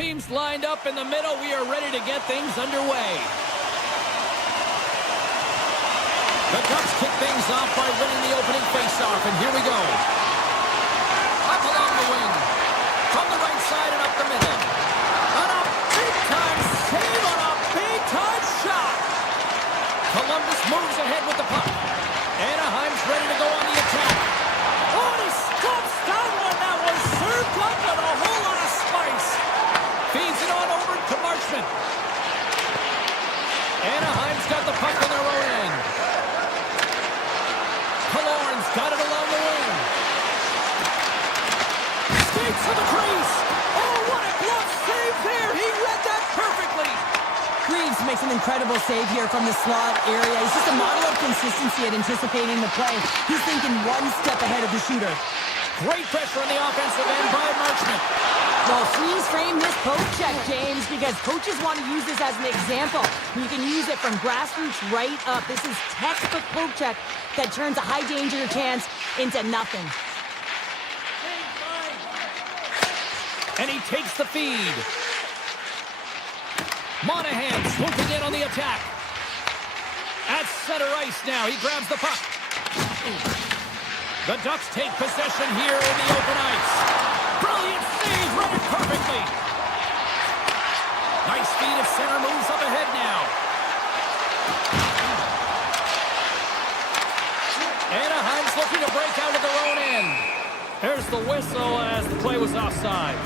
teams lined up in the middle. We are ready to get things underway. The Ducks kick things off by winning the opening faceoff, and here we go. Up along the wing. From the right side and up the middle. On a big-time save on a big-time shot. Columbus moves ahead with the puck. Anaheim's ready to go on the attack. Oh, he stuffs that one. That was served up with a whole lot of spice. Feeds it on over to Marchment. Anaheim's got the puck on their own end. Killorn's got it along the wing. Skates to the crease. Oh, what a glove save there. He read that perfectly. Reeves makes an incredible save here from the slot area. He's just a model of consistency at anticipating the play. He's thinking one step ahead of the shooter. Great pressure on the offensive end by Marchment. Well, freeze frame this poke check, James, because coaches want to use this as an example. You can use it from grassroots right up. This is textbook poke check that turns a high danger chance into nothing. And he takes the feed. Monahan swooping in on the attack. At center ice now. He grabs the puck. The Ducks take possession here in the open ice. Brilliant save, read it perfectly. Nice feed at center, moves up ahead now. Anaheim's looking to break out of their own end. There's the whistle as the play was offside.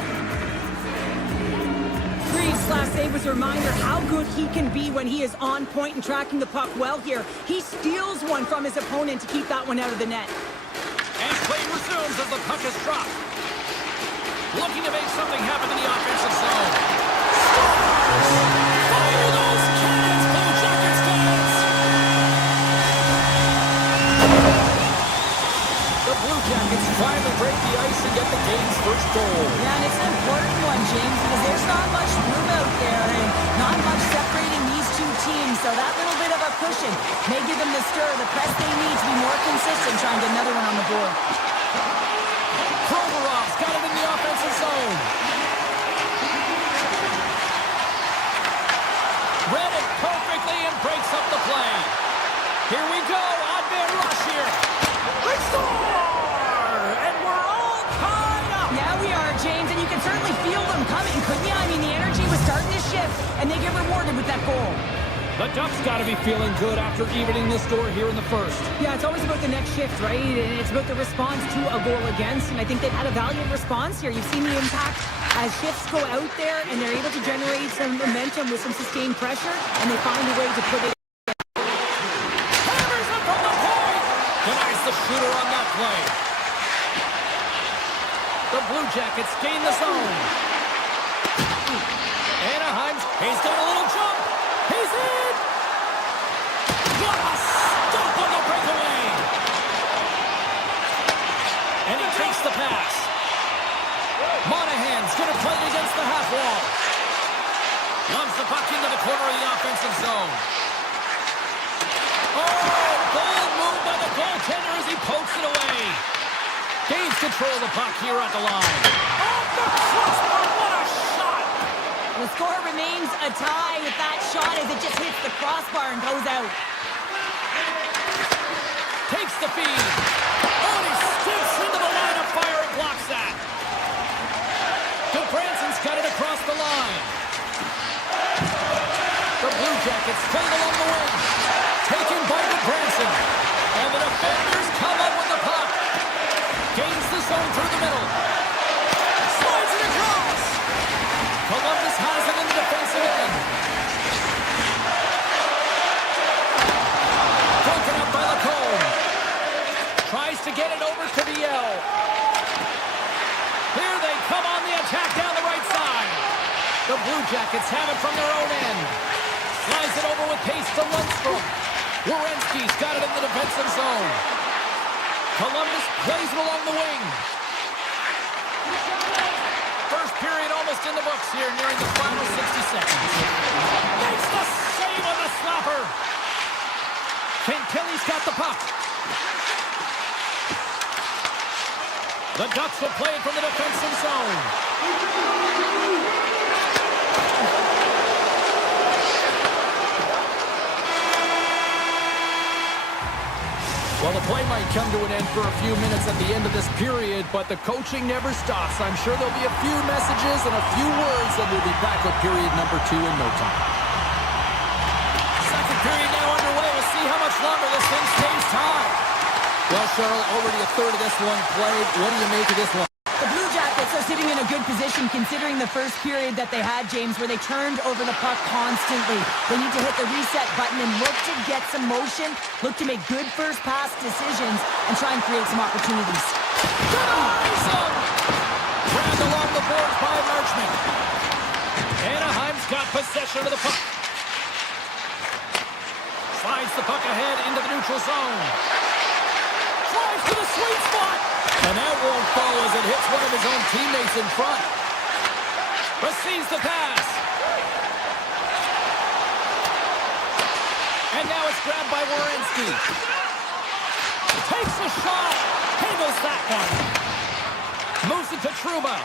Reeves' last save was a reminder how good he can be when he is on point and tracking the puck well here. He steals one from his opponent to keep that one out of the net. And play resumes as the puck is dropped. Looking to make something happen in the offensive zone. Fire those cannons, Blue Jackets fans! The Blue Jackets finally break the ice and get the game's first goal. Yeah, and it's an important one, James, because there's not much room out there and not much separating these two teams. So that little bit of a cushion may give them the stir, the press they need to be more consistent, trying to get another one on the board. Provorov's got it in the offensive zone. Read it perfectly and breaks up the play. Here we go, odd-man rush here. They score! And we're all tied up. Yeah, we are, James, and you can certainly feel them coming, couldn't you? I mean, the energy was starting to shift, and they get rewarded with that goal. The Ducks got to be feeling good after evening the score here in the first. Yeah, it's always about the next shift, right? And it's about the response to a goal against, and I think they've had a valiant response here. You've seen the impact as shifts go out there, and they're able to generate some momentum with some sustained pressure, and they find a way to put it. Hammers it from the point! Denies the shooter on that play. The Blue Jackets gain the zone. Anaheim's, he's got a little jump. He's in! What a stop on the breakaway! And he takes the pass. Monahan's going to play it against the half wall. Lumps the puck into the corner of the offensive zone. Oh, bold move by the goaltender as he pokes it away. Gains control of the puck here at the line. Off the crossbar, what a shot! The score remains a tie with that shot as it just hits the crossbar and goes out. Takes the feed. Oh, and he skips into the line of fire and blocks that. Branson's got it across the line. The Blue Jackets playing along the wing. Taken by Branson. And the defenders come up with the puck. Gains the zone through the middle. Slides it across. Columbus has it in the defensive end. Broken up by Lacombe. Tries to get it over to Viel. Here they come on the attack down the right side. The Blue Jackets have it from their own end. Slides it over with pace to Lundstrom. Werenski's got it in the defensive zone. Columbus plays it along the wing. First period almost in the books here, nearing the final 60 seconds. Makes the save on the slapper. Kelly's got the puck. The Ducks will play it from the defensive zone. Well, the play might come to an end for a few minutes at the end of this period, but the coaching never stops. I'm sure there'll be a few messages and a few words, and we'll be back with period number 2 in no time. Second period now underway. We'll see how much longer this thing stays tied. Well, Cheryl, already a third of this one played. What do you make of this one? The Blue Jackets are sitting in a good position considering the first period that they had, James, where they turned over the puck constantly. They need to hit the reset button and look to get some motion, look to make good first pass decisions, and try and create some opportunities. Grabbed along the boards by Marchman. Anaheim's got possession of the puck. Slides the puck ahead into the neutral zone. Drives to the sweet spot. And that won't fall as it hits one of his own teammates in front. Receives the pass. And now it's grabbed by Werenski. Takes a shot. Handles that one. Moves it to Trouba.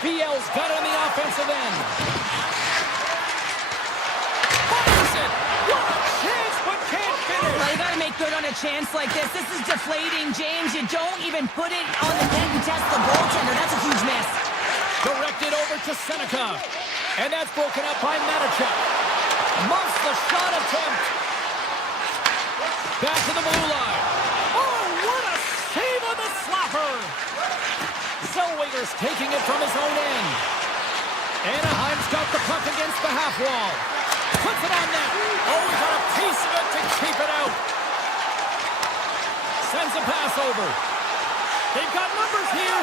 VL's got it on the offensive end. Fires it. What a chance, but can't finish. Well, you got to make good on a chance like this. This is deflating, James. You don't even put it on the net and test the goaltender. That's a huge miss. Directed over to Seneca. And that's broken up by Matichuk. Muffs the shot attempt. Back to the blue line. Oh, what a save on the slapper. Zellweger's taking it from his own end. Anaheim's got the puck against the half wall. Puts it on net. Oh, he got a piece of it to keep it out. Sends a pass over. They've got numbers here.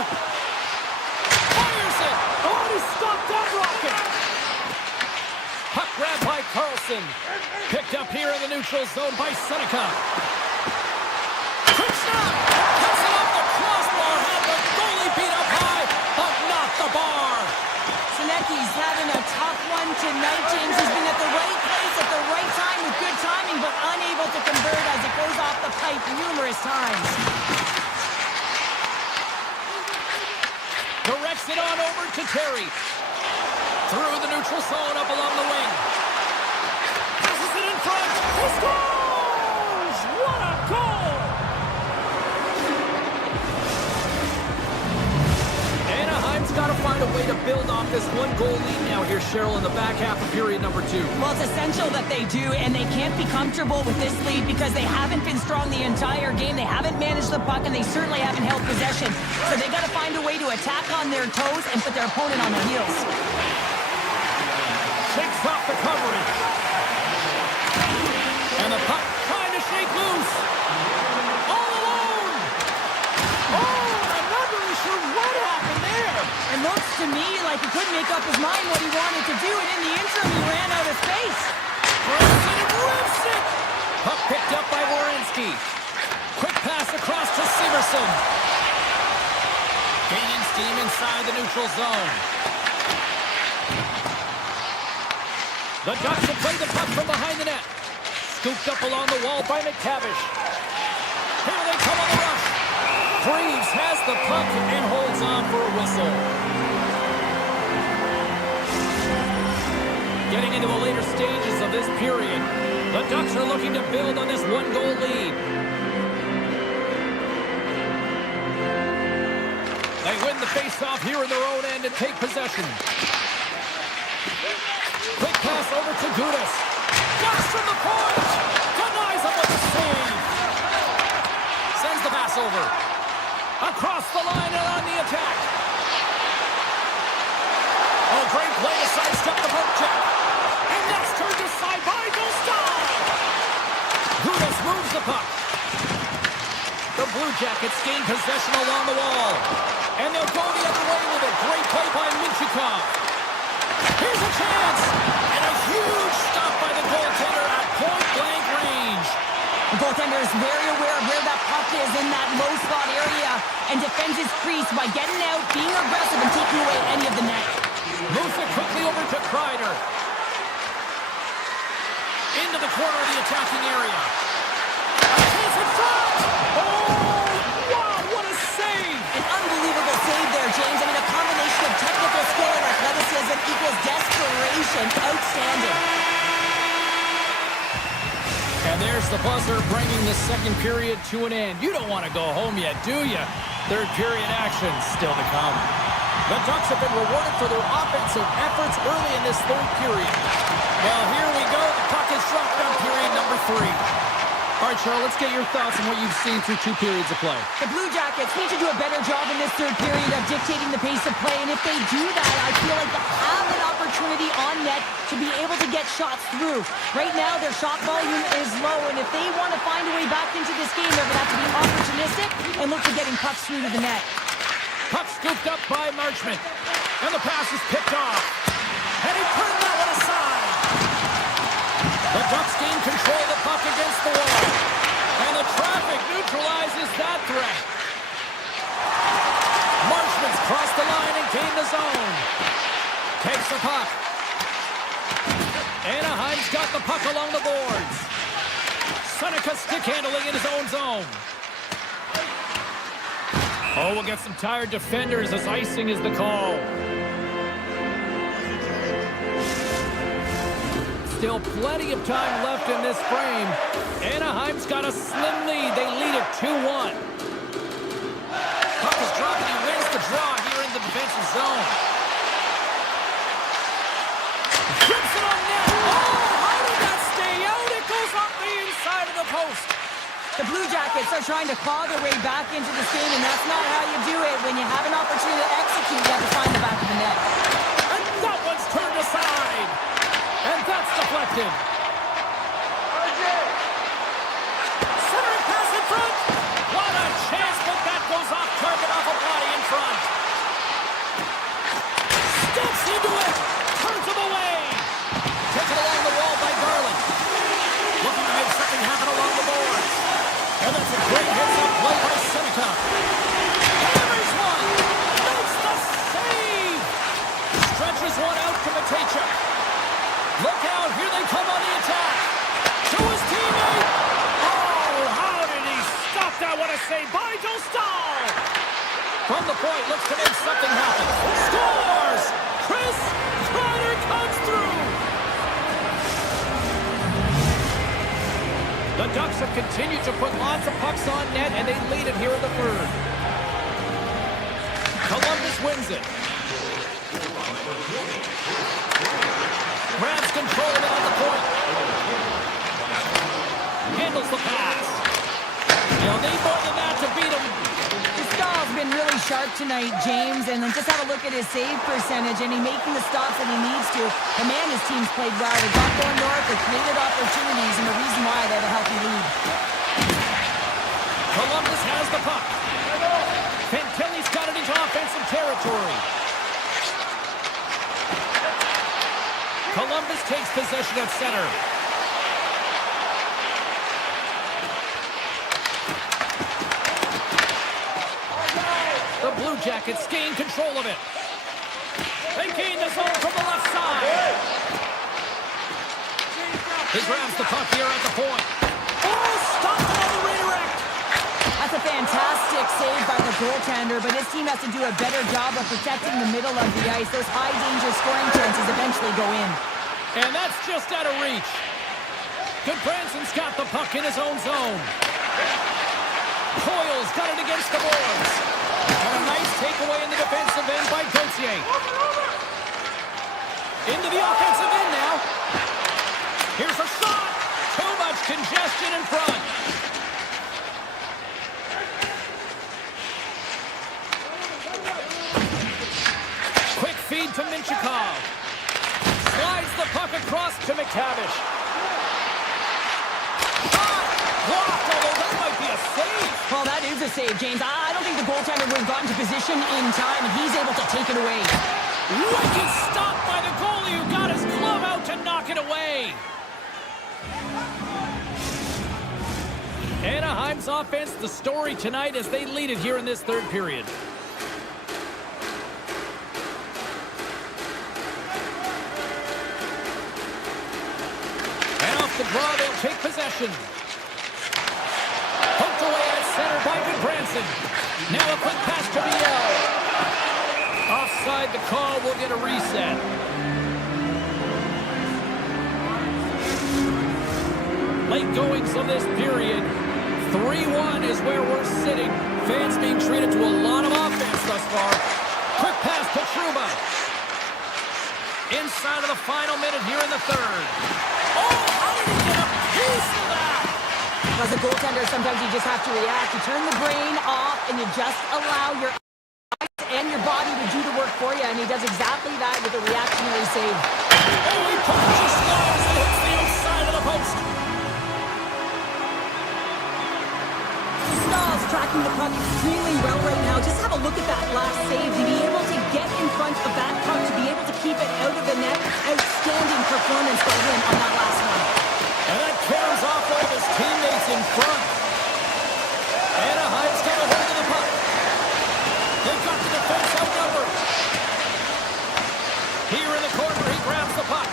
Fires it. Oh, he stopped that rocket. Puck grabbed by Carlson. Picked up here in the neutral zone by Seneca. Quick snap. Cuts it off the crossbar. Had the goalie beat up high, but not the bar. Senecki's having a tough one tonight, James. He's been at the right place at the right time with good timing, but unable to convert as it goes off the pipe numerous times. Directs it on over to Terry. Through the neutral zone, up along the wing. Passes it in front. He scores! What a goal! Anaheim's got to find a way to build off this one-goal lead now here, Cheryl, in the back half of period number 2. Well, it's essential that they do, and they can't be comfortable with this lead because they haven't been strong the entire game. They haven't managed the puck, and they certainly haven't held possession. So they got to find a way to attack on their toes and put their opponent on their heels. Shakes off the coverage. And the puck trying to shake loose. All alone. Oh, I'm not really sure what happened there. It looks to me like he couldn't make up his mind what he wanted to do, and in the interim, he ran out of space. Grabs it and rips it. Puck picked up by Werenski. Quick pass across to Severson. Gaining steam inside the neutral zone. The Ducks have played the puck from behind the net. Scooped up along the wall by McTavish. Here they come on the rush. Freves has the puck and holds on for a whistle. Getting into the later stages of this period, the Ducks are looking to build on this one-goal lead. They win the face-off here in their own end and take possession. Quick pass over to Gudas. Ducks from the point. Denies him with the save. Sends the pass over. Across the line and on the attack. Oh, great play to sidestep the poke check. And that's turned aside by Gostal. Gudas moves the puck. The Blue Jackets gain possession along the wall. And they'll go the other way with it. Great play by Minchikov. Here's a chance. And a huge stop by the goaltender at point-blank range. The goaltender is very aware of where that puck is in that low slot area and defends his crease by getting out, being aggressive, and taking away any of the net. Moves it quickly over to Kreider. Into the corner of the attacking area. A chance in front. Oh, wow, what a save. An unbelievable save there, James. I mean, a combination of technical skill and athletic the buzzer, bringing the second period to an end. You don't want to go home yet, do you? Third period action still to come. The Ducks have been rewarded for their offensive efforts early in this third period. Well, here we go. The puck is dropped on period number 3. All right, Cheryl, let's get your thoughts on what you've seen through 2 periods of play. The Blue Jackets need to do a better job in this third period of dictating the pace of play, and if they do that, I feel like they have an opportunity on net to be able to get shots through. Right now, their shot volume is low, and if they want to find a way back into this game, they're going to have to be opportunistic and look for getting pucks through to the net. Puck scooped up by Marchment, and the pass is picked off, and he turned that one aside. The Ducks gain control of the puck against the wall. And the traffic neutralizes that threat. Marchment's crossed the line and gained the zone. Takes the puck. Anaheim's got the puck along the boards. Seneca stick handling in his own zone. Oh, we'll get some tired defenders as icing is the call. Still plenty of time left in this frame. Anaheim's got a slim lead. They lead it 2-1. Puck is dropped and he wins the draw here in the defensive zone. Trips it on net. Oh, how did that stay out? It goes off the inside of the post. The Blue Jackets are trying to claw their way back into this game, and that's not how you do it. When you have an opportunity to execute, you have to find the back of the net. And that one's turned aside. And that's deflected. Centering pass in front. What a chance, but that goes off target off a body in front. Steps into it. Turns him away. Taken along the wall by Garland. Looking to make something happen along the boards. And that's a great hits-up play by Seneca. Hammers one. Makes the save. Stretches one out to Matejchuk. Look out, here they come on the attack. To his teammate. Oh, how did he stop that? What a save by Dostal. From the point, looks to make something happen. Scores! Chris Kreider comes through. The Ducks have continued to put lots of pucks on net, and they lead it here in the third. Columbus wins it. Grabs control of it on the point. Handles the pass. They'll need more than that to beat him. Dostal's been really sharp tonight, James, and then just have a look at his save percentage, and he's making the stops that he needs to. The man, his team's played well. They got going north, they created opportunities, and the reason why they have a healthy lead. Columbus has the puck. Fantilli's got it into offensive territory. Columbus takes possession at center. The Blue Jackets gain control of it. They gain the zone from the left side. He grabs the puck here at the point. Oh, stopped it on the redirect. That's a fantastic save by the goaltender, but his team has to do a better job of protecting the middle of the ice. Those high-danger scoring chances eventually go in. And that's just out of reach. Goodbranson's got the puck in his own zone. Coyle's got it against the boards. And a nice takeaway in the defensive end by Gauthier. Into the offensive end now. Here's a shot. Too much congestion in front. Quick feed to Minchikov. Slides the puck across to McTavish. Blocked, although that might be a save. Well, that is a save, James. I don't think the goaltender would have gotten to position in time, and he's able to take it away. Wicked stop by the goalie who got his glove out to knock it away. Anaheim's offense, the story tonight as they lead it here in this third period. And off the draw, they'll take possession. Poked away at center by Goodbranson. Now a quick pass to Biel. Offside the call, will get a reset. Late goings of this period. 3-1 is where we're sitting. Fans being treated to a lot of offense thus far. Quick pass to Trouba. Inside of the final minute here in the third. Oh, how did he get a piece of that? As a goaltender, sometimes you just have to react. You turn the brain off and you just allow your eyes and your body to do the work for you. And he does exactly that with a reactionary save. Oh, he just slides and hits the outside of the post. Stahl's tracking the puck extremely well right now. Just have a look at that last save. To be able to get in front of that puck, to be able to keep it out of the net. Outstanding performance by him on that last one. And that carries off all of his teammates in front. Anaheim's got a hold of the puck. They've got the defense outnumbered. Here in the corner, he grabs the puck.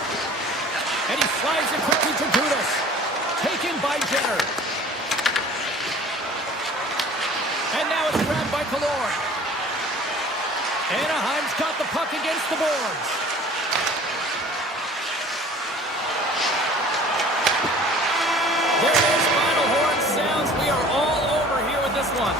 And he slides it quickly to Gudas. Taken by Jenner. And now it's grabbed by Killorn. Anaheim's got the puck against the boards. There it is, final horn sounds. We are all over here with this one.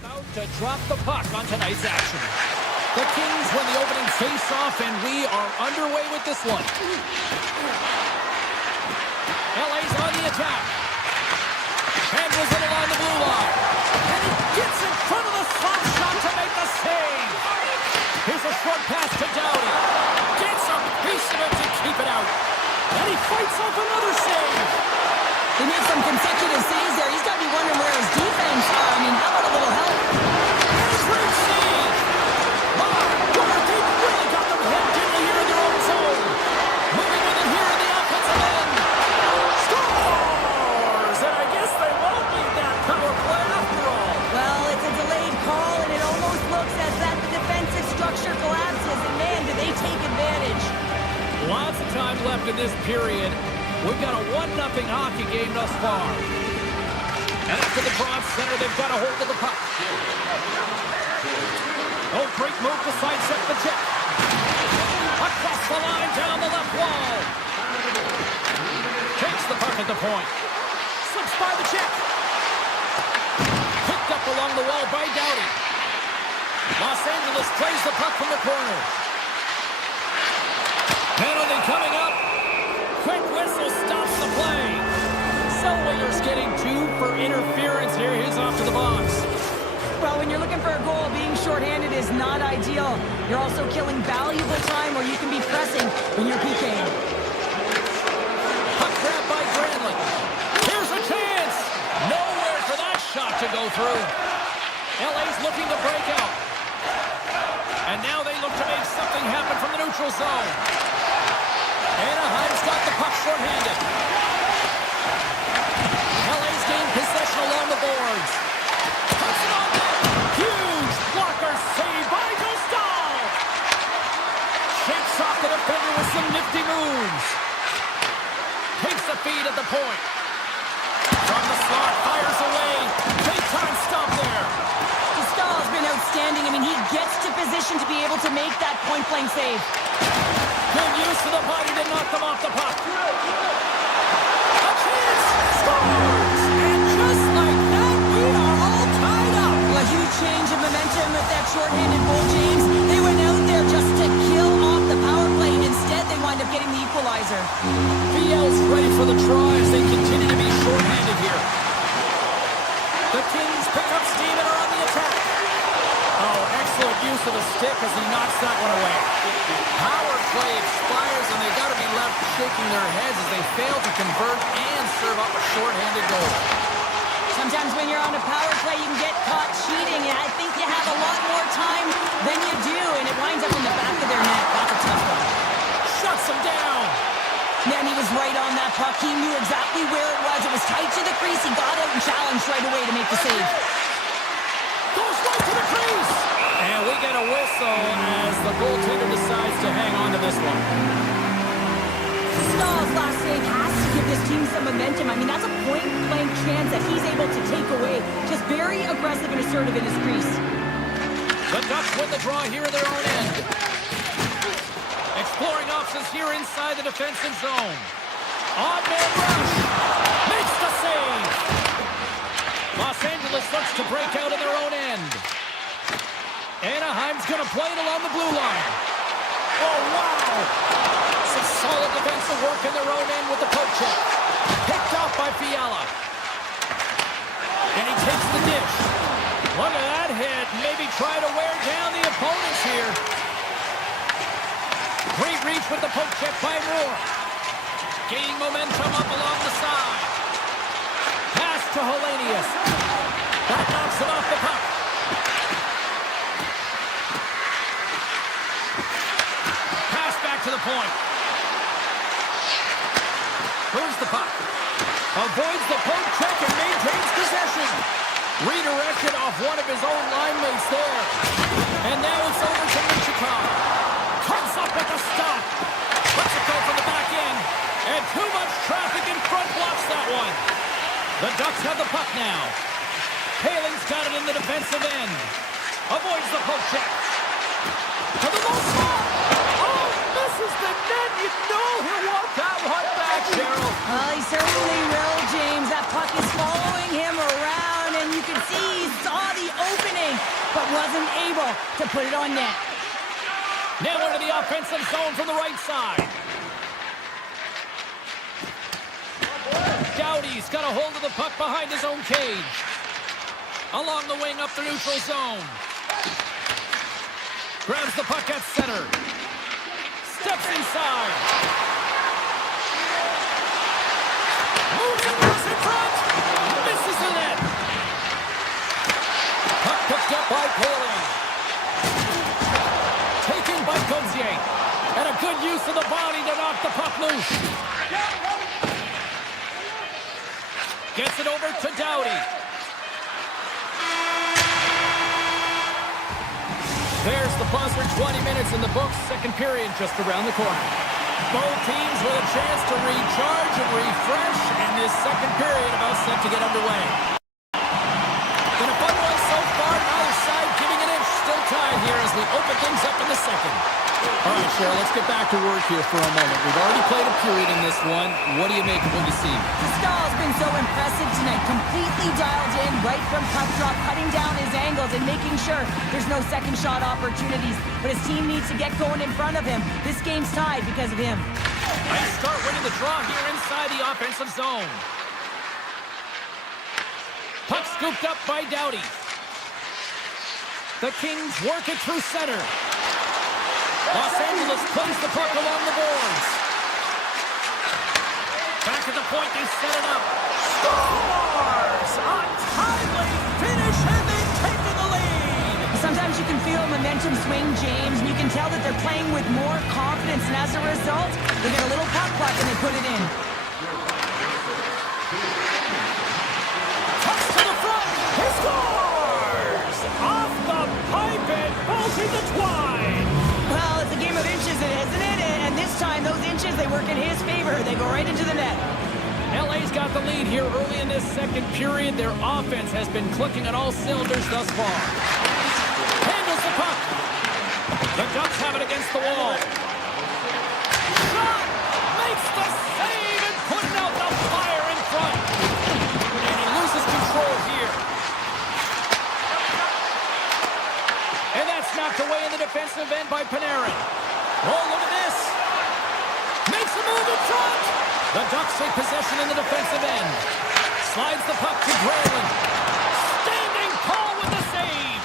Out to drop the puck on tonight's action. The Kings win the opening face-off, and we are underway with this one. LA's on the attack. Handles it along the blue line. And he gets in front of the slot shot to make the save. Here's a short pass to Doughty. Gets a piece of it to keep it out. And he fights off another save. He made some consecutive saves there. He's got to be wondering where his defense are. I mean, how about a little help? Great save. My God, they really got them hemmed in here in their own We've got a 1-0 hockey game thus far. And after the draw center, they've got a hold of the puck. Oh, great move to sidestep the check. Across the line, down the left wall. Takes the puck at the point. Slips by the check. Picked up along the wall by Doughty. Los Angeles plays the puck from the corner. Penalty coming up. Quick whistle stops the play. Zellweger's getting 2 for interference here. He's off to the box. Well, when you're looking for a goal, being shorthanded is not ideal. You're also killing valuable time where you can be pressing when you're PKing. Puck grab by Granlund. Here's a chance. Nowhere for that shot to go through. LA's looking to break out. And now they look to make something happen from the neutral zone. Anaheim's got the puck shorthanded. LA's gained possession along the boards. Puts it on net. Huge blocker save by Gustav. Shakes off the defender with some nifty moves. Takes the feed at the point. From the slot, fires away. Big time stop there. Gustav's been outstanding. I mean, he gets to position to be able to make that point-blank save. Good use of the body to knock them off the puck. A chance! Scores! And just like that, we are all tied up. A huge change of momentum with that shorthanded goal, James. They went out there just to kill off the power play, and instead they wind up getting the equalizer. VL's ready for the try as they continue to be shorthanded here. The Kings pick up steam and are on the attack. Oh, excellent use of the stick as he knocks that one away. Power play expires, and they've got to be left shaking their heads as they fail to convert and serve up a shorthanded goal. Sometimes when you're on a power play, you can get caught cheating, and I think you have a lot more time than you do, and it winds up in the back of their net. That's a tough one. Shuts him down. Man, he was right on that puck. He knew exactly where it was. It was tight to the crease. He got out and challenged right away to make the save. Goes right to the crease. And we get a whistle as the goaltender decides to hang on to this one. Stahl's last save has to give this team some momentum. I mean, that's a point-blank chance that he's able to take away. Just very aggressive and assertive in his crease. The Ducks win the draw here in their own end. Exploring options here inside the defensive zone. On-man rush. Makes the save. Los Angeles looks to break out in their own end. Anaheim's going to play it along the blue line. Oh, wow. Some solid defensive work in their own end with the poke check. Picked off by Fiala. And he takes the dish. Look at that hit. Maybe try to wear down the opponents here. Great reach with the poke check by Moore. Gaining momentum up along the side. Pass to Hellenius. That knocks him off the puck. Pass back to the point. Moves the puck. Avoids the poke check and maintains possession. Redirected off one of his own line mates there. And now it's over to Michikov. Comes up with a stop. Lets it go from the back end. And too much traffic in front blocks that one. The Ducks have the puck now. Paling's got it in the defensive end. Avoids the poke check. To the low spot. Oh, misses the net. You know he'll want that one back, Cheryl. Well, he certainly will, James. That puck is following him around, and you can see he saw the opening, but wasn't able to put it on net. Now into the offensive zone from the right side. Doughty's got a hold of the puck behind his own cage. Along the wing up the neutral zone. Grabs the puck at center. Steps inside. Moves and goes in front. Misses the net. Puck picked up by Paling. Taken by Gauthier. And a good use of the body to knock the puck loose. Gets it over to Doughty. There's the buzzer. 20 minutes in the books. Second period just around the corner. Both teams with a chance to recharge and about to get underway. Been a fun one so far. Neither side giving an inch. Still tied here as we open things up in the second. All right, Cheryl, let's get back to work here for a moment. We've already played a period in this one. What do you make of what you see? Pascal's been so impressive tonight. Completely dialed in right from puck drop, cutting down his angles and making sure there's no second shot opportunities. But his team needs to get going in front of him. This game's tied because of him. Nice start winning the draw here inside the offensive zone. Puck scooped up by Doughty. The Kings work it through center. Los Angeles plays the puck along the boards. Back at the point, they set it up. Scores! A timely finish, and they've taken the lead! Sometimes you can feel momentum swing, James, and you can tell that they're playing with more confidence, and as a result, they get a little puck and they put it in. Touch to the front! He scores! Off the pipe and falls into twine! Well, it's a game of inches, isn't it? And this time, those inches, they work in his favor. They go right into the net. LA's got the lead here early in this second period. Their offense has been clicking on all cylinders thus far. Handles the puck. The Ducks have it against the wall. Shot! Makes the save and putting out the fire in front. And he loses control here. And that's knocked away in the defensive end by Panarin. Oh, look at this. Makes a move in front. The Ducks take possession in the defensive end. Slides the puck to Grayling. Standing tall with the save.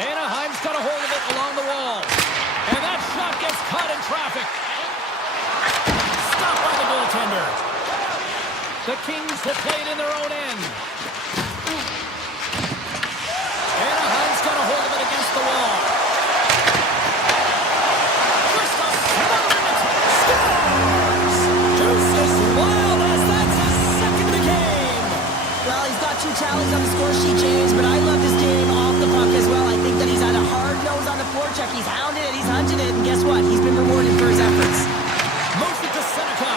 Anaheim's got a hold of it along the wall. And that shot gets caught in traffic. Stopped by the goaltender. The Kings will play it in their own end. Anaheim's got a hold of it against the wall. Two tallies on the score sheet, James, but I love this game off the puck as well. I think that he's had a hard nose on the forecheck. He's hounded it, he's hunted it, and guess what? He's been rewarded for his efforts. Moves it to Seneca.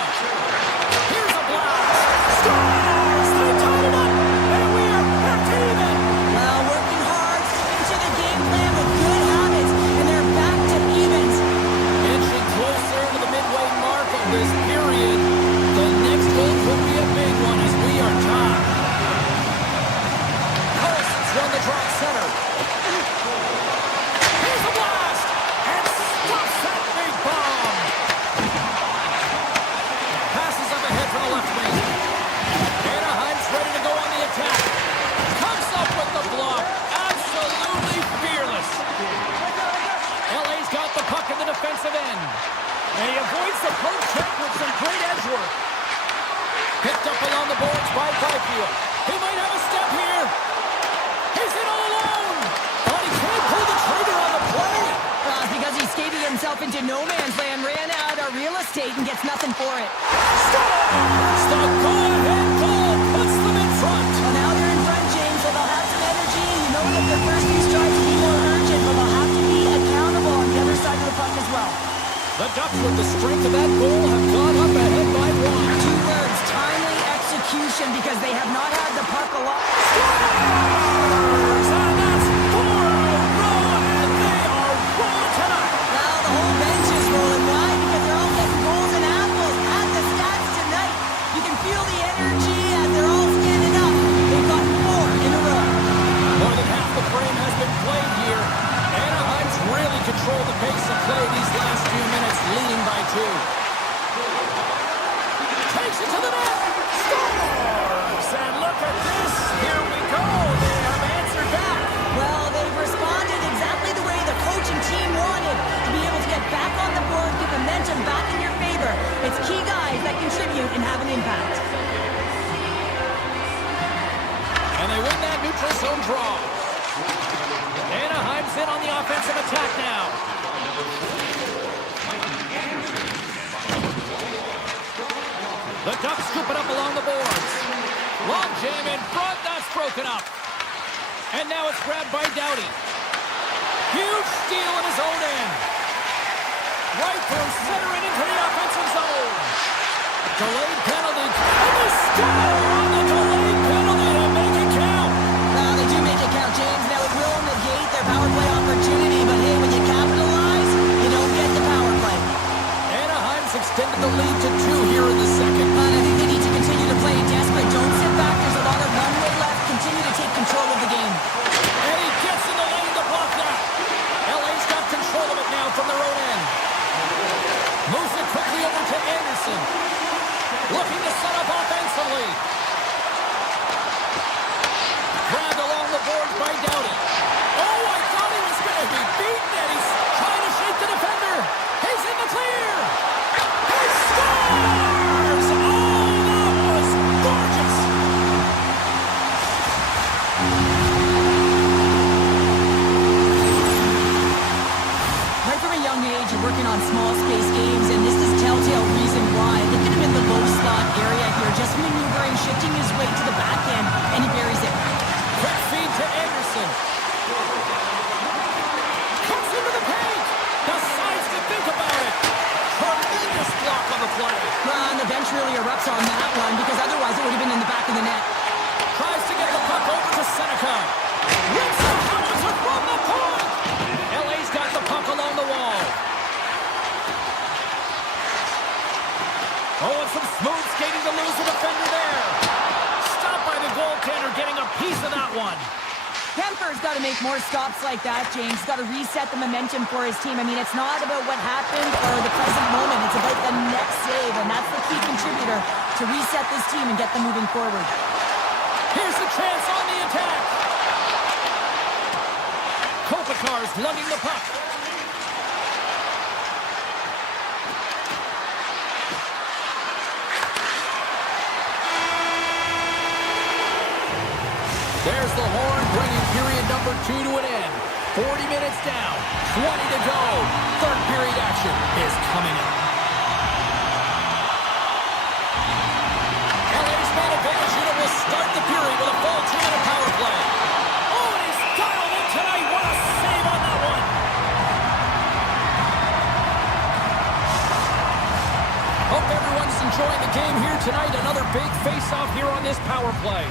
Here's a blast. Scores! They tied it up, and we're back to even. Well, working hard, sticking to the game plan with good habits, and they're back to evens. Inching closer to the midway mark of this period. The next goal could be a big one as we are tied. Run the drop center. Here's a blast! And stops that big bomb! Passes up ahead from the left wing. Anaheim's ready to go on the attack. Comes up with the block. Absolutely fearless. LA's got the puck in the defensive end. And he avoids the poke check with some great edge work. Picked up along the boards by Byfield. He might have a step here. He's in all alone! But he can't pull the trigger on the play! Because he skated himself into no man's land, ran out of real estate, and gets nothing for it. Scores! The go-ahead goal puts them in front! Well, now they're in front, James, so they'll have some energy. You know that their first few strikes will be more urgent, but they'll have to be accountable on the other side of the puck as well. The Ducks, with the strength of that goal, have gone up ahead by one. Two words, timely execution, because they have not had the puck a lot. Scores! And that's 4 in a row, and they are rolling tonight. Well, the whole bench is rolling. Why? Because they're all getting goals and apples. At the stats tonight, you can feel the energy as they're all standing up. They've got 4 in a row. More than half the frame has been played here. Anaheim's really controlled the pace of play these last few minutes, leading by 2. Takes it to the net. Scores! And look at this. Here we go. They have answered back. Well, they've responded exactly the way the coach and team wanted, to be able to get back on the board, get momentum back in your favor. It's key guys that contribute and have an impact. And they win that neutral zone draw. Anaheim's in on the offensive attack now. The Ducks scoop it up along the boards. Long jam in front, that's broken up. And now it's grabbed by Doughty. Huge steal in his own end. Right from center and into the offensive zone. Delayed penalty. And they score on the the lead to 2 here in the second. And I think they need to continue to play desperate. Don't sit back. There's a lot of runway left. Continue to take control of the game. And he gets in the lane to block that. LA's got control of it now from their own end. Moves it quickly over to Anderson. Looking to set up offensively. Grabbed along the boards by Doughty. Oh, I thought he was going to be beaten, and he's trying to shake the defender. He's in the clear. He scores! Oh, that was gorgeous. Right from a young age, you're working on small space games, and this is telltale reason why. Look at him in the low slot area here, just maneuvering, shifting his way to the backhand, and he buries it. Quick feed to Anderson. Comes into the paint. Decides to think about it. Tremendous block on the play. Well, and the bench really erupts on that one, because otherwise it would have been in the back of the net. Tries to get the puck over to Seneca. Rips the howitzer from the point. LA's got the puck along the wall. Oh, and some smooth skating to lose the defender there. Stopped by the goaltender, getting a piece of that one. Kemper's got to make more stops like that, James. He's got to reset the momentum for his team. I mean, it's not about what happened or the present moment. It's about the next save, and that's the key contributor to reset this team and get them moving forward. Here's the chance on the attack. Kopitar's lugging the puck. There's the horn, bringing period number 2 to an end. 40 minutes down, 20 to go. Third period action is coming up. LA's man advantage unit will start the period with a full 2-minute power play. Oh, and he's dialed in tonight. What a save on that one. Hope everyone's enjoying the game here tonight. Another big face-off here on this power play.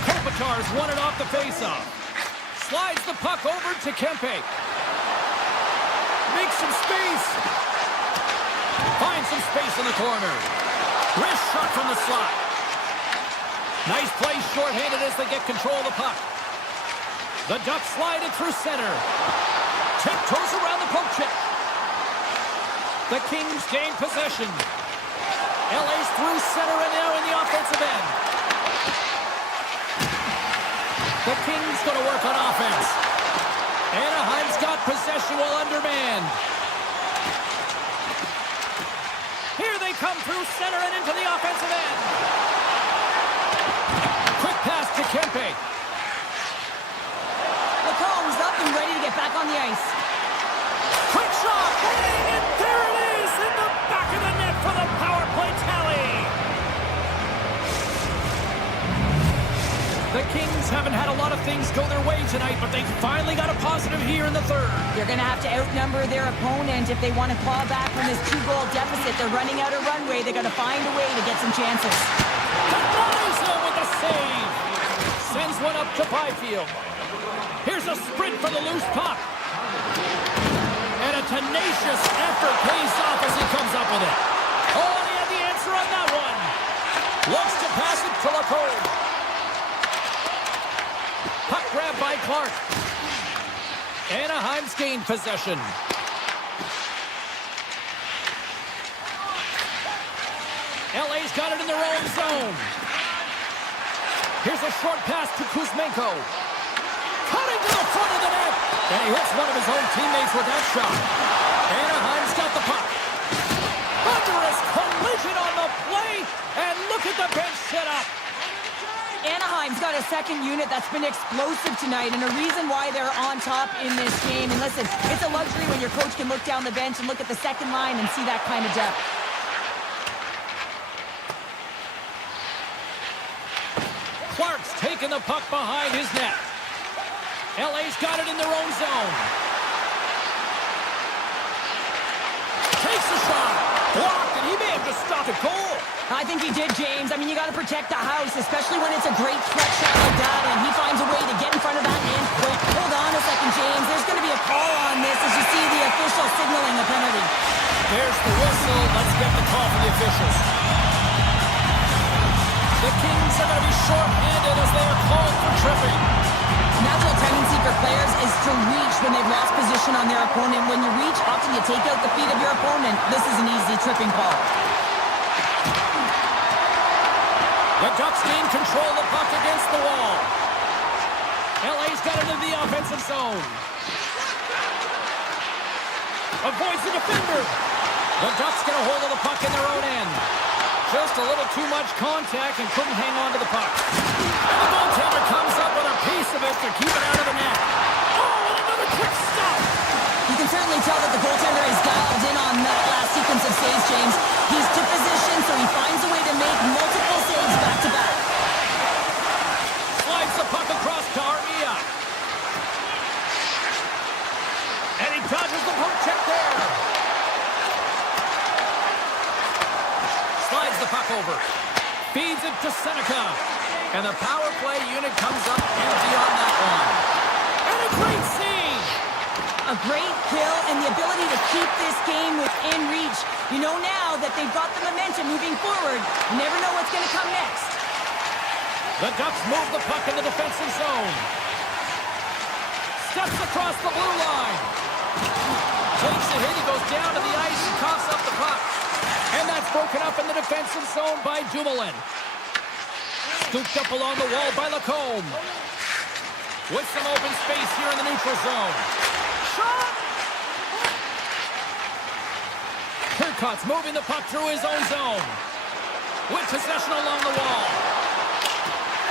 Kopitar's won it off the faceoff. Slides the puck over to Kempe. Makes some space. Finds some space in the corner. Wrist shot from the slot. Nice play shorthanded as they get control of the puck. The Ducks slide it through center. Tiptoes around the poke check. The Kings gain possession. LA's through center and now in the offensive end. The Kings going to work on offense. Anaheim's got possession while undermanned. Here they come through center and into the offensive end. Quick pass to Kempe. Lacomb's up and ready to get back on the ice. Quick shot. And there it is in the back of the net for the power play tally. The Kings haven't had a lot of things go their way tonight, but they finally got a positive here in the third. They're going to have to outnumber their opponent if they want to claw back from this 2-goal deficit. They're running out of runway. They got to find a way to get some chances. Denies him with the save. Sends one up to Byfield. Here's a sprint for the loose puck. And a tenacious effort pays off as he comes up with it. Oh, and he had the answer on that one. Looks to pass it to Lacombe. Puck grab by Clark. Anaheim's gained possession. LA's got it in their own zone. Here's a short pass to Kuzmenko. Cutting to the front of the net. And he hits one of his own teammates with that shot. Anaheim's got the puck. Thunderous collision on the play. And look at the bench set up. Anaheim's got a second unit that's been explosive tonight, and a reason why they're on top in this game. And listen, it's a luxury when your coach can look down the bench and look at the second line and see that kind of depth. Clark's taking the puck behind his net. LA's got it in their own zone. Takes a shot. Blocked, and he may have just stopped a goal. I think he did, James. I mean, you got to protect the house, especially when it's a great threat shot like that, and he finds a way to get in front of that and quick. Hold on a second, James. There's going to be a call on this as you see the official signaling a penalty. There's the whistle. Let's get the call from the officials. The Kings are going to be short-handed as they are called for tripping. Natural tendency for players is to reach when they've lost position on their opponent. When you reach, often you take out the feet of your opponent. This is an easy tripping call. The Ducks gain control of the puck against the wall. LA's got it into the offensive zone. Avoids the defender. The Ducks get a hold of the puck in their own end. Just a little too much contact and couldn't hang on to the puck. And the goaltender comes up with a piece of it to keep it out of the net. Oh, and another quick stop. You can certainly tell that the goaltender is dialed in on that last sequence of saves, James. He's to position, so he finds a way to make multiple saves back-to-back. Slides the puck across to Armia. And he dodges the poke check there. Slides the puck over. Feeds it to Seneca. And the power play unit comes up empty on that one. And a great save. A great kill and the ability to keep this game within reach. You know now that they've got the momentum moving forward. You never know what's going to come next. The Ducks move the puck in the defensive zone. Steps across the blue line. Takes a hit. He goes down to the ice and coughs up the puck. And that's broken up in the defensive zone by Dumoulin. Scooped up along the wall by Lacombe. With some open space here in the neutral zone. Shot! Turcotte's moving the puck through his own zone. With possession along the wall.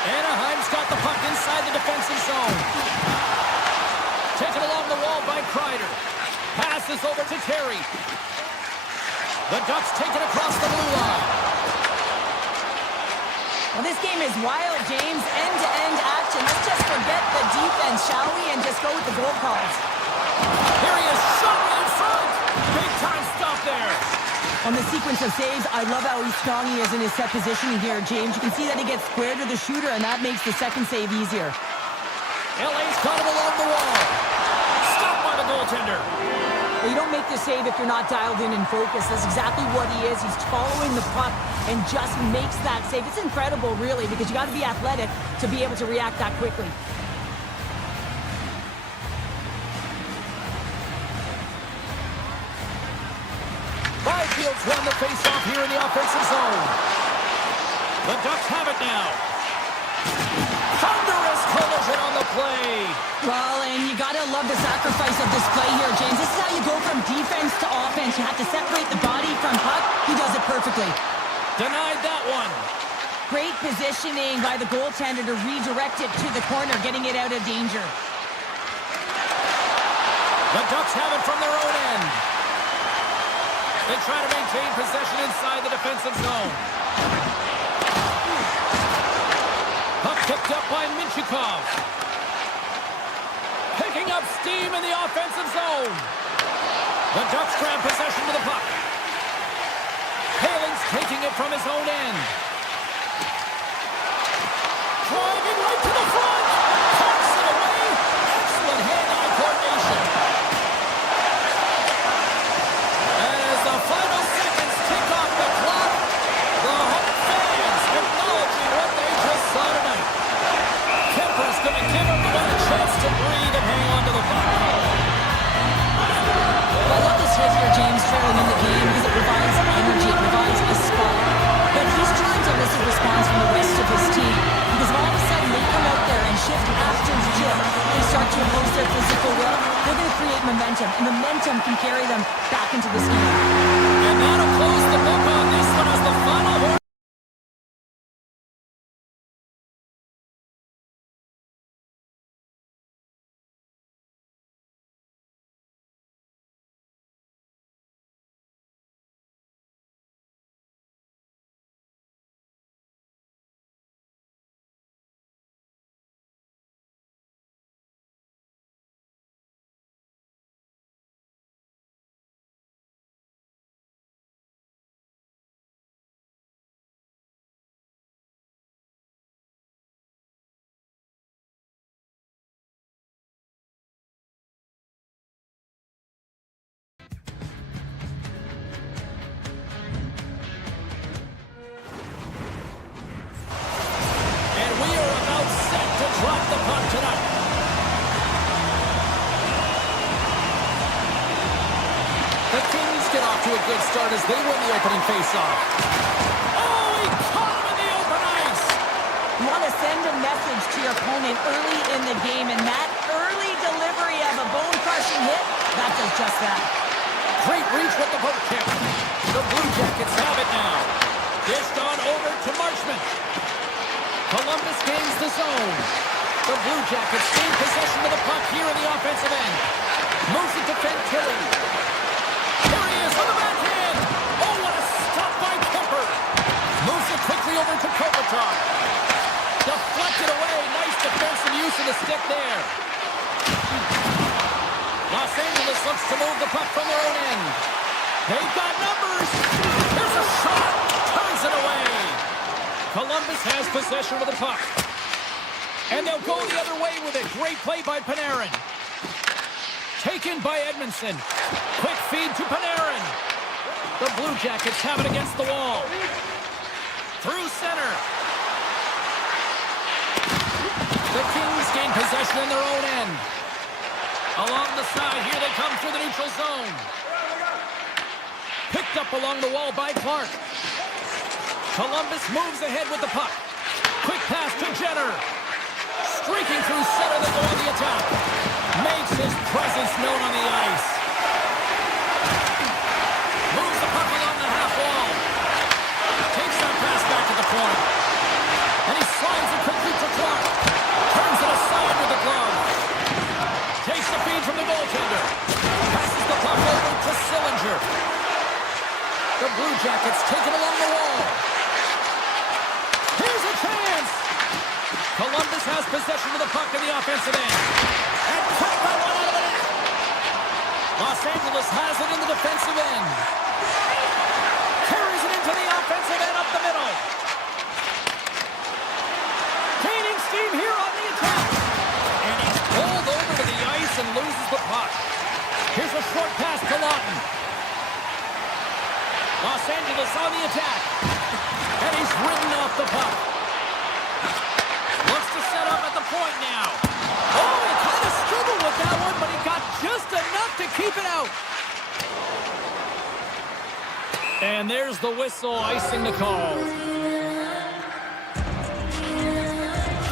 Anaheim's got the puck inside the defensive zone. Taken along the wall by Kreider. Passes over to Terry. The Ducks take it across the blue line. Well, this game is wild, James. End-to-end action. Let's just forget the defense, shall we, and just go with the goal calls. Here he is, shot in front. Big time stop there. On the sequence of saves, I love how strong he is in his set positioning here, James. You can see that he gets square to the shooter, and that makes the second save easier. LA's got him along the wall. Stopped by the goaltender. Well, you don't make the save if you're not dialed in and focused. That's exactly what he is. He's following the puck and just makes that save. It's incredible, really, because you got to be athletic to be able to react that quickly. Byfield's won the face-off here in the offensive zone. The Ducks have it now. Thunderous collision on the play. Well, and you got to love the sacrifice of this play here, James. This is how you go from defense to offense. You have to separate the body from puck. He does it perfectly. Denied that one. Great positioning by the goaltender to redirect it to the corner, getting it out of danger. The Ducks have it from their own end. They try to maintain possession inside the defensive zone. Puck picked up by Minchikov. Picking up steam in the offensive zone. The Ducks grab possession to the puck. Palin's taking it from his own end. Driving right to the front. Parks it away. Excellent hand-eye coordination. As the final seconds tick off the clock, the home fans acknowledging what they just saw tonight. Kemper's going to give everyone a chance to breathe and hang on to the puck. Well, I love this hit here, James, trailing in the game because it provides energy, it provides a spark. But he's trying to elicit response from the rest of his team because all of a sudden they come out there and shift after shift. They start to impose their physical will. They're going to create momentum, and momentum can carry them back into this game. And that'll close the book on this one as the final to a good start as they win the opening faceoff. Oh, he caught him in the open ice! You want to send a message to your opponent early in the game, and that early delivery of a bone-crushing hit, that does just that. Great reach with the poke check. The Blue Jackets have it now. Dished on over to Marchment. Columbus gains the zone. The Blue Jackets gain possession of the puck here in the offensive end. Moves it to Fantilli. Here he is on the backhand. Oh, what a stop by Kemper. Moves it quickly over to Kopitar. Deflected away. Nice defensive use of the stick there. Los Angeles looks to move the puck from their own end. They've got numbers. Here's a shot. Turns it away. Columbus has possession of the puck. And they'll go the other way with it. Great play by Panarin. Taken by Edmondson. Quick feed to Panarin. The Blue Jackets have it against the wall. Through center. The Kings gain possession in their own end. Along the side, here they come through the neutral zone. Picked up along the wall by Clark. Columbus moves ahead with the puck. Quick pass to Jenner. Streaking through center, they go on the attack. Makes his presence known on the ice. Moves the puck along the half wall. Takes that pass back to the point. And he slides it quickly to Clark. Turns it aside with the glove. Takes the feed from the goaltender. Passes the puck over to Sillinger. The Blue Jackets take it along the wall. Here's a chance. Columbus has possession of the puck in the offensive end. And cut that one out of the net. Los Angeles has it in the defensive end. Carries it into the offensive end up the middle. Gaining steam here on the attack. And he's pulled over to the ice and loses the puck. Here's a short pass to Lawton. Los Angeles on the attack. And he's ridden off the puck. Looks to set up at the point now. Oh, he kind of struggled with that one, but he got just enough to keep it out. And there's the whistle, icing the call.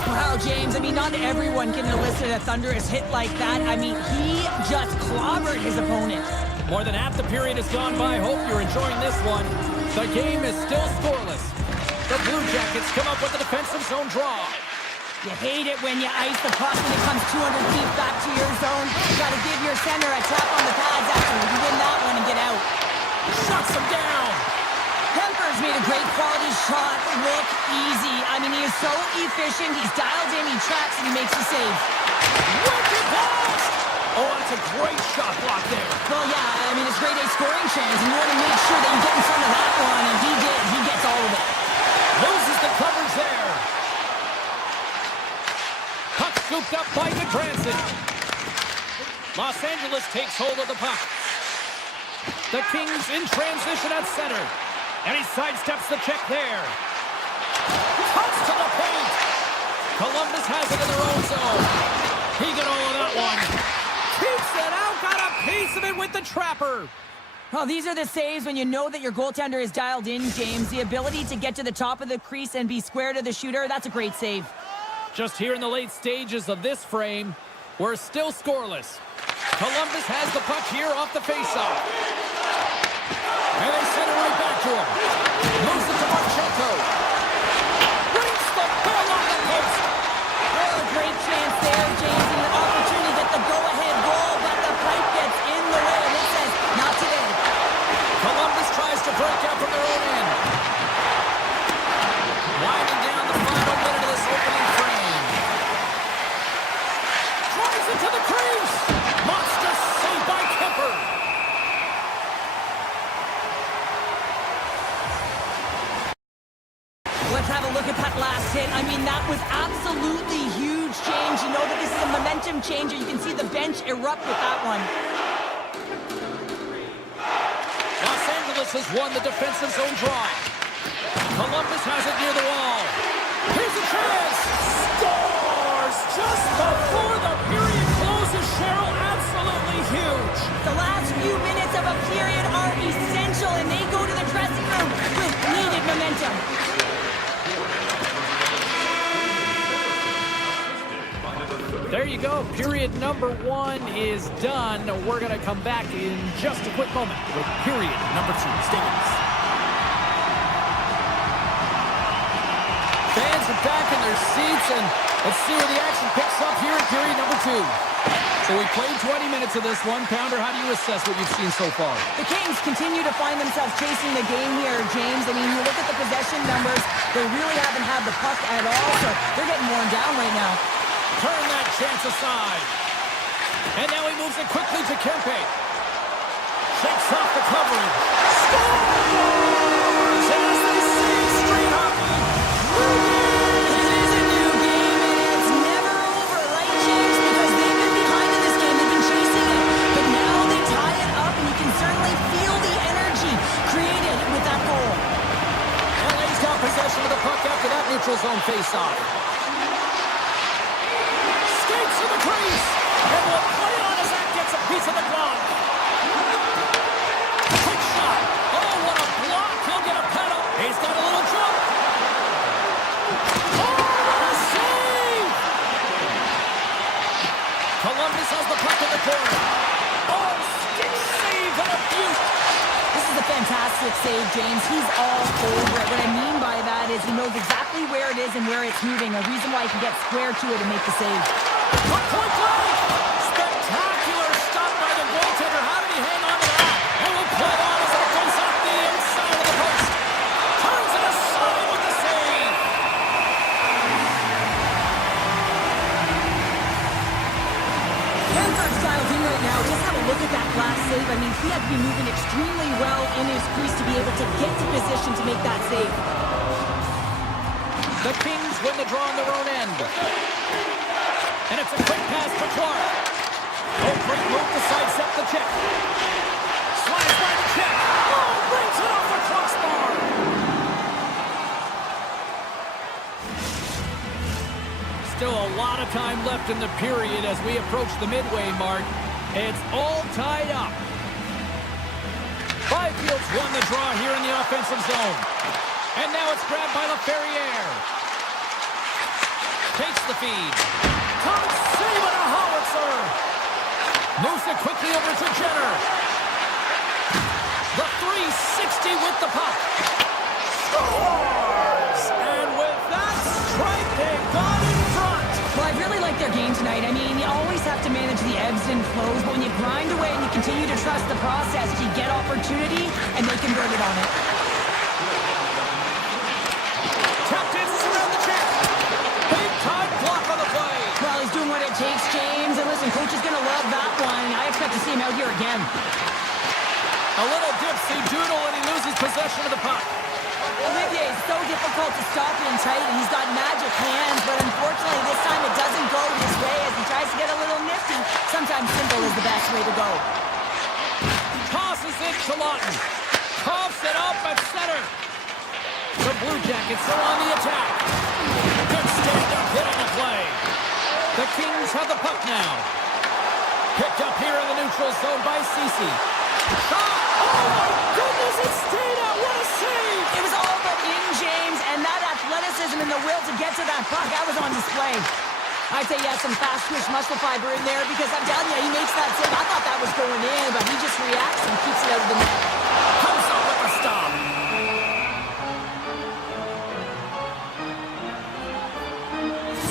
Wow, James, I mean, not everyone can elicit a thunderous hit like that. I mean, he just clobbered his opponent. More than half the period has gone by. Hope you're enjoying this one. The game is still scoreless. The Blue Jackets come up with a defensive zone draw. You hate it when you ice the puck and it comes 200 feet back to your zone. You got to give your center a tap on the pads after you win that one and get out. Shuts him down. Kemper's made a great quality shot look easy. I mean, he is so efficient. He's dialed in, he tracks, and he makes the save. Wicked blast! Oh, that's a great shot block there. Well, yeah, I mean, it's grade A scoring chance, and you want to make sure that you get in front of that one, and he did. He gets all of it. Loses the coverage there. Puck scooped up by Goodranson. Los Angeles takes hold of the puck. The Kings in transition at center. And he sidesteps the check there. Cuts to the point. Columbus has it in their own zone. He got all of that one. Keeps it out. Got a piece of it with the trapper. Well, these are the saves when you know that your goaltender is dialed in, James. The ability to get to the top of the crease and be square to the shooter, that's a great save. Just here in the late stages of this frame, we're still scoreless. Columbus has the puck here off the faceoff. And they send it right back to him. Moves it to Marchenko. Breaks the ball on the post. Oh, a great chance there, James, and an opportunity to get the go-ahead goal, but the pipe gets in the way, and it says, not today. Columbus tries to break out from their own end. Winding down the final minute of this opening frame. Drives it to the crease. Monster save by Kemper. Let's have a look at that last hit. I mean, that was absolutely huge, James. You know that this is a momentum changer. You can see the bench erupt with that one. Los Angeles has won the defensive zone draw. Columbus has it near the wall. Here's a chance. Scores just before the period closes, Cheryl. Absolutely huge. The last few minutes of a period are essential. you go. Period number 1 is done. We're going to come back in just a quick moment with period number 2. Stay with us. Fans are back in their seats, and let's see where the action picks up here in period number 2. So we played 20 minutes of this one. Pounder, how do you assess what you've seen so far? The Kings continue to find themselves chasing the game here, James. I mean, you look at the possession numbers, they really haven't had the puck at all, so they're getting worn down right now. Turn that chance aside. And now he moves it quickly to Kempe. Shakes off the coverage. Scores! As they say, street hockey. It is a new game, and it's never over, right, James? Because they've been behind in this game. They've been chasing it. But now they tie it up, and you can certainly feel the energy created with that goal. LA's got possession of the puck after that neutral zone faceoff. Skates to the crease. And will play on as that gets a piece of the glove. Quick shot. Oh, what a block. He'll get a pedal. He's got a little jump. Oh, what a save! Columbus has the puck in the corner. Oh, stick save and a beaut. This is a fantastic save, James. He's all over it. What I mean by that is he knows exactly where it is and where it's moving. A reason why he can get square to it and make the save. Point blank! Spectacular stop by the goaltender. How did he hang on to that? And will play on as it goes up the inside of the post. Turns it aside with the save. Hanford's dialed in right now. Just have a look at that last save. I mean, he had to be moving extremely well in his crease to be able to get to position to make that save. The Kings win the draw on their own end. And it's a quick pass to Clark. Oh, great move to sidestep the check. Slides by the check. Oh, brings it off the crossbar. Still a lot of time left in the period as we approach the midway mark. It's all tied up. Byfield's won the draw here in the offensive zone. And now it's grabbed by LaFerriere. Takes the feed. Tom save and a howitzer. Moves it quickly over to Jenner. The 360 with the puck. Scores! And with that strike, they got in front. Well, I really like their game tonight. I mean, you always have to manage the ebbs and flows, but when you grind away and you continue to trust the process, you get opportunity, and they convert it on it. Tap dances around the check. Big time block on the play. Well, he's doing what it takes, James. And listen, coach is going to love that one. I expect to see him out here again. A little dipsy doodle, and he loses possession of the puck. Olivier is so difficult to stop in tight, and he's got magic hands, but unfortunately this time it doesn't go his way as he tries to get a little nifty. Sometimes simple is the best way to go. Tosses it to Lawton. Coughs it up at center. The Blue Jackets are on the attack. Good stand-up hit on the play. The Kings have the puck now. Picked up here in the neutral zone by Ceci. Shot! Oh my goodness, it stayed out. What a save! It was all but in, James, and that athleticism and the will to get to that puck, that was on display. I'd say he has some fast-twitch muscle fiber in there because I'm telling you, he makes that save. I thought that was going in, but he just reacts and keeps it out of the net. Comes up with a stop.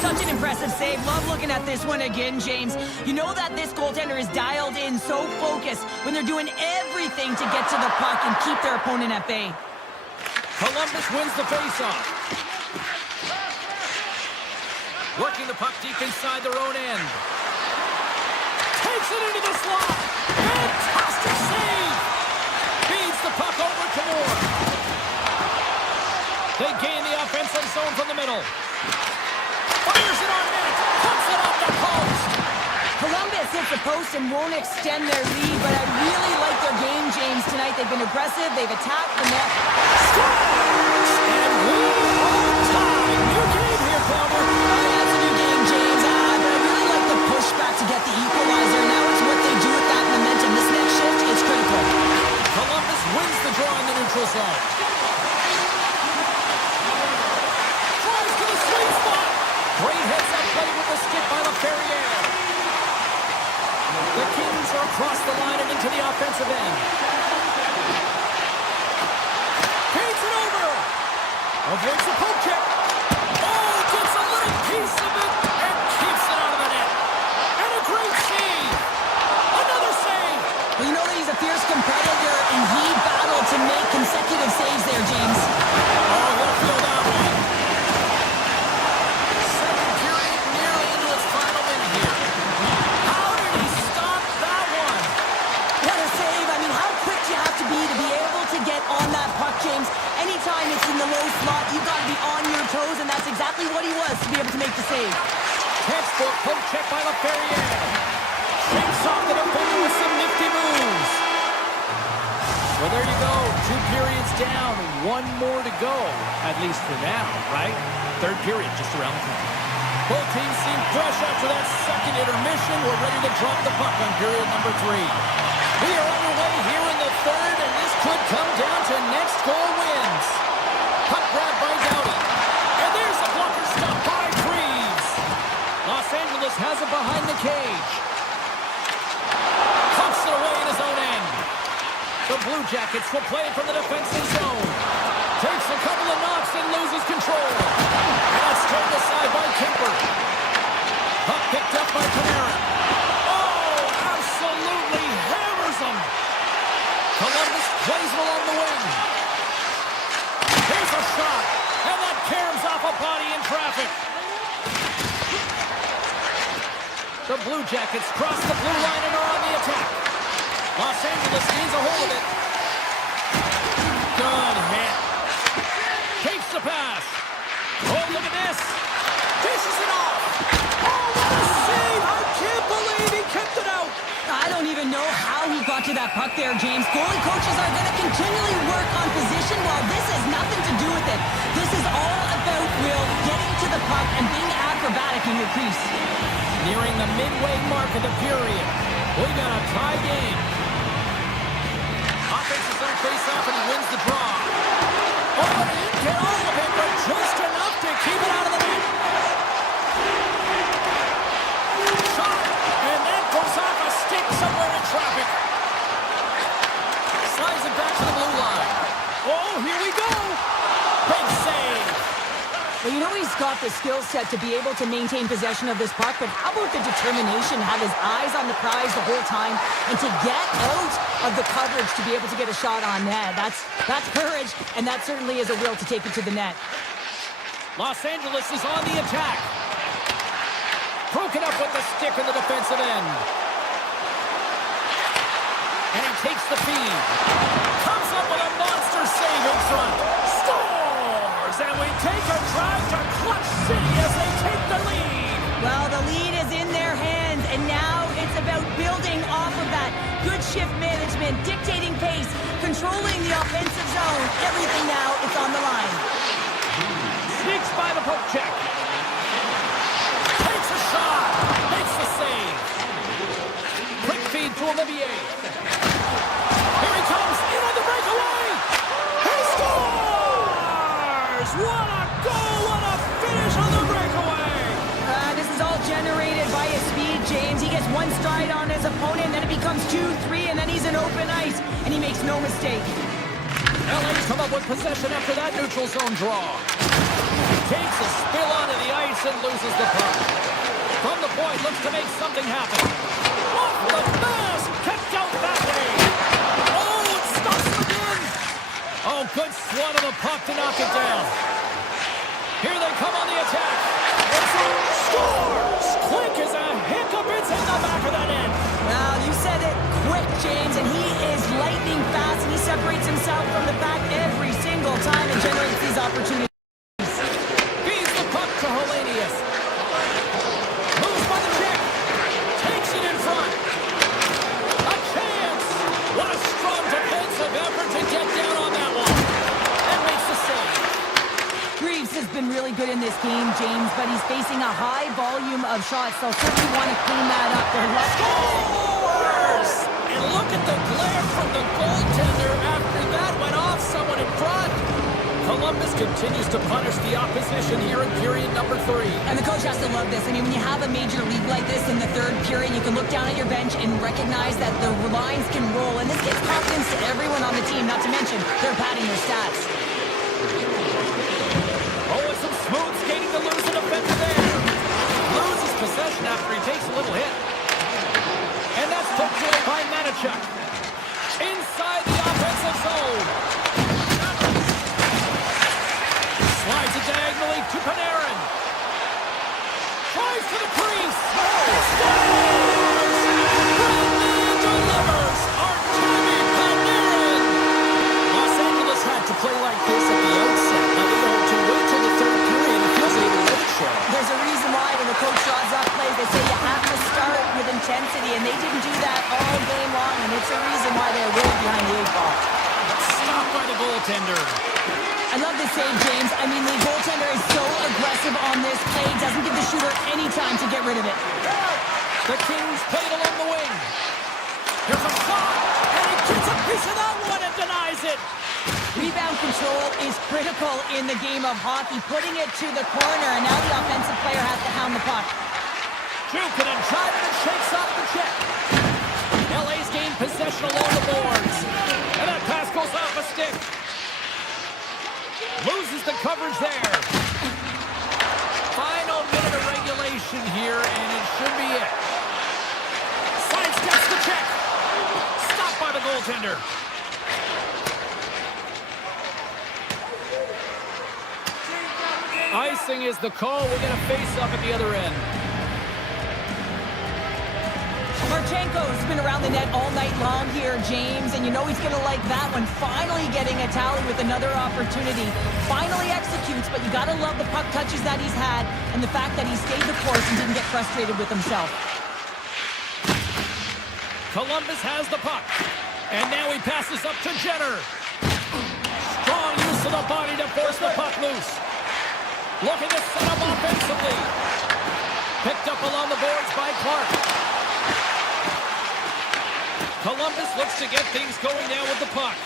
Such an impressive save. Love looking at this one again, James. You know that this goaltender is dialed in, so focused when they're doing everything to get to the puck and keep their opponent at bay. Columbus wins the faceoff. Working the puck deep inside their own end. Takes it into the slot. Fantastic save. Feeds the puck over to Moore. They gain the offensive zone from the middle. Fires it on net. Puts it off the post. Columbus hits the post and won't extend their lead, but I really like their game, James, tonight. They've been aggressive. They've attacked the net. Scores! And we are tied. New game here, Palmer. That's a new game, James. But I really like the pushback to get the equalizer. Now it's what they do with that momentum. This next shift is critical. Columbus wins the draw in the neutral zone. Tries to the sweet spot. Great heads up play with the stick by LaFerriere. across the line and into the offensive end. Feeds it over. Avoids the poke check. Oh, gets a little piece of it and keeps it out of the net. And a great save. Another save. Well, you know that he's a fierce competitor, and he battled to make consecutive saves there, James. Oh, left field out one. Second period nearly into its final minute here. How did he stop that one? What a save. I mean, how quick do you have to be able to get on that puck, James? Anytime it's in the low slot, you've got to be on your toes, and that's exactly what he was to be able to make the save. Textbook poke check by LaFerriere. Shakes off the defender with some nifty moves. Well, there you go. 2 periods down. 1 more to go. At least for now, right? Third period just around the corner. Both teams seem fresh after that second intermission. We're ready to drop the puck on period number 3. We are underway here in the third, and this could come down to next goal wins. Puck grab by Doughty. And there's a blocker stop by Greaves. Los Angeles has it behind the cage. Pumps it away in his own end. The Blue Jackets will play it from the defensive zone. Takes a couple of knocks and loses control. And it's turned aside by Kemper. Puck picked up by Kamara. Oh, absolutely hammers him. Columbus plays it along the wing. Here's a shot. And that caroms off a body in traffic. The Blue Jackets cross the blue line and are on the attack. Los Angeles gains a hold of it. Good hit. Takes the pass. Oh, look at this. Dishes it off. Oh, what a save. I can't believe he kept it out. I don't even know how he got to that puck there, James. Goalie coaches are going to continually work on position while this has nothing to do with it. This is all about Will getting to the puck and being acrobatic in your crease. Nearing the midway mark of the period. We got a tie game. Offensive zone face-off and he wins the draw. Oh, but he didn't get all of it, but just enough to keep it out of the net. Shot, and that goes off a stick somewhere in traffic. Slides it back to the blue line. Oh, here we go. Big save. Well, you know he's got the skill set to be able to maintain possession of this puck, but how about the determination, have his eyes on the prize the whole time, and to get out of the coverage to be able to get a shot on net. That's courage, and that certainly is a will to take it to the net. Los Angeles is on the attack. Broken up with the stick in the defensive end. And he takes the feed. Comes up with a monster save in front. Scores! And we take a drive to Clutch City as they take the lead. Well, the lead is in their hands, and now it's about building off of that. Good shift management, dictating pace, controlling the offensive zone. Everything now, it's on the line. Sneaks by the poke check. Takes a shot. Makes the save. Quick feed to Olivier. Here he comes. In on the breakaway. He scores! What a goal. What a finish on the breakaway. This is all generated by his speed, James. He gets one stride on his opponent, then it becomes 2, 3, and then he's in open ice, and he makes no mistake. LA's come up with possession after that neutral zone draw. Takes a spill onto the ice and loses the puck. From the point, looks to make something happen. Off the mask, kept out that way. Oh, it stops him again. Oh, good swat of the puck to knock it down. Here they come on the attack. Scores! Quick as a hiccup, it's in the back of the net. Well, you said it, quick, James, and he is lightning fast, and he separates himself from the back every single time and generates these opportunities. Feeds the puck to Hellenius. Moves by the check. Takes it in front. A chance. What a strong defensive effort to get down on that one. And makes the save. Greaves has been really good in this game, James, but he's facing a high volume of shots. They'll certainly want to clean that up. Scores! And look at the glare from the goaltender after that went off someone in front. Columbus continues to punish the opposition here in period number 3. And the coach has to love this. I mean, when you have a major league like this in the third period, you can look down at your bench and recognize that the lines can roll. And this gives confidence to everyone on the team, not to mention they're padding their stats. Oh, and some smooth skating to lose an offensive there. Loses possession after he takes a little hit. And that's poked away by Manichuk. Inside the offensive zone. Slides it diagonally to Panarin. Tries to the crease. Scores! Brendan delivers. Artemi Panarin. Los Angeles had to play like this at the outset. Now they have to wait till the third period. It feels like a late show. There's a reason why when the coach draws up plays, they say you have to start with intensity, and they didn't do that all game long, and it's a reason why they're way behind the 8 ball. Stopped by the goaltender. I love this save, James. I mean, the goaltender is so aggressive on this play, doesn't give the shooter any time to get rid of it. The Kings played along the wing. Here's a shot, and he gets a piece of that one and denies it. Rebound control is critical in the game of hockey, putting it to the corner, and now the offensive player has to hound the puck. Jukinen tried it and shakes off the check. LA's gained possession along the boards. And that pass goes off a stick. Loses the coverage there. Final minute of regulation here, and it should be it. Sidesteps the check. Stopped by the goaltender. Icing is the call. We're going to face up at the other end. Marchenko's been around the net all night long here, James, and you know he's going to like that one. Finally getting a tally with another opportunity. Finally executes, but you got to love the puck touches that he's had and the fact that he stayed the course and didn't get frustrated with himself. Columbus has the puck. And now he passes up to Jenner. Strong use of the body to force the puck loose. Looking to set up offensively. Picked up along the boards by Clark. Columbus looks to get things going now with the puck.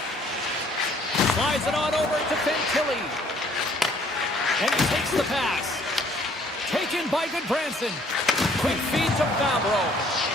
Slides it on over to Fantilli. And he takes the pass. Taken by Goodbranson. Quick feed to Fabro.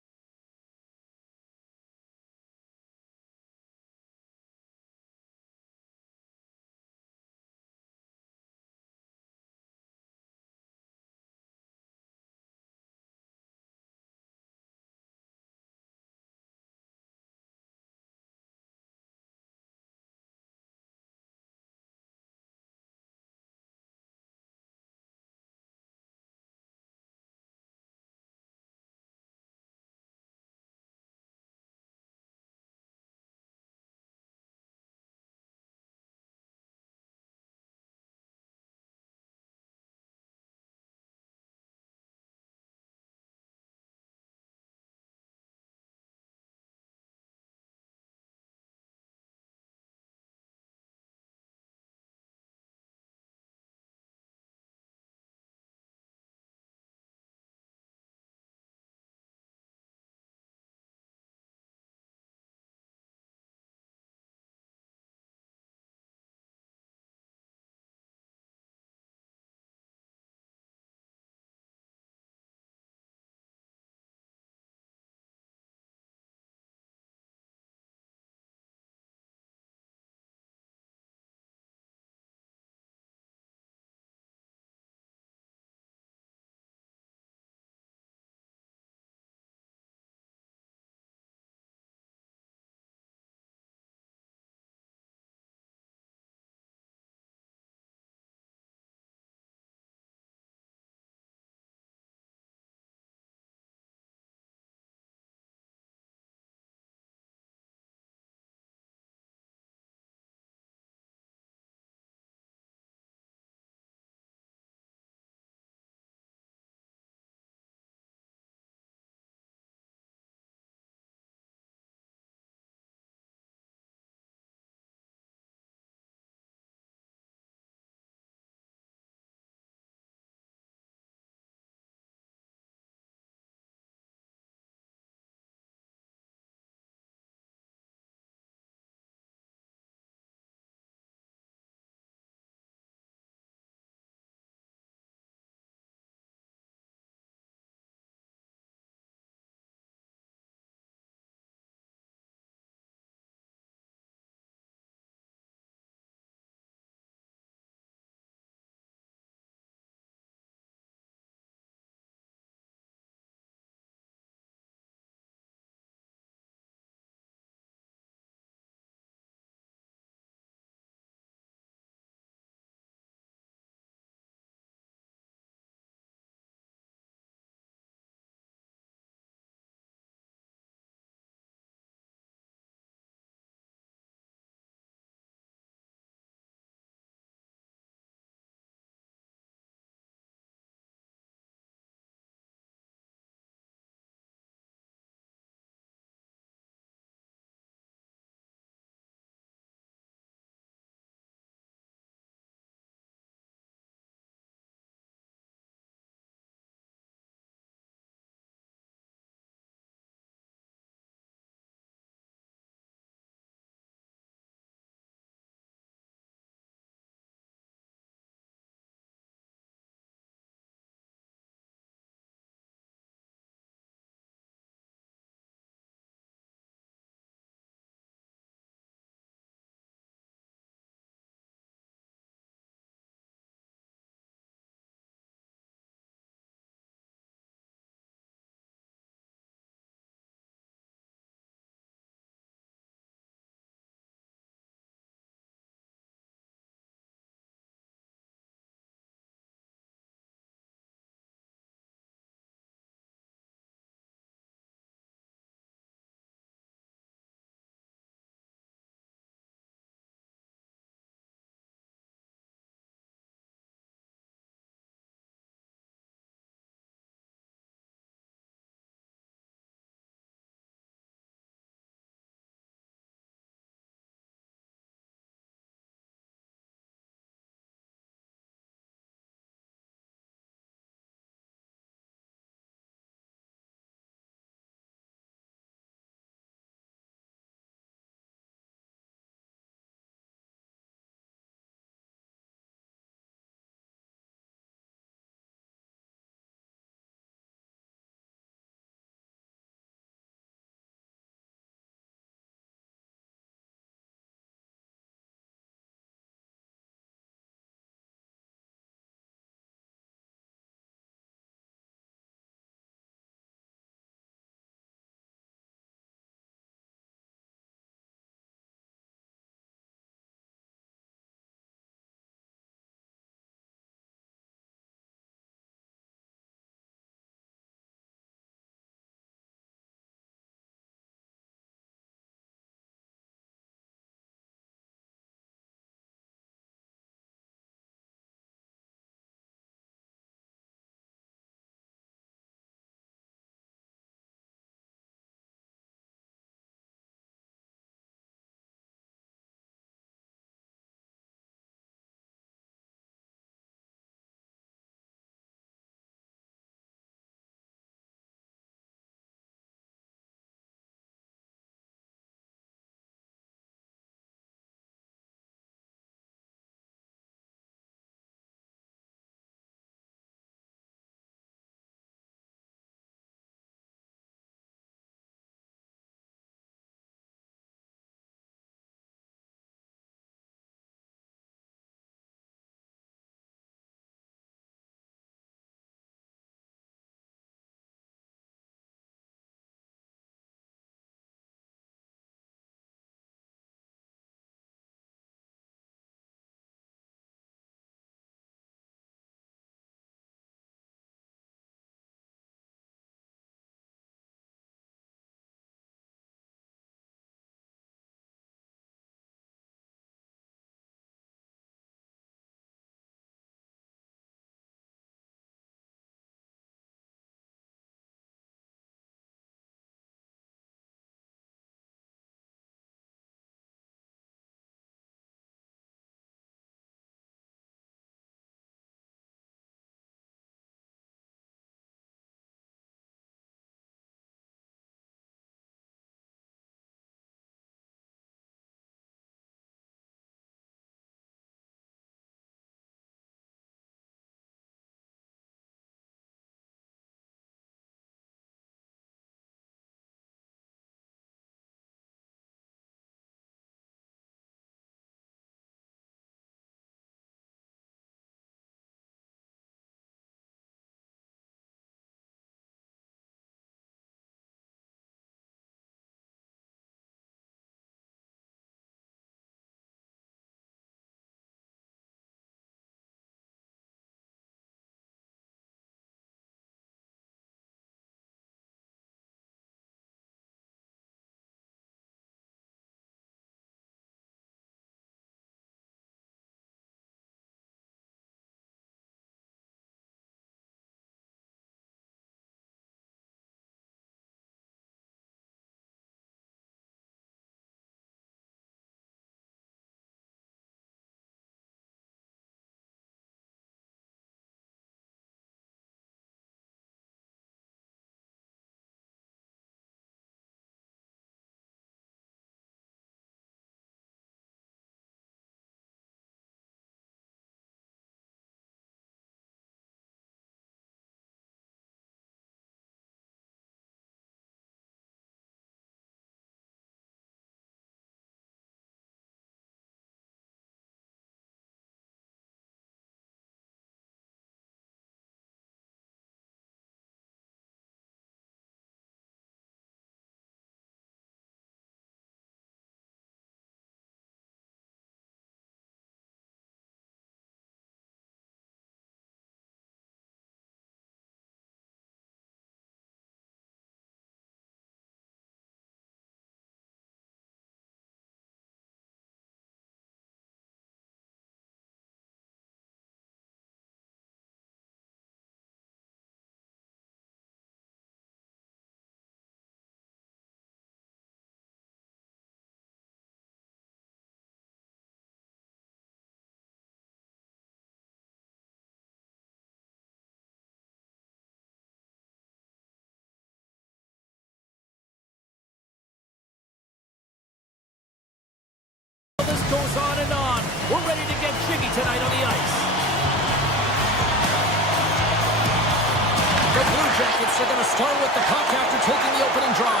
start with the puck after taking the opening draw.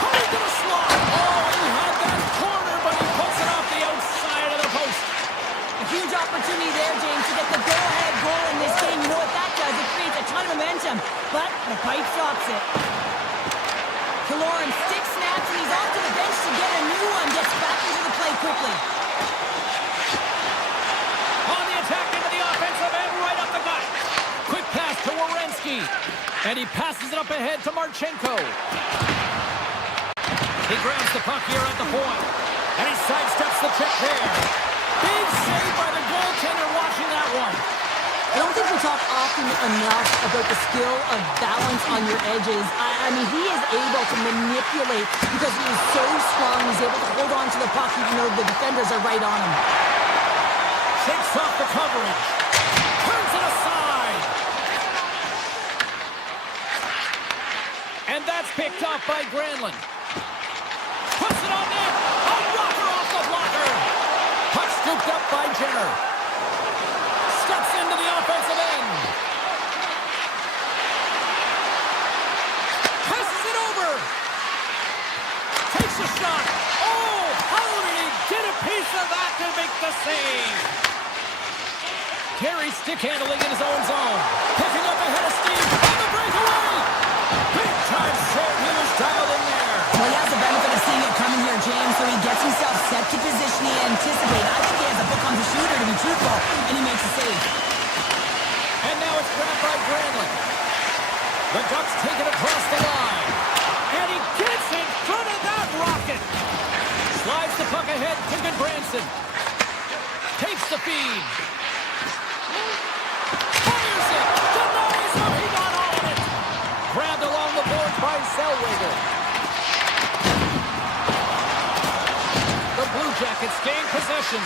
Coming to the slot. Oh, he had that corner, but he puts it off the outside of the post. A huge opportunity there, James, to get the go-ahead goal in this game. You know what that does? It creates a ton of momentum, but the pipe stops it. Kaloran stick snaps, and he's off to the bench to get a new one. Gets back into the play quickly. On the attack into the offensive end, right up the gut. Quick pass to Werenski. And he passes it up ahead to Marchenko. He grabs the puck here at the point. And he sidesteps the check there. Big save by the goaltender watching that one. I don't think we talk often enough about the skill of balance on your edges. I mean, he is able to manipulate because he is so strong. He's able to hold on to the puck even though the defenders are right on him. Shakes off the coverage. Turns it aside. And that's picked up by Granlund. Puts it on net. A blocker off the blocker. Puck scooped up by Jenner. Steps into the offensive end. Passes it over. Takes a shot. Oh, how did he get a piece of that to make the save? Carey stick handling in his own zone. Picking up ahead of Steve. On the breakaway. Big time save. He was dialed in there. Well, he has the benefit of seeing it coming here, James, so he gets himself set to position he anticipated. I think he has a book on the shooter, to be truthful, and he makes a save. And now it's grabbed by Granlund. The Ducks take it across the line. And he gets in front of that rocket. Slides the puck ahead to Goodbranson. Takes the feed. Fires it. Denies him. He got all of it. Grabbed along the boards by Zellweger. The Blue Jackets gain possession.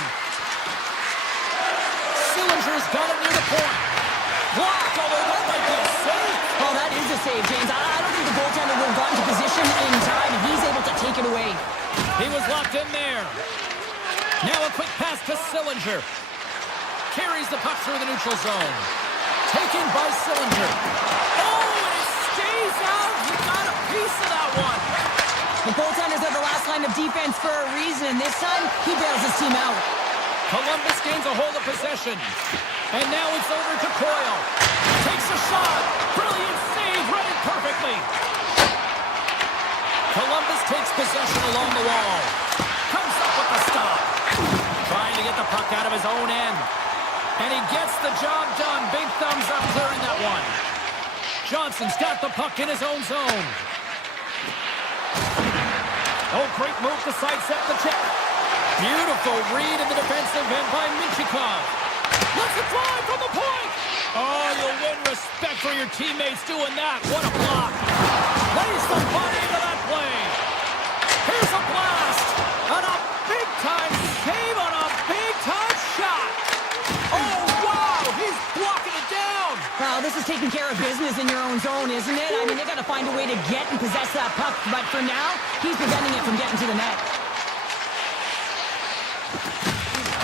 Sillinger's got it near the point. Blocked, although that might be a save. Oh, that is a save, James. I don't think the goaltender would have gotten to position in time, and he's able to take it away. He was locked in there. Now a quick pass to Sillinger. Carries the puck through the neutral zone. Taken by Sillinger. Oh, and it stays out. He got a piece of that one. The goaltenders are the last line of defense for a reason. This time, he bails his team out. Columbus gains a hold of possession. And now it's over to Coyle. Takes a shot. Brilliant save. Read it perfectly. Columbus takes possession along the wall. Comes up with the stop. Trying to get the puck out of his own end. And he gets the job done. Big thumbs up clearing that one. Johnson's got the puck in his own zone. Oh, great move to sidestep the check. Beautiful read in the defensive end by Minchikov. Let's it fly from the point. Oh, you'll win respect for your teammates doing that. What a block. Lays the body into that play. Here's a blast. And a big-time save on a big-time shot. Oh, wow. He's blocking it down. Wow, this is taking care of business in your own zone, isn't it? I mean, they got to find a way to get and possess that puck. But for now, he's preventing it from getting to the net.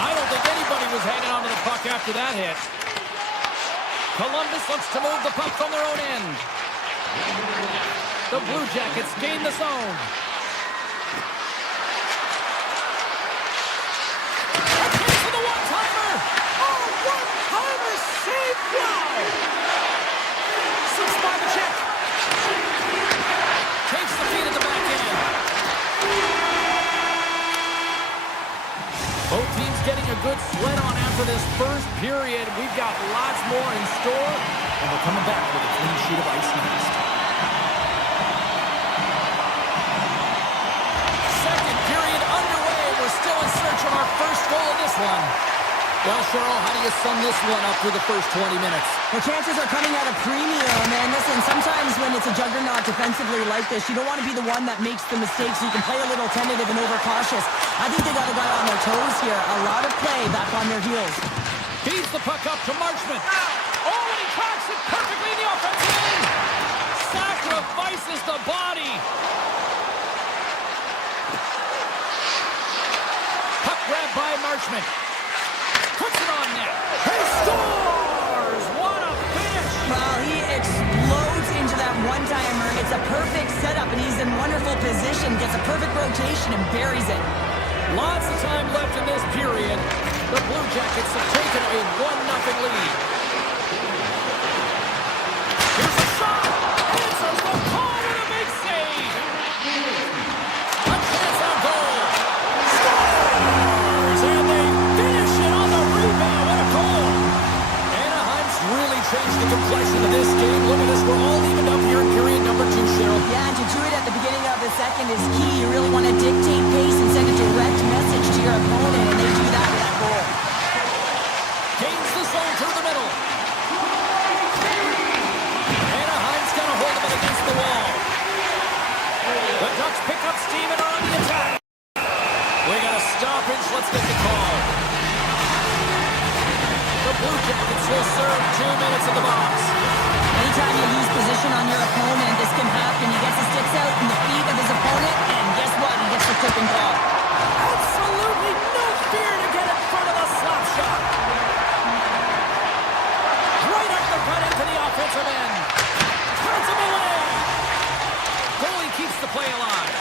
I don't think anybody was hanging on to the puck after that hit. Columbus looks to move the puck from their own end. The Blue Jackets gain the zone. A chance for the one-timer. Oh, one-timer save. Wow. Six by the check. Takes the feed at the back end. Both teams getting a good sweat on after this first period. We've got lots more in store, and we're coming back with a clean sheet of ice next. Second period underway. We're still in search of our first goal in this one. Well, Cheryl, how do you sum this one up through the first 20 minutes? The chances are coming at a premium, and listen, sometimes when it's a juggernaut defensively like this, you don't want to be the one that makes the mistake, so you can play a little tentative and overcautious. I think they got a guy on their toes here. A lot of play back on their heels. Feeds the puck up to Marchment. Oh, and he tracks it perfectly in the offensive end. Sacrifices the body. Puck grabbed by Marchment. Puts it on net. He scores! What a finish! Well, he It's a perfect setup, and he's in wonderful position. Gets a perfect rotation and buries it. Lots of time left in this period. The Blue Jackets have taken a 1-0 lead. Here's a shot. Answers the call with a big save. A chance on goal. Scores! And they finish it on the rebound. What a goal. Anaheim's really changed the complexion of this game. Look at this. We're all evened up here in period number 2, Cheryl. Yeah, and to do it at the beginning of the second is key. You really want to dictate pace and send a direct message to your opponent, and they do that with that goal. Gains the zone through the middle. Anaheim's got a hold of it against the wall. The Ducks pick up steam and are on the attack. We got a stoppage. Let's get the call. The Blue Jackets will serve 2 minutes in the box. Anytime you lose position on your opponent, this can happen. He gets his sticks out in the feet of his opponent, and guess what? He gets the tipping ball. Absolutely no fear to get in front of the slap shot. Right up the gut into the offensive end. Turns him away. Goalie keeps the play alive.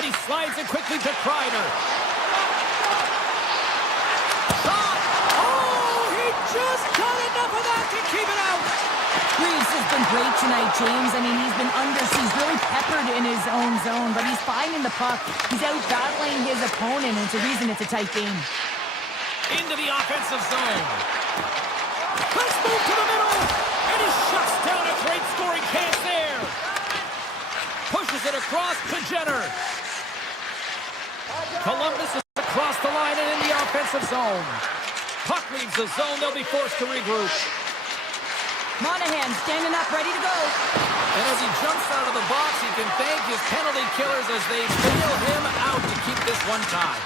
And he slides it quickly to Kreider. Shot! Oh, he just got enough of that to keep it out. Reeves has been great tonight, James. I mean, he's been he's really peppered in his own zone, but he's finding the puck. He's out battling his opponent, and it's a reason it's a tight game. Into the offensive zone. Let's move to the middle. And he shuts down a great scoring chance there. Pushes it across to Jenner. Columbus is across the line and in the offensive zone. Puck leaves the zone. They'll be forced to regroup. Monahan standing up, ready to go. And as he jumps out of the box, he can thank his penalty killers as they bail him out to keep this one tied.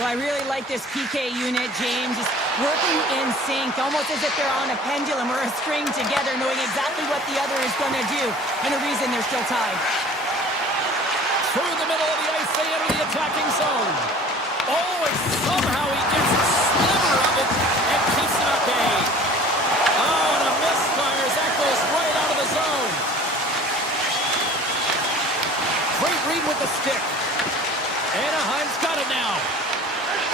Well, I really like this PK unit, James. Just working in sync, almost as if they're on a pendulum or a string together, knowing exactly what the other is going to do, and a reason they're still tied. Through the middle of the ice, they enter the attacking zone. Oh, and somehow he gets a sliver of it and keeps it at bay. Oh, and a misfire as that goes right out of the zone. Great read with the stick. Anaheim's got it now.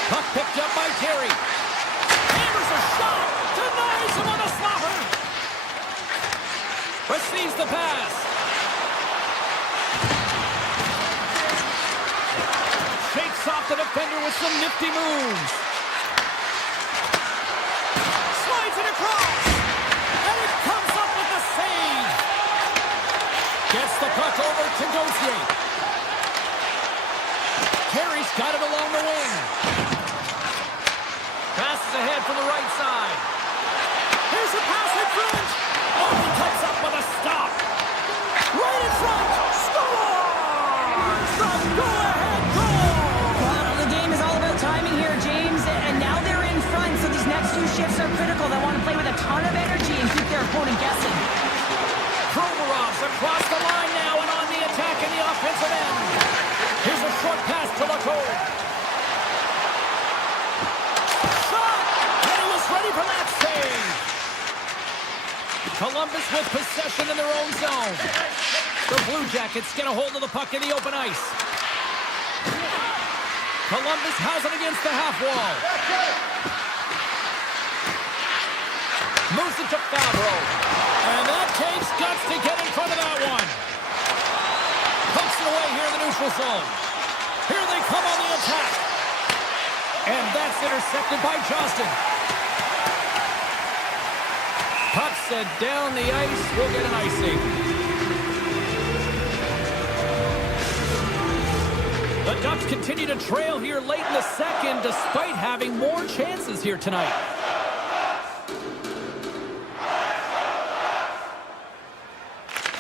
Puck picked up by Terry. Hammers a shot. Denies him on a slapper. Receives the pass. Shakes off the defender with some nifty moves. Slides it across. And it comes up with the save. Gets the puck over to Gauthier. Terry's got it along the wing. Passes ahead from the right side. Here's a pass in front. Oh, he comes up with a stop. Right in front. Scores! The go-ahead goal! Well, the game is all about timing here, James, and now they're in front, so these next 2 shifts are critical. They want to play with a ton of energy and keep their opponent guessing. Provorov's across the line now and on the attack in the offensive end. Here's a short pass to Lacour. Shot! And he was ready for that save. Columbus with possession in their own zone. The Blue Jackets get a hold of the puck in the open ice. Columbus has it against the half wall. Moves it to Favreau. And that takes guts to get in front of that one. Pokes it away here in the neutral zone. Here they come on the attack. And that's intercepted by Johnston. Puck set down the ice. We'll get an icing. The Ducks continue to trail here late in the second despite having more chances here tonight.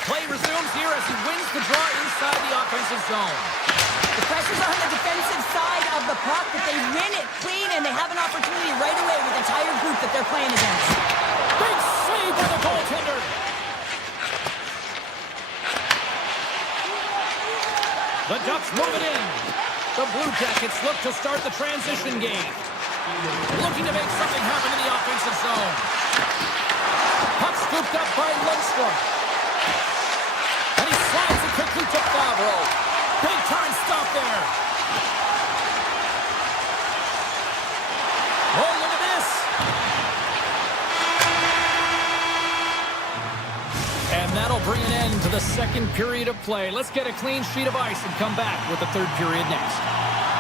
Play resumes here as he wins the draw inside the offensive zone. The pressure's on the defensive side of the puck, but they win it clean, and they have an opportunity right away with the entire group that they're playing against. Big save by the goaltender. The Ducks move it in. The Blue Jackets look to start the transition game. Looking to make something happen in the offensive zone. Puck scooped up by Lundstrom. to Favreau. Big time stop there. Oh, look at this. And that'll bring an end to the second period of play. Let's get a clean sheet of ice and come back with the third period next.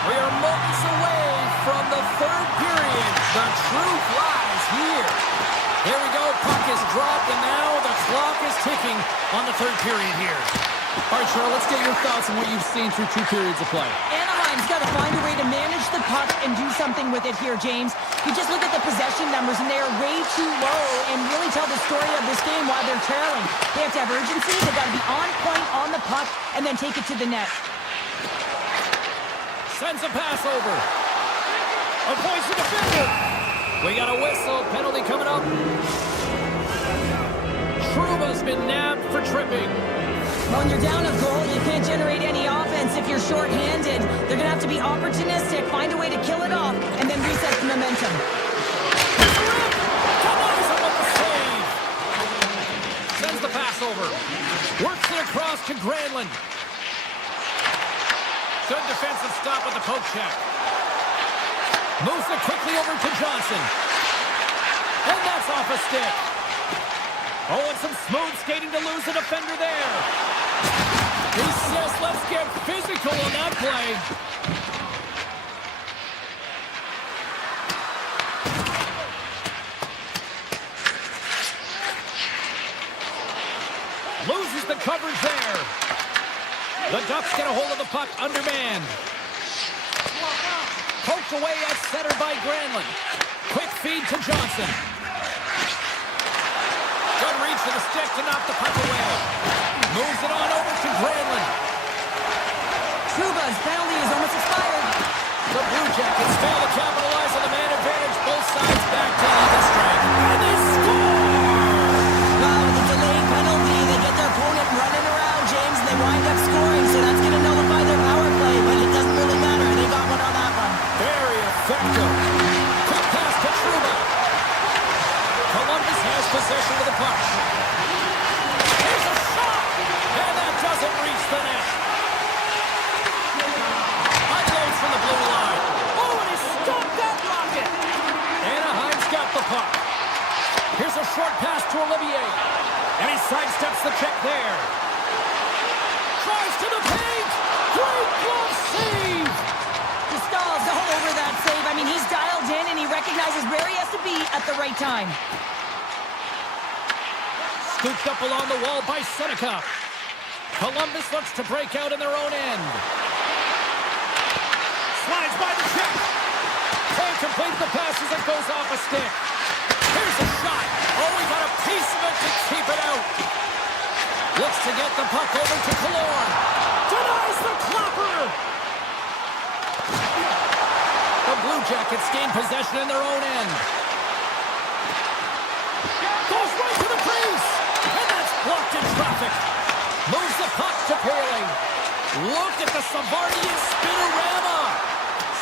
We are moments away from the third period. The truth lies here. Here we go. Puck is dropped, and now the clock is ticking on the third period here. All right, Cheryl, let's get your thoughts on what you've seen through 2 periods of play. Anaheim's got to find a way to manage the puck and do something with it here, James. You just look at the possession numbers, and they are way too low and really tell the story of this game while they're trailing. They have to have urgency. They've got to be on point on the puck and then take it to the net. Sends a pass over. Avoids the defender. We got a whistle. Penalty coming up. Trouba's been nabbed for tripping. When you're down a goal, you can't generate any offense if you're shorthanded. They're going to have to be opportunistic, find a way to kill it off, and then reset the momentum. Save. Sends the pass over. Works it across to Granlund. Good defensive stop with the poke check. Moves it quickly over to Johnson. And that's off a stick. Oh, and some smooth skating to lose the defender there. He says, let's get physical on that play. Loses the coverage there. The Ducks get a hold of the puck, undermanned. Poked away at center by Granlund. Quick feed to Johnson. Good reach to the stick to knock the puck away. Moves it on over to Granlund. Trouba's penalty is almost expired. The Blue Jackets fail to capitalize on the man advantage. Both sides back to even strength. And they score! Wow, with the delayed penalty, they get their opponent running around, James, and they wind up scoring, so that's going to nullify their power play, but it doesn't really matter. They got one on that one. Very effective. Quick pass to Trouba. Columbus has possession of the puck. Here's a shot! And that doesn't reach the net. Unloads from the blue line. Oh, and he stopped that rocket! Anaheim's got the puck. Here's a short pass to Olivier. And he sidesteps the check there. Tries to the paint! Great glove save! Stahl's all over that save. I mean, he's dialed in, and he recognizes where he has to be at the right time. Scooped up along the wall by Seneca. Columbus looks to break out in their own end. Slides by the check. Can't complete the pass as it goes off a stick. Here's a shot. Oh, we got a piece of it to keep it out. Looks to get the puck over to Killorn. Denies the clapper. The Blue Jackets gain possession in their own end. Goes right to the crease. And that's blocked in traffic. Moves the puck to Paling. Look at the Savardian spinorama.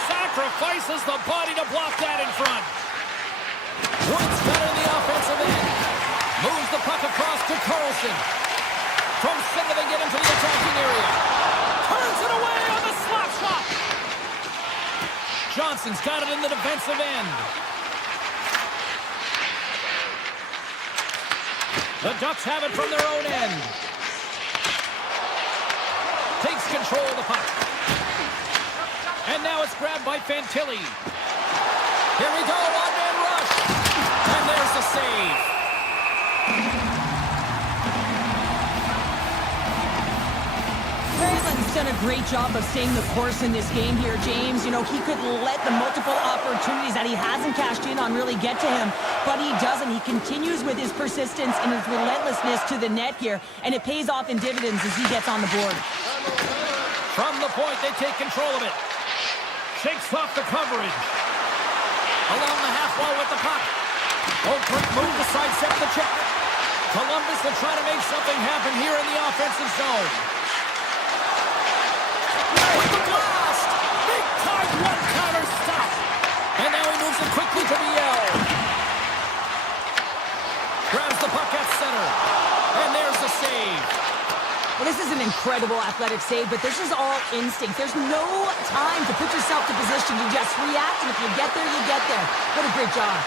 Sacrifices the body to block that in front. Woods got in the offensive end. Moves the puck across to Carlson. From center they get into the attacking area. Turns it away on the slap shot. Johnson's got it in the defensive end. The Ducks have it from their own end. Takes control of the puck. And now it's grabbed by Fantilli. Here we go, one-man rush. And there's the save. Granlund's done a great job of staying the course in this game here, James. You know, he could let the multiple opportunities that he hasn't cashed in on really get to him, but he doesn't. He continues with his persistence and his relentlessness to the net here, and it pays off in dividends as he gets on the board. From the point, they take control of it. Shakes off the coverage. Along the half wall with the puck. Oh, quick move to sidestep the check. Columbus will try to make something happen here in the offensive zone. With the blast! Big time one-counter stop. And now he moves it quickly to Biel. Grabs the puck at center. And there's the save. Well, this is an incredible incredible athletic save, but this is all instinct. There's no time to put yourself to position. You just react, and if you get there, you get there. What a great job.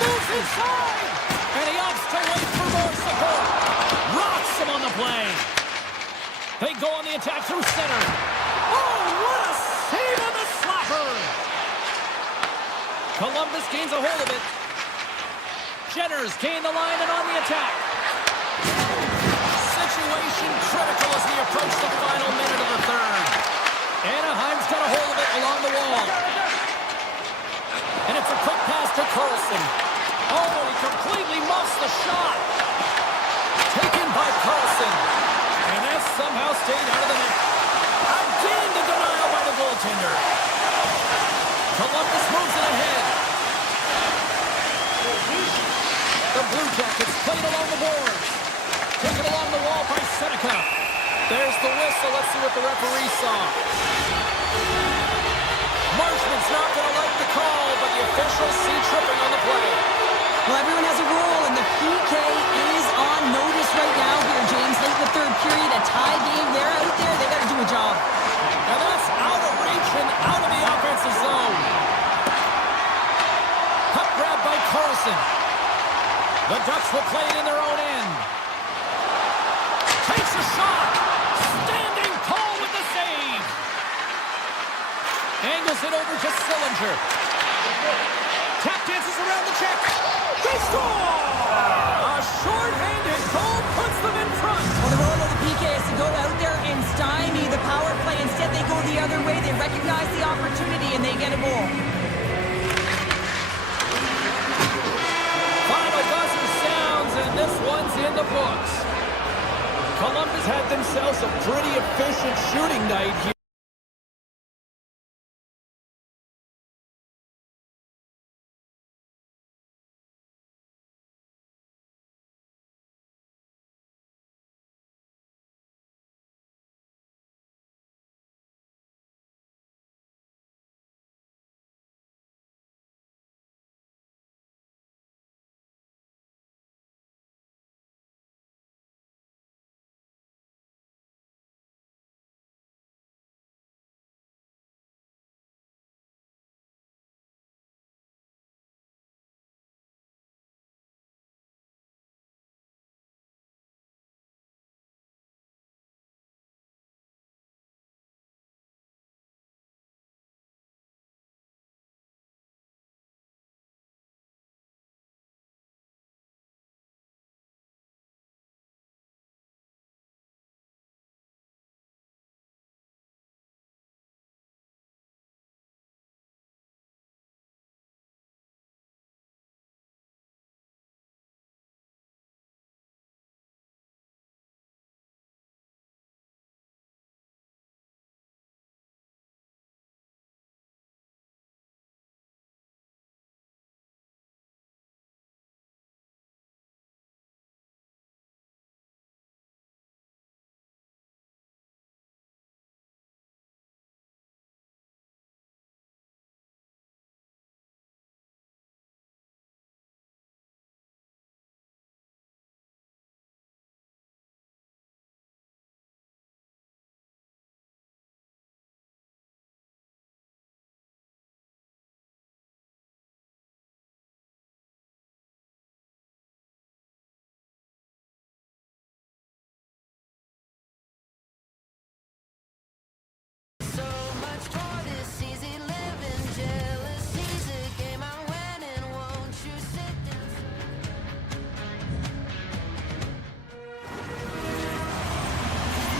Moves inside! And he opts to wait for more support. Rocks him on the play. They go on the attack through center. Oh, what a save on the slapper! Columbus gains a hold of it. Jenners gain the line and on the attack. Situation critical as we approach the final minute of the third. Anaheim's got a hold of it along the wall. And it's a quick pass to Carlson. Oh, he completely muffs the shot. Taken by Carlson. And that somehow stayed out of the net. Again, the denial by the goaltender. Columbus moves it ahead. The Blue Jackets played along the boards. Taken along the wall by Seneca. There's the whistle. Let's see what the referee saw. Marshman's not going to like the call, but the officials see tripping on the play. Well, everyone has a role, and the PK is on notice right now here, James. Late in the third period, a tie game. They're out there. They got to do a job. Now that's out of reach and out of the offensive zone. Puck grab by Carlson. The Ducks will play it in their own end. Takes a shot. Standing tall with the save. Angles it over to Sillinger. Tap dances around the check. They score! A short-handed goal puts them in front. Well, the role of the PK is to go out there and stymie the power play. Instead, they go the other way. They recognize the opportunity, and they get a goal. Final buzzer sounds, and this one's in the books. Columbus had themselves a pretty efficient shooting night here.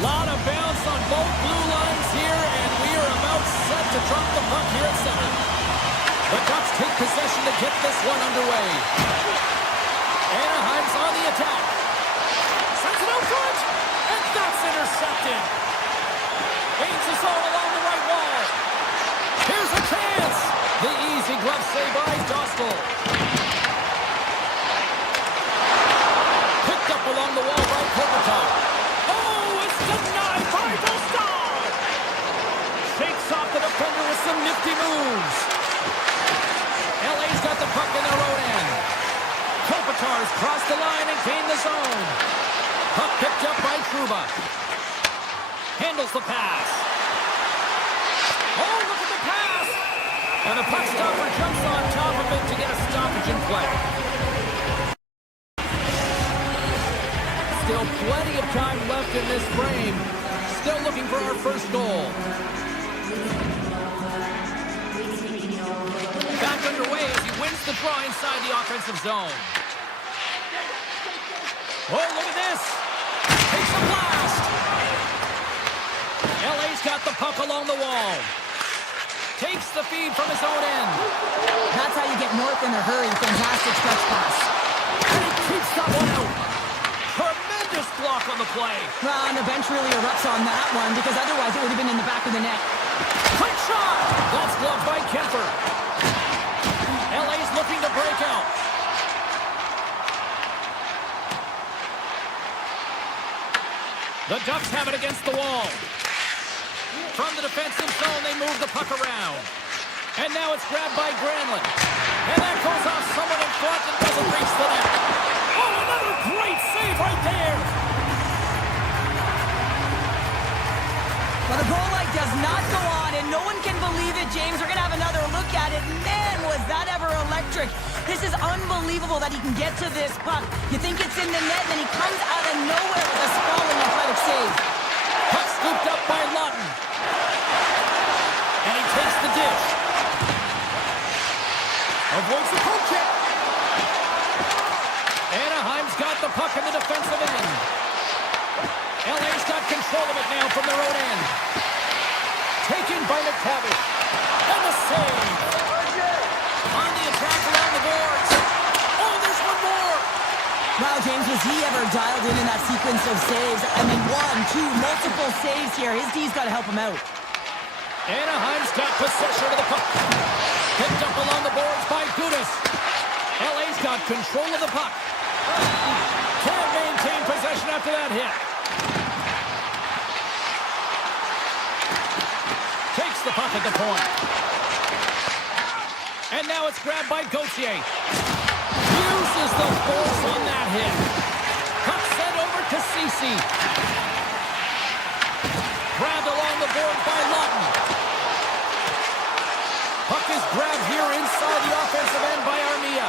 Lot of bounce on both blue lines here, and we are about set to drop the puck here at center. The Ducks take possession to get this one underway. Anaheim's on the attack. Sends it out front, and that's intercepted. Gains his own along the right wall. Here's a chance. The easy glove save by Dostal. Picked up along the wall by Kopitar. Denied by Dostal. Shakes off the defender with some nifty moves. LA's got the puck in their own end. Kopitar's crossed the line and gained the zone. Puck picked up by Trouba. Handles the pass. Oh, look at the pass! And the puck stopper jumps on top of it to get a stoppage in play. Still plenty of time left in this frame. Still looking for our first goal. Back underway as he wins the draw inside the offensive zone. Oh, look at this. Takes a blast. LA's got the puck along the wall. Takes the feed from his own end. That's how you get north in a hurry. Fantastic stretch pass. And he keeps that one out. Tremendous block on the play. Well, and the bench really erupts on that one because otherwise it would have been in the back of the net. Quick shot. That's gloved by Kemper. LA's looking to break out. The Ducks have it against the wall. From the defensive zone, they move the puck around. And now it's grabbed by Granlund. And that goes off someone in front and doesn't reach the net. Oh, another great save right there. Well, the goal light does not go on, and no one can believe it, James. We're going to have another look at it. Man, was that ever electric. This is unbelievable that he can get to this puck. You think it's in the net, then he comes out of nowhere with a sprawling athletic save. Puck scooped up by Lawton. And he takes the dish. Avoids the poke check. Anaheim's got the puck in the defensive end. LA's got control of it now from their own end. Taken by McTavish. And the save. On the attack along the boards. Oh, there's one more. Wow, James, was he ever dialed in that sequence of saves? I mean, one, two, multiple saves here. His D's got to help him out. Anaheim's got possession of the puck. Picked up along the boards by Gudas. LA's got control of the puck. Can't maintain possession after that hit. Takes the puck at the point. And now it's grabbed by Gauthier. Uses the force on that hit. Puck sent over to Ceci. Grabbed along the board by Lawton. Puck is grabbed here inside the offensive end by Armia.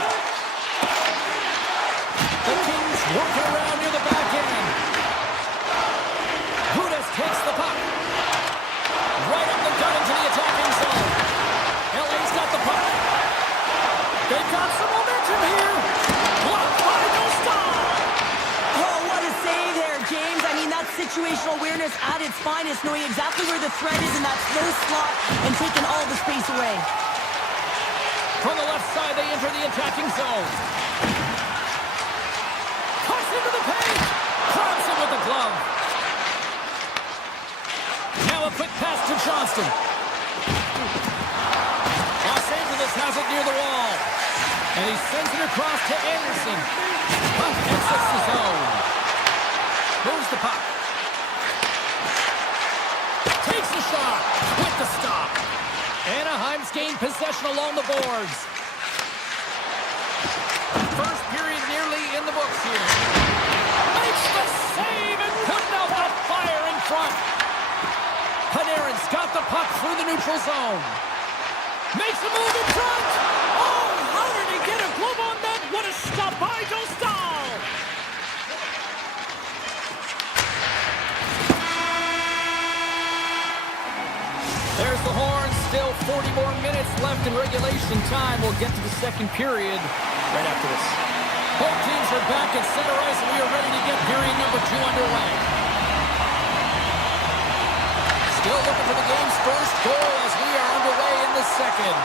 The Kings working around near the back end. Gudas takes the puck. Right up the gut into the attacking zone. LA's got the puck. They've got some momentum here. Blocked by Dostal. Oh, what a save there, James. I mean, that's situational awareness at its finest, knowing exactly where the threat is in that slow slot and taking all the space away. From the left side, they enter the attacking zone. Cuts into the paint. Grabs him with the glove. Now a quick pass to Johnston. Los Angeles has it near the wall. And he sends it across to Anderson. Puck exits the zone. Moves the puck. Takes the shot. With the stop. Anaheim's gained possession along the boards. First period nearly in the books here. Makes the save and putting out the fire in front. Panarin's got the puck through the neutral zone. Makes a move in front. Oh, how did he get a glove on that? What a stop by Dostal. There's the horn. Still 40 more minutes left in regulation time. We'll get to the second period right after this. Both teams are back at center ice, and we are ready to get period number 2 underway. Still looking for the game's first goal as we are underway in the second.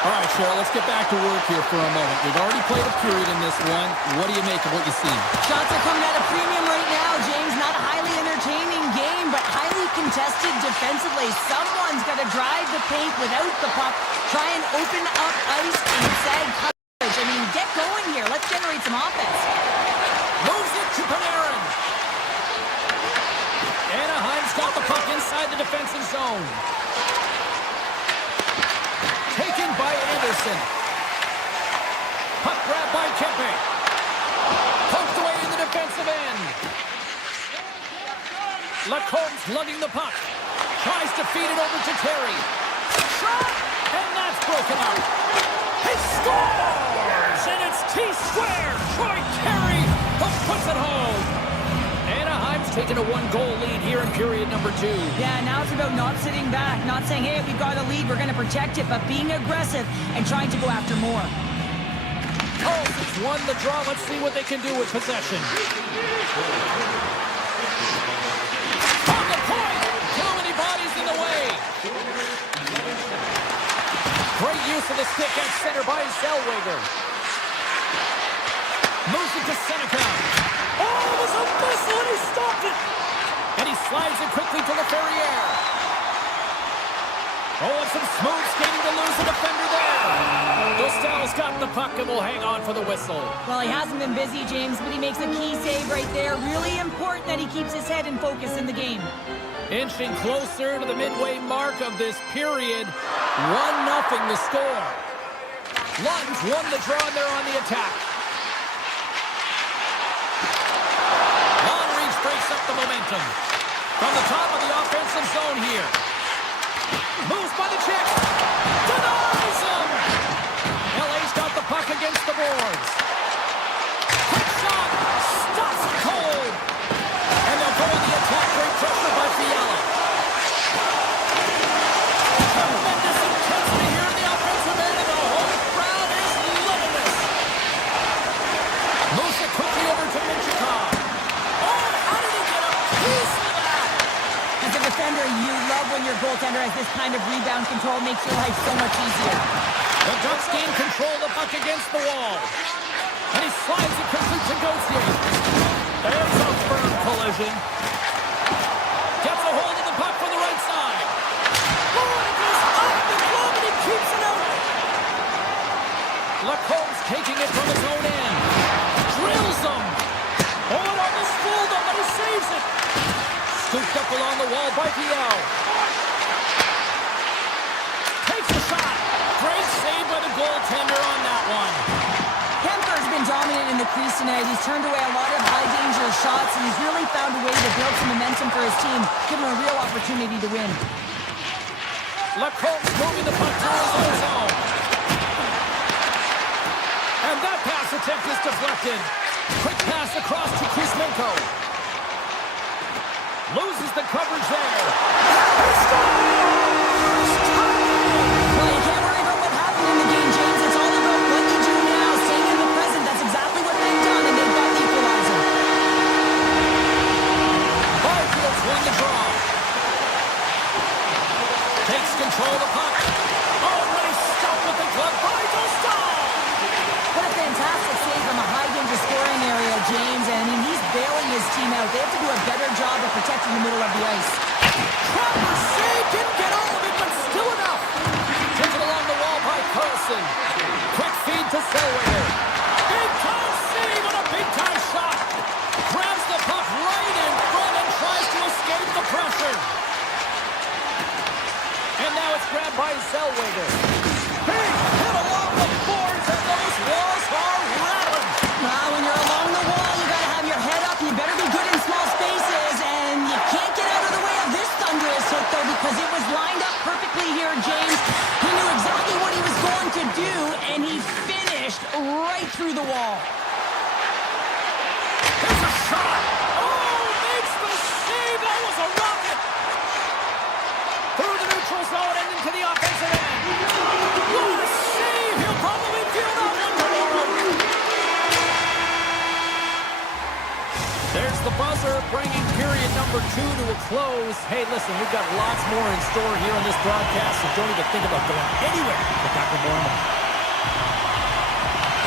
All right, Cheryl, let's get back to work here for a moment. We've already played a period in this one. What do you make of what you see? Shots are coming at a premium right now, James. Not a highly entertaining game, but highly contested defensively. Someone's got to drive the paint without the puck, try and open up ice and sag coverage. I mean, get going here. Let's generate some offense. Moves it to Panarin. Anaheim's got the puck inside the defensive zone. Taken by Anderson. Puck grabbed by Kempe. Poked away in the defensive end. Lacombe's lugging the puck. Tries to feed it over to Terry. Shot! And that's broken up. He scores! And it's T-squared. Troy Terry puts it home. Anaheim's taken a one-goal lead here in period number 2. Yeah, now it's about not sitting back, not saying, hey, we've got a lead, we're going to protect it, but being aggressive and trying to go after more. Carlson's won the draw. Let's see what they can do with possession. On the point! Too many bodies in the way. Great use of the stick at center by Zellweger. Moves it to Seneca. Oh, it was a missile and he stopped it! And he slides it quickly to LaFerriere. Oh, and some smooth skating to lose a defender there. Dostal's got the puck and will hang on for the whistle. Well, he hasn't been busy, James, but he makes a key save right there. Really important that he keeps his head in focus in the game. Inching closer to the midway mark of this period. 1-0 the score. Lund's won the draw and they're on the attack. Long reach breaks up the momentum. From the top of the offensive zone here. Moves by the check. Denies him! LA's got the puck against the boards. Quick shot. Stops it cold. And they'll go on the attack. Great pressure by Fiala. Tremendous intensity here in the offensive end. And the whole crowd is loving this. Moves it quickly over to Minchikov. Oh, how did he get a piece of that? As a defender, you love when your goaltender has this kind of rebound control. Makes your life so much easier. The Ducks gain control of the puck against the wall. And he slides it quickly to Gauthier. There's a firm collision. Gets a hold of the puck from the right side. Oh, and it goes off the glove and he keeps it out. Lacombe's taking it from his own end. Drills him. Oh, it almost fooled him, but he saves it. Scooped up along the wall by Piel. Takes the shot. Great save by the goaltender on that one. Kemper's been dominant in the crease tonight. He's turned away a lot of high-danger shots, and he's really found a way to build some momentum for his team, give him a real opportunity to win. Lacombe's moving the puck to his own zone. And that pass attempt is deflected. Quick pass across to Kuzmenko. Loses the coverage there. He scores! Well, you can't worry about what happened in the game, James. It's all about what you do now, staying in the present. That's exactly what they've done, and they've got the equalizer. Barfield's won the draw. Takes control of the puck. Oh, nice stop with the glove by Dostal! What a fantastic save from a high-danger scoring area, James. And I mean, he's bailing his team out. They have to do a better job of protecting the middle of the ice. Proper save, didn't get all of it, but still enough. Taken along the wall by Carlson. Quick feed to Zellweger. Big-time save and a big-time shot. Grabs the puck right in front and tries to escape the pressure. And now it's grabbed by Zellweger. Big hit along the boards, and those walls are rattling. Well, when you're along the wall, you got to have your head up. You better be good in small spaces, and you can't get out of the way of this thunderous hit, though, because it was lined up perfectly here, James. He knew exactly what he was going to do, and he finished right through the wall. There's a shot. Oh, makes the save. That was a rocket. Through the neutral zone and into the offensive end. What a save. He'll probably feel that one tomorrow. There's the buzzer, bringing period number 2 to a close. Hey, listen, we've got lots more in store here on this broadcast, so don't even think about going anywhere. We're back with more in a moment.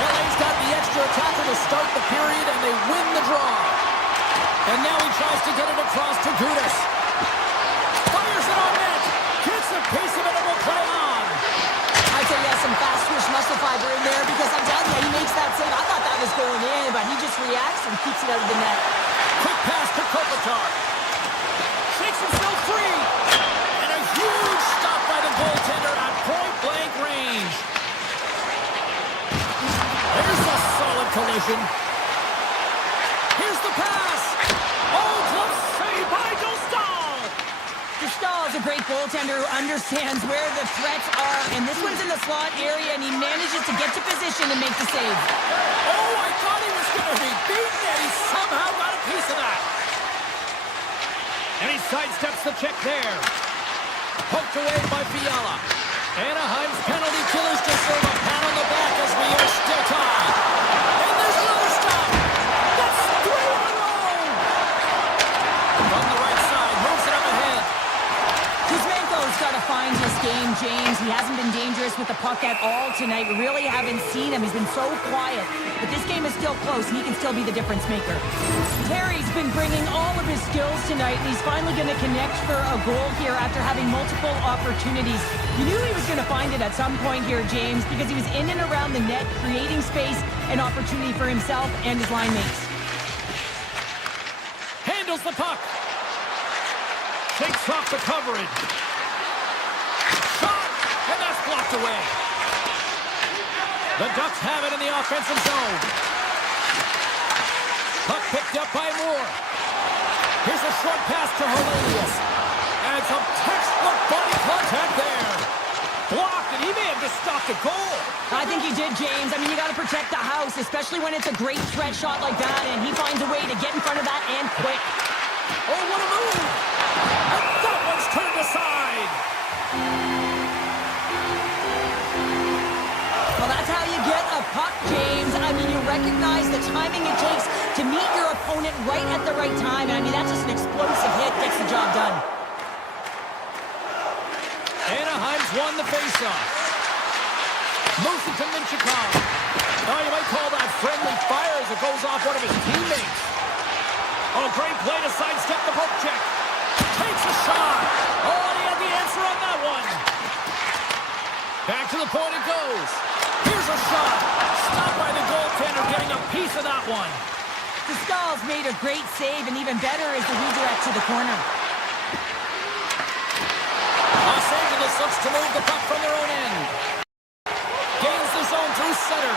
LA's got the extra attacker to start the period, and they win the draw. And now he tries to get it across to Gudas. Fires it on net. Gets a piece of it and will play on. I'd say he has some fast twitch muscle fiber in there, because I'm telling you, he makes that save. I thought that was going in, but he just reacts and keeps it out of the net. Quick pass to Kopitar. Shakes himself free. And a huge stop by the goaltender at point-blank range. There's a solid collision. Here's great goaltender who understands where the threats are, and this one's in the slot area, and he manages to get to position and make the save. Oh, I thought he was going to be beaten, and he somehow got a piece of that. And he sidesteps the check there. Poked away by Fiala. Anaheim's penalty killers deserve a pat on the back as we are still tied. And there's another stop. That's 3 in a row. From the right side, moves it up ahead. Kuzmenko's got to find his game, James. He hasn't been dangerous with the puck at all tonight. We really haven't seen him. He's been so quiet. But this game is still close, and he can still be the difference maker. Terry's been bringing all of his skills tonight, and he's finally going to connect for a goal here after having multiple opportunities. You knew he was going to find it at some point here, James, because he was in and around the net, creating space and opportunity for himself and his line mates. Handles the puck. Takes off the coverage. Shot! And that's blocked away. The Ducks have it in the offensive zone. Puck picked up by Moore. Here's a short pass to Hellenius. And some textbook body contact there. Blocked, and he may have just stopped a goal. I think he did, James. I mean, you got to protect the house, especially when it's a great threat shot like that, and he finds a way to get in front of that and quick. Oh, what a move! And that one's turned aside. Well, that's how you get a puck, James. I mean, you recognize the timing it takes to meet your opponent right at the right time. And I mean, that's just an explosive hit, gets the job done. Anaheim's won the faceoff. Moves it to Minchikov. Now you might call that friendly fire as it goes off one of his teammates. Oh, great play to sidestep the poke check. Takes a shot. Oh, and he had the answer on that one. Back to the point it goes. Here's a shot. Stopped by the goaltender, getting a piece of that one. Pascal's made a great save, and even better is the redirect to the corner. Los Angeles looks to move the puck from their own end. Gains the zone through center.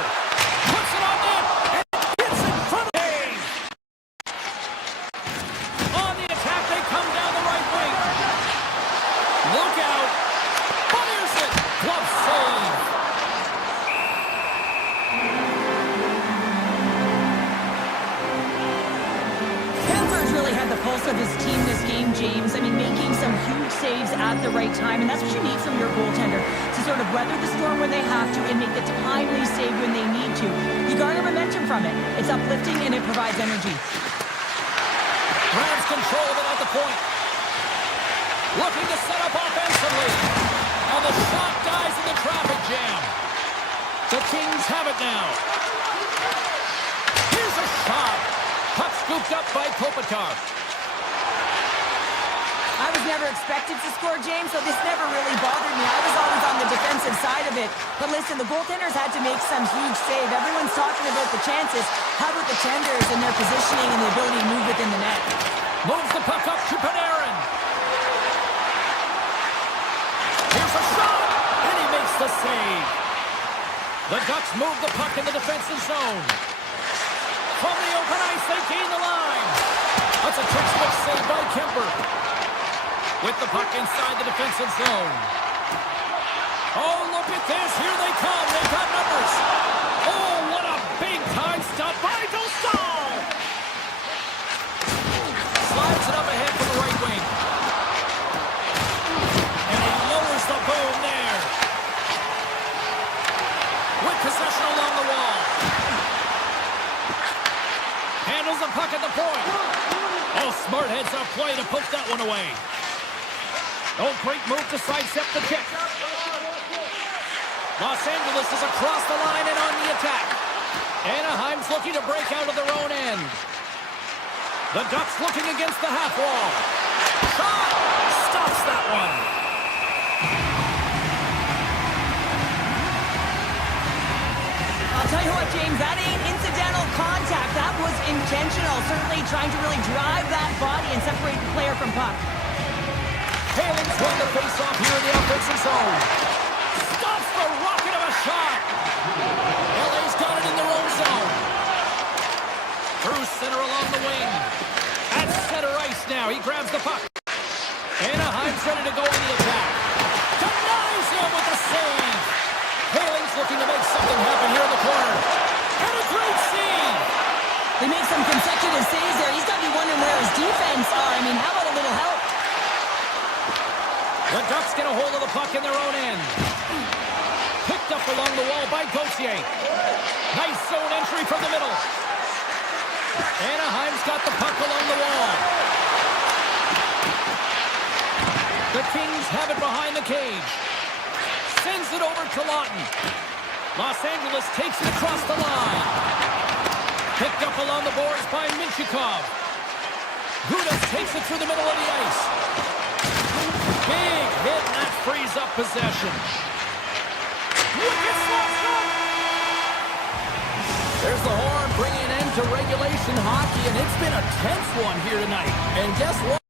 Puts it on net. And hits in front of Dave. On the attack, they come down the right wing. Look out. Fires it. Glove save. Kemper's really had the pulse of his team this game, James. I mean, making some huge saves at the right time, and that's what you need from your goaltender, to sort of weather the storm when they have to and make the timely save when they need to. You garner momentum from it. It's uplifting, and it provides energy. Grabs control of it at the point. Looking to set up offensively. And the shot dies in the traffic jam. The Kings have it now. Here's a shot. Puck scooped up by Kopitar. I was never expected to score, James, so this never really bothered me. I was always on the defensive side of it. But listen, the goaltenders had to make some huge save. Everyone's talking about the chances. How about the tenders and their positioning and the ability to move within the net? Moves the puck up to Panarin. Here's a shot, and he makes the save. The Ducks move the puck in the defensive zone. From the open ice, they gain the line. That's a textbook save by Kemper. With the puck inside the defensive zone. Oh, look at this. Here they come. They've got numbers. Oh, what a big-time stop by Dostal. Slides it up ahead from the right wing. And he lowers the boom there. With possession along the wall. Handles the puck at the point. Oh, smart heads-up play to poke that one away. Oh, great move to sidestep the kick. Los Angeles is across the line and on the attack. Anaheim's looking to break out of their own end. The Ducks looking against the half wall. Shot! Stops that one. I'll tell you what, James, that ain't incidental contact. That was intentional. Certainly trying to really drive that body and separate the player from puck. Haling's won the face-off here in the offensive zone. Stops the rocket of a shot. LA's got it in their own zone. Through center along the wing. At center ice now. He grabs the puck. Anaheim's ready to go on the Ducks get a hold of the puck in their own end. Picked up along the wall by Gauthier. Nice zone entry from the middle. Anaheim's got the puck along the wall. The Kings have it behind the cage. Sends it over to Lawton. Los Angeles takes it across the line. Picked up along the boards by Minchikov. Gudas takes it through the middle of the ice. Big hit, and that frees up possession. Wicked slap shot! There's the horn, bringing an end to regulation hockey, and it's been a tense one here tonight. And guess what?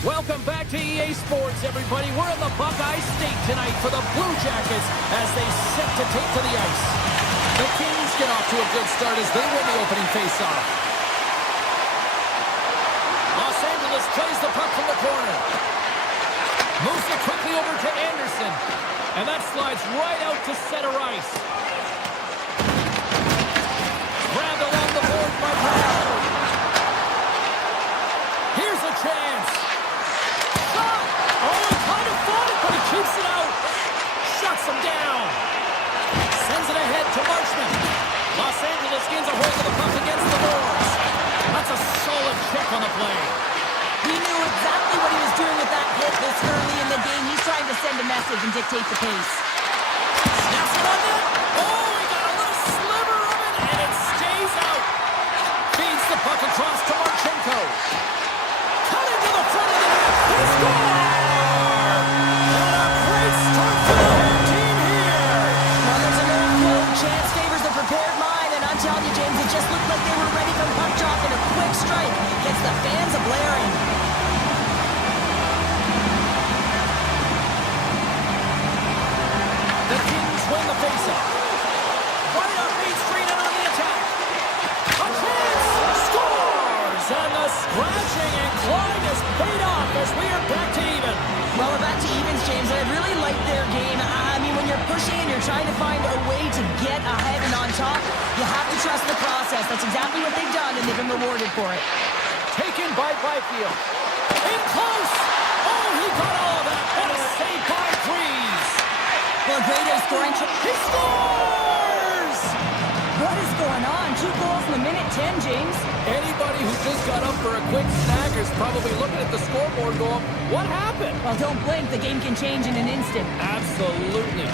Welcome back to EA Sports, everybody. We're in the Buckeye State tonight for the Blue Jackets as they set to take to the ice. The Kings get off to a good start as they win the opening faceoff. Los Angeles plays the puck from the corner. Moves it quickly over to Anderson. And that slides right out to center ice. Grabbed along the board by Brown. Here's a chance. Oh, he kind of fought it, but he keeps it out. Shuts him down. Sends it ahead to Marchment. Los Los Angeles gains a hold of the puck against the boards. That's a solid check on the play. He knew exactly what he was doing with that hit this early in the game. He's trying to send a message and dictate the pace. Snaps it on net. Oh, he got a little sliver of it, and it stays out. Feeds the puck across to Marchenko. Cut into the front of the net. He scores! And a great start for the home team here. Well, there's an old quote, chance favors the prepared mind, and I'm telling you, James, it just looked like they were ready for the puck drop, and a quick strike gets the fans a-blaring. The Kings win the faceoff. Right up Main Street and on the attack. A chance! Scores! And the scratching and clawing is paid off as we are back to even. Well, we're back to evens, James, and I really like their game. I mean, when you're pushing and you're trying to find a way to get ahead and on top, you have to trust the process. That's exactly what they've done, and they've been rewarded for it. Taken by Byfield. In close! Oh, he got all of that. What a save by Freeze! Well, a great scoring. He scores! What is going on? 2 goals in a minute 10, James. Anybody who just got up for a quick snack is probably looking at the scoreboard going, what happened? Well, don't blink. The game can change in an instant. Absolutely.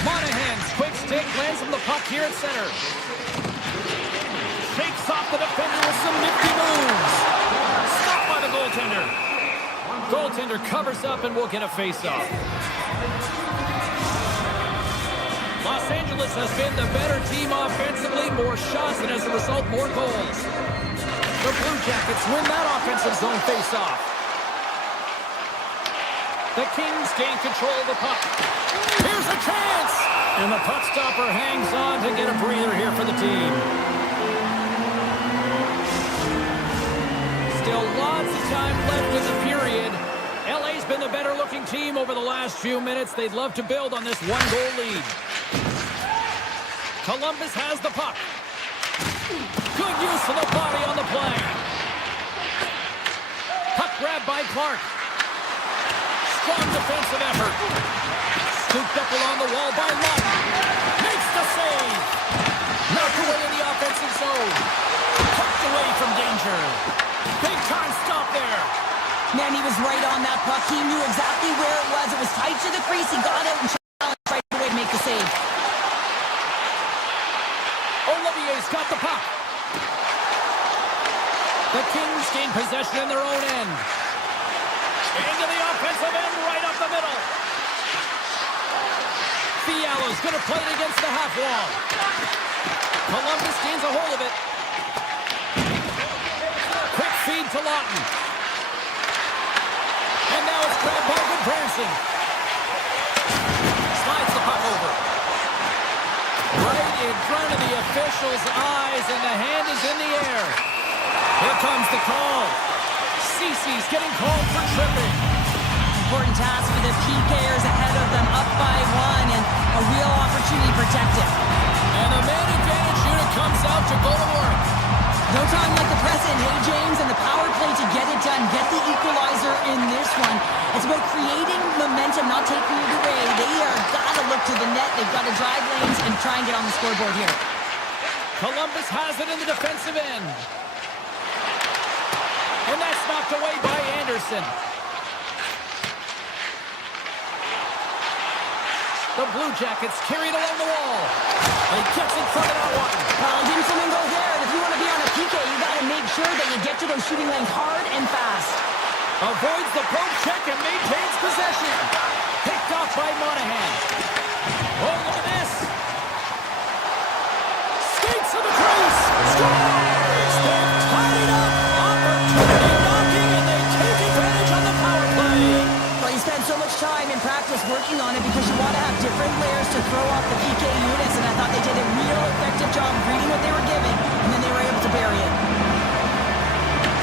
Monahan's quick stick lands him the puck here at center. Shakes off the defender with some nifty moves. Stopped by the goaltender. Goaltender covers up and will get a face-off. Los Angeles has been the better team offensively, more shots, and as a result, more goals. The Blue Jackets win that offensive zone face-off. The Kings gain control of the puck. Here's a chance! And the puck stopper hangs on to get a breather here for the team. Still lots of time left in the period. LA's been the better-looking team over the last few minutes. They'd love to build on this one-goal lead. Columbus has the puck. Good use of the body on the play. Puck grab by Clark. Strong defensive effort. Scooped up along the wall by Lawton. Makes the save. Knocked away in the offensive zone. Tucked away from danger. Big time stop there. Man, he was right on that puck. He knew exactly where it was. It was tight to the crease. He got out and challenged right away to make the save. Olivier's got the puck. The Kings gain possession in their own end. Into the offensive end, right up the middle. Fiala's going to play it against the half wall. Columbus gains a hold of it. Quick feed to Lawton. And now it's grabbed by Goodbranson. Slides the puck over. Right in front of the official's eyes, and the hand is in the air. Here comes the call. Cece's getting called for tripping. Important task for the PKers ahead of them, up by 1, and a real opportunity to protect it. And the man advantage unit comes out to go to work. No time like the present, hey James, and the power play to get it done, get the equalizer in this one. It's about creating momentum, not taking it away. They are gotta look to the net. They've got to drive lanes and try and get on the scoreboard here. Columbus has it in the defensive end. And that's knocked away by Anderson. The Blue Jackets carried along the wall. He gets in front of that one. Well, didn't something go there? And if you want to be on a PK, you got to make sure that you get to those shooting lanes hard and fast. Avoids the poke check and maintains possession. Picked off by Monahan. Oh, look at this. Skates to the crease. Scores! They've tied it up. Opportunity knocking, and they take advantage on the power play. Well, you spend so much time in practice working on it because you want to have different layers to throw off the PK units, and I thought they did a real effective job of reading what they were giving, and then they were able to bury it.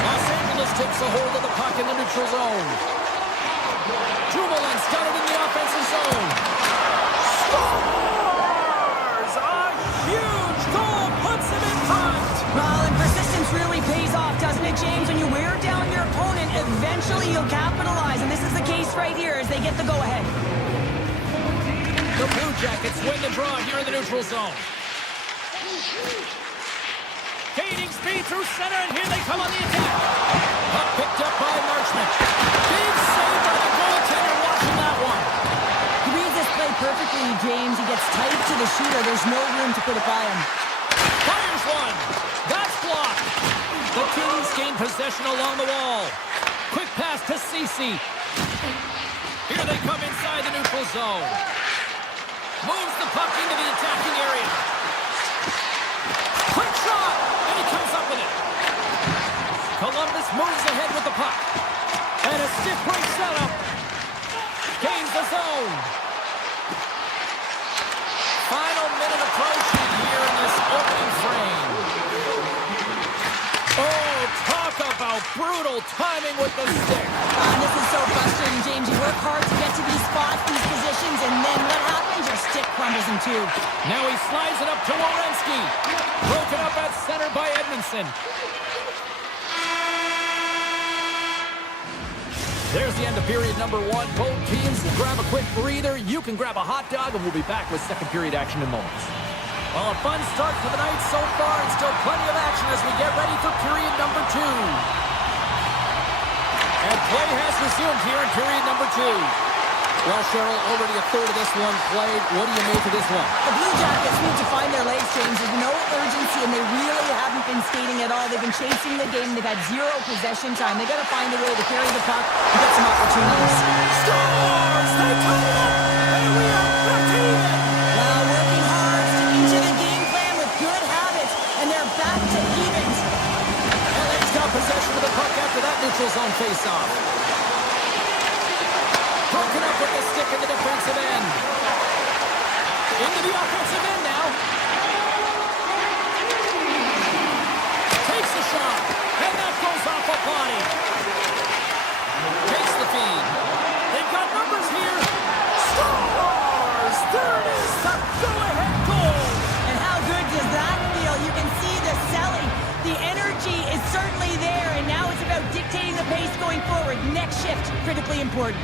Los Angeles takes a hold of the puck in the neutral zone. Dumoulin's got it in the offensive zone. Scores! A huge goal puts him in front. Well, and persistence really pays off, doesn't it, James? When you wear down your opponent, eventually you'll capitalize, and this is the case right here as they get the go-ahead. The Blue Jackets win the draw here in the neutral zone. Gaining speed through center, and here they come on the attack. Puck picked up by Marchment. Big save by the goaltender watching that one. He reads this play perfectly, James. He gets tight to the shooter. There's no room to put it by him. Fires one. That's blocked. The Kings gain possession along the wall. Quick pass to Ceci. Here they come inside the neutral zone. Moves the puck into the attacking area. Quick shot, and he comes up with it. Columbus moves ahead with the puck. And a stiff break setup. Gains the zone. Final minute approaching here in this opening frame. Oh, talk about brutal timing with the stick. This is so frustrating, James. You work hard to get to these spots, these positions, and then what happens? Your stick crumbles in two. Now he slides it up to Werenski. Broken up at center by Edmondson. There's the end of period number one. Both teams will grab a quick breather. You can grab a hot dog, and we'll be back with second period action in moments. Well, a fun start for the night so far, and still plenty of action as we get ready for period number two. And play has resumed here in period number two. Well, Cheryl, already a third of this one played. What do you make of this one? The Blue Jackets need to find their legs, James. There's no urgency, and they really haven't been skating at all. They've been chasing the game. They've had zero possession time. They've got to find a way to carry the puck and get some opportunities. Scores! They tie it up! And we are back to even! Well, working hard, sticking to the game plan with good habits, and they're back to evens. LA's got possession of the puck after that neutral zone face-off. Broken up with the stick in the defensive end. Into the offensive end now. Takes a shot. And that goes off a body. Takes the feed. They've got numbers here. Scores! There it is. The go-ahead goal. And how good does that feel? You can see the selling. The energy is certainly there, and now it's about dictating the pace going forward. Next shift, critically important.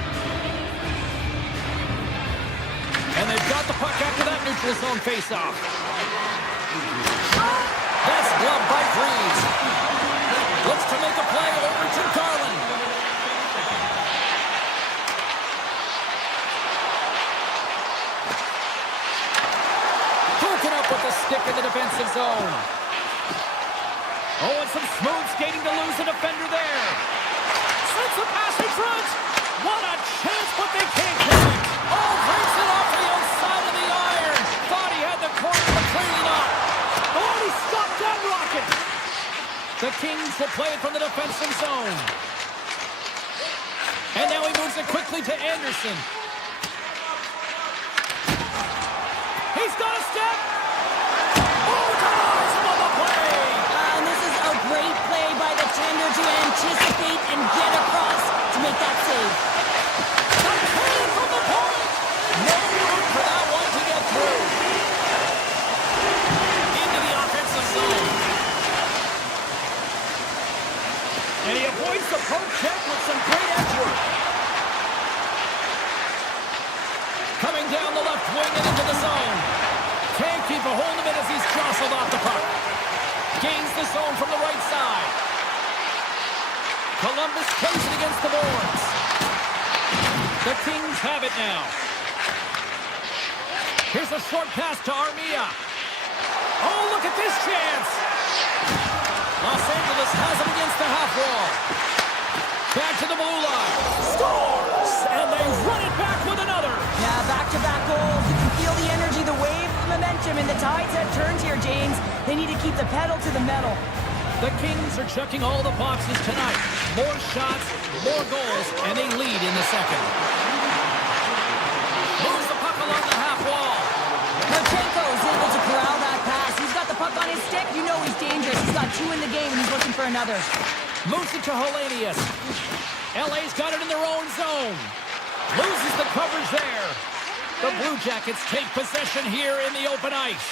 And they've got the puck after that neutral zone face-off. That's gloved by Freeze. Looks to make a play over to Garland. Broken up with the stick in the defensive zone. Oh, and some smooth skating to lose a defender there. Sends a pass in front. What a chance, but they can't connect. Oh, breaks it off the outside of the iron. Thought he had the corner, but clearly not. Oh, he stopped that rocket. The Kings will play it from the defensive zone. And now he moves it quickly to Anderson. He's got a step. Oh, denies him on the play. And this is a great play by the tender to anticipate and get across to make that save. From the point. No room for that one to get through. Into the offensive zone. And he avoids the poke check with some great edge work. Coming down the left wing and into the zone. Can't keep a hold of it as he's jostled off the puck. Gains the zone from the right side. Columbus plays it against the boards. The Kings have it now. Here's a short pass to Armia. Oh, look at this chance. Los Angeles has it against the half wall. Back to the blue line. Scores! And they run it back with another. Yeah, back-to-back goals. You can feel the energy, the wave, the momentum, and the tides have turned here, James. They need to keep the pedal to the metal. The Kings are checking all the boxes tonight. More shots, more goals, and they lead in the second. Moves the puck along the half wall. Marchenko is able to corral that pass. He's got the puck on his stick. You know he's dangerous. He's got two in the game, and he's looking for another. Moves it to Hellenius. LA's got it in their own zone. Loses the coverage there. The Blue Jackets take possession here in the open ice.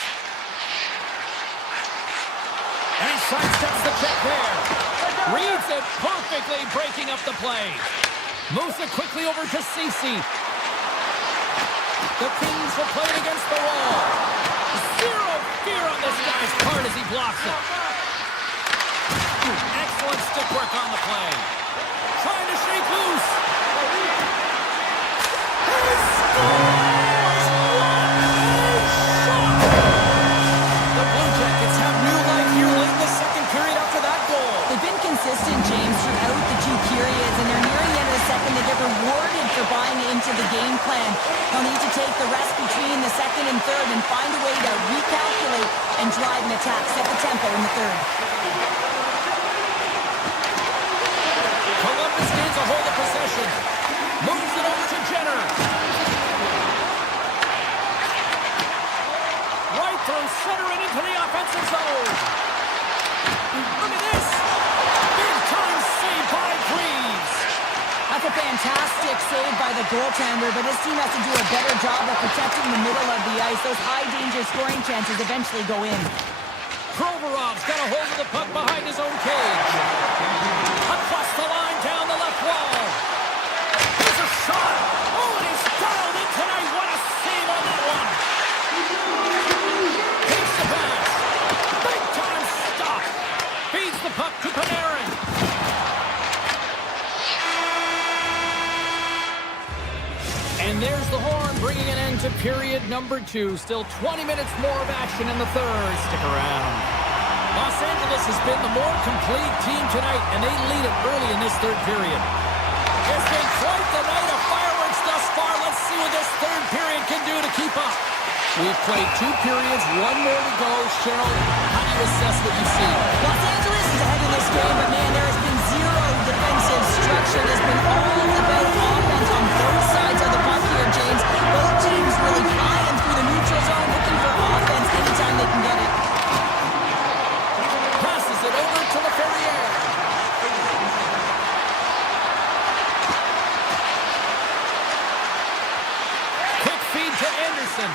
And he sidesteps the check there. Reads it perfectly, breaking up the play. Moves it quickly over to Ceci. The Kings will play it against the wall. Zero fear on this guy's part as he blocks it. Excellent stick work on the play. Trying to shake loose. He scores! What a shot! The Blue Jackets have new life here late in the second period after that goal. They've been consistent, James, throughout the two periods, and they're nearing the end of the second. They get rewarded for buying into the game plan. They'll need to take the rest between the second and third and find a way to recalculate and drive an attack, set the tempo in the third. Columbus gains a hold of possession. Moves it over to Jenner. Right through center and into the offensive zone. Look at this. Big time save by Greaves. That's a fantastic save by the goaltender, but this team has to do a better job of protecting the middle of the ice. Those high-danger scoring chances eventually go in. Provorov's got a hold of the puck behind his own cage. Across the line, down the left wall. Here's a shot. Oh, and he's dialed in tonight. What a save on that one. Takes the pass. Big time stop. Feeds the puck to Panarin. And there's the horn, bringing an end to period number 2. Still 20 minutes more of action in the third. Stick around. Los Angeles has been the more complete team tonight, and they lead it early in this third period. It's been quite the night of fireworks thus far. Let's see what this third period can do to keep up. We've played 2 periods, 1 more to go. Cheryl, how do you assess what you've seen? Los Angeles is ahead in this game, but man, there has been zero defensive structure. There's been all about offense on both sides of the puck here, James. Both teams really flying through the neutral zone, looking for offense anytime they can get it. Passes it over to LaFerriere. Quick feed to Anderson.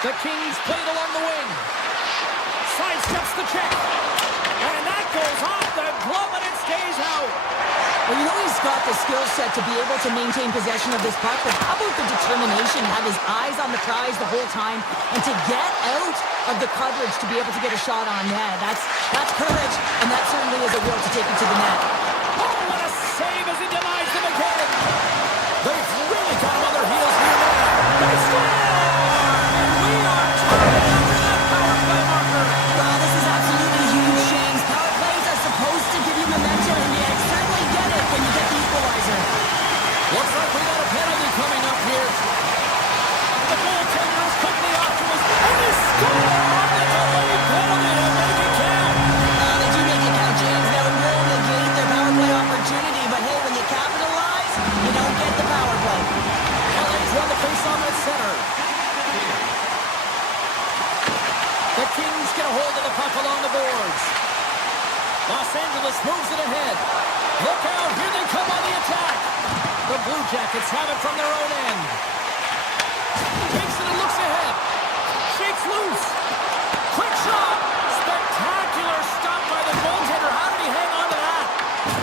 The Kings played along the wing. Sidesteps the check. And that goes off the glove and it stays out. Well, you know he's got the skill set to be able to maintain possession of this puck, but how about the determination to have his eyes on the prize the whole time and to get out of the coverage to be able to get a shot on net? That's courage, and that certainly is a will to take it to the net. Oh, what a save as he denies them again. They've really got him on their heels here now. They score! And we are tied after that power play marker. Well, this is absolutely huge, James. Power plays are supposed to give you momentum, and you certainly get it when you get the equalizer. Looks like we got a penalty coming up here. The goaltender is quickly off to his... And he scores on the delayed penalty to make it count. They do make it count, James. That would really negate their power play opportunity, but hey, when you capitalize, you don't get the power play. LA's won the faceoff at center. The Kings get a hold of the puck along the boards. Los Angeles moves it ahead. Look out, here they come on the attack. The Blue Jackets have it from their own end. Takes it and looks ahead. Shakes loose. Quick shot. Spectacular stop by the goaltender. How did he hang on to that?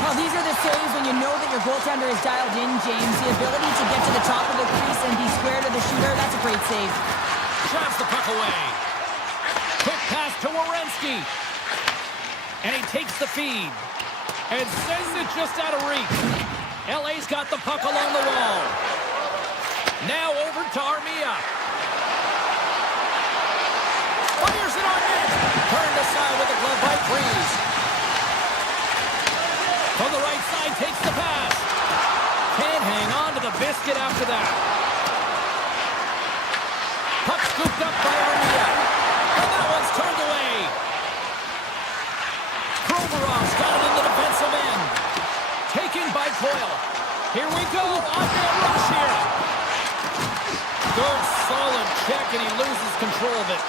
Well, these are the saves when you know that your goaltender is dialed in, James. The ability to get to the top of the crease and be square to the shooter, that's a great save. Drives the puck away. Quick pass to Werenski. And he takes the feed. And sends it just out of reach. LA's got the puck along the wall. Now over to Armia. Fires it on net. Turned aside with the glove by Freeze. From the right side, takes the pass. Can't hang on to the biscuit after that. Puck scooped up by Armia. And that one's turned away. Provorov's got it in the defensive end. Taken by Coyle. Here we go. On-man rush here. Good, solid check, and he loses control of it.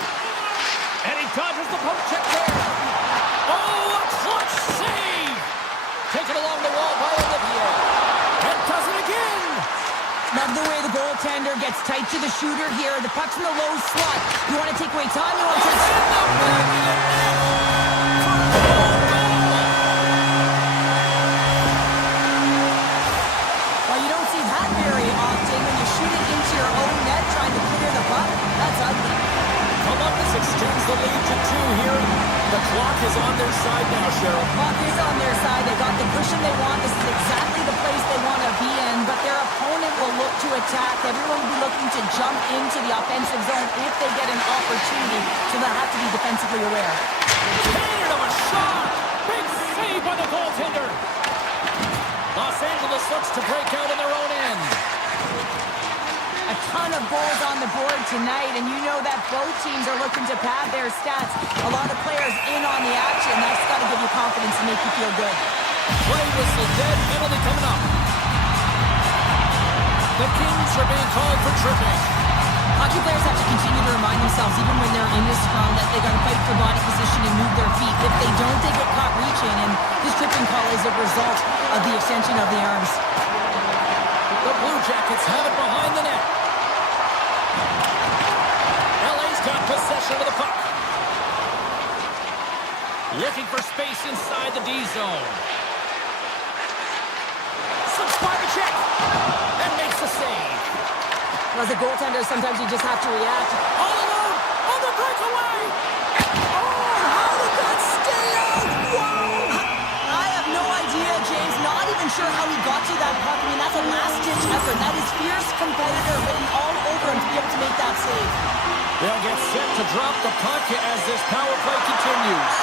And he dodges the poke check there. Oh, a clutch save! Taken along the wall by Olivier. And does it again! Love the way the goaltender gets tight to the shooter here. The puck's in the low slot. You want to take away time? You want to take... Well, you don't The clock is on their side now, Cheryl. Clock is on their side. They got the cushion they want. This is exactly the place they want to be in, but their opponent will look to attack. Everyone will be looking to jump into the offensive zone if they get an opportunity, so they'll have to be defensively aware. Cannon of a shot! Big save by the goaltender! Los Angeles looks to break out in their own end. A ton of goals on the board tonight, and you know that both teams are looking to pad their stats. A lot of players in on the action. That's got to give you confidence and make you feel good. Play whistle dead, penalty coming up. The Kings are being called for tripping. Hockey players have to continue to remind themselves, even when they're in this scrum, that they got to fight for body position and move their feet. If they don't, they get caught reaching, and this tripping call is a result of the extension of the arms. The Blue Jackets have it behind the net. LA's got possession of the puck. Looking for space inside the D zone. Slips by the check and makes the save. As a goaltender, sometimes you just have to react. All alone on the breakaway. Oh, how did that stay out? Whoa! I have no idea, James. Not even sure how he got to that puck. I mean, that's a last-ditch effort. That is fierce competitor written all over him to be able to make that save. They'll get set to drop the puck as this power play continues.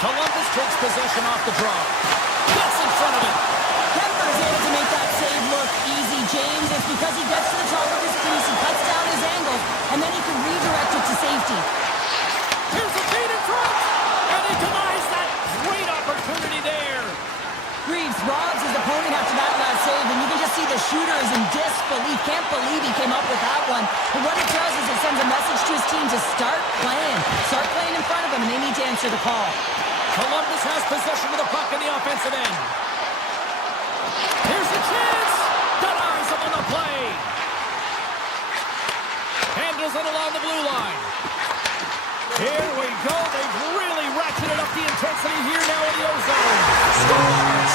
Columbus takes possession off the draw. Gets in front of it. Kemper is able to make that save look easy, James. It's because he gets to the top of his crease, he cuts down his angle, and then he can redirect it to safety. Here's a feed in front, and he denies that great opportunity there. Greaves robs his opponent after that last save, and you can just see the shooter is in disbelief. Can't believe he came up with that one. But what it does is it sends a message to his team to start playing. Start playing in front of him, and they need to answer the call. Columbus has possession of the puck in the offensive end. Here's the chance. Denies him on the play. Handles it along the blue line. Here we go. They've really ratcheted up the intensity here now in the ozone. Scores!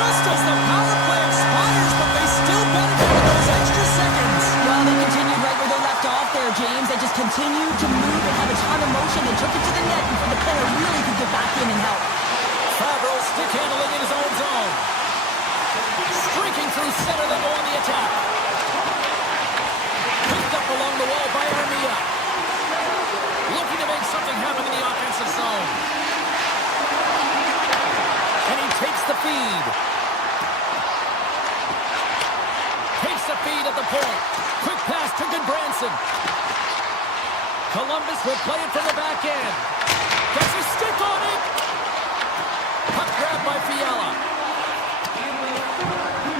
Just as the power play expires, but they still benefit with those extra seconds. Well, they continued right where they left off there, James. They just continued to move and have a ton of motion. They took it to the net before the player really could get back in and help. Favreau stick handling in his own zone. Streaking through center, they go on the attack. Picked up along the wall by Armia. Looking to make something happen in the offensive zone. And he takes the feed. Takes the feed at the point. Quick pass to Goodbranson. Columbus will play it from the back end. Gets a stick on it. Puck grab by Fiala.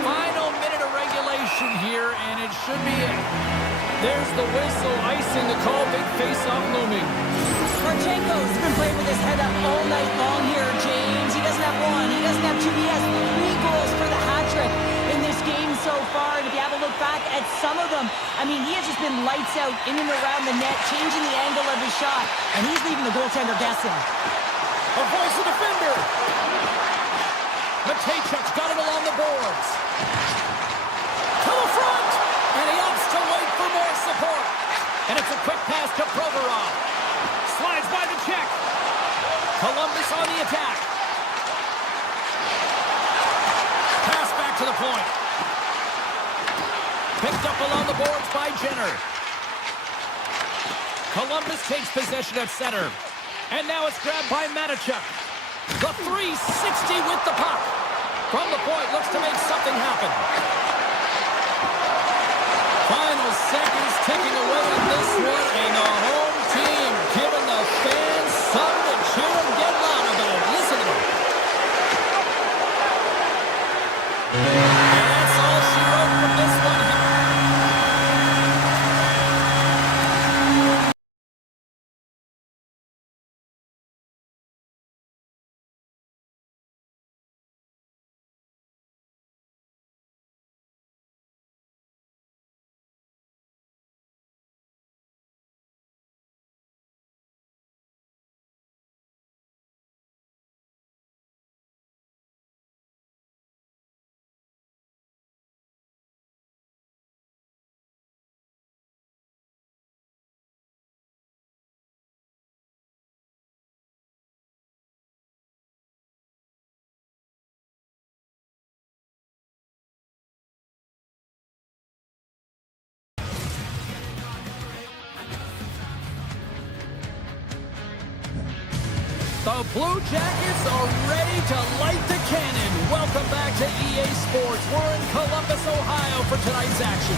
Final minute of regulation here, and it should be it. There's the whistle, icing the call, big face-off looming. Marchenko's been playing with his head up all night long here, James. He doesn't have one, he doesn't have two, he has 3 goals for the hat-trick in this game so far. And if you have a look back at some of them, I mean, he has just been lights out in and around the net, changing the angle of his shot, and he's leaving the goaltender guessing. Avoids the defender. Matejchuk's got it along the boards. To the front, and he opts to wait for more support. And it's a quick pass to Provorov. Slides by the check. Columbus on the attack. Pass back to the point. Picked up along the boards by Jenner. Columbus takes possession at center. And now it's grabbed by Matejchuk. The 360 with the puck. From the point, looks to make something happen. Final seconds ticking away in this one, and the home team giving the fans something to cheer and get loud about. Listen to them. The Blue Jackets are ready to light the cannon. Welcome back to EA Sports. We're in Columbus, Ohio for tonight's action.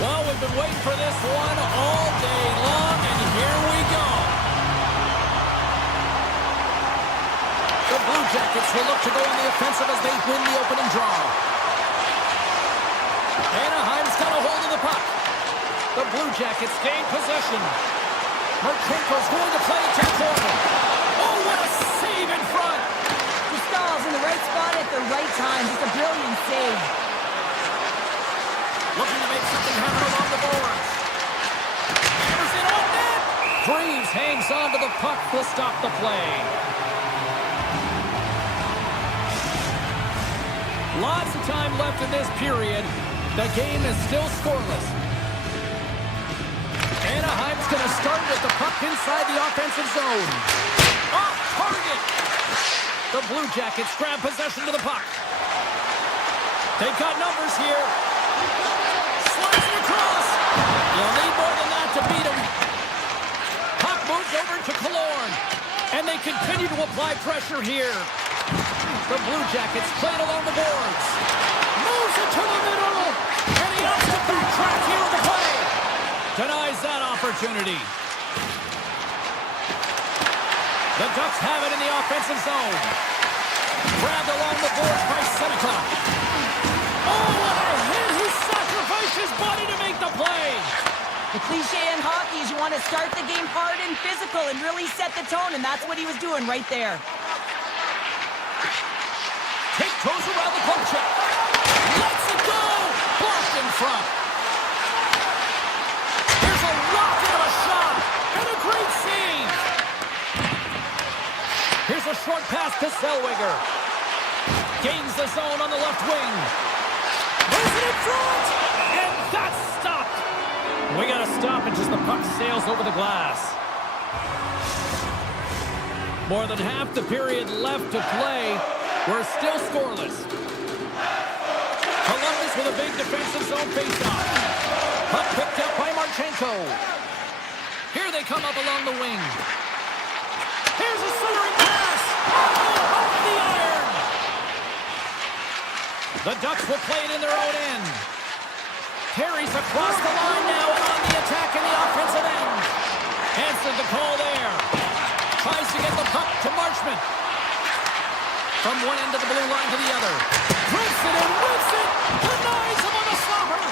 Well, we've been waiting for this one all day long, and here we go. The Blue Jackets will look to go on the offensive as they win the opening draw. Anaheim's got a hold of the puck. The Blue Jackets gain possession. Marchenko's going to play it to the corner. Oh, what a save in front! Stahl's in the right spot at the right time. Just a brilliant save. Looking to make something happen along the boards. Hammers it on net! Greaves hangs on to the puck to stop the play. Lots of time left in this period. The game is still scoreless. Anaheim's going to start with the puck inside the offensive zone. Off target! The Blue Jackets grab possession to the puck. They've got numbers here. Slides it across. You'll need more than that to beat him. Puck moves over to Killorn. And they continue to apply pressure here. The Blue Jackets play it along the boards. Moves it to the middle. And he ups the backtrack here with the play. Denies that opportunity. The Ducks have it in the offensive zone. Grabbed along the boards by Seneca. Oh, what a hit! He sacrificed his body to make the play. The cliche in hockey is you want to start the game hard and physical and really set the tone, and that's what he was doing right there. Take toes around the poke check. Lets it go! Blocked in front. Here's a rocket of a shot. And a great save. Here's a short pass to Zellweger. Gains the zone on the left wing. Moves it in front. And that's stopped. We got to stop it as the puck sails over the glass. More than half the period left to play. We're still scoreless. Columbus with a big defensive zone faceoff. Puck picked up by Marchenko. Here they come up along the wing. Here's a centering pass. Oh, off the iron. The Ducks will play it in their own end. Carries across the line now and on the attack in the offensive end. Answered the call there. Tries to get the puck to Marchment. From one end of the blue line to the other. Rips it and whips it. Denies him on the stopper.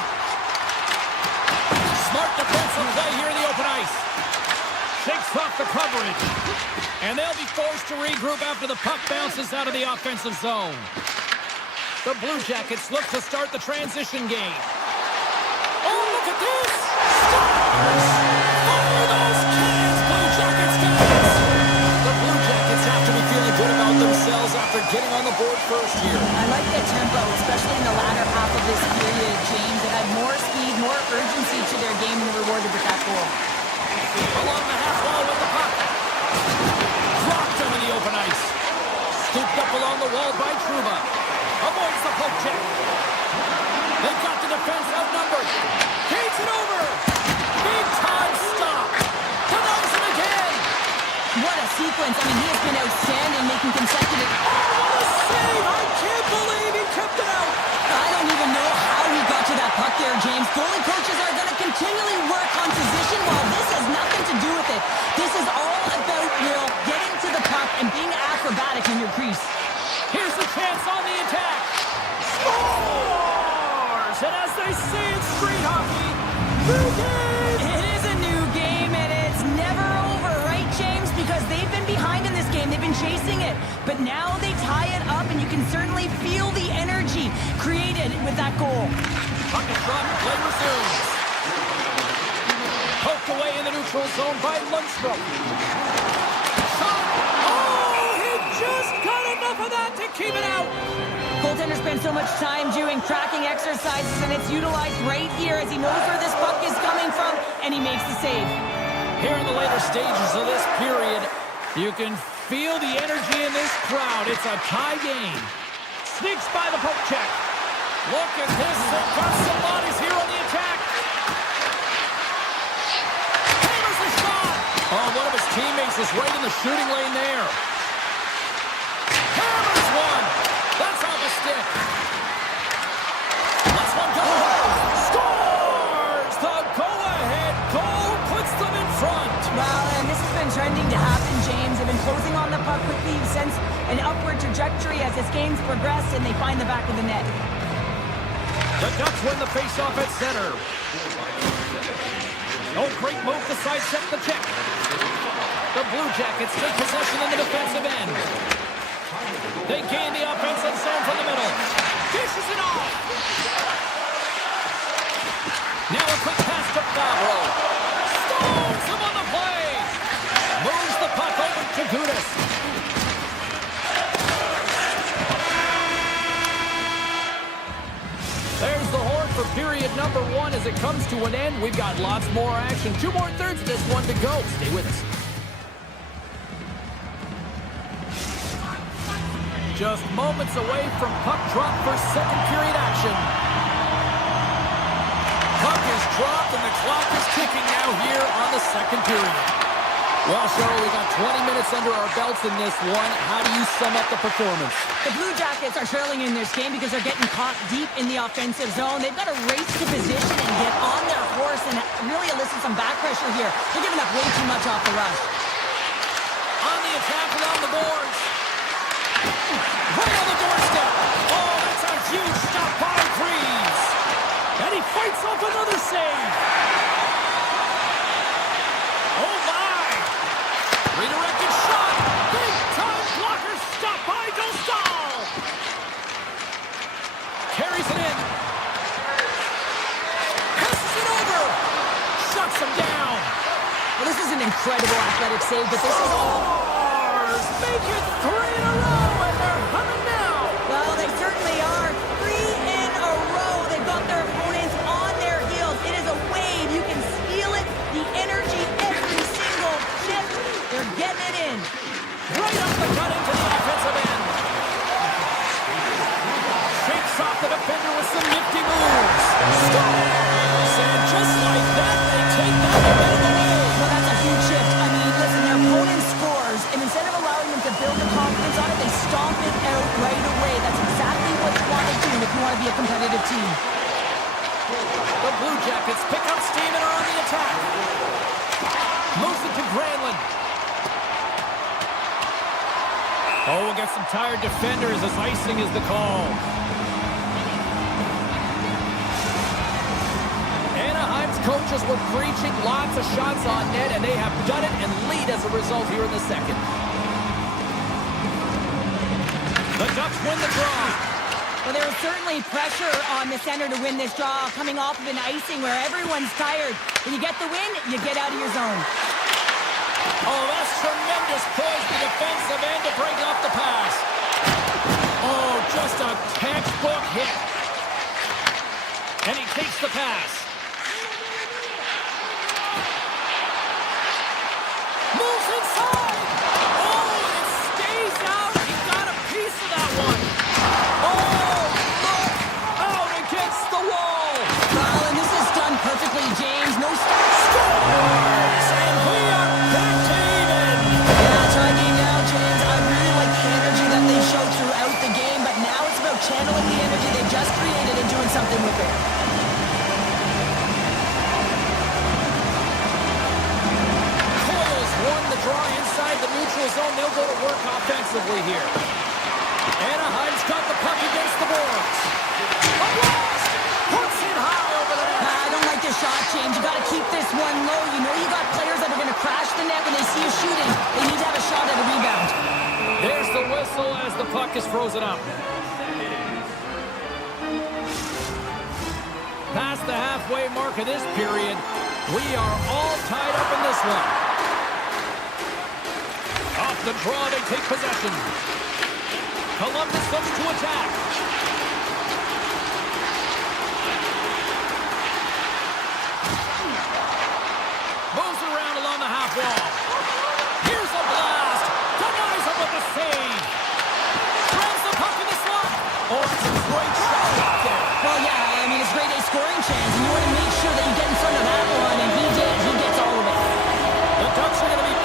Smart defensive play here in the open ice. Shakes off the coverage. And they'll be forced to regroup after the puck bounces out of the offensive zone. The Blue Jackets look to start the transition game. Oh, look at this! Stars! Fire those cannons, Blue Jackets guys! The Blue Jackets have to be feeling good about themselves after getting on the board first here. I like the tempo, especially in the latter half of this period, James. It had more speed, more urgency to their game, and they rewarded with that goal. Along the half wall with the puck. Dropped him in the open ice. Scooped up along the wall by Trouba. Avoids the poke check. They've got the defense outnumbered. Gates it over. Big time stop. Denies him again. What a sequence. I mean, he has been outstanding, making consecutive... Oh, what a save! I can't believe he kept it out. I don't even know how he got to that puck there, James. Goalie coaches are going to continually work on position while this has nothing to do with it. This is all about Will getting to the puck and being acrobatic in your crease. Here's the chance on the attack. Scores! And as they say in street hockey, new game! It is a new game, and it's never over, right, James? Because they've been behind in this game. They've been chasing it. But now they tie it up, and you can certainly feel the energy created with that goal. Puck is dropped, play resumes. Poked away in the neutral zone by Lundstrom. Shot! Oh, he just got enough of that to keep it out. Goaltender spends so much time doing tracking exercises, and it's utilized right here as he knows where this puck is coming from, and he makes the save. Here in the later stages of this period, you can feel the energy in this crowd. It's a tie game. Sneaks by the poke check. Look at this. They've got some bodies here on the attack. Hammers the shot. on one of his teammates is right in the shooting lane there. Hammers one. That's off a stick. Let's one go. Scores! The go-ahead goal puts them in front. Well, and this has been trending to happen, James. They've been closing on the puck quickly. You sense an upward trajectory as this game's progressed, and they find the back of the net. The Ducks win the faceoff at center. Oh, great move to sidestep the check. The Blue Jackets take possession in the defensive end. They gain the offensive zone from the middle. Dishes it off. Now a quick pass to Favreau. Stones him on the play. Moves the puck over to Gudas. There's the horn for period number 1 as it comes to an end. We've got lots more action. 2 more thirds of this one to go. Stay with us. Just moments away from puck drop for second period action. Puck is dropped and the clock is ticking now here on the second period. Well, Cheryl, we got 20 minutes under our belts in this one. How do you sum up the performance? The Blue Jackets are trailing in this game because they're getting caught deep in the offensive zone. They've got to race to position and get on their horse and really elicit some back pressure here. They're giving up way too much off the rush. On the attack along the boards. Right on the doorstep. Oh, that's a huge stop by Freeze. And he fights off another save. Oh, my. Redirected shot. Big time blocker stop by Dostal. Carries it in. Passes it over. Shuts him down. Well, this is an incredible athletic save, but this is all... Make it 3 in a row, and they're humming now. Well, they certainly are. 3 in a row. They've got their opponents on their heels. It is a wave. You can feel it. The energy every single shift. They're getting it in. Right up the gut into the offensive end. Shakes off the defender with some nifty moves. Scores! And just like that, they take that ahead of the goal. Well, that's a huge shift. I mean, listen, their opponent scores, and instead of allowing them to build the confidence on it, they stomp it out right away. That's exactly what you want to do if you want to be a competitive team. The Blue Jackets pick up steam and are on the attack. Moves it to Granlund. Oh, we'll get some tired defenders as icing is the call. Anaheim's coaches were preaching lots of shots on net, and they have done it and lead as a result here in the second. The Ducks win the draw. Well, there was certainly pressure on the center to win this draw, coming off of an icing where everyone's tired. When you get the win, you get out of your zone. Oh, that's tremendous poise to the defensive end to break off the pass. Oh, just a textbook hit. And he takes the pass. Moves inside. Oh, and it stays out. He got a piece of that one. Oh, look out against the wall. Well, and this is done perfectly, James. No Scores! And we are back to even. Yeah, tie game now, James. I really like the energy that they showed throughout the game, but now it's about channeling the energy they just created and doing something with it. Draw inside the neutral zone. They'll go to work offensively here. Anaheim's got the puck against the boards. A blast! Puts it high over the net. I don't like this shot, James. You got to keep this one low. You know you got players that are going to crash the net when they see you shooting. They need to have a shot at a rebound. There's the whistle as the puck is frozen up. Past the halfway mark of this period, we are all tied up in this one. Off the draw, they take possession. Columbus looks to attack. Moves around along the half wall. Here's a blast. Denies him with the save. Throws the puck in the slot. Oh, it's a great shot out there. Well, yeah, I mean, it's grade A scoring chance, and you want to make sure that you get in front of that one, and he did. He gets all of it. The Ducks are going to be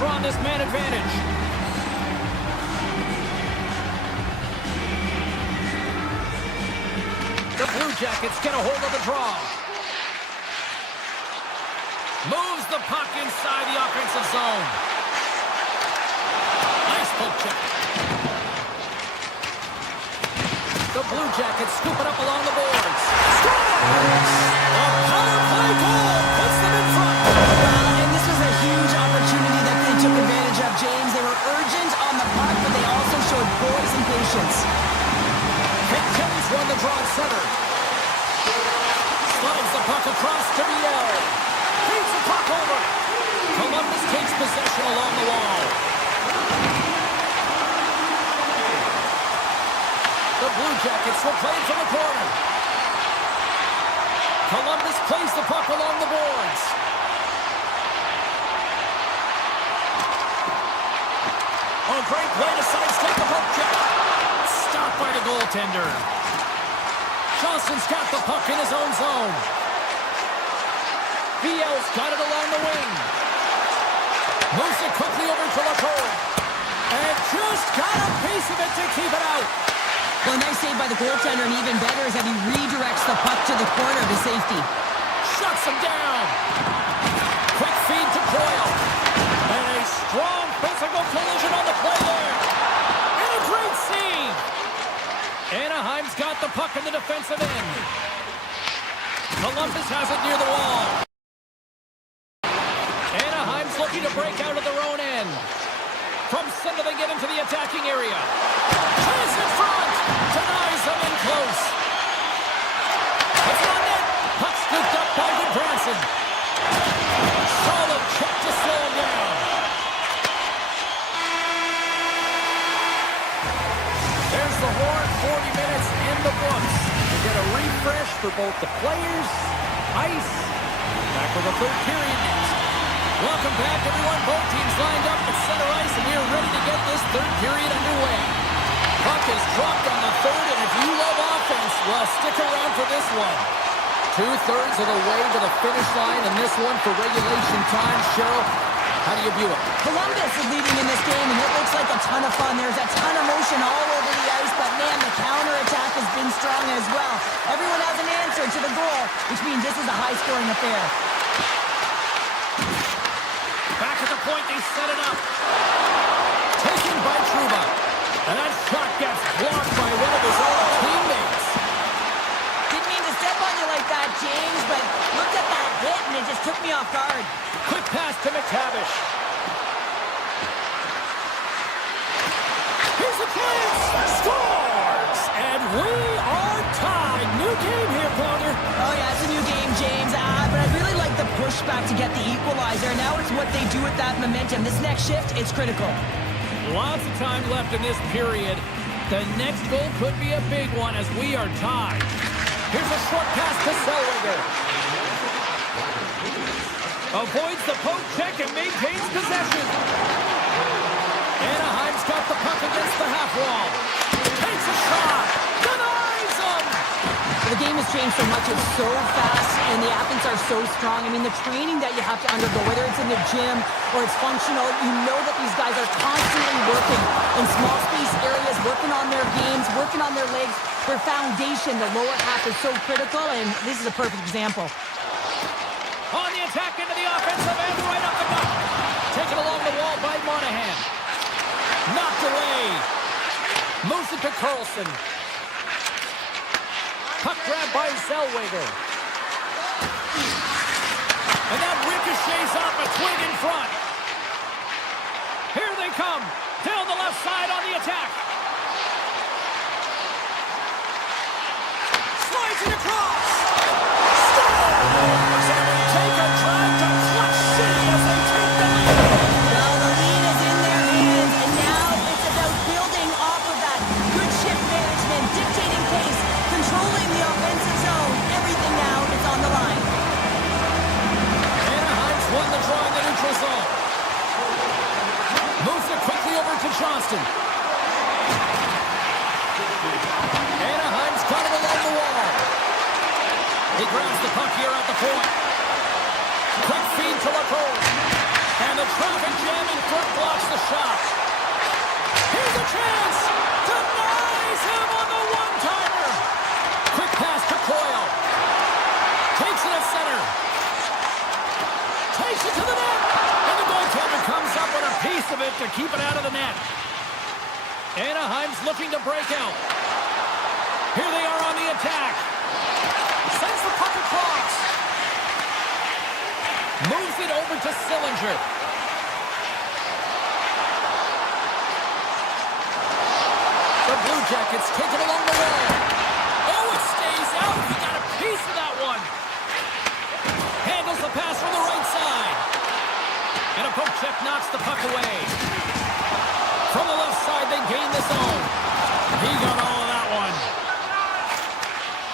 pressure on this man advantage. The Blue Jackets get a hold of the draw. Moves the puck inside the offensive zone. Nice poke check. The Blue Jackets scoop it up along the boards. Scores! A power play goal puts them in front. And this was a huge opportunity that they took advantage of, James. They were urgent on the puck, but they also showed poise and patience. Kelly's won the draw at center. Slides the puck across to Biel. Feeds the puck over. Columbus takes possession along the wall. The Blue Jackets will play it from the corner. Columbus plays the puck along the boards. Oh, great play to sidestep the poke check. Stopped by the goaltender. Johnson's got the puck in his own zone. Biel's got it along the wing. Moves it quickly over to Lacroix. And just got a piece of it to keep it out. Well, nice save by the goaltender, and even better is that he redirects the puck to the corner to safety. Shuts him down. Quick feed to Coyle. And a strong physical collision on the play there. And a great save. Anaheim's got the puck in the defensive end. Columbus has it near the wall. Anaheim's looking to break out of their own end. From center they get into the attacking area. Chase in front. Denies them in close. It's on net. Puck scooped up by Branson. Solid check to slow him down. There's the horn. 40 minutes in the books. We get a refresh for both the players, ice. Back for the third period next. Welcome back, everyone. Both teams lined up at center ice, and we are ready to get this third period underway. Puck is dropped on the third, and if you love offense, well, stick around for this one. 2/3 of the way to the finish line, and this one for regulation time. Cheryl, how do you view it? Columbus is leading in this game, and it looks like a ton of fun. There's a ton of motion all over the ice, but man, the counterattack has been strong as well. Everyone has an answer to the goal, which means this is a high-scoring affair. Back at the point, they set it up. Taken by Trouba. And that shot gets blocked by one of his own teammates. Didn't mean to step on you like that, James, but looked at that hit, and it just took me off guard. Quick pass to McTavish. Here's the chance. Scores! And we are tied. New game here, partner. Oh, yeah, it's a new game, James. But I really like the pushback to get the equalizer. Now it's what they do with that momentum. This next shift, it's critical. Lots of time left in this period. The next goal could be a big one as we are tied. Here's a short pass to Zellweger. Avoids the poke check and maintains possession. Anaheim's got the puck against the half wall. Takes a shot. Denies him. The game has changed so much. It's so fast, and the athletes are so strong. I mean, the training that you have to undergo, whether it's in the gym or it's functional, you know that these guys are constantly working in small space areas, working on their games, working on their legs. Their foundation, the lower half, is so critical, and this is a perfect example. On the attack into the offensive end, right up the gut. Taken along the wall by Monahan. Knocked away. Moves it to Carlson. Puck grab by Zellweger. And that ricochets off a twig in front. Here they come. Down the left side on the attack. Slides it across. Scores! And they take a drive to Clutch City as they take the lead. Well, the lead is in their hands, and now it's about building off of that. Good shift management, dictating pace, controlling the offensive zone. Everything now is on the line. Anaheim's won the draw in the neutral zone. Moves it quickly over to Johnston. Anaheim's got it along the wall. He grabs the puck here at the point. Quick feed to Lacroix. And the traffic jam in front blocks the shot. Here's a chance. Denies him on the one-timer. Quick pass to Coyle. Takes it at center. Takes it to the net. And the goaltender comes up with a piece of it to keep it out of the net. Anaheim's looking to break out. Here they are on the attack. Sends the puck across. Moves it over to Sillinger. The Blue Jackets take it along the wall. Oh, it stays out. He got a piece of that one. Handles the pass from the right side. And a poke check knocks the puck away. From the left side, they gain the zone. He got all of that one.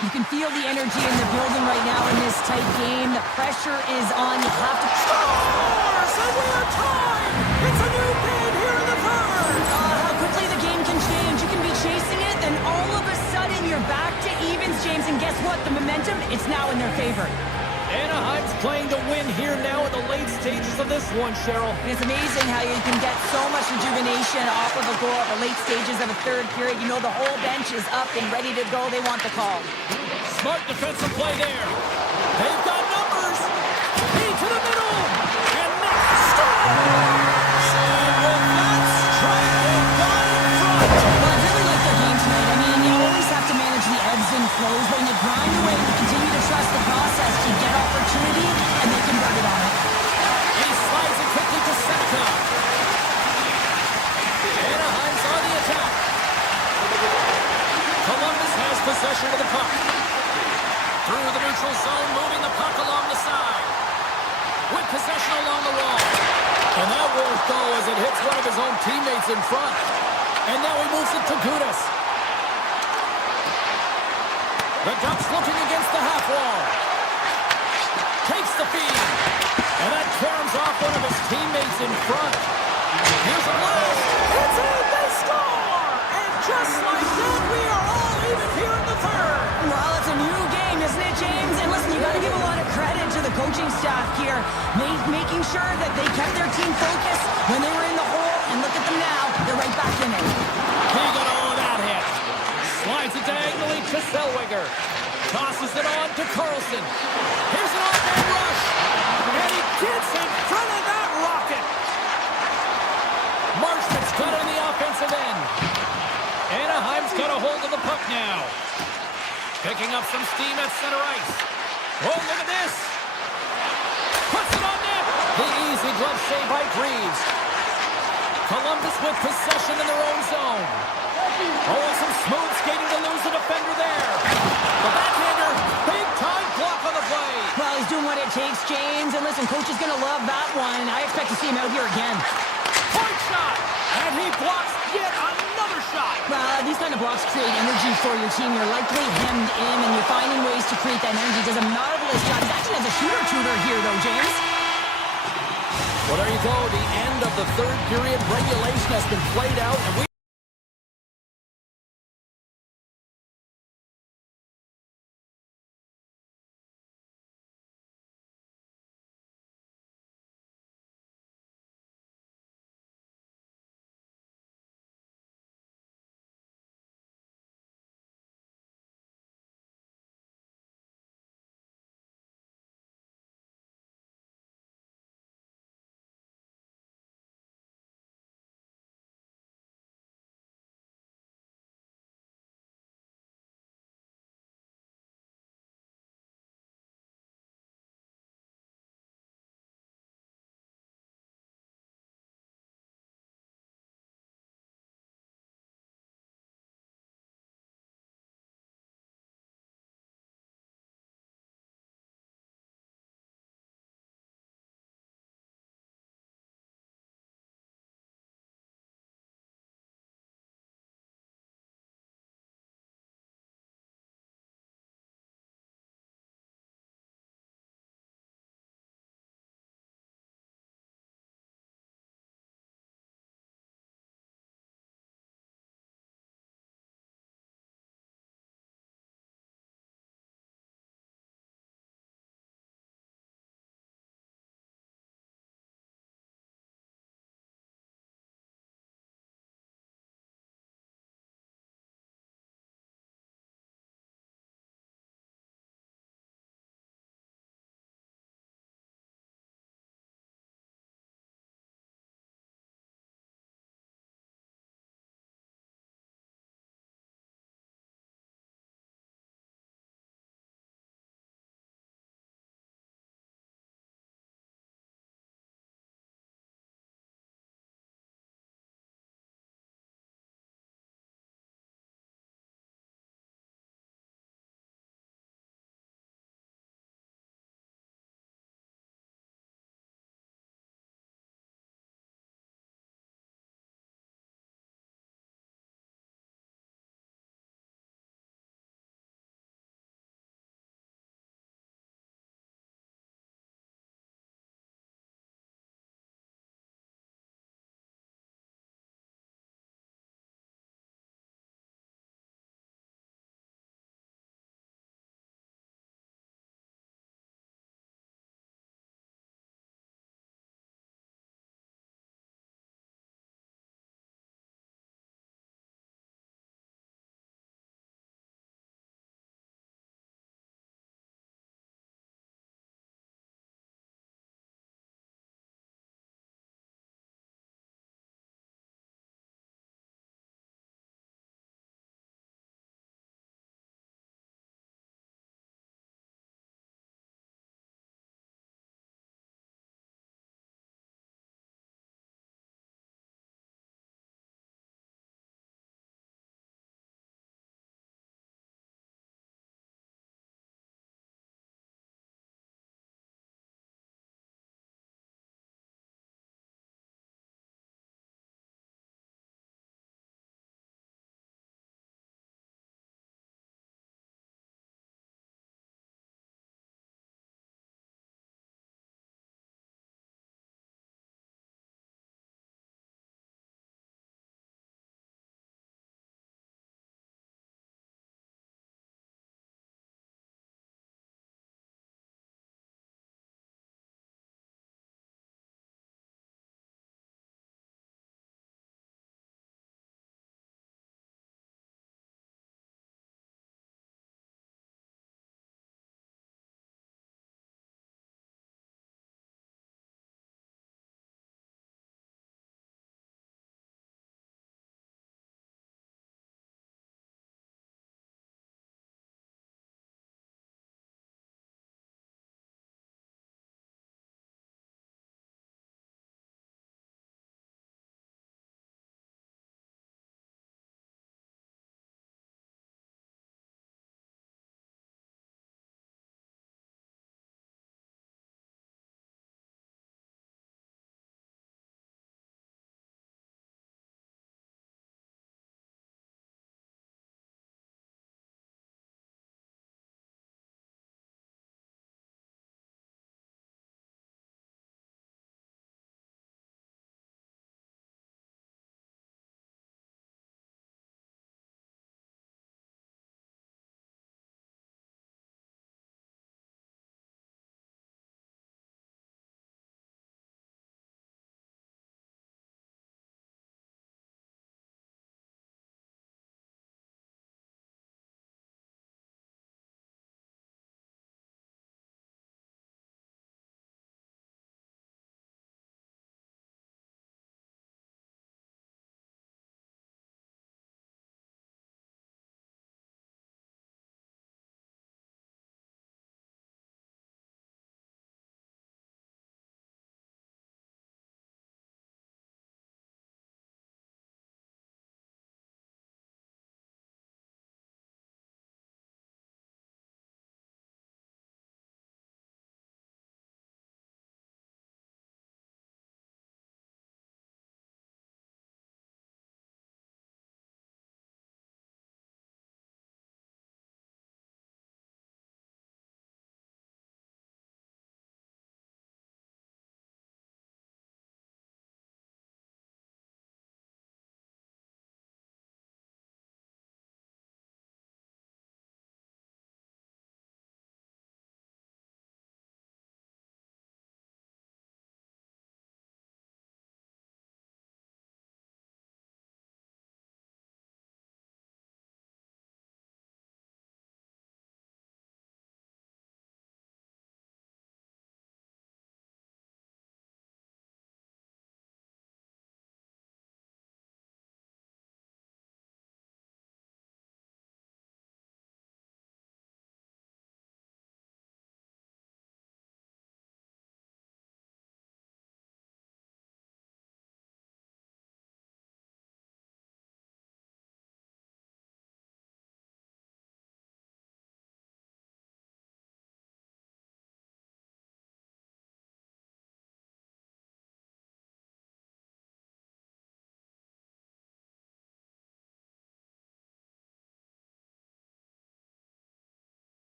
You can feel the energy in the building right now in this tight game. The pressure is on. You have to... Scores! And we are tied! It's a new game here in the third! How quickly the game can change. You can be chasing it, then all of a sudden you're back to evens, James. And guess what? The momentum, it's now in their favor. Anaheim's playing to win here now in the late stages of this one, Cheryl. And it's amazing how you can get so much rejuvenation off of a goal at the late stages of a third period. You know the whole bench is up and ready to go. They want the call. Smart defensive play there. They've got numbers. Key to the middle. And now scores! And with that strike, they've got in front. Well, I really like their game tonight. I mean, you always have to manage the ebbs and flows, but when you grind away, you continue to trust the process. You get opportunity, and they convert it on it. He slides it quickly to Seneca. Anaheim's on the attack. Columbus has possession of the puck. Through the neutral zone, moving the puck along the side. With possession along the wall. And that won't go as it hits one of his own teammates in front. And now he moves it to Gudas. The Ducks looking against the half wall. Takes the feed. And that caroms off one of his teammates in front. Here's a blast. It's in. They score. And just like that, we are all even here in the third. Well, it's a new game, isn't it, James? And listen, you got to give a lot of credit to the coaching staff here, making sure that they kept their team focused when they were in the hole. And look at them now. They're right back in it. He got all of that hit. Slides it diagonally to Zellweger. Tosses it on to Carlson. Here's an off-man rush. And he gets in front of that rocket. Marchment's got it on the offensive end. Anaheim's got a hold of the puck now. Picking up some steam at center ice. Oh, look at this. Puts it on net. The easy glove save by Greaves. Columbus with possession in their own zone. Oh, some smooth skating to lose the defender there. The backhander, big time block on the play. Well, he's doing what it takes, James. And listen, coach is going to love that one. I expect to see him out here again. Point shot. And he blocks yet another shot. Well, these kind of blocks create energy for your team. You're likely hemmed in, and you're finding ways to create that energy. Does a marvelous job. He's actually has a shooter here, though, James. Well, there you go. The end of the third period. Regulation has been played out, and we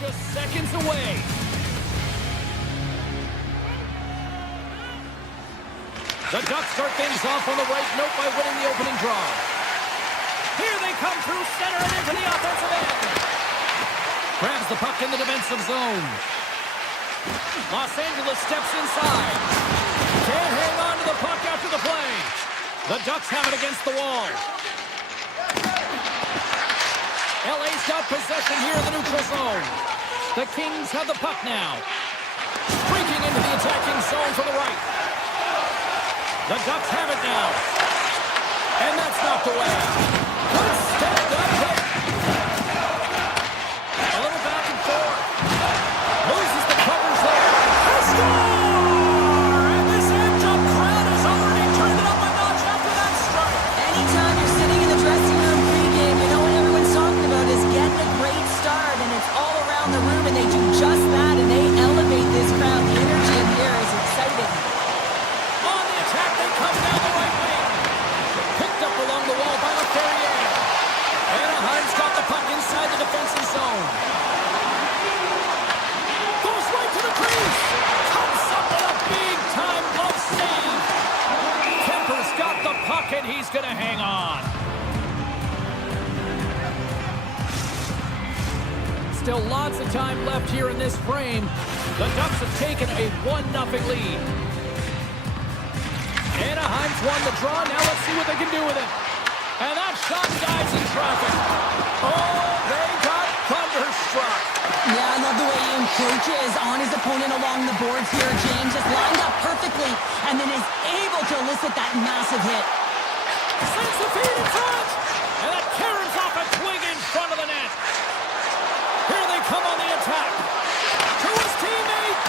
just seconds away. The Ducks start things off on the right note by winning the opening draw. Here they come through center and into the offensive end. Grabs the puck in the defensive zone. Los Angeles steps inside. Can't hang on to the puck after the play. The Ducks have it against the wall. LA's got possession here in the neutral zone. The Kings have the puck now. Breaking into the attacking zone to the right. The Ducks have it now. And that's knocked away. Good stand-up hit. A little back and forth. Loses the covers there. A score! And this amped-up crowd has already turned it up a notch after that strike. Anytime you're sitting in the dressing room pregame, you know what everyone's talking about is getting a great start, and it's all around the room, and they do just that, and they elevate this crowd. The energy in here is exciting. On the attack, they come down the right wing. Picked up along the wall by LaFerriere. Anaheim's got the puck inside the defensive zone. Goes right to the crease. Comes up with a big-time glove save. Kemper's got the puck, and he's going to hang on. Still lots of time left here in this frame. The Ducks have taken a 1-0 lead. Anaheim's won the draw. Now let's see what they can do with it. And that shot dives in traffic. Oh, they got thunderstruck. Yeah, I love the way he encroaches on his opponent along the boards here. James just lined up perfectly and then is able to elicit that massive hit. Sends the feed in front. And that caroms off a twig in front of the net. Here they come on the attack. To his teammate.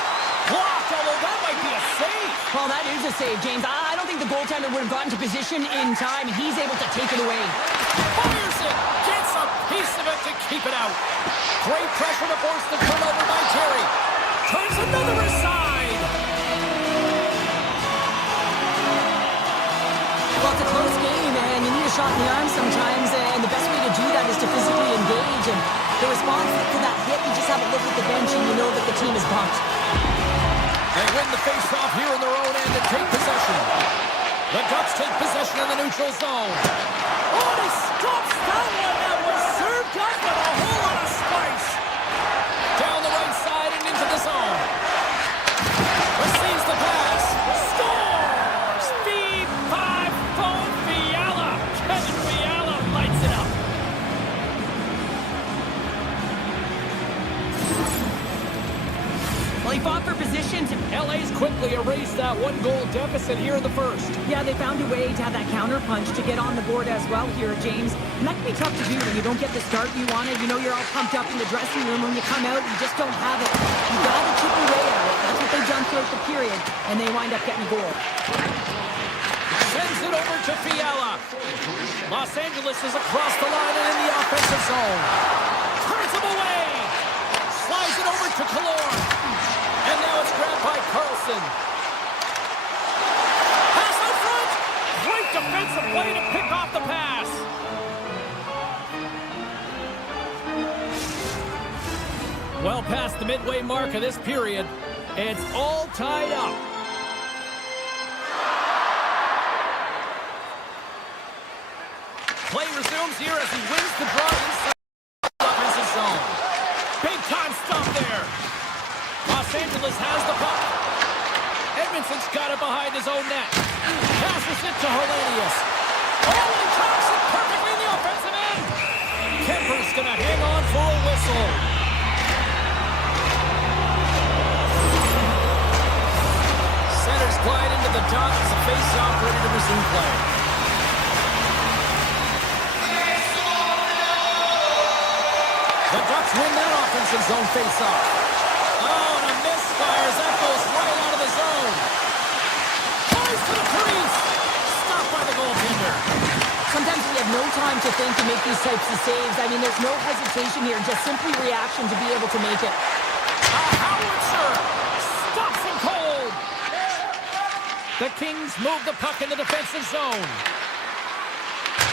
Blocked, although that might be a save. Well, that is a save, James. I don't think the goaltender would have gotten to position in time, and he's able to take it away. Fires it. Gets a piece of it to keep it out. Great pressure to force the turnover by Terry. Turns another aside. Well, it's a close game, and you need a shot in the arm sometimes, and the best way to do that is to physically engage. And the response to that hit, you just have a look at the bench, and you know that the team is bumped. They win the face-off here in their own end and take possession. The Ducks take possession in the neutral zone. Oh, he stops that one. That was served up with a whole lot of spice. Down the right side and into the zone. Receives the pass. Scores! V5-phone Fiala. Kevin Fiala lights it up. Well, he fought for position to... LA's quickly erased that one-goal deficit here in the first. Yeah, they found a way to have that counter punch to get on the board as well here, James. And that can be tough to do when you don't get the start you wanted. You know you're all pumped up in the dressing room. When you come out, you just don't have it. You got to chip away at it. That's what they've done throughout the period, and they wind up getting a goal. Sends it over to Fiala. Los Angeles is across the line and in the offensive zone. Turns him away. Slides it over to Killorn. And now it's grabbed by Carlson. Pass out front. Great defensive play to pick off the pass. Well past the midway mark of this period, it's all tied up. Play resumes here as he wins the draw inside the offensive zone. Big time stop there. Los Angeles has the puck. Edmondson's got it behind his own net. Passes it to Hellenius. Oh, and he cocks it perfectly in the offensive end. Kemper's going to hang on for a whistle. Centers glide into the dot as the face-off ready to resume play. The Ducks win that offensive zone face-off. Oh, and a misfire as that goes right out of the zone. Flies to the crease. Stopped by the goaltender. Sometimes we have no time to think to make these types of saves. I mean, there's no hesitation here, just simply reaction to be able to make it. A howitzer stops him cold. The Kings move the puck in the defensive zone.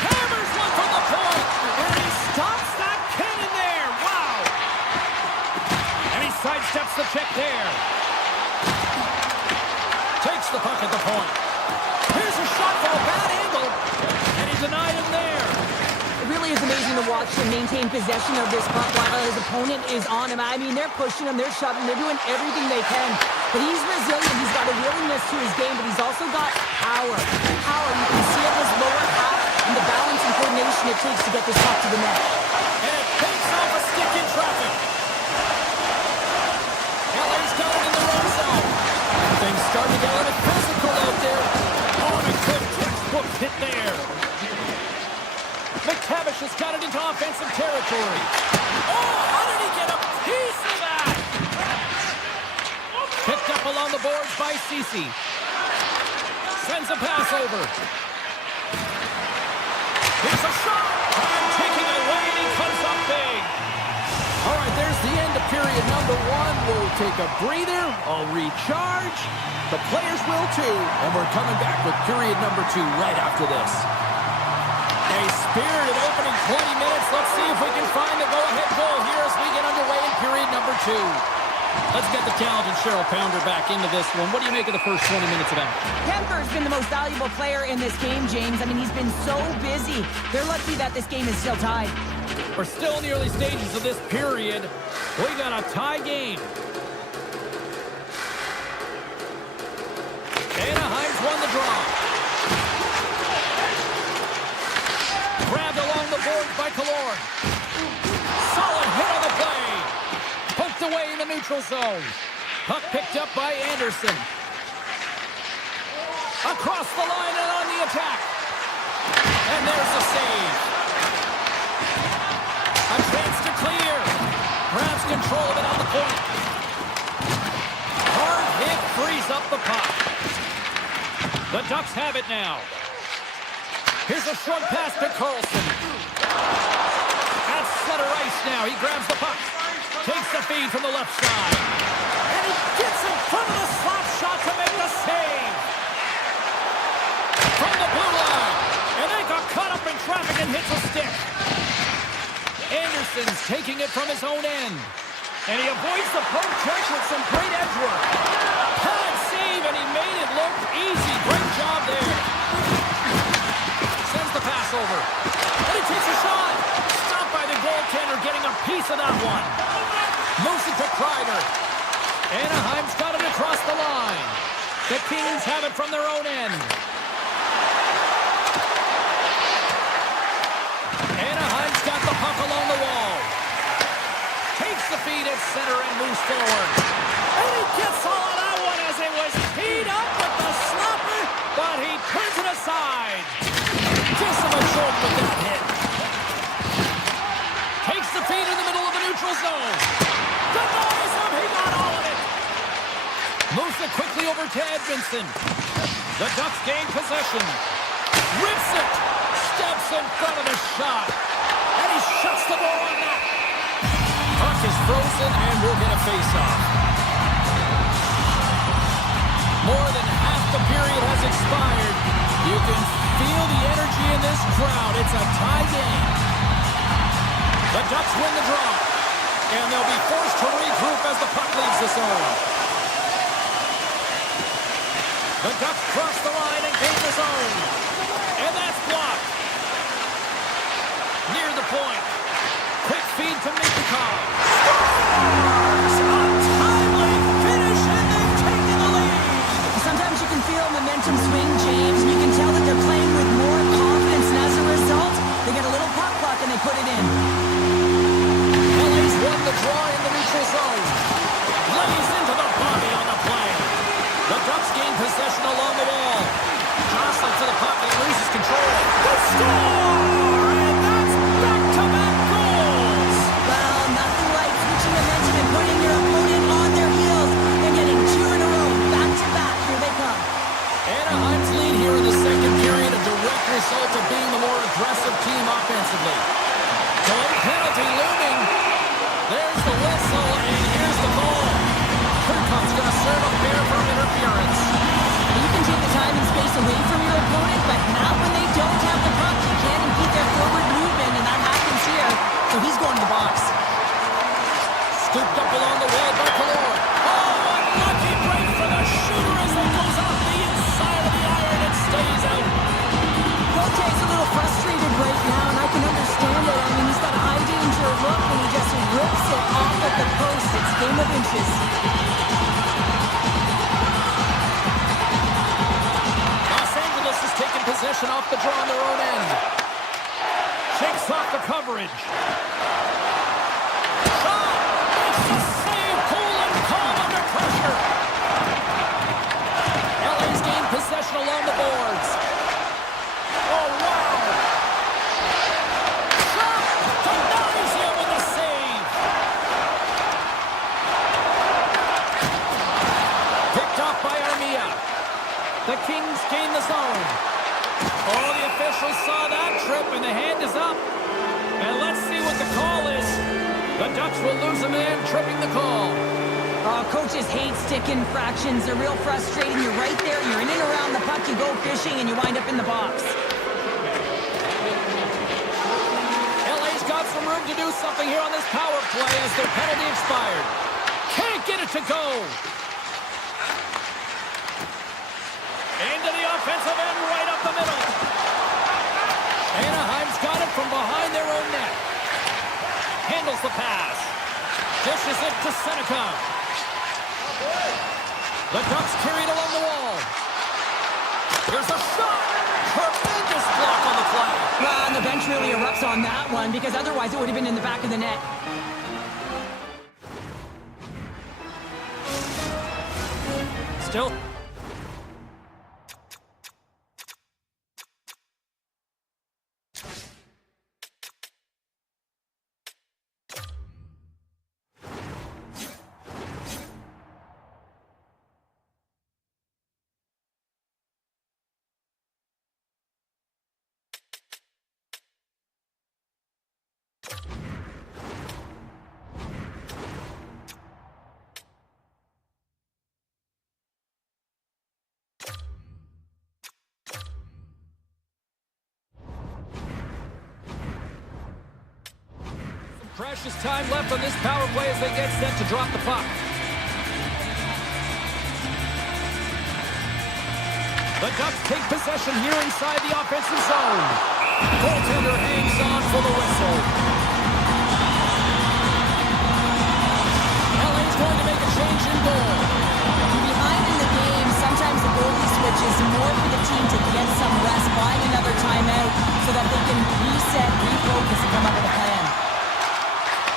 Hammers one from the point, and he stops that cannon there. Wow. puck at the point. Here's a shot from a bad angle, and he denied him there. It really is amazing to watch him maintain possession of this puck while his opponent is on him. I mean, they're pushing him, they're shoving, they're doing everything they can. But he's resilient. He's got a willingness to his game, but he's also got power. Power, you can see it in his lower half and the balance and coordination it takes to get this puck to the net. And it takes off a stick in traffic. LA's got it in the run zone. Things starting to get a little physical out there. Oh, and a good textbook hit there. McTavish has got it into offensive territory. Oh, how did he get a piece of that? Picked up along the boards by Ceci. Sends a pass over. Here's a shot. And taking it away, and he comes up big. All right, there's the end of period number 1. We'll take a breather. I'll recharge. The players will too. And we're coming back with period number 2 right after this. A spirited opening 20 minutes. Let's see if we can find the go-ahead goal here as we get underway in period number 2. Let's get the talented Cheryl Pounder back into this one. What do you make of the first 20 minutes of action? Kemper's been the most valuable player in this game, James. I mean, he's been so busy. They're lucky that this game is still tied. We're still in the early stages of this period. We got a tie game. Anaheim's won the draw. Grabbed along the boards by Killorn. Solid hit on the play. Poked away in the neutral zone. Puck picked up by Anderson. Across the line and on the attack. And there's the save. A chance to clear. Grabs control of it on the point. Hard hit frees up the puck. The Ducks have it now. Here's a short pass to Carlson. At center ice now. He grabs the puck. Takes the feed from the left side. And he gets in front of the slap shot to make the save. From the blue line. And they got caught up in traffic and hits a stick. Anderson's taking it from his own end. And he avoids the poke check with some great edge work. Pad save, and he made it look easy. Great job there. Sends the pass over. And he takes a shot. Stopped by the goaltender, getting a piece of that one. Moves it to Kreider. Anaheim's got it across the line. The Kings have it from their own end. Anaheim's got the puck along the wall. Takes the feed at center and moves forward. And he gets all of that one as it was teed up with the slapper, but he turns it aside. Just a bit short with that hit. Takes the feed in the middle of the neutral zone. Denies him, he got all of it. Moves it quickly over to Edmondson. The Ducks gain possession. Rips it. Steps in front of the shot. And he shuts the door on that. Puck is frozen and we'll get a face-off. More than half the period has expired. You can feel the energy in this crowd. It's a tie game. The Ducks win the draw. And they'll be forced to regroup as the puck leaves the zone. The Ducks cross the line and gain the zone. And that's blocked. Near the point. Quick feed to Mikhail. Scores! A timely finish, and they've taken the lead. Sometimes you can feel momentum swing, James, and you can tell that they're playing with more confidence, and as a result, they get a little puck luck and they put it in. LA's won the draw in the neutral zone. Lays into the body on the play. The Ducks gain possession along the wall. Jostling to the puck and loses control. The score! And that's back-to-back goals! Well, nothing like switching momentum and putting advantage. Shot! Makes the save! Cool and calm under pressure. LA's gained possession along the boards. Oh, wow! Shot! Denies him with the save! Picked off by Armia. The Kings gain the zone. Oh, the officials saw that trip, and the hand is up. And let's see what the call is. The Ducks will lose a man tripping the call. Coaches hate stick infractions. They're real frustrating. You're right there. You're in and around the puck. You go fishing, and you wind up in the box. LA's got some room to do something here on this power play as their penalty expired. Can't get it to go. Into the offensive end, right up the middle. Anaheim's got it from behind their own net. Handles the pass. Dishes it to Seneca. The Ducks carried along the wall. Here's a shot. Tremendous block on the play. And the bench really erupts on that one because otherwise it would have been in the back of the net. Still. Precious time left on this power play as they get set to drop the puck. The Ducks take possession here inside the offensive zone. Goaltender hangs on for the whistle. LA's going to make a change in goal. Behind in the game, sometimes the goalie switch is more for the team to get some rest, buying another timeout so that they can reset, refocus, and come up with a plan.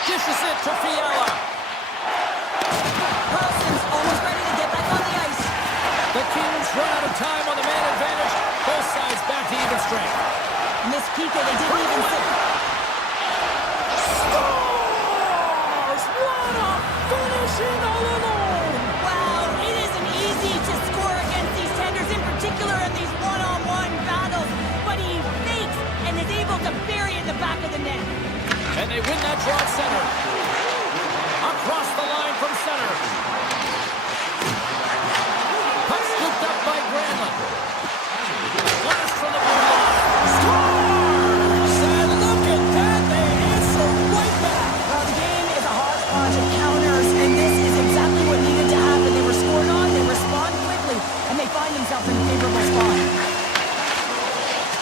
Dishes it to Fiala. Carlson's almost ready to get back on the ice. The Kings run out of time on the man advantage. Both sides back to even strength. Miss Pico, they didn't even sit. Scores! What a finishing all alone! Wow, it isn't easy to score against these tenders, in particular in these one-on-one battles. But he fakes and is able to bury it in the back of the net. And they win that draw at center. Across the line from center. Puck scooped up by Granlund. Blast from the blue line. Scores! And look at that. They answer right back. Well, the game is a hodgepodge of counters, and this is exactly what needed to happen. They were scored on, they respond quickly, and they find themselves in a favorable spot.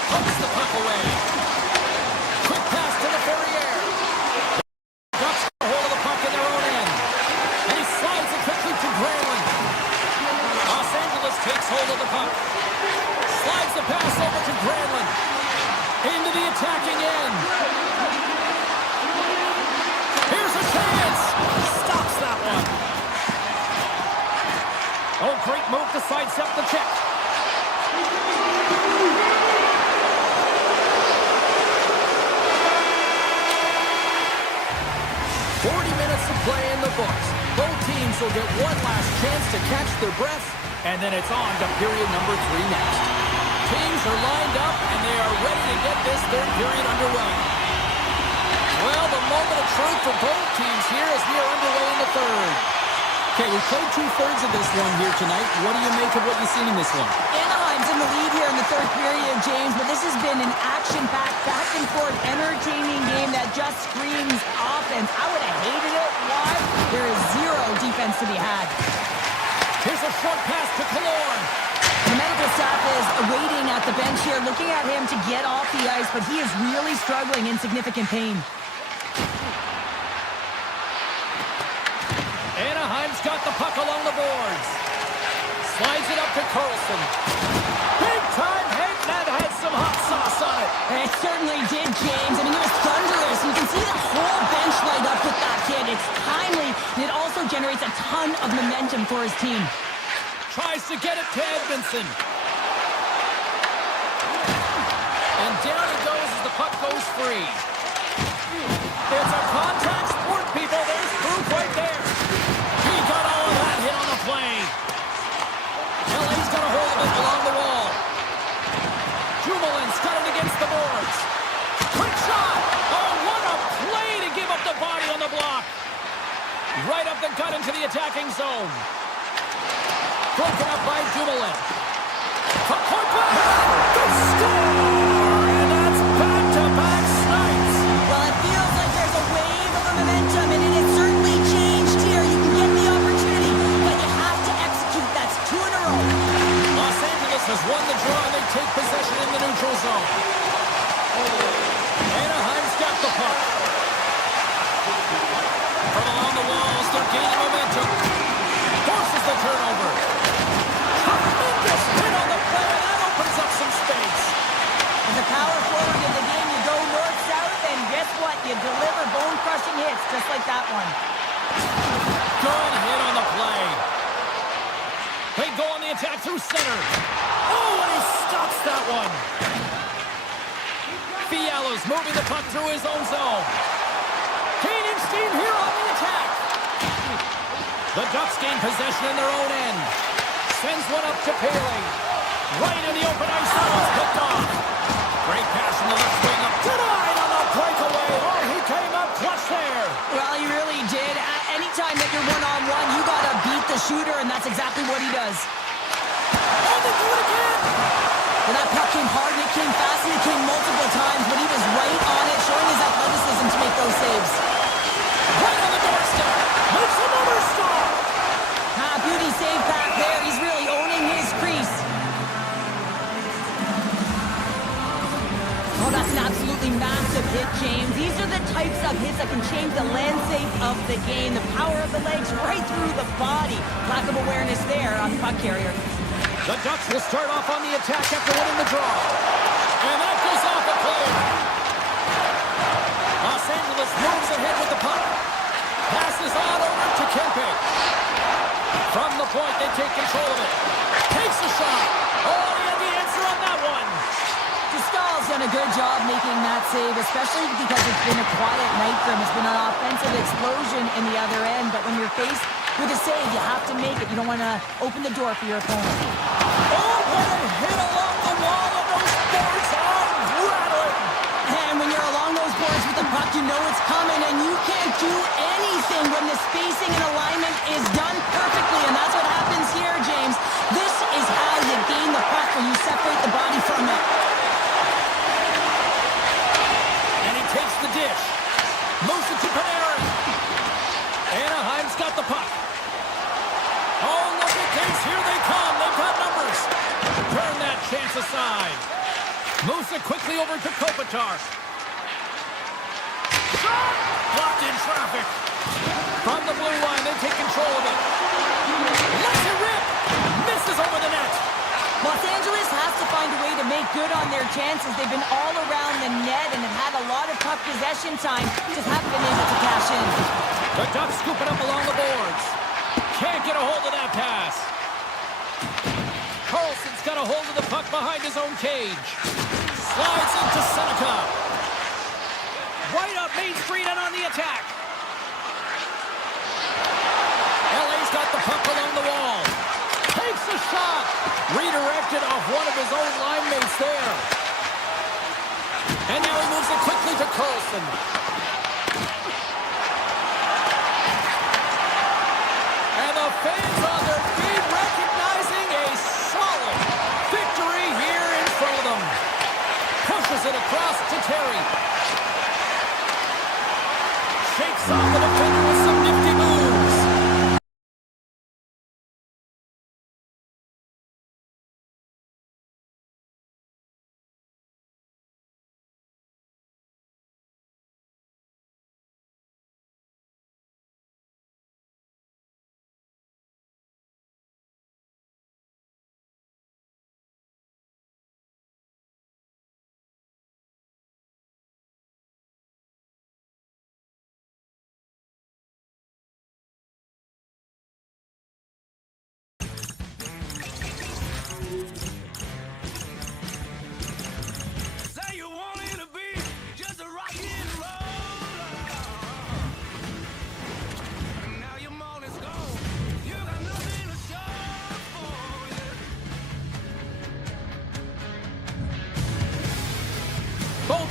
Pumps the puck away. Quick pass to the Ferrier. Takes hold of the puck. Slides the pass over to Granlund. Into the attacking end. Here's a chance. Stops that one. Oh, great move to sidestep the check. Minutes of play in the books. Both teams will get one last chance to catch their breath, and then it's on to period number 3 next. Teams are lined up, and they are ready to get this third period underway. Well, the moment of truth for both teams here as we are underway in the third. Okay, we played 2/3 of this one here tonight. What do you make of what you've seen in this one? Anaheim's in the lead here in the third period, James, but this has been an action-packed, back-and-forth, entertaining game that just screams offense. I would have hated it. Why? There is zero defense to be had. Here's a short pass to Killorn. The medical staff is waiting at the bench here, looking at him to get off the ice, but he is really struggling in significant pain. Anaheim's got the puck along the boards. Slides it up to Carlson. Big time hit that had some hot sauce on it. It certainly did, James. I mean, it was thunderous. You can ton of momentum for his team. Tries to get it to Edmondson. And down he goes as the puck goes free. It's a contact sport, people. There's proof right there. He got all of that hit on the play. LA's got a hold of it along the wall. Dumoulin's got it against the boards. Quick shot. Oh, what a play to give up the body on the block. Right up the gut into the attacking zone. Broken up by Dumoulin. From point blank. The score! And that's back-to-back snipes. Well, it feels like there's a wave of momentum, and it has certainly changed here. You can get the opportunity, but you have to execute. That's 2 in a row. Los Angeles has won the draw, and they take possession in the neutral zone. Anaheim's got the puck. From along the walls, they're gaining momentum. Forces the turnover. Tremendous hit on the play, and that opens up some space. As a power forward in the game, you go north-south, and guess what? You deliver bone-crushing hits, just like that one. Good hit on the play. They go on the attack through center. Oh, and he stops that one. Fiala's moving the puck through his own zone. Steam here on the attack. The Ducks gain possession in their own end. Sends one up to Paley. Right in the open ice. That was picked off. Great pass from the left wing. Denied on the breakaway. Oh, he came up clutch there. Well, he really did. Anytime that you're one-on-one, you got to beat the shooter, and that's exactly what he does. Oh, they do it again. Well, that puck came hard, and it came fast, and it came multiple times, but he was right on it, showing his athleticism to make those saves. Right on the doorstep. Makes another stop. Beauty save back there. He's really owning his crease. Oh, that's an absolutely massive hit, James. These are the types of hits that can change the landscape of the game. The power of the legs right through the body. Lack of awareness there on the puck carrier. The Ducks will start off on the attack after winning the draw. And that goes off the player. Los Angeles moves ahead with the puck. Passes on over to Kempe. From the point, they take control of it. Takes a shot. Oh, he had the answer on that one. Stahl's done a good job making that save, especially because it's been a quiet night for him. It's been an offensive explosion in the other end, but when you're faced with a save, you have to make it. You don't want to open the door for your opponent. Oh, what a hit along the wall of those boards. Oh, rattling. And when you're along those boards with the puck, you know it's coming, and you can't do anything when the spacing and alignment is done perfectly, and that's what happens here, James. This is how you gain the puck when you separate the body from it. And he takes the dish. Moves it to Panarin. Anaheim's got the puck. Oh, look at this. Here they come. They've got numbers. Turn that chance aside. Moves it quickly over to Kopitar. Shot! Blocked in traffic. From the blue line, they take control of it. Lets it rip. Misses over the net. Los Angeles has to find a way to make good on their chances. They've been all around the net and have had a lot of puck possession time, just haven't been able to cash in. The Ducks scoop it up along the boards. Can't get a hold of that pass. Carlson's got a hold of the puck behind his own cage. Slides into Seneca. Right up Main Street and on the attack. LA's got the puck along the wall. Takes a shot. Redirected off one of his own line mates there. And now he moves it quickly to Carlson. And the fans on their feet recognizing a solid victory here in front of them. Pushes it across to Terry. Shakes off the defender with some nifty moves.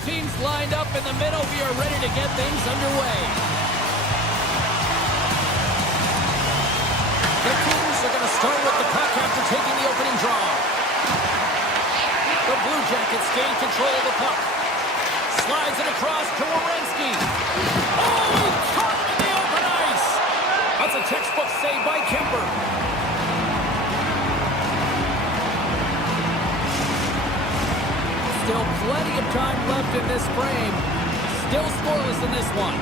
teams lined up in the middle. We are ready to get things underway. The Kings are going to start with the puck after taking the opening draw. The Blue Jackets gain control of the puck. Slides it across to Werenski. Oh, he caught him in the open ice. That's a textbook save by Kemper. Still plenty of time left in this frame. Still scoreless in this one.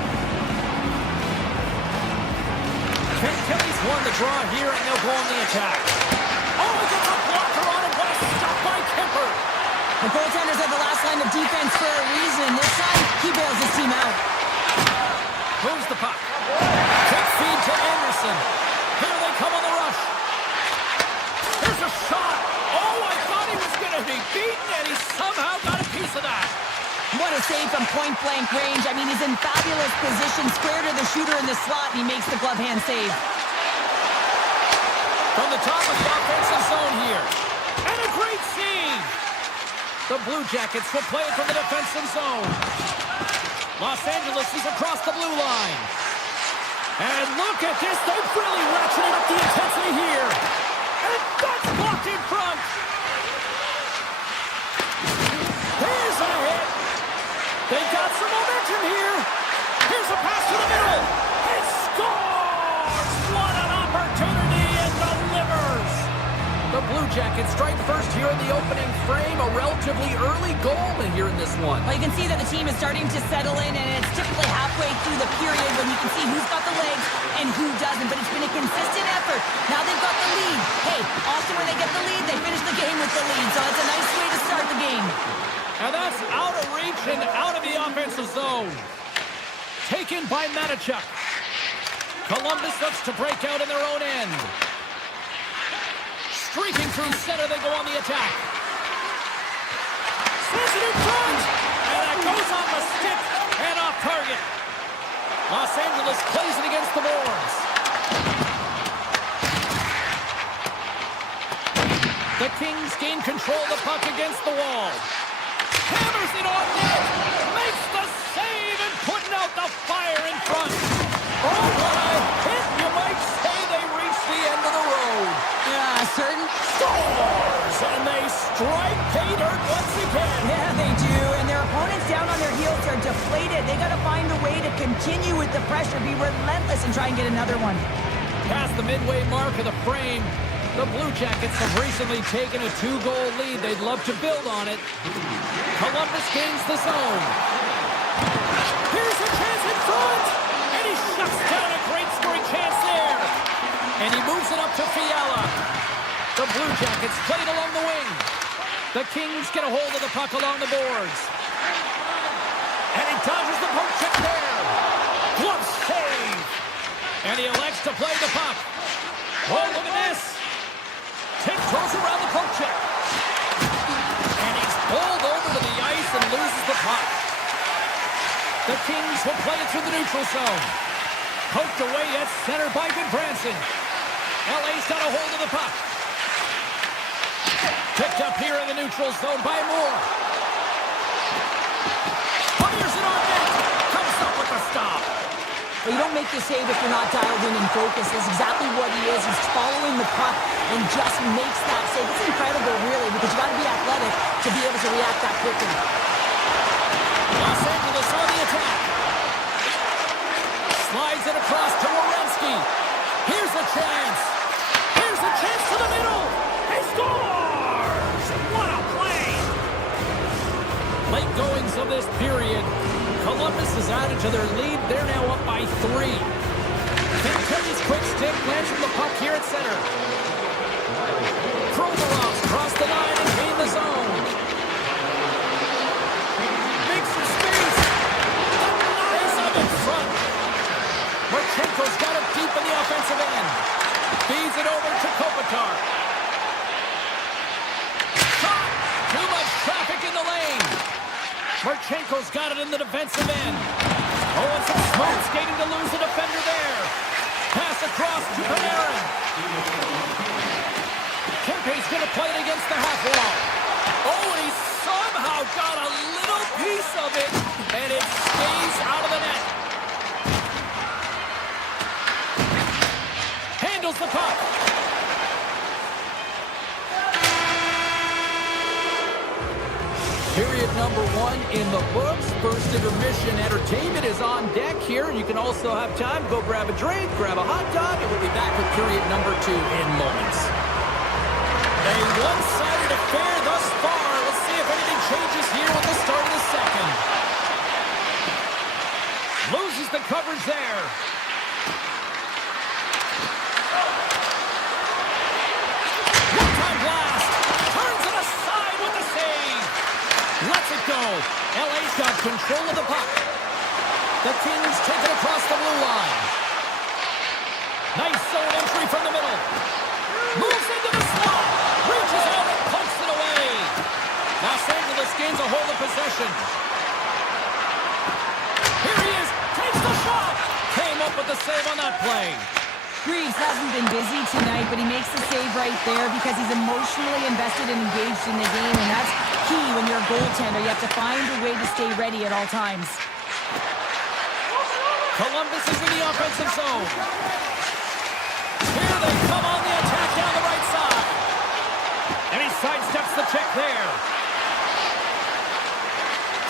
Kelly's won the draw here, and they'll go on the attack. Oh, he gets a blocker on him. What a stop by Kemper. The goaltenders have the last line of defense for a reason. This time, he bails his team out. Moves the puck. Quick feed to Anderson. Here they come on the rush. Here's a shot. Oh, I thought he was going to be beaten, and he somehow got a piece of that. What a save from point-blank range. I mean, he's in fabulous position, square to the shooter in the slot, and he makes the glove hand save. From the top of the offensive zone here. And a great save. The Blue Jackets will play it from the defensive zone. Los Angeles is across the blue line. And look at this. They've really ratcheted up the intensity here. And that's blocked in front. Here's a hit. They've got some momentum here. Here's a pass to the middle. It scores! What an opportunity, and delivers! The Blue Jackets strike first here in the opening frame. A relatively early goal here in this one. Well, you can see that the team is starting to settle in, and it's typically halfway through the period when you can see who's got the legs and who doesn't. But it's been a consistent effort. Now they've got the lead. Hey, often when they get the lead, they finish the game with the lead. So it's a nice way to start the game. And that's out of reach and out of the offensive zone. Taken by Matichuk. Columbus looks to break out in their own end. Streaking through center, they go on the attack. Says it in front! And that goes on the stick and off target. Los Angeles plays it against the boards. The Kings gain control of the puck against the wall. Hammers it on net. Makes the save and putting out the fire in front. Oh, what a hit. You might say they reached the end of the road. Yeah, certain. Scores! And they strike pay dirt once again. Yeah, they do. And their opponents down on their heels are deflated. They got to find a way to continue with the pressure, be relentless, and try and get another one. Past the midway mark of the frame, the Blue Jackets have recently taken a 2-goal lead. They'd love to build on it. Columbus gains the zone. Here's a chance in front. And he shuts down a great scoring chance there. And he moves it up to Fiala. The Blue Jackets play it along the wing. The Kings get a hold of the puck along the boards. And he dodges the poke check there. Glove save. And he elects to play the puck. Oh, look at this. Tiptoes around the poke check. And he's pulled over to the ice and loses the puck. The Kings will play it through the neutral zone. Poked away at center by Goodbranson. LA's got a hold of the puck. Picked up here in the neutral zone by Moore. Fires it on net. Comes up with a stop. Well, you don't make the save if you're not dialed in and focused. That's exactly what he is. He's following the puck and just makes that save. It's incredible, really, because you got to be athletic to be able to react that quickly. Los Angeles on the attack. Slides it across to Werenski. Here's a chance. Here's a chance to the middle. He scores! What a play! Late goings of this period. Columbus has added to their lead. They're now up by 3. Kelly's quick stick lands from the puck here at center. Provorov's cross the line and gain the zone. Makes some space. Denies up in front. Marchenko's got it deep in the offensive end. Feeds it over to Kopitar. Shot! Too much traffic in the lane. Marchenko's got it in the defensive end. Oh, and some smart skating to lose the defender there. Pass across to Panarin. Kempe's going to play it against the half wall. Oh, and he somehow got a little piece piece of it, and it stays out of the net. Handles the puck. Period number 1 in the books. First intermission entertainment is on deck here. You can also have time to go grab a drink, grab a hot dog, and we'll be back with period number 2 in moments. A one-sided affair thus far. Let's see if anything changes here with the start of the second. Loses the coverage there. One-time blast. Turns it aside with the save. Lets it go. LA's got control of the puck. The Kings take it across the blue line. Nice zone entry from the middle. Moves into the slot. Reaches out and pumps it away. Los Angeles gains a hold of possession. Here he is. Takes the shot. Came up with the save on that play. Greaves hasn't been busy tonight, but he makes the save right there because he's emotionally invested and engaged in the game, and that's key when you're a goaltender. You have to find a way to stay ready at all times. Columbus is in the offensive zone. Here they come on the attack down the right side. And he sidesteps the check there.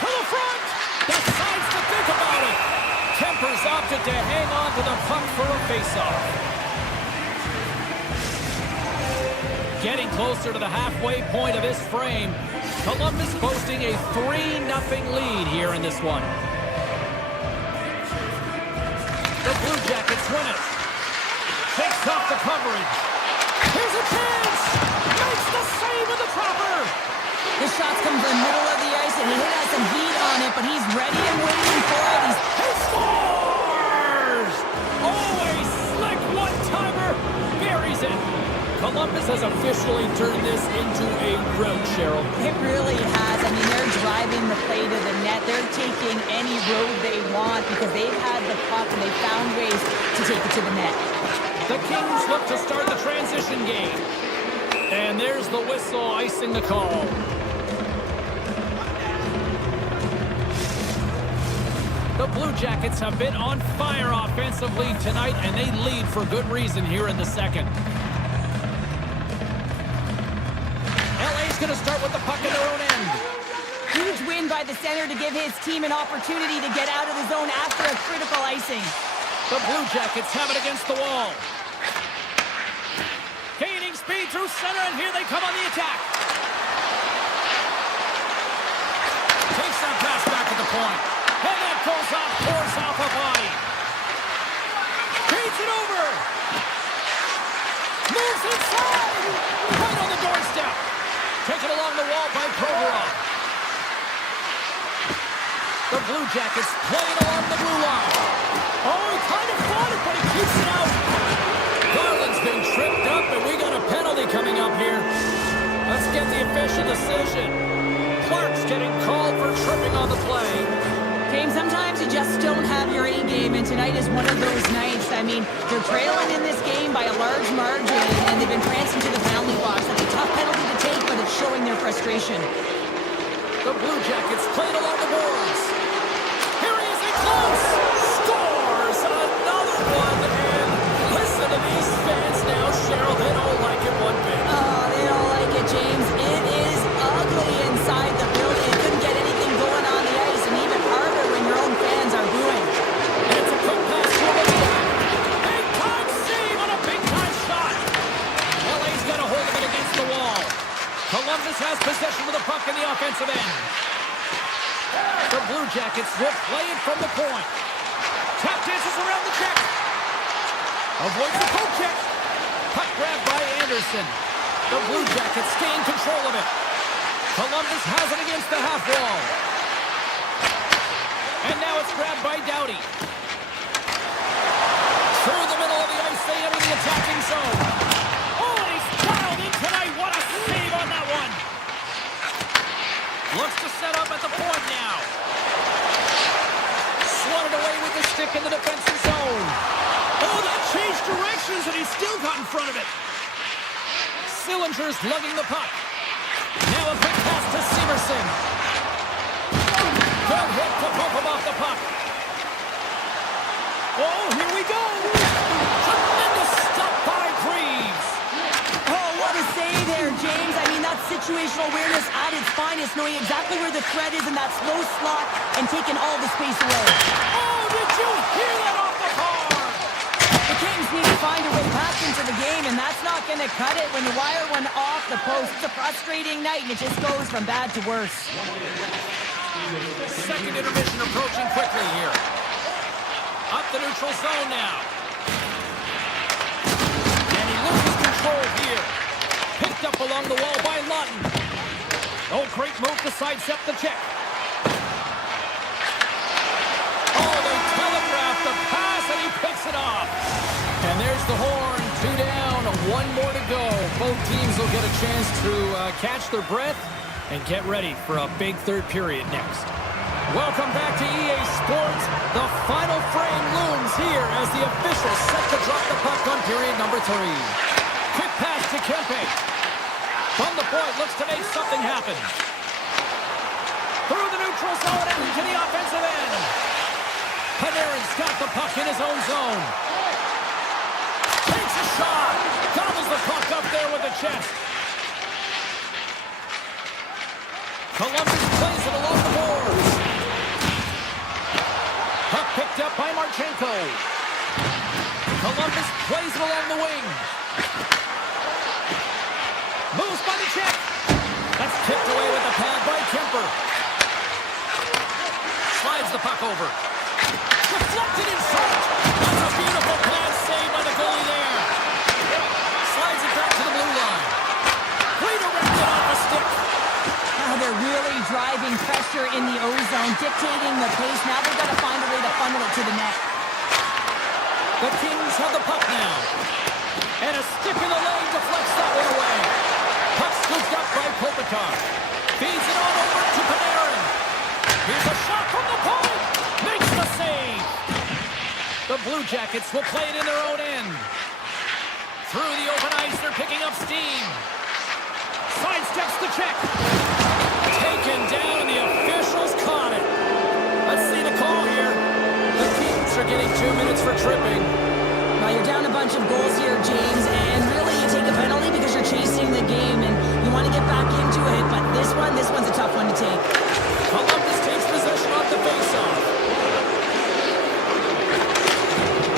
To the front. Decides to think about it. Kemper's opted to hang on to the puck for a faceoff. Getting closer to the halfway point of this frame. Columbus boasting a 3-0 lead here in this one. The Blue Jackets win it. Takes off the coverage. Here's a chance! Makes the save with the trapper! The shots come from the middle of the ice, and he has some heat on it, but he's ready and waiting for it. He scores! Oh, a slick one-timer! Buries it. Columbus has officially turned this into a rout, Cheryl. It really has. I mean, they're driving the play to the net. They're taking any road they want because they've had the puck and they've found ways to take it to the net. The Kings look to start the transition game. And there's the whistle icing the call. The Blue Jackets have been on fire offensively tonight, and they lead for good reason here in the second. LA's going to start with the puck in their own end. Huge win by the center to give his team an opportunity to get out of the zone after a critical icing. The Blue Jackets have it against the wall. Gaining speed through center, and here they come on the attack. Takes that pass back to the point. And that goes off, pours off a body. Feeds it over. Moves inside. Right on the doorstep. Taken along the wall by Provorov. The Blue Jackets playing along the blue line. Oh, he kind of fought it, but he keeps it out. Garland's been tripped up, and we got a penalty coming up here. Let's get the official decision. Clark's getting called for tripping on the play. James, sometimes you just don't have your A game, and tonight is one of those nights. I mean, they're trailing in this game by a large margin, and they've been prancing to the penalty box. That's a tough penalty to take, but it's showing their frustration. The Blue Jackets played along the boards. Here he is in close. Scores another one, and listen to these fans now, Cheryl. They don't like it one bit. Oh, they don't like it, James. It is ugly inside the building. It couldn't get anything going on the ice, and even harder when your own fans are booing. It's a quick pass to the back. Big time save on a big time shot. LA's got a hold of it against the wall. Columbus has possession of the puck in the offensive end. The Blue Jackets will play it from the point. Tap dances around the check. Avoids the poke check. Puck grabbed by Anderson. The Blue Jackets gain control of it. Columbus has it against the half wall. And now it's grabbed by Doughty. Through the middle of the ice, they enter the attacking zone. Oh, and he's dialed in tonight. What a save on that one. Looks to set up at the point now. Swatted away with the stick in the defensive zone. Oh, that changed directions, and he still got in front of it. Sillinger's lugging the puck. Now a quick pass to Severson. hit to poke him off the puck. Oh, here we go. Tremendous stop by Greaves. Oh, what a save there, James. I mean, that's situational awareness at its finest, knowing exactly where the threat is in that slow slot and taking all the space away. Oh, did you hear that off the bar? The Kings need to find a way back into the game, and that's not going to cut it when you wire one off the post. It's a frustrating night, and it just goes from bad to worse. Second intermission approaching quickly here. Up the neutral zone now. And he loses control here. Picked up along the wall by Lawton. Oh, great move to sidestep the check. Oh, they telegraphed the pass, and he picks it off. And there's the horn. 2 down, 1 more to go. Both teams will get a chance to catch their breath and get ready for a big third period next. Welcome back to EA Sports. The final frame looms here as the officials set to drop the puck on period number 3. Quick pass to Kempe. From the point, looks to make something happen. Through the neutral zone and into the offensive end. Panarin's got the puck in his own zone. Takes a shot. Gobbles the puck up there with the chest. Columbus plays it along the boards. Puck picked up by Marchenko. Columbus plays it along the wing. Moves by the check. That's tipped away with the pad by Kemper. Slides the puck over. Deflected in front. That's a beautiful pass save by the goalie there. Slides it back to the blue line. Redirected off the stick. They're really driving pressure in the O-zone, dictating the pace. Now they've got to find a way to funnel it to the net. The Kings have the puck now. And a stick in the lane deflects that one away. Puck scooped up by Kopitar. Feeds it on over to Panarin. Here's a shot from the point. Makes the save. The Blue Jackets will play it in their own end. Through the open ice, they're picking up steam. Sidesteps the check. Taken down, the officials caught it. Let's see the call here. The Kings are getting 2 minutes for tripping. Now you're down a bunch of goals here, James, and really you take a penalty because you're chasing the game and you want to get back into it, but this one's a tough one to take. Columbus takes possession off the faceoff.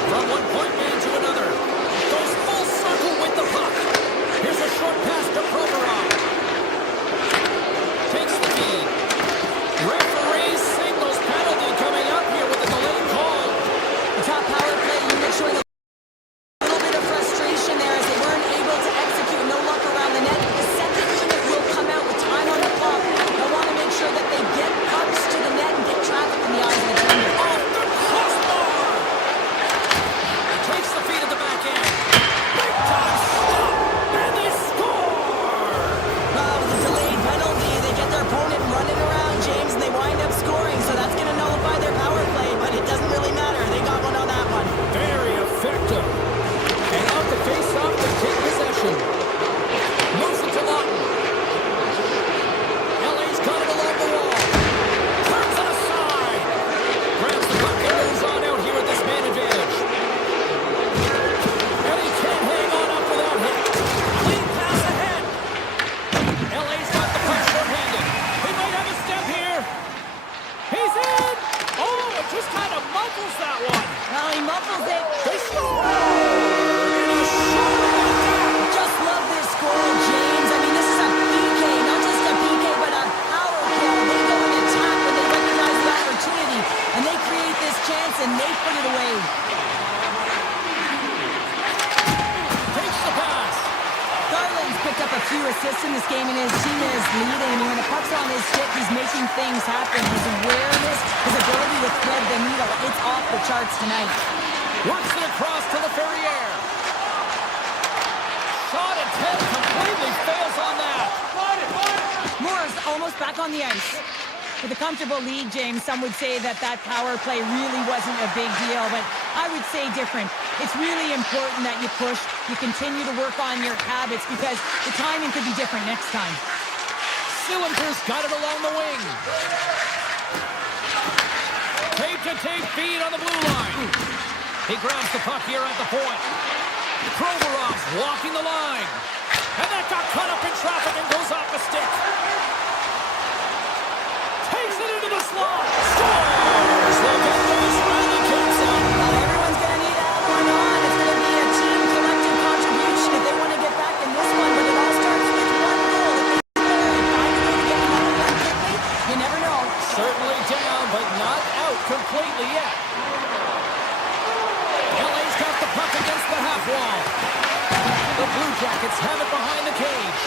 From one point man to another. Goes full circle with the puck. Here's a short pass to Provorov. Takes the feed. Referee signals penalty coming up here with the delayed call. The top power play unit showing a little bit of frustration there as they weren't able to execute. No luck around the net. The second unit will come out with time on the clock. They'll want to make sure that they get pucks to the net and get traffic in the eyes of the defender. Off the crossbar! Takes the feed at the back end. Big time stop! And they score! With a delayed penalty, they get their opponent running around, James, and they wind up scoring, so that's going to nullify their power play, but it doesn't really matter. They got one on that one. Very effective. And off the face-off, they take possession. Moves it to Lawton. LA's got it along the wall. Turns it aside. Grabs the puck and moves on out here with this man advantage. And he can't hang on up for that hit. Clean pass ahead. LA's got the puck short-handed. He might have a step here. He's in. Oh, it just kind of muffles that one. Well, he muffles it. They score! And a shot like that! Just love this goal, James. I mean, this is a PK, not just a PK, but a power play. They go and attack when they recognize the opportunity, and they create this chance, and they put it away. Takes the pass. Garland's picked up a few assists in this game, and his team is leading. And when the puck's on his stick, he's making things happen. His awareness, his ability to thread the needle, it's off the charts tonight. Works it across to the Ferrier. Shot attempt completely fails on that. Moore's almost back on the ice. With a comfortable lead, James, some would say that power play really wasn't a big deal, but I would say different. It's really important that you push, you continue to work on your habits because the timing could be different next time. Sillinger's got it along the wing. Tape-to-tape feed on the blue line. He grabs the puck here at the point. Provorov's walking the line. And that got caught up in traffic and goes off the stick. Takes it into the slot. Scores! Look at this rally comes up. Well, everyone's going to need that one on. It's going to be a team collective contribution if they want to get back in this one. But it all starts with one goal. If they score and find a way to get another one quickly, you never know. Certainly down, but not out completely yet. LA's got the puck against the half wall. The Blue Jackets have it behind the cage.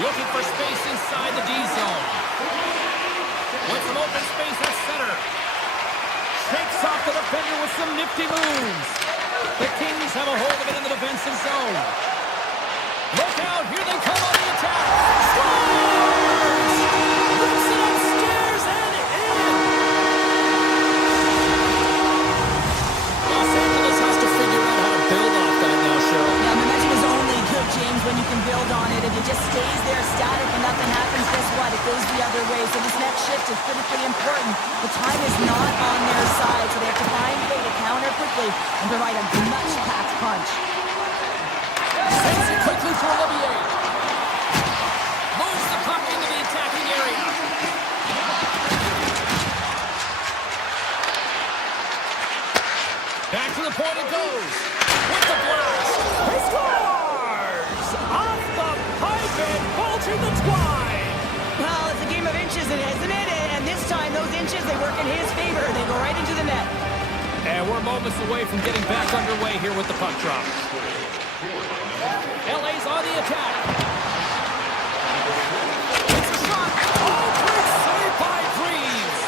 Looking for space inside the D zone. With some open space at center. Shakes off the defender with some nifty moves. The Kings have a hold of it in the defensive zone. Look out, here they come on the attack. Scores! Rips it upstairs and in. Los Angeles has to figure out how to build off that now, Cheryl. Yeah, momentum is only good, James, when you can build on it. If it just stays there static and nothing happens, guess what? It goes the other way. So this next shift is critically important. The time is not on their side, so they have to find a way to counter quickly and provide a much-packed punch. Sends it quickly to Olivier. Moves the puck into the attacking area. Back to the point it goes. With the blast. He scores! Off the pipe and bulging the twine. Well, it's a game of inches, isn't it? And this time, those inches, they work in his favor. They go right into the net. And we're moments away from getting back underway here with the puck drop. LA's on the attack. It's a shot. Oh, great save by Greaves.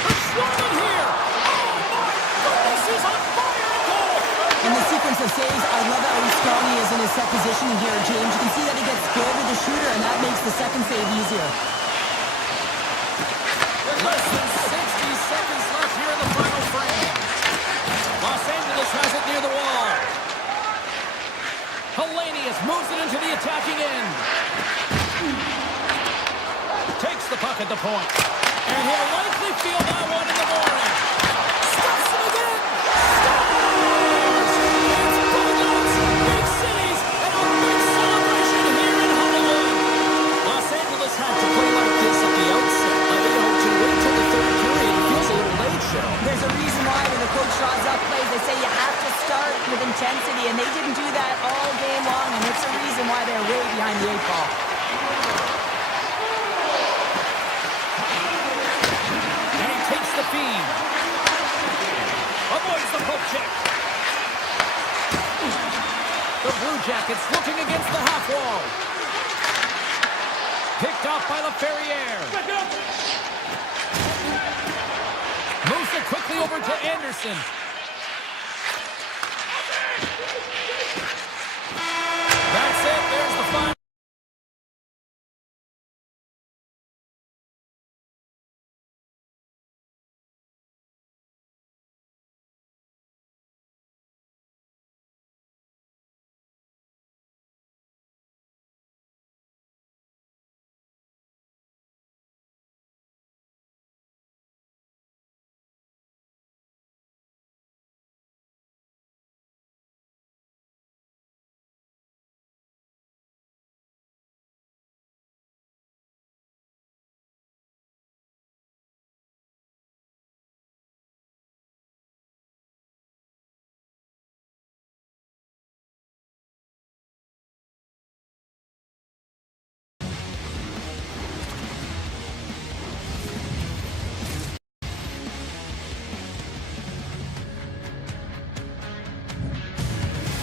The Schwarman here. Oh, my goodness, he's on fire and goal. In the sequence of saves, I love how strong he is in his set position here, James. You can see that he gets good with the shooter, and that makes the second save easier. Less than 60 seconds left here in the final frame. Los Angeles has it near the wall. Hellenius moves it into the attacking end. Takes the puck at the point. And he'll likely feel that one in the morning. Stops him again. Scores! It's Bulldogs, big cities, and a big celebration here in Hollywood. Los Angeles had to play like this at the outset. To wait till the third period feels a little late, Cheryl. There's a reason why when the coach draws up plays, they say you have to start with intensity, and they didn't do that all game long, and it's a reason why they're way behind the eight ball. And he takes the feed. Avoids the poke check. The Blue Jackets looking against the half wall. Picked off by LaFerriere. Moves it quickly over to Anderson. That's it. There's the final.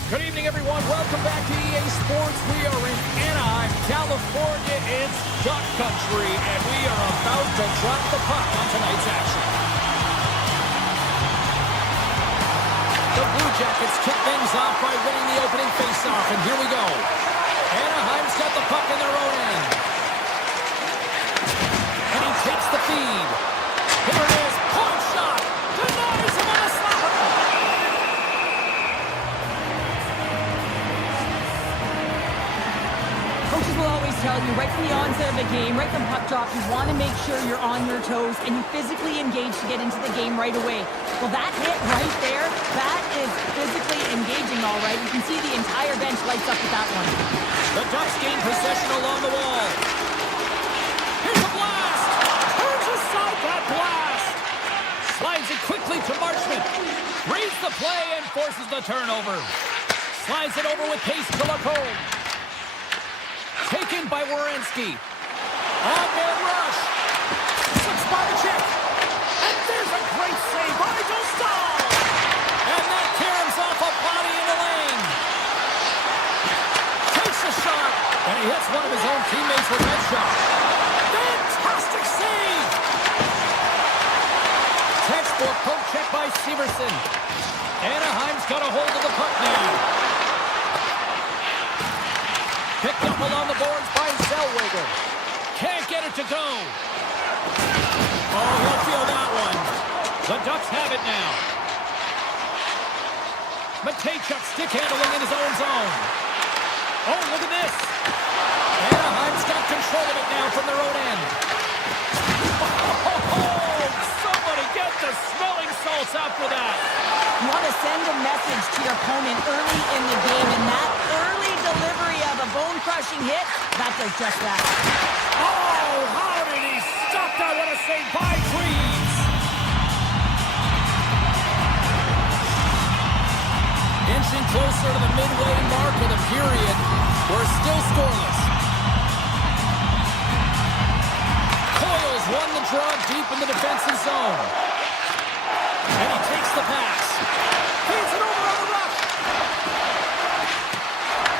Good evening, everyone. Welcome back to EA Sports. We are in Anaheim, California. It's Duck Country, and we are about to drop the puck on tonight's action. The Blue Jackets kick things off by winning the opening faceoff, and here we go. Anaheim's got the puck in their own end. And he takes the feed. Here it is. Point shot. Denies him on a slap. Coaches will always tell you, right from the onset of the game, right from puck drop, you want to make sure you're on your toes and you physically engage to get into the game right away. Well, that hit right there, that is physically engaging, all right. You can see the entire bench lights up with that one. The Ducks gain possession along the wall. Here's a blast! Turns aside that blast! Slides it quickly to Marchment. Reads the play and forces the turnover. Slides it over with pace to Lacombe. Taken by Werenski. On-man rush. Slips by the check. And there's a great save by Dostal. And that caroms off a body in the lane. Takes a shot. And he hits one of his own teammates with that shot. Fantastic save. Textbook poke check by Severson. Anaheim's got a hold of the puck now. Picked up along the boards by Zellweger. Can't get it to go. Oh, he'll feel that one. The Ducks have it now. Matejchuk stick handling in his own zone. Oh, look at this. Anaheim's got control of it now from their own end. Oh, somebody get the smelling salts after that. You want to send a message to your opponent early in the game, and that early delivery of a bone-crushing hit, that does just that. Oh, how did he stop that? What a save by Greaves. Inching closer to the midway mark of the period. We're still scoreless. Coyle's won the draw deep in the defensive zone. And he takes the pass. Feeds it over on the rush.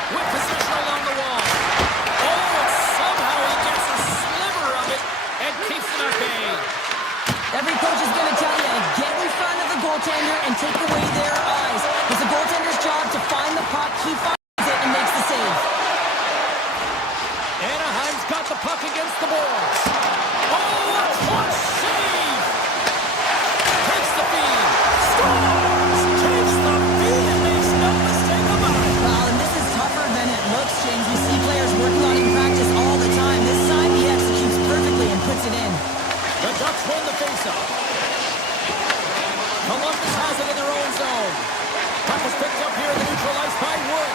With position along the wall. Oh, and somehow he gets a sliver of it and keeps it at bay. Every coach is going to tell you, get in front of the goaltender and take away their eyes. It's the goaltender's job to find the puck. He finds it and makes the save. Anaheim's got the puck against the boards. Oh, a clutch save! Takes the feed. Scores! Takes the feed and makes no mistake about it. Well, and this is tougher than it looks, James. We see players working on it in practice all the time. This time he executes perfectly and puts it in. The Ducks win the faceoff. Columbus has it in their own zone. Puck is picked up here in the neutral ice by Wood.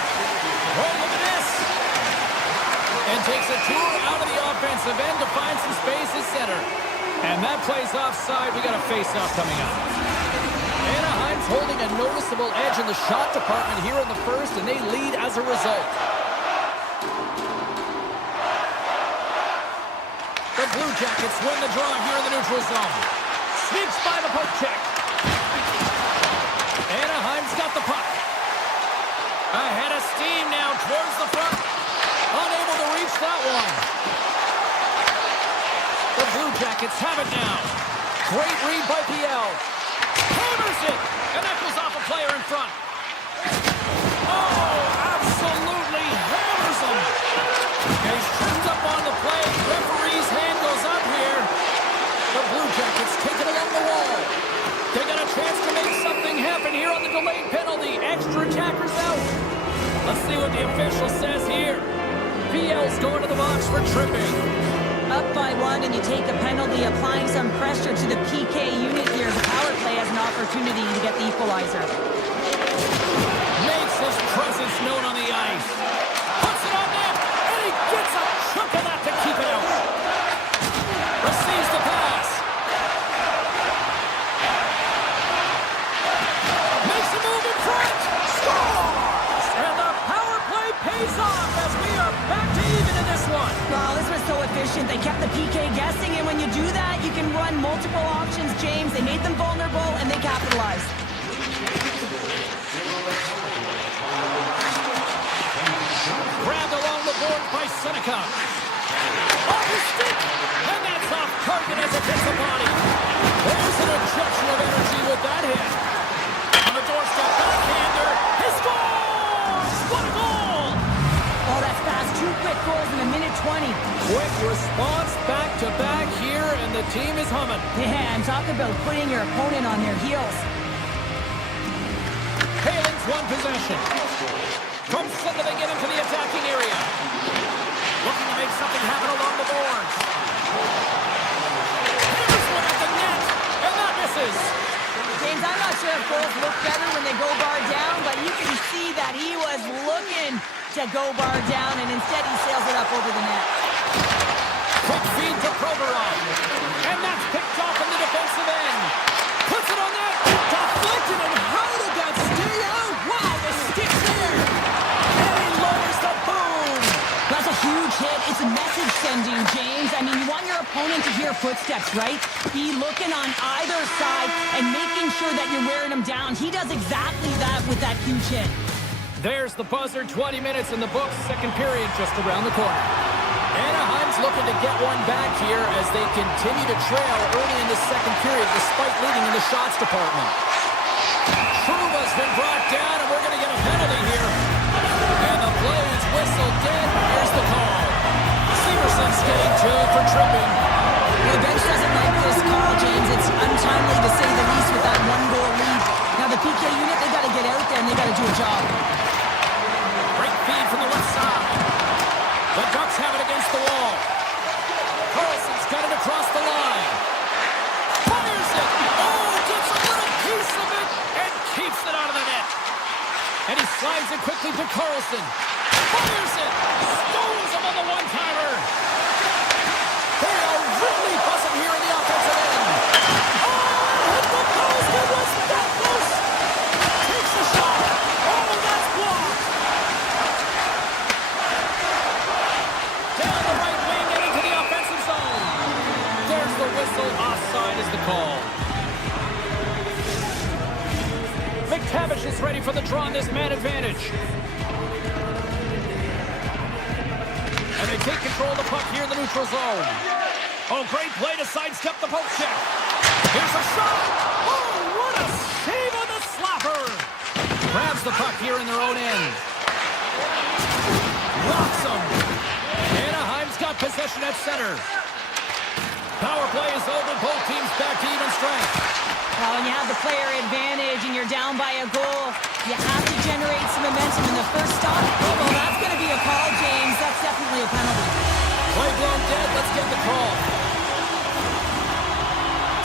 Oh, look at this! And takes a tour out of the offensive end to find some space at center. And that plays offside. We got a face-off coming up. Anaheim's holding a noticeable edge in the shot department here in the first, and they lead as a result. The Blue Jackets win the draw here in the neutral zone. Sneaks by the poke check. Anaheim's got the puck. Ahead of steam now towards the front. Unable to reach that one. The Blue Jackets have it now. Great read by PL. Hammers it. And that goes off a player in front. Oh, absolutely hammers him. And he's tripped up on the play. Referee's hand goes up here. The Blue Jackets take it along the wall. They got a chance to make something happen here on the delayed penalty. Extra attackers out. Let's see what the official says here. PL's going to the box for tripping. Up by one and you take a penalty, applying some pressure to the PK unit here. The power play has an opportunity to get the equalizer. Makes his presence known on the ice. Puts it on net, and he gets a chunk of that to keep it out. Receives the pass. Makes a move in front. Scores! And the power play pays off as we are back to even in this one. Wow, this was so efficient. They kept the PK guessing, and when you do that, you can run multiple options, James. They made them vulnerable, and they capitalized. Grabbed along the board by Seneca. Off his stick, and that's off target as it hits the body. There's an injection of energy with that hit. On the doorstep, backhander. He scores! What a goal! Oh, that's fast. 2 quick goals in a minute 20. Quick response, back-to-back here, and the team is humming. Yeah, and talk about putting your opponent on their heels. Paling's won possession. From center, they get into the attacking area. Looking to make goals look better when they go bar down, but you can see that he was looking to go bar down, and instead he sails it up over the net. Quick feed to Provorov. And that's picked off in the defensive end. Puts it on net. Deflected, and how did that stay out? Wow, the stick's there. And he lowers the boom. That's a huge hit. It's a message sending, James. I mean, you want your opponent to hear footsteps, right? Be looking on either side and making sure that you're wearing him down. He does exactly that with that huge hit. There's the buzzer. 20 minutes in the books. Second period just around the corner. Anaheim's looking to get one back here as they continue to trail early in the second period despite leading in the shots department. Truba's been brought down, and we're going to get a penalty here. And the play is whistled dead. Here's the call. Severson's getting two for tripping. The bench doesn't like this call, James. It's untimely to say the least with that one-goal lead. Now the PK unit, they got to get out there and they got to do a job. Great feed from the left side. The Ducks have it against the wall. Carlson's got it across the line. Fires it. Oh, gets a little piece of it and keeps it out of the net. And he slides it quickly to Carlson. Fires it. Stones him on the one-timer. They are really buzzing here in the offensive end. Oh, hit the post. It was that close. Takes the shot. Oh, that's blocked. Down the right wing and into the offensive zone. There's the whistle. Offside is the call. McTavish is ready for the draw on this man advantage. And they take control of the puck here in the neutral zone. Oh, great play to sidestep the poke check. Here's a shot. Oh, what a save on the slapper. Grabs the puck here in their own end. Locks them. Anaheim's got possession at center. Power play is over. Both teams back to even strength. Well, when you have the player advantage and you're down by a goal, you have to generate some momentum in the first stop. Well, that's going to be a call, James. That's definitely a penalty. Play blown dead. Let's get the call.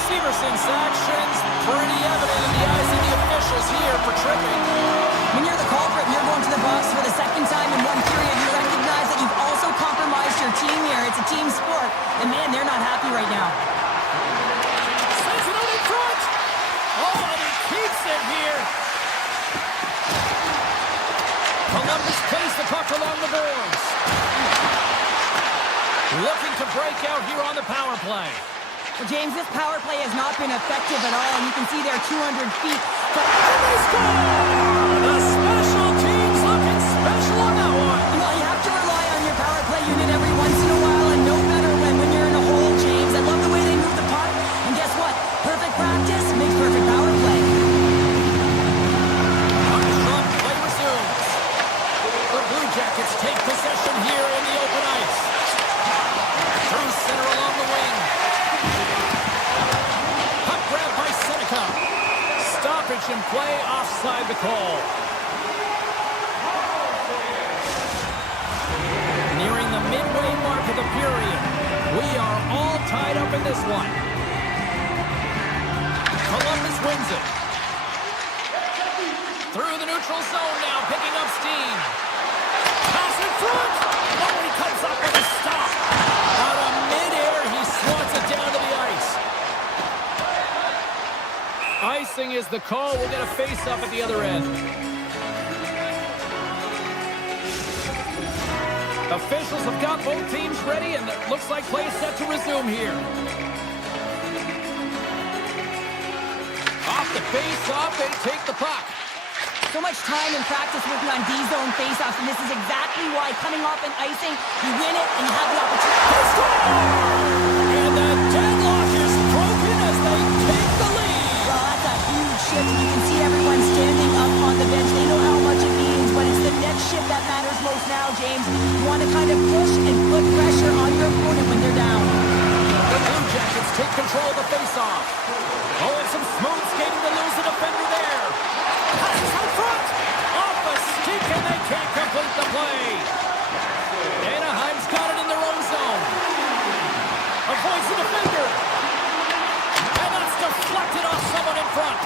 Severson's actions pretty evident in the eyes of the officials here for tripping. When you're the culprit and you're going to the box for the second time in one period, you recognize that you've also compromised your team here. It's a team sport, and man, they're not happy right now. Sends it out in front. Oh, and he keeps it here. Columbus plays the puck along the boards. Looking to break out here on the power play. Well, James, this power play has not been effective at all, and you can see they're 200 feet. And they score! The special teams looking special on that one. Well, you have to rely on your power play unit every once in a while, and no better when you're in a hole, James. I love the way they move the puck, and guess what? Perfect practice makes perfect power play. Armstrong play resumes. The Blue Jackets take possession here in the open ice. Through center along the wing. Puck grab by Seneca. Stoppage in play, offside the call. Nearing the midway mark of the period. We are all tied up in this one. Columbus wins it. Through the neutral zone now, picking up steam. Pass in front. Oh, he comes up with a stop. Out of midair, he swats it down to the ice. Icing is the call. We'll get a face-up at the other end. Officials have got both teams ready, and it looks like play is set to resume here. Off the face-off, they take the puck. So much time in practice working on D-zone faceoffs, and this is exactly why coming off an icing, you win it and you have the opportunity. And the deadlock is broken as they take the lead. Well, that's a huge shift, and you can see everyone standing up on the bench. They know how much it means, but it's the next shift that matters most now, James. You want to kind of push and put pressure on your opponent when they're down. The Blue Jackets take control of the faceoff. Oh, and some smooth skating to lose the defender there. Passes out front. Off a stick, and they can't complete the play. Anaheim's got it in their own zone. Avoids the defender. And that's deflected off someone in front.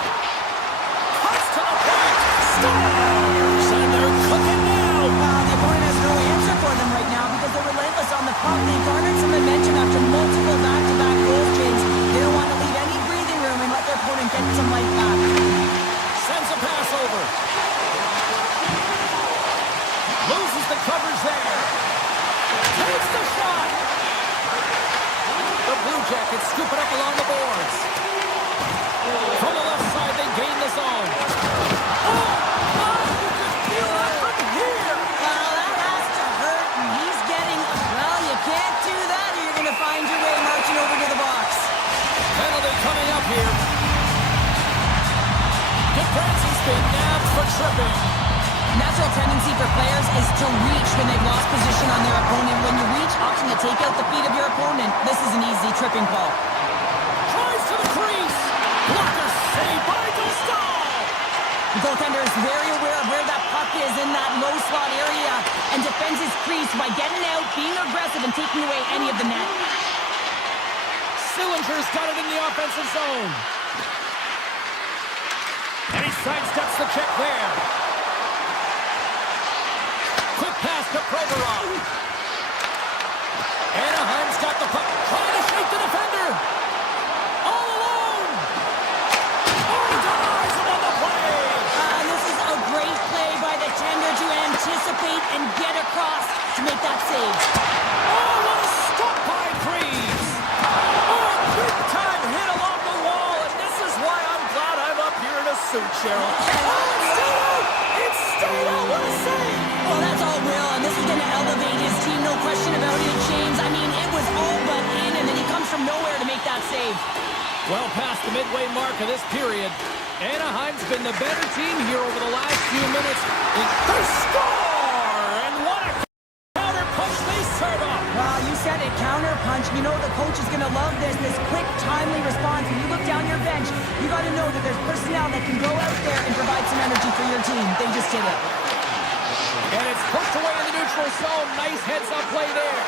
Loses the coverage there. Takes the shot. The Blue Jackets scoop it up along the boards. From the left side, they gain the zone. Oh, you can feel that from here. Well, that has to hurt, and he's getting... Well, you can't do that, or you're going to find your way marching over to the box. Penalty coming up here. DeBranson's been nabbed for tripping. Natural tendency for players is to reach when they've lost position on their opponent. When you reach, opting to take out the feet of your opponent, this is an easy tripping call. Tries to the crease. Blocker saved by Dostal. The goaltender is very aware of where that puck is in that low slot area and defends his crease by getting out, being aggressive, and taking away any of the net. Sillinger's got it in the offensive zone. And he sidesteps the check there. Quick pass to Provorov. Anaheim's got the puck, trying to shake the defender. All alone. Oh, he denies him on the play. This is a great play by the tender to anticipate and get across to make that save. Oh, what a stop by Freeze. Oh, big-time hit along the wall, and this is why I'm glad I'm up here in a suit, Cheryl. Oh, it's stayed out. It's stayed out. What a save. Well, that's all Will, and this is going to elevate his team, no question about it, James. I mean, it was all but in, and then he comes from nowhere to make that save. Well past the midway mark of this period, Anaheim's been the better team here over the last few minutes. They score! And what a counter punch they serve up! Well, you said it, counter punch. You know the coach is going to love this quick, timely response. When you look down your bench, you got to know that there's personnel that can go out there and provide some energy for your team. They just did it. And it's pushed away in the neutral zone. Nice heads-up play there.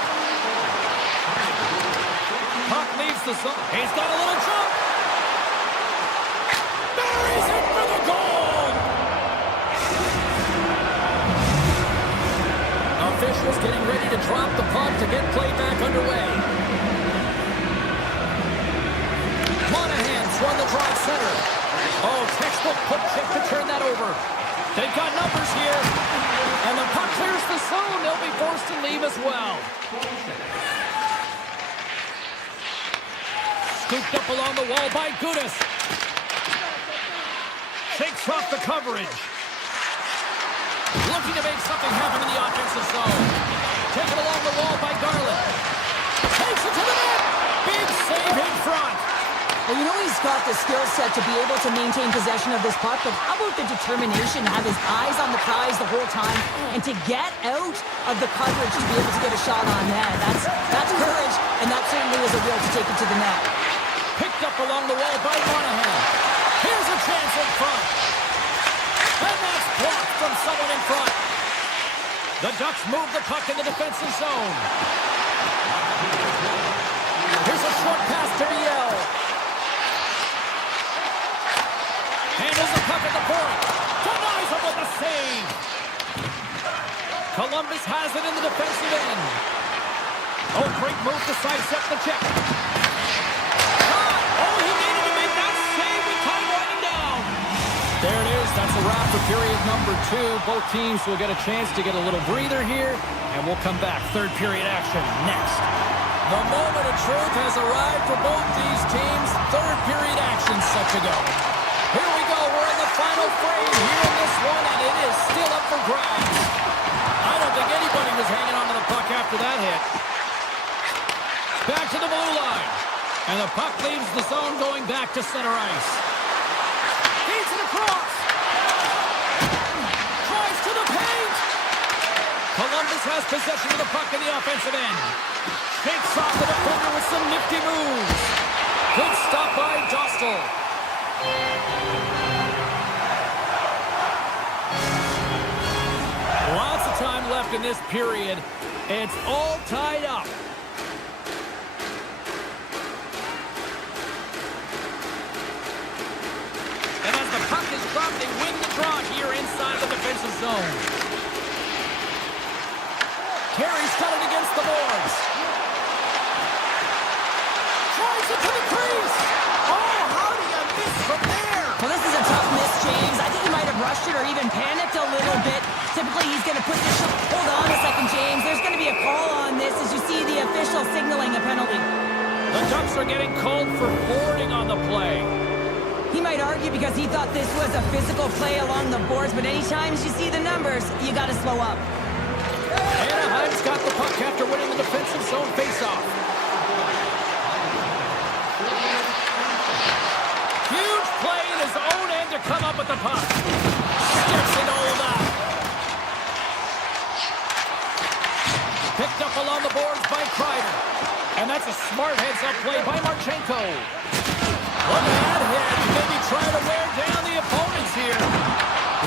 Puck leaves the zone. He's got a little jump. Buries it for the goal. Officials getting ready to drop the puck to get play back underway. Monahan's run the draw center. Oh, textbook puck check to turn that over. They've got numbers here. And the puck clears the zone. They'll be forced to leave as well. Scooped up along the wall by Gudas. Shakes off the coverage. Looking to make something happen in the offensive zone. Taken along the wall by Garland. Takes it to the net. Big save in front. Well, you know he's got the skill set to be able to maintain possession of this puck, but how about the determination to have his eyes on the prize the whole time and to get out of the coverage to be able to get a shot on net? That's courage, and that certainly is a will to take it to the net. Picked up along the wall by Monahan. Here's a chance in front. And that's blocked from someone in front. The Ducks move the puck in the defensive zone. Here's a short pass to Biel. Handles the puck at the point. Denies him with a save. Columbus has it in the defensive end. Oh, great move to sidestep the check. Oh, he needed to make that save with time winding down. There it is. That's a wrap for period number 2. Both teams will get a chance to get a little breather here, and we'll come back. Third period action next. The moment of truth has arrived for both these teams. Third period action set to go. Here we go. We're in the final frame here in this one, and it is still up for grabs. I don't think anybody was hanging on to the puck after that hit. Back to the blue line. And the puck leaves the zone going back to center ice. Feeds it across. Drives to the paint. Columbus has possession of the puck in the offensive end. Shakes off the defender with some nifty moves. Good stop by Dostal. Lots of time left in this period. It's all tied up. And as the puck is dropped, they win the draw here inside the defensive zone. Terry's got it against the boards. Tries it to the crease. Oh, how do you miss from there? Well, this is a tough miss, James. I think he might have rushed it or even panicked a little bit. Typically, he's going to put this shot. Oh, Ducks are getting called for boarding on the play. He might argue because he thought this was a physical play along the boards, but anytime you see the numbers, you got to slow up. Anaheim's got the puck after winning the defensive zone faceoff. Huge play in his own end to come up with the puck. Sticks it all that. Picked up along the boards by Kreider. And that's a smart heads-up play by Marchenko. Look at that hit. Maybe try to wear down the opponents here.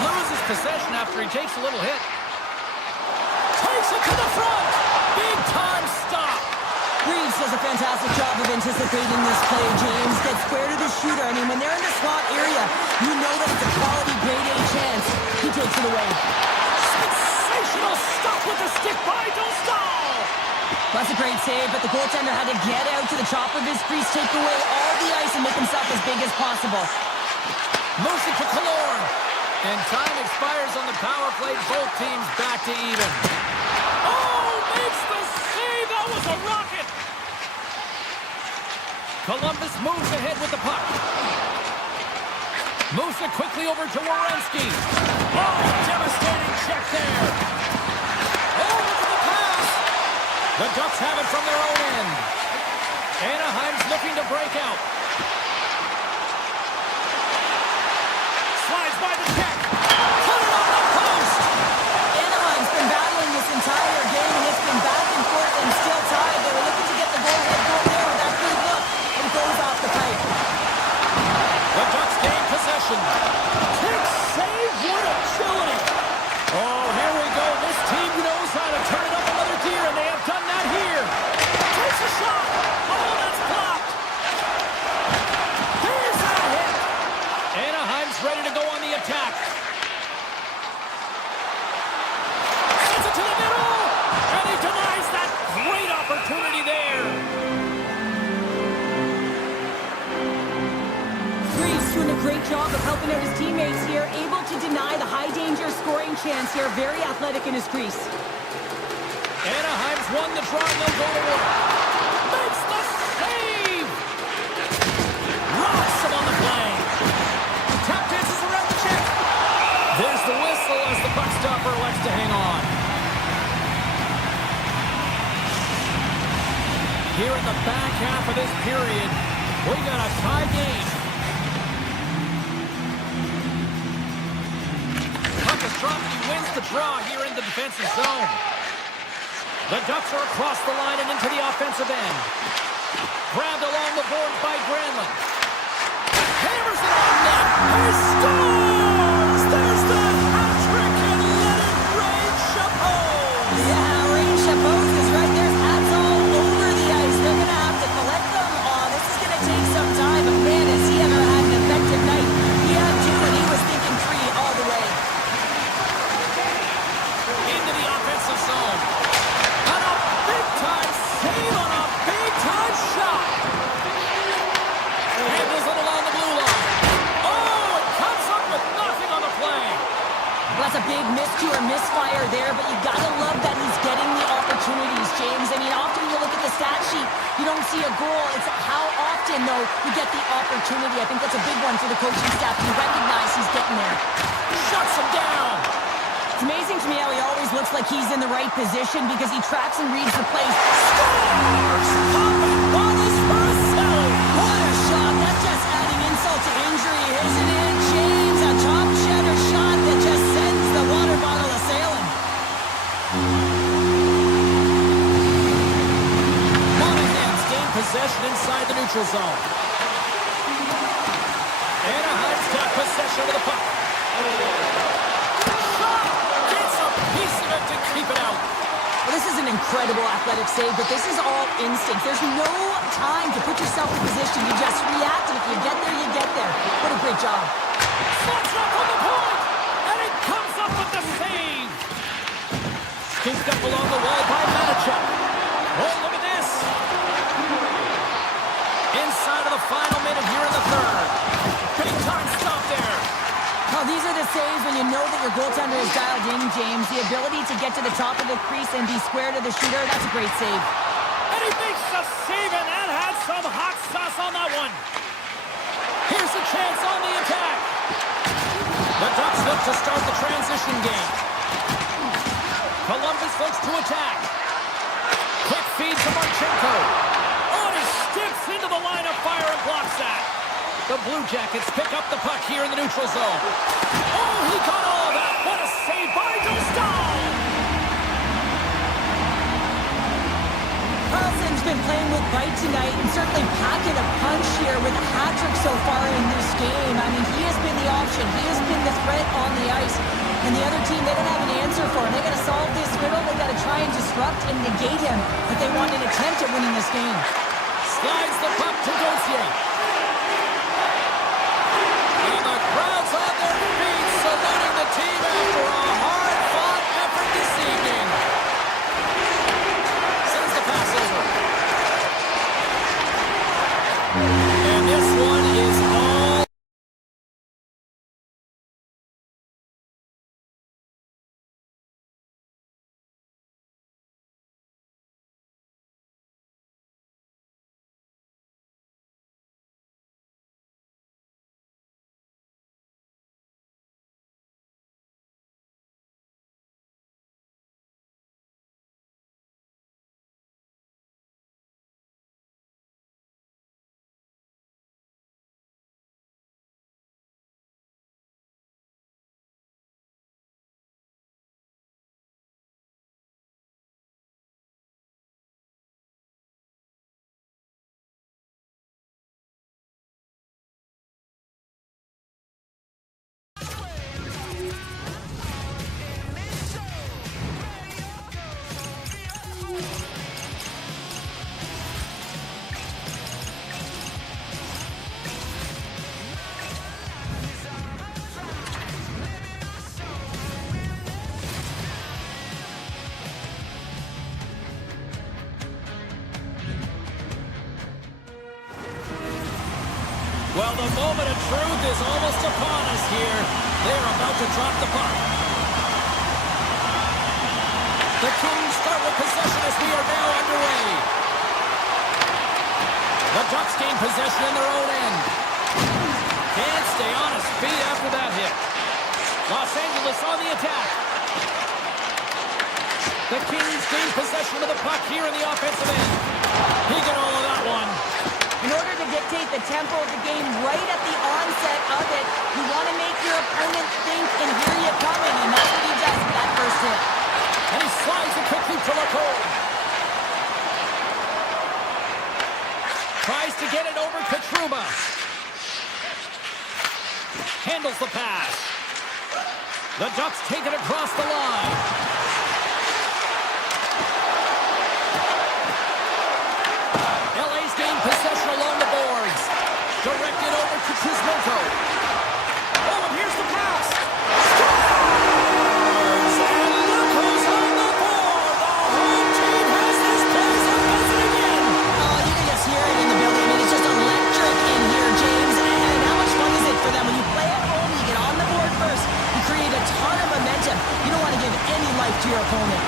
Loses possession after he takes a little hit. Takes it to the front. Big time stop. Reeves does a fantastic job of anticipating this play, James. Gets square to the shooter. I mean, when they're in the slot area, you know that it's a quality grade A chance. He takes it away. Sensational stop with the stick by Dostal. That's a great save, but the goaltender had to get out to the top of his crease, take away all the ice, and make himself as big as possible. Moves it to Killorn. And time expires on the power play. Both teams back to even. Oh, makes the save. That was a rocket. Columbus moves ahead with the puck. Moves it quickly over to Werenski. Oh, devastating check there. Oh, look at the pass. The Ducks have it from their own end. Anaheim's looking to break out. Slides by the check. Put it on the post. Anaheim's been battling this entire game, and it's been back and forth and still tied. They were looking to get the goal-ahead goal there with that good look, and it goes off the pipe. The Ducks gain possession. Kick save. What agility. Oh, here we go. This team knows how to turn it up another gear, and they have done that here. Takes a shot. Oh, that's blocked. Here's that hit. Anaheim's ready to go on the attack. Sends it to the middle. And he denies that great opportunity there. Reeves doing a great job of helping out his teammates here, able to deny the high-danger scoring chance here. Very athletic in his crease. Anaheim's won the draw, and they'll go to work. Makes the save! Rocks him on the play. Tap dances around the check. There's the whistle as the puck stopper elects to hang on. Here in the back half of this period, we got a tie game. Puck is dropped, and he wins the draw here in the defensive zone. The Ducks are across the line and into the offensive end. Grabbed along the boards by Granlund. Hammers it on net. He scores! There's the hat trick and let it rain Chapeau. Yeah, Rain Chapeau's is right. There's hats all over the ice. They're going to have to collect them. This is going to take some time, but man, has he ever had an effective night. He had two, and he was thinking three all the way. Into the offensive zone. And a big-time save on a big-time shot. Handles it along the blue line. Oh, it comes up with nothing on the play. Well, that's a big miscue or misfire there, but you got to love that he's getting the opportunities, James. I mean, often you look at the stat sheet, you don't see a goal. It's how often, though, you get the opportunity. I think that's a big one for the coaching staff to recognize he's getting there. Shuts him down. It's amazing to me how he always looks like he's in the right position because he tracks and reads the plays. Scores! Bonus for a celly. What a shot. That's just adding insult to injury, isn't it, James? A top cheddar shot that just sends the water bottle a-sailing. Monahan's gained possession inside the neutral zone. Anaheim's got possession of the puck. To keep it out. Well, this is an incredible athletic save, but this is all instinct. There's no time to put yourself in position. You just react, and if you get there, you get there. What a great job. Slots up on the point, and it comes up with the save. Scooped up along the wall by Manichuk. Oh, look at this. Inside of the final minute here in the third. Big time stop there. Oh, these are the saves when you know that your goaltender is dialed in, James. The ability to get to the top of the crease and be square to the shooter, that's a great save. And he makes makes the save, and that had some hot sauce on that one. Here's a chance on the attack. The Ducks look to start the transition game. Columbus looks to attack. Quick feed to Marchenko. Oh, and he skips into the line of fire and blocks that. The Blue Jackets pick up the puck here in the neutral zone. Oh, he got all of that. What a save by Dostal. Carlson's been playing with bite tonight and certainly packing a punch here with a hat-trick so far in this game. I mean, he has been the option. He has been the threat on the ice. And the other team, they don't have an answer for him. They got to solve this riddle. They got to try and disrupt and negate him if they want an attempt at winning this game. Slides the puck to Gauthier. And the crowd's on their feet, saluting the team after a hard-fought effort this evening. Sends the pass over. And this one is all... Well, the moment of truth is almost upon us here. They're about to drop the puck. The Kings start with possession as we are now underway. The Ducks gain possession in their own end. Can't stay on his feet after that hit. Los Angeles on the attack. The Kings gain possession of the puck here in the offensive end. He got all of that one. In order to dictate the tempo of the game right at the onset of it, you want to make your opponent think and hear you coming, and that's what he does with that first hit. And he slides it quickly to Lacoste. Tries to get it over to Trouba. Handles the pass. The Ducks take it across the line. LA's gained possession along the boards. Directed over to Kuzmenko. Oh, and here's the pass. Scores! And look who's on the board. The home team has this place offensive again. Oh, you can just hear it in the building. I mean, it's just electric in here, James. And how much fun is it for them when you play at home, you get on the board first, you create a ton of momentum. You don't want to give any life to your opponent.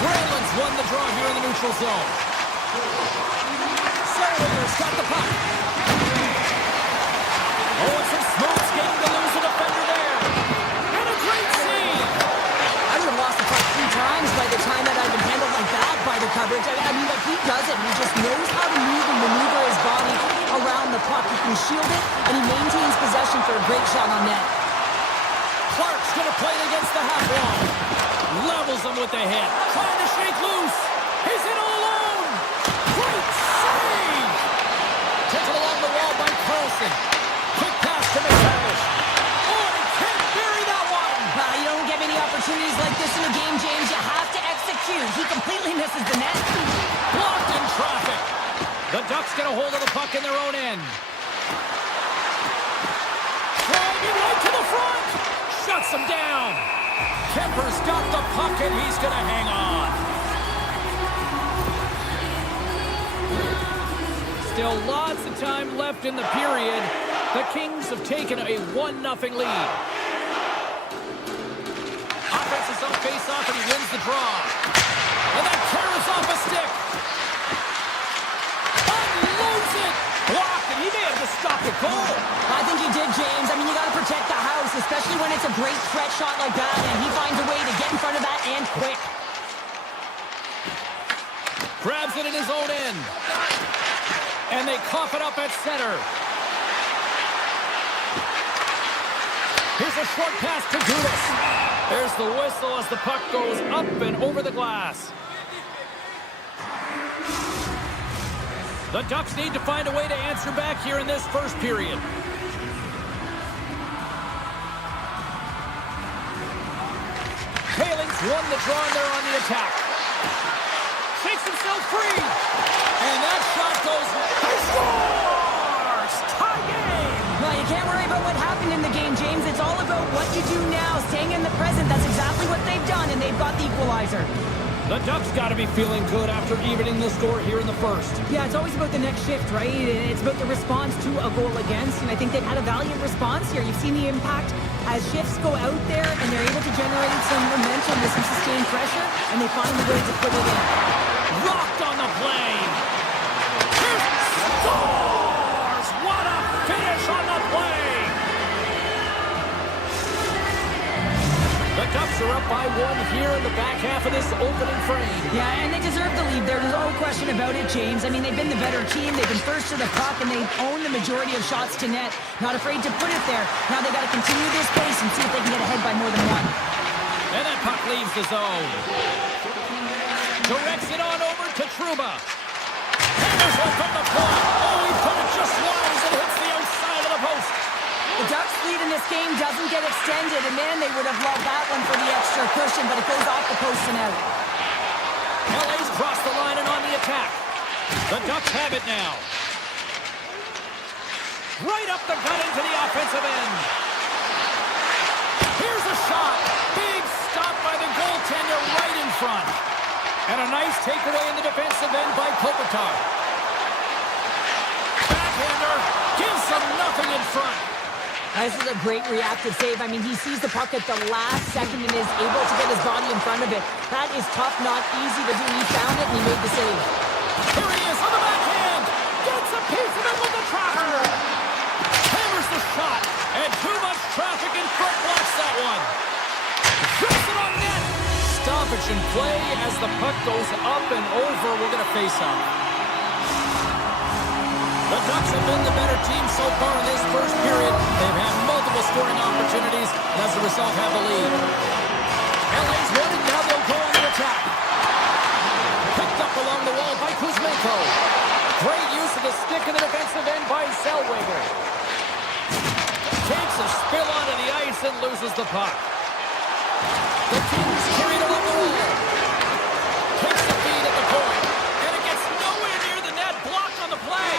Granlund's won the draw here in the neutral zone. Sailor's got the puck. Oh, it's some smooth skating to lose a defender there. And a great save. I would have lost the puck 3 times by the time that I've been handled like that by the coverage. I mean, but he does it. He just knows how to move and maneuver his body around the puck. He can shield it, and he maintains possession for a great shot on net. Clark's going to play against the half wall. Levels him with the hit. Trying to shake loose. He's in all alone. Great save. Taken along the wall by Carlson. Quick pass to McTavish. Oh, and he can't bury that one. You don't get many opportunities like this in a game, James. You have to execute. He completely misses the net. Blocked in traffic. The Ducks get a hold of the puck in their own end. Driving right to the front. Shuts him down. Kemper's got the puck, and he's going to hang on. Still lots of time left in the period. The Kings have taken a 1-0 lead. Offense is on face-off, and he wins the draw. gets a great threat shot like that, and he finds a way to get in front of that and quick. Grabs it in his own end. And they cough it up at center. Here's a short pass to Judas. There's the whistle as the puck goes up and over the glass. The Ducks need to find a way to answer back here in this first period. Paling's won the draw and they're on the attack. Shakes himself free. And that shot goes. He scores! Tie game! Well, you can't worry about what happened in the game, James. It's all about what you do now, staying in the present. That's exactly what they've done, and they've got the equalizer. The Ducks got to be feeling good after evening the score here in the first. Yeah, it's always about the next shift, right? And it's about the response to a goal against, and I think they've had a valiant response here. You've seen the impact as shifts go out there, and they're able to generate some momentum with some sustained pressure, and they find a way to put it in. Rocked on the play. Scores! What a finish on the play! The Ducks are up by one here in the back half of this opening frame. Yeah, and they deserve the lead there. There's no question about it, James. I mean, they've been the better team. They've been first to the puck, and they've owned the majority of shots to net. Not afraid to put it there. Now they got to continue this pace and see if they can get ahead by more than one. And that puck leaves the zone. Directs it on over to Trouba. Hammers one from the point. Oh, he put it just wide as it hits the outside of the post. The Ducks' lead in this game doesn't get extended, and man, they would have loved that one for the extra cushion, but it goes off the post and out. LA's crossed the line and on the attack. The Ducks have it now. Right up the gut into the offensive end. Here's a shot. Big stop by the goaltender right in front. And a nice takeaway in the defensive end by Kopitar. Backhander gives them nothing in front. This is a great reactive save. I mean, he sees the puck at the last second and is able to get his body in front of it. That is tough, not easy to do. He found it and he made the save. Here he is on the backhand. Gets a piece of it with the tracker. Hammers the shot. And too much traffic in front blocks that one. Puts it on net. Stoppage in play as the puck goes up and over. We're going to face off. The Ducks have been the better team so far in this first period. They've had multiple scoring opportunities, and as a result have the lead. LA's winning, now they'll go on the attack. Picked up along the wall by Kuzmenko. Great use of the stick in the defensive end by Zellweger. Takes a spill onto the ice and loses the puck. The Kings carried along the wall. Takes the feed at the point, and it gets nowhere near the net, blocked on the play.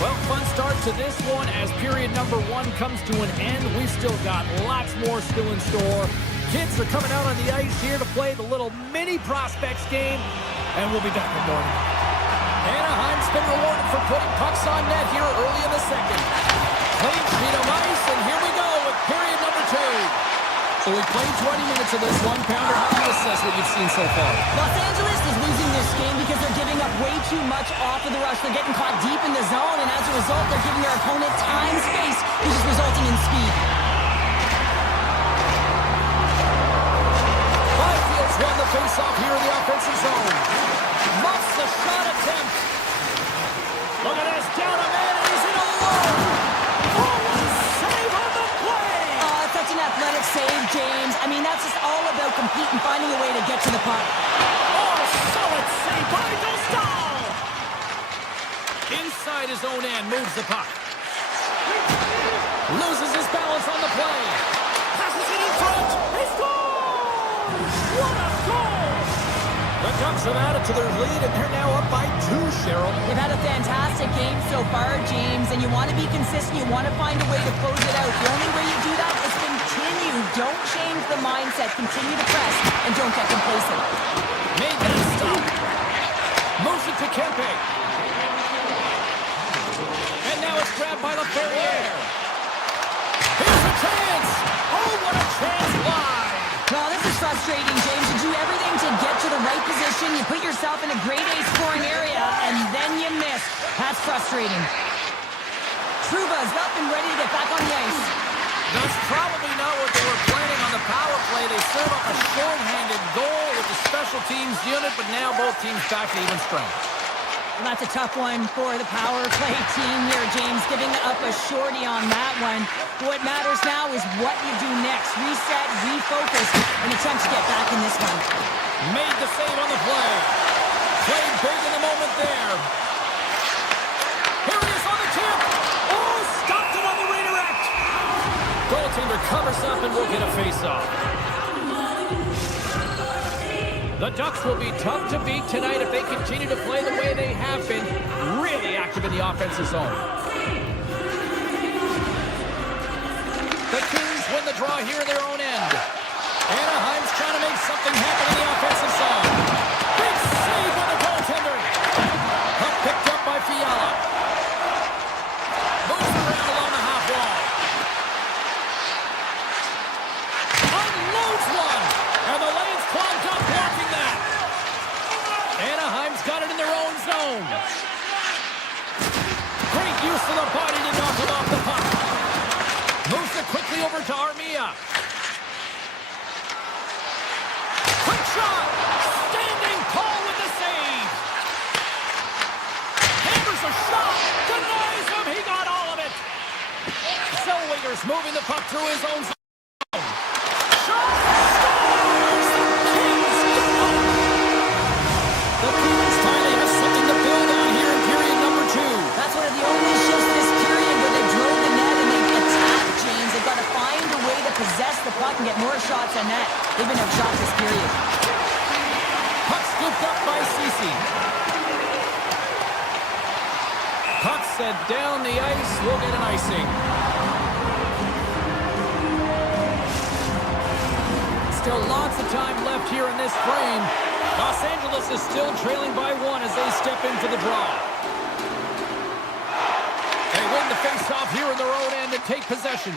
Well, fun start to this one as period number one comes to an end. We've still got lots more still in store. Kids are coming out on the ice here to play the little mini prospects game, and we'll be back in the morning. Anaheim's been rewarded for putting pucks on net here early in the second. Clean sheet of ice, and here we go with period number two. So we played 20 minutes of this one. Pounder, how do you assess what you've seen so far? Los Angeles is losing this game because they're giving up way too much off of the rush. They're getting caught deep in the zone, and as a result, they're giving their opponent time, space, which is resulting in speed. Byfield's won the faceoff here in the offensive zone. Muffs the shot attempt. Look at this, down a man, and he's in alone. Oh, what a save on the play! Oh, it's such an athletic save, James. I mean, that's just all about competing, finding a way to get to the puck. Oh, solid save by Dostal! Inside his own end, moves the puck. Loses his balance on the play. Passes it in front. He scores! What a goal! The Ducks have added to their lead, and they're now up by 2, Cheryl. They've had a fantastic game so far, James, and you want to be consistent. You want to find a way to close it out. The only way you do that is continue. Don't change the mindset. Continue to press, and don't get complacent. Made that stop. Moves it to Kempe. And now it's grabbed by LaFerriere. Here's a chance. Oh, what a chance live. Well, this is frustrating, James. You do everything to get to the right position. You put yourself in a grade A scoring area, and then you miss. That's frustrating. Trouba's up and ready to get back on the ice. serve up a short-handed goal with the special teams unit, but now both teams back to even strength. Well, that's a tough one for the power play team here, James, giving up a shorty on that one. What matters now is what you do next. Reset, refocus, and attempt to get back in this one. Made the save on the play. Played big in the moment there. Here he is on the tip. Oh, stopped it on the redirect. Goaltender covers up and will get a face-off. The Ducks will be tough to beat tonight if they continue to play the way they have been, really active in the offensive zone. The Kings win the draw here in their own end. Anaheim's trying to make something happen in the offensive zone. Big save on the goaltender. Puck picked up by Fiala. Moves around along the half wall. Unloads one. And the lane's clogged up blocking that. Anaheim's got it in their own zone. Great use of the body to knock him off the puck. Moves it quickly over to Armia. Quick shot. Standing tall with the save. Hammers a shot. Denies him. He got all of it. Zellweger's moving the puck through his own zone. Possess the puck and get more shots on net. They've been outshot this period. Puck scooped up by Ceci. Puck set down the ice. We'll get an icing. Still lots of time left here in this frame. Los Angeles is still trailing by one as they step into the draw. They win the face-off here in their own end and take possession.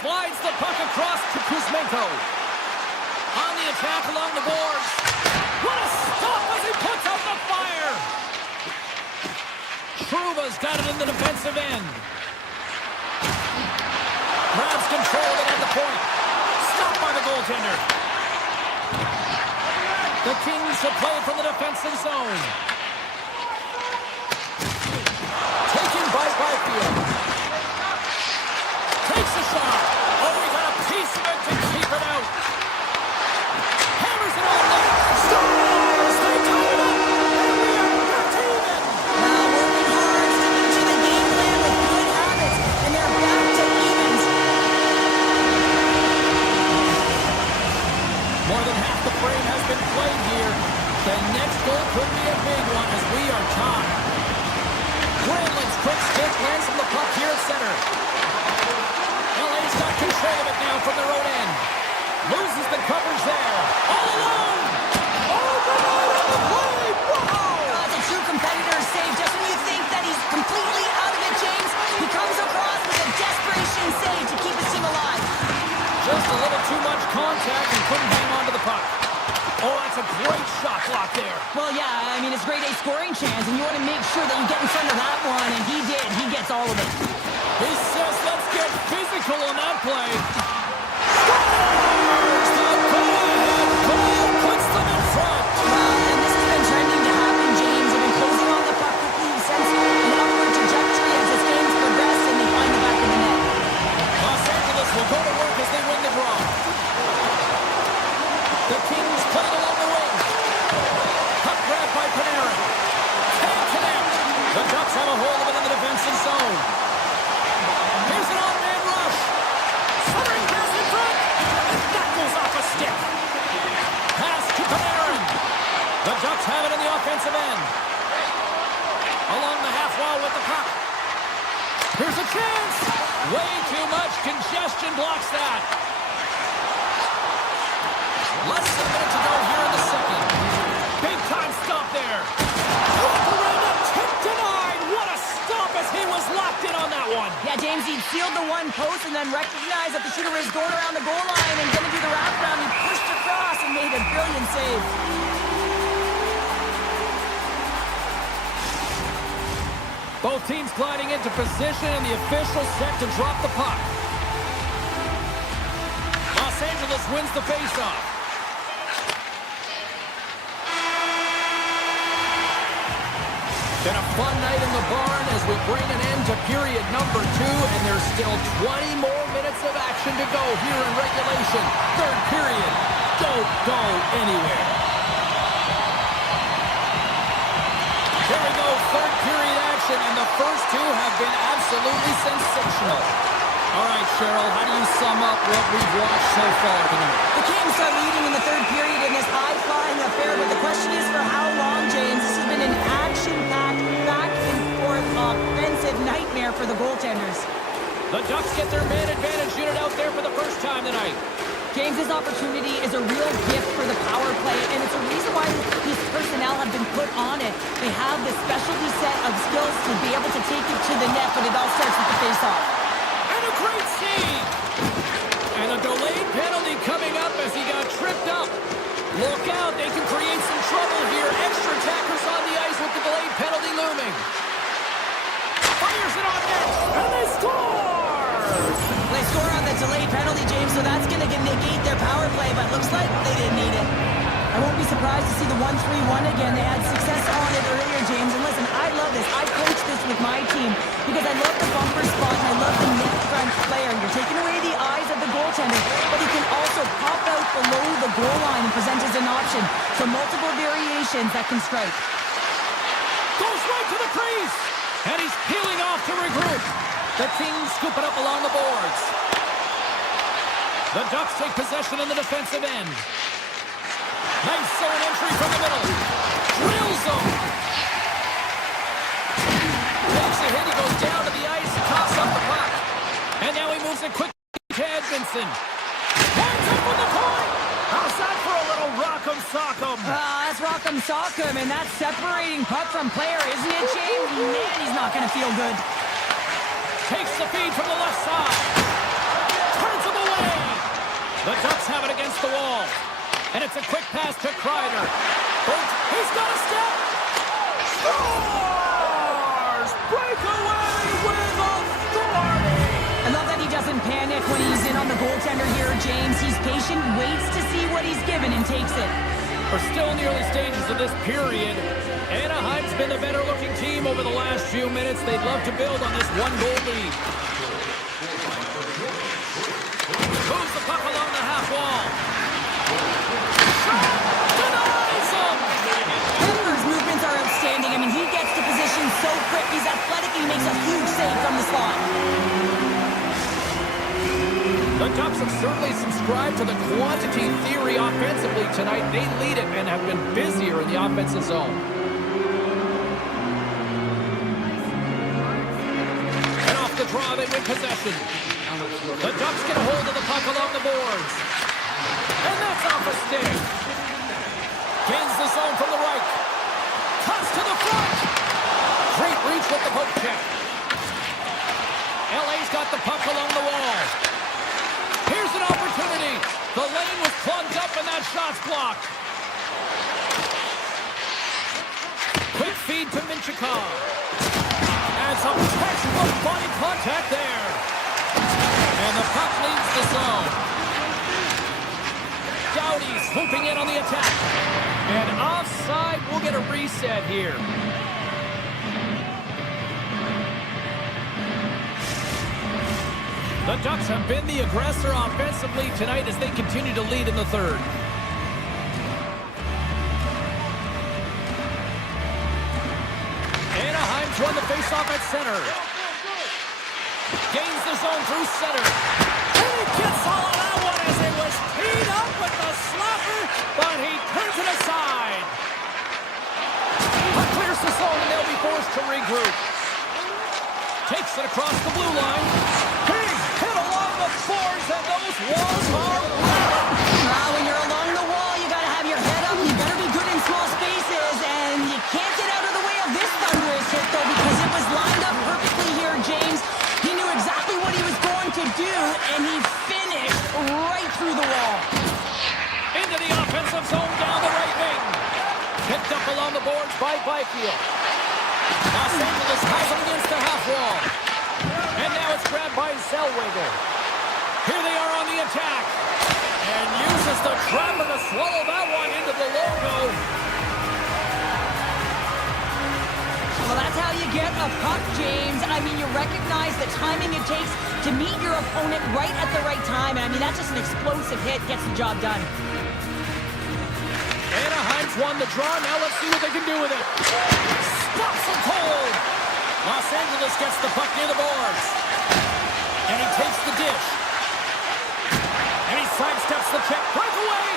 Slides the puck across to Kuzmenko. On the attack along the boards. What a stop as he puts out the fire! Trouba's got it in the defensive end. Grabs control of it at the point. Stopped by the goaltender. The Kings have played from the defensive zone. Taken by Byfield. Takes a shot. Oh, he got a piece of it to keep it out. Hammers it on there. Stars! They tie it up. And we are back to even. Now working hard, sticking to the game plan with good habits, and they're back to evens. More than half the frame has been played here. The next goal could be a big one as we are tied. Granlund's quick stick lands from the puck here at center. LA's got control of it now from their own end. Loses the coverage there. All alone! Override on the play! Whoa! It's a true competitor's save. Just when you think that he's completely out of it, James, he comes across with a desperation save to keep his team alive. Just a little too much contact and couldn't hang on to the puck. Oh, that's a great shot block there. Well, yeah, I mean, it's grade A scoring chance, and you want to make sure that you get in front of that one, and he did. He gets all of it. He says, let's get physical on that play. Scores! The go-ahead goal puts them in front. And this has been trending to happen, James. They've been closing on the puck quickly. You sense an upward trajectory as this game's progressed, and they find the back of the net. Los Angeles will go to work as they win the draw. The Kings playing along the wing. Puck grabbed by Panarin. Can't connect. The Ducks have a hold of it in the defensive zone. Here's an on-man rush. Centering pass in front. And that goes off a stick. Pass to Panarin. The Ducks have it in the offensive end. Along the half wall with the puck. Here's a chance. Way too much congestion blocks that. Less than a minute to go here in the second. Big time stop there. Walk around a tip denied. What a stop as he was locked in on that one. Yeah, James, he sealed the one post and then recognized that the shooter is going around the goal line and going to do the wraparound. He pushed across and made a brilliant save. Both teams gliding into position and the official set to drop the puck. Los Angeles wins the faceoff. Been a fun night in the barn as we bring an end to period number 2, and there's still 20 more minutes of action to go here in regulation. Third period. Don't go anywhere. Here we go, third period action, and the first 2 have been absolutely sensational. All right, Cheryl, how do you sum up what we've watched so far tonight? The Kings are leading in the third period in this high-flying affair, but the question is for how long, James? This has been an action-packed, back-and-forth offensive nightmare for the goaltenders. The Ducks get their man advantage unit out there for the first time tonight. James's opportunity is a real gift for the power play, and it's a reason why these personnel have been put on it. They have the specialty set of skills to be able to take it to the net, but it all starts with the face-off. And a great save! And a delayed penalty coming up as he got tripped up. Look out, they can create some trouble here. Extra attackers on the ice with the delayed penalty looming. Fires it on net, and they score! They score on the delayed penalty, James, so that's going to negate their power play, but looks like they didn't need it. I won't be surprised to see the 1-3-1 again. They had success on it earlier, James. And listen, I love this. I coach this with my team because I love the bumper spot and I love the net front player. You're taking away the eyes of the goaltender, but he can also pop out below the goal line and present as an option. So multiple variations that can strike. Goes right to the crease! And he's peeling off to regroup. The Kings scoop it up along the boards. The Ducks take possession in the defensive end. Nice zone entry from the middle. Drills him. Takes a hit. He goes down to the ice. Coughs up the puck. And now he moves it quickly to Edmondson. Winds up with the point. How's that for a little rock'em sock'em? That's rock'em sock'em, and that's separating puck from player, isn't it, James? Man, he's not going to feel good. Takes the feed from the left side. Turns him away. The Ducks have it against the wall. And it's a quick pass to Kreider. He's got a step. Scores! Breakaway with authority! I love that he doesn't panic when he's in on the goaltender here, James. He's patient, waits to see what he's given, and takes it. We're still in the early stages of this period. Anaheim's been the better-looking team over the last few minutes. They'd love to build on this one-goal lead. Moves the puck along the half wall. Denies him! Pepper's movements are outstanding. I mean, he gets to position so quick. He's athletic. He makes a huge save from the slot. The Ducks have certainly subscribed to the quantity theory offensively tonight. They lead it and have been busier in the offensive zone. And off the draw, they win possession. The Ducks get a hold of the puck along the boards. And that's off a stick. Gains the zone from the right. Cuts to the front. Great reach with the poke check. LA's got the puck along the wall. Here's an opportunity. The lane was plugged up and that shot's blocked. Quick feed to Minchikov. And some textbook body contact there. And the puck leaves the zone. Doughty swooping in on the attack. And offside, we'll get a reset here. The Ducks have been the aggressor offensively tonight as they continue to lead in the third. Anaheim's won the faceoff at center. Gains the zone through center. And he gets all of that one as it was teed up with the slapper, but he turns it aside. Puck clears the zone and they'll be forced to regroup. Takes it across the blue line. Big hit along the boards, and those walls are level. When you're along the wall, you got to have your head up. You better be good in small spaces, and you can't get out of the way of this thunderous hit, though, because it was lined up perfectly here, James. He knew exactly what he was going to do, and he finished right through the wall. Into the offensive zone down the right wing. Picked up along the boards by Byfield. Los Angeles has it against the half wall. And now it's grabbed by Zellweger. Here they are on the attack. And uses the trapper to swallow that one into the logo. Well, that's how you get a puck, James. I mean, you recognize the timing it takes to meet your opponent right at the right time. And I mean, that's just an explosive hit, gets the job done. Anaheim's won the draw. Now let's see what they can do with it. Stops him cold. Los Angeles gets the puck near the boards. And he takes the dish. And he sidesteps the check. Breakaway.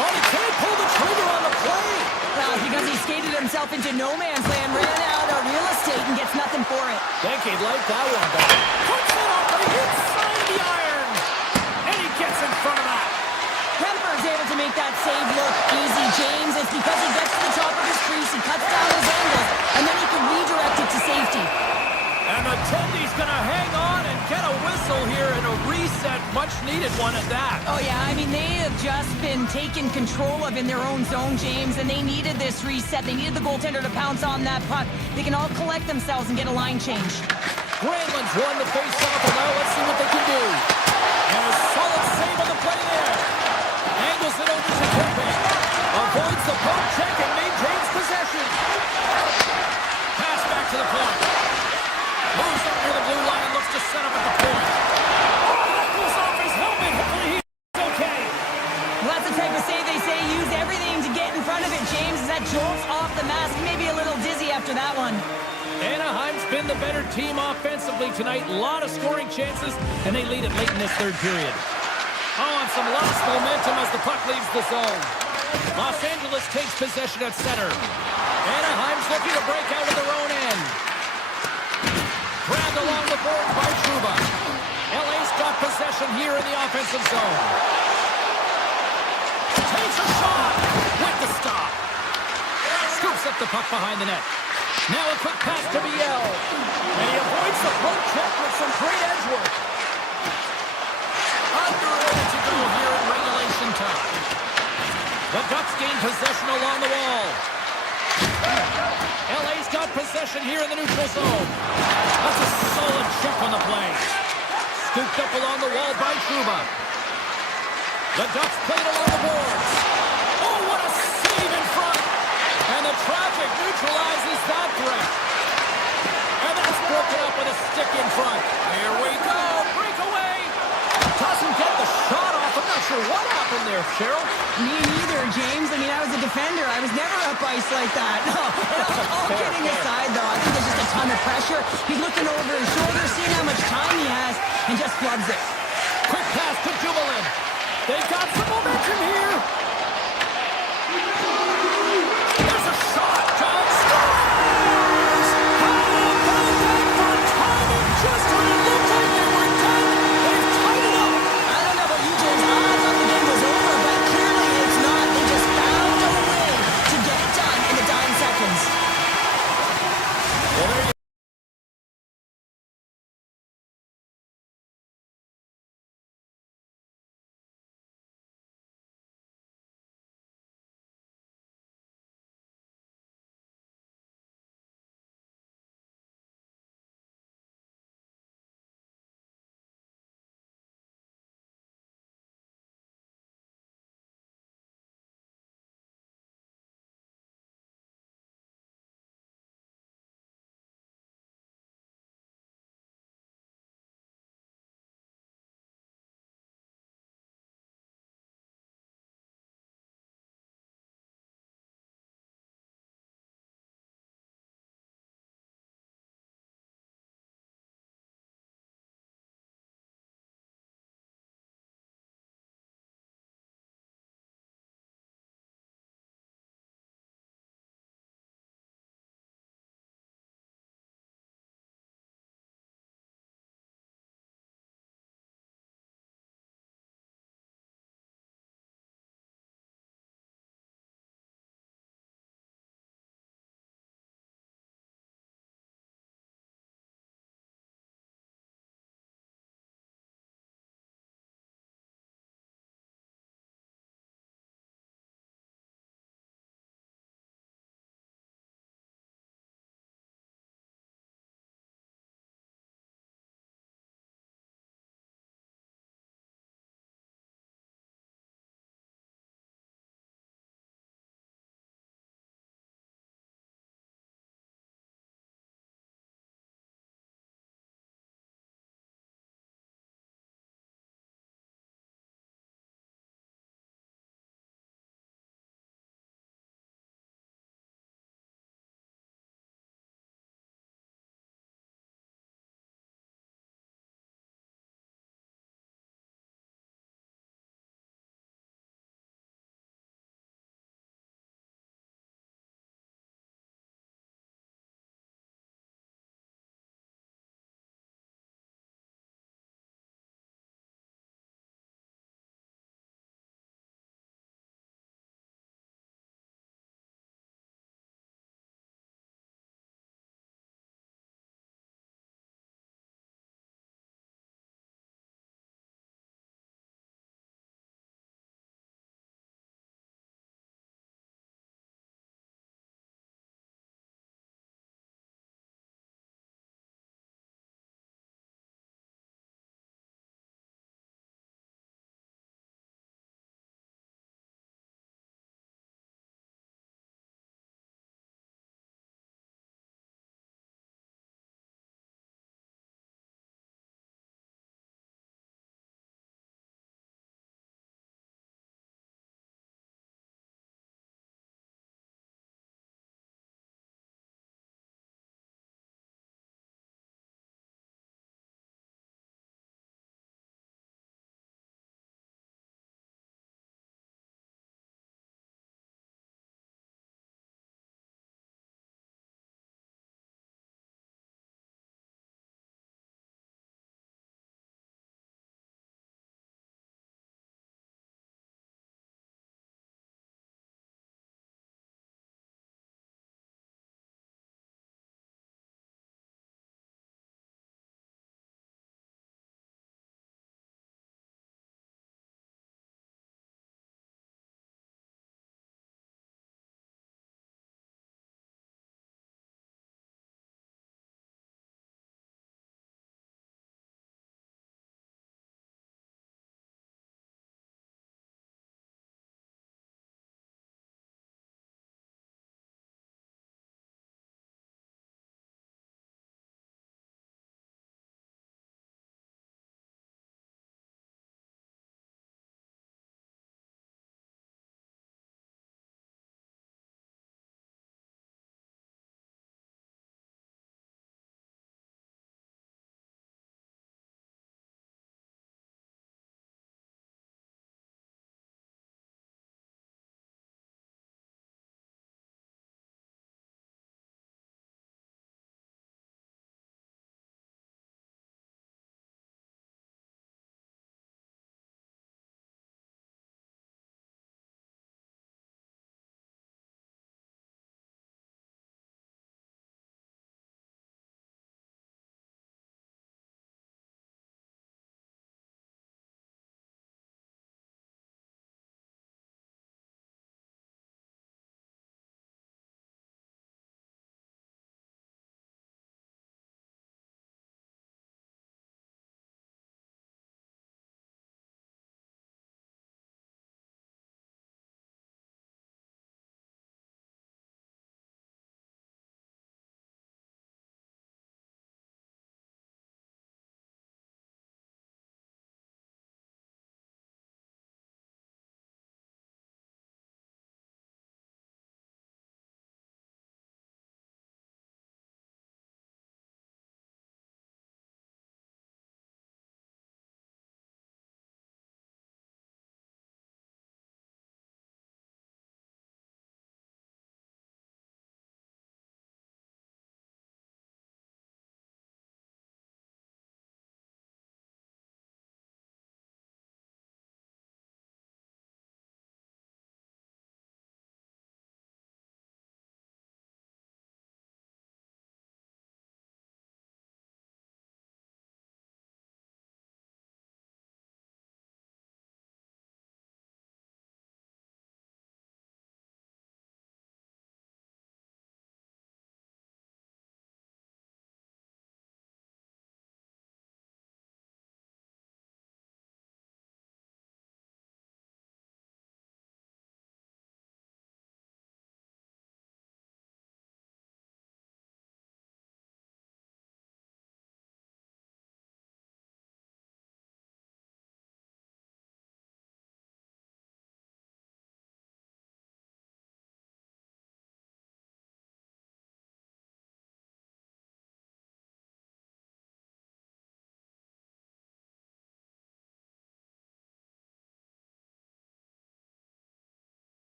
Oh, he can't pull the trigger on the play. Because he skated himself into no man's land, ran out of real estate, and gets nothing for it. Think he'd like that one back. Puts it off the inside of the iron. And he gets in front of that. Kemper's able to make that save look easy, James. It's because he gets to the top of his crease, he cuts down his angles, and then he can redirect it to safety. And the goalie's going to hang on and get a whistle here and a reset, much needed one at that. Oh, yeah, I mean, they have just been taken control of in their own zone, James, and they needed this reset. They needed the goaltender to pounce on that puck. They can all collect themselves and get a line change. Granlund's won the face-off, and now let's see what they can do. And a solid save on the play there. Angles it over to Kemper. Avoids the poke check and maintains possession. Pass back to the point. Moves up near the blue line and looks to set up at the point. Oh, that goes off his helmet. Hopefully he's okay. Well, that's the type of save they say use everything to get in front of it, James. As that jolts off the mask, maybe a little dizzy after that one. Anaheim's been the better team offensively tonight. A lot of scoring chances, and they lead it late in this third period. Oh, and some lost momentum as the puck leaves the zone. Los Angeles takes possession at center. Anaheim's looking to break out of their own end. Grabbed along the board by Trouba. LA's got possession here in the offensive zone. Takes a shot with the stop. Scoops up the puck behind the net. Now a quick pass to Biel. And he avoids the poke check with some great edge work. Under a minute to go here in regulation time. The Ducks gain possession along the wall. LA's got possession here in the neutral zone. That's a solid check on the play. Scooped up along the wall by Trouba. The Ducks played along the boards. Oh, what a save in front. And the traffic neutralizes that threat. And that's broken up with a stick in front. Here we go. Breakaway. Doesn't get the shot off. I'm not sure what happened there, Cheryl. Me neither, James. I mean, I was a defender. I was never up ice like that. No, all kidding aside, though, I think there's just a ton of pressure. He's looking over his shoulder, seeing how much time he has, and just flubs it. Quick pass to Jubilant. They've got some momentum here.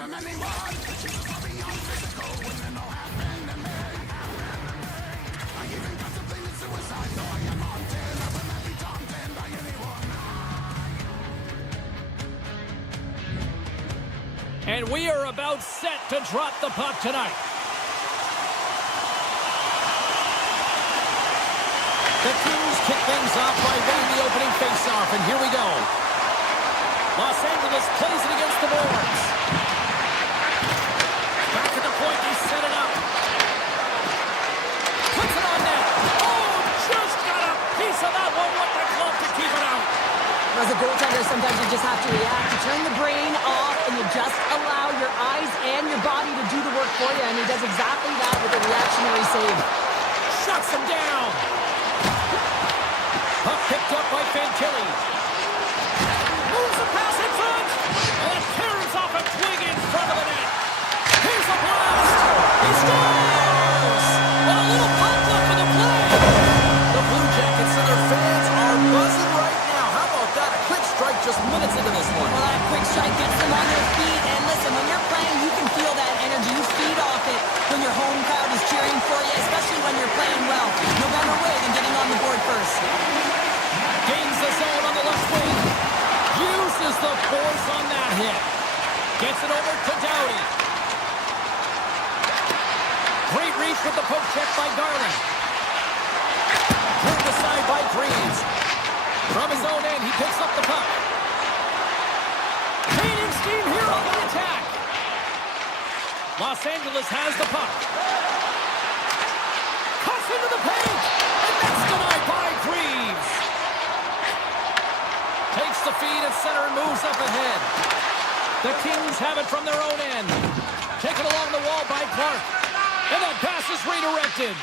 And we are about set to drop the puck tonight. The Kings kick things off by winning the opening faceoff, and here we go. Los Angeles plays it against the boards. Back at the point, they set it up. Puts it on net. Oh, just got a piece of that one with the glove to keep it out. As a goaltender, sometimes you just have to react. You turn the brain off, and you just allow your eyes and your body to do the work for you, and he does exactly that with a reactionary save. Shuts him down. Puck picked up by Fantilli. Moves the pass in front. And it tears off a twig in front of the net. Here's a blast. He scores! And a little pop left for the play. The Blue Jackets and their fans are buzzing right now. How about that? A quick strike just minutes into this one. Well, that quick strike gets them on their feet. And listen, when you're playing, you can feel that energy. You feed off it when your home crowd is cheering for you, especially when you're playing well. No better way than getting on the board first. Gains the zone on the left wing. Uses the force on that hit. Gets it over to Doughty. Great reach with the poke check by Garland. Turned aside by Greaves. From his own end, he picks up the puck. Gaining steam here on the attack. Los Angeles has the puck. Cuts into the paint. And that's denied by Greaves. Takes the feed at center and moves up ahead. The Kings have it from their own end. Taken along the wall by Clark. And that pass is redirected.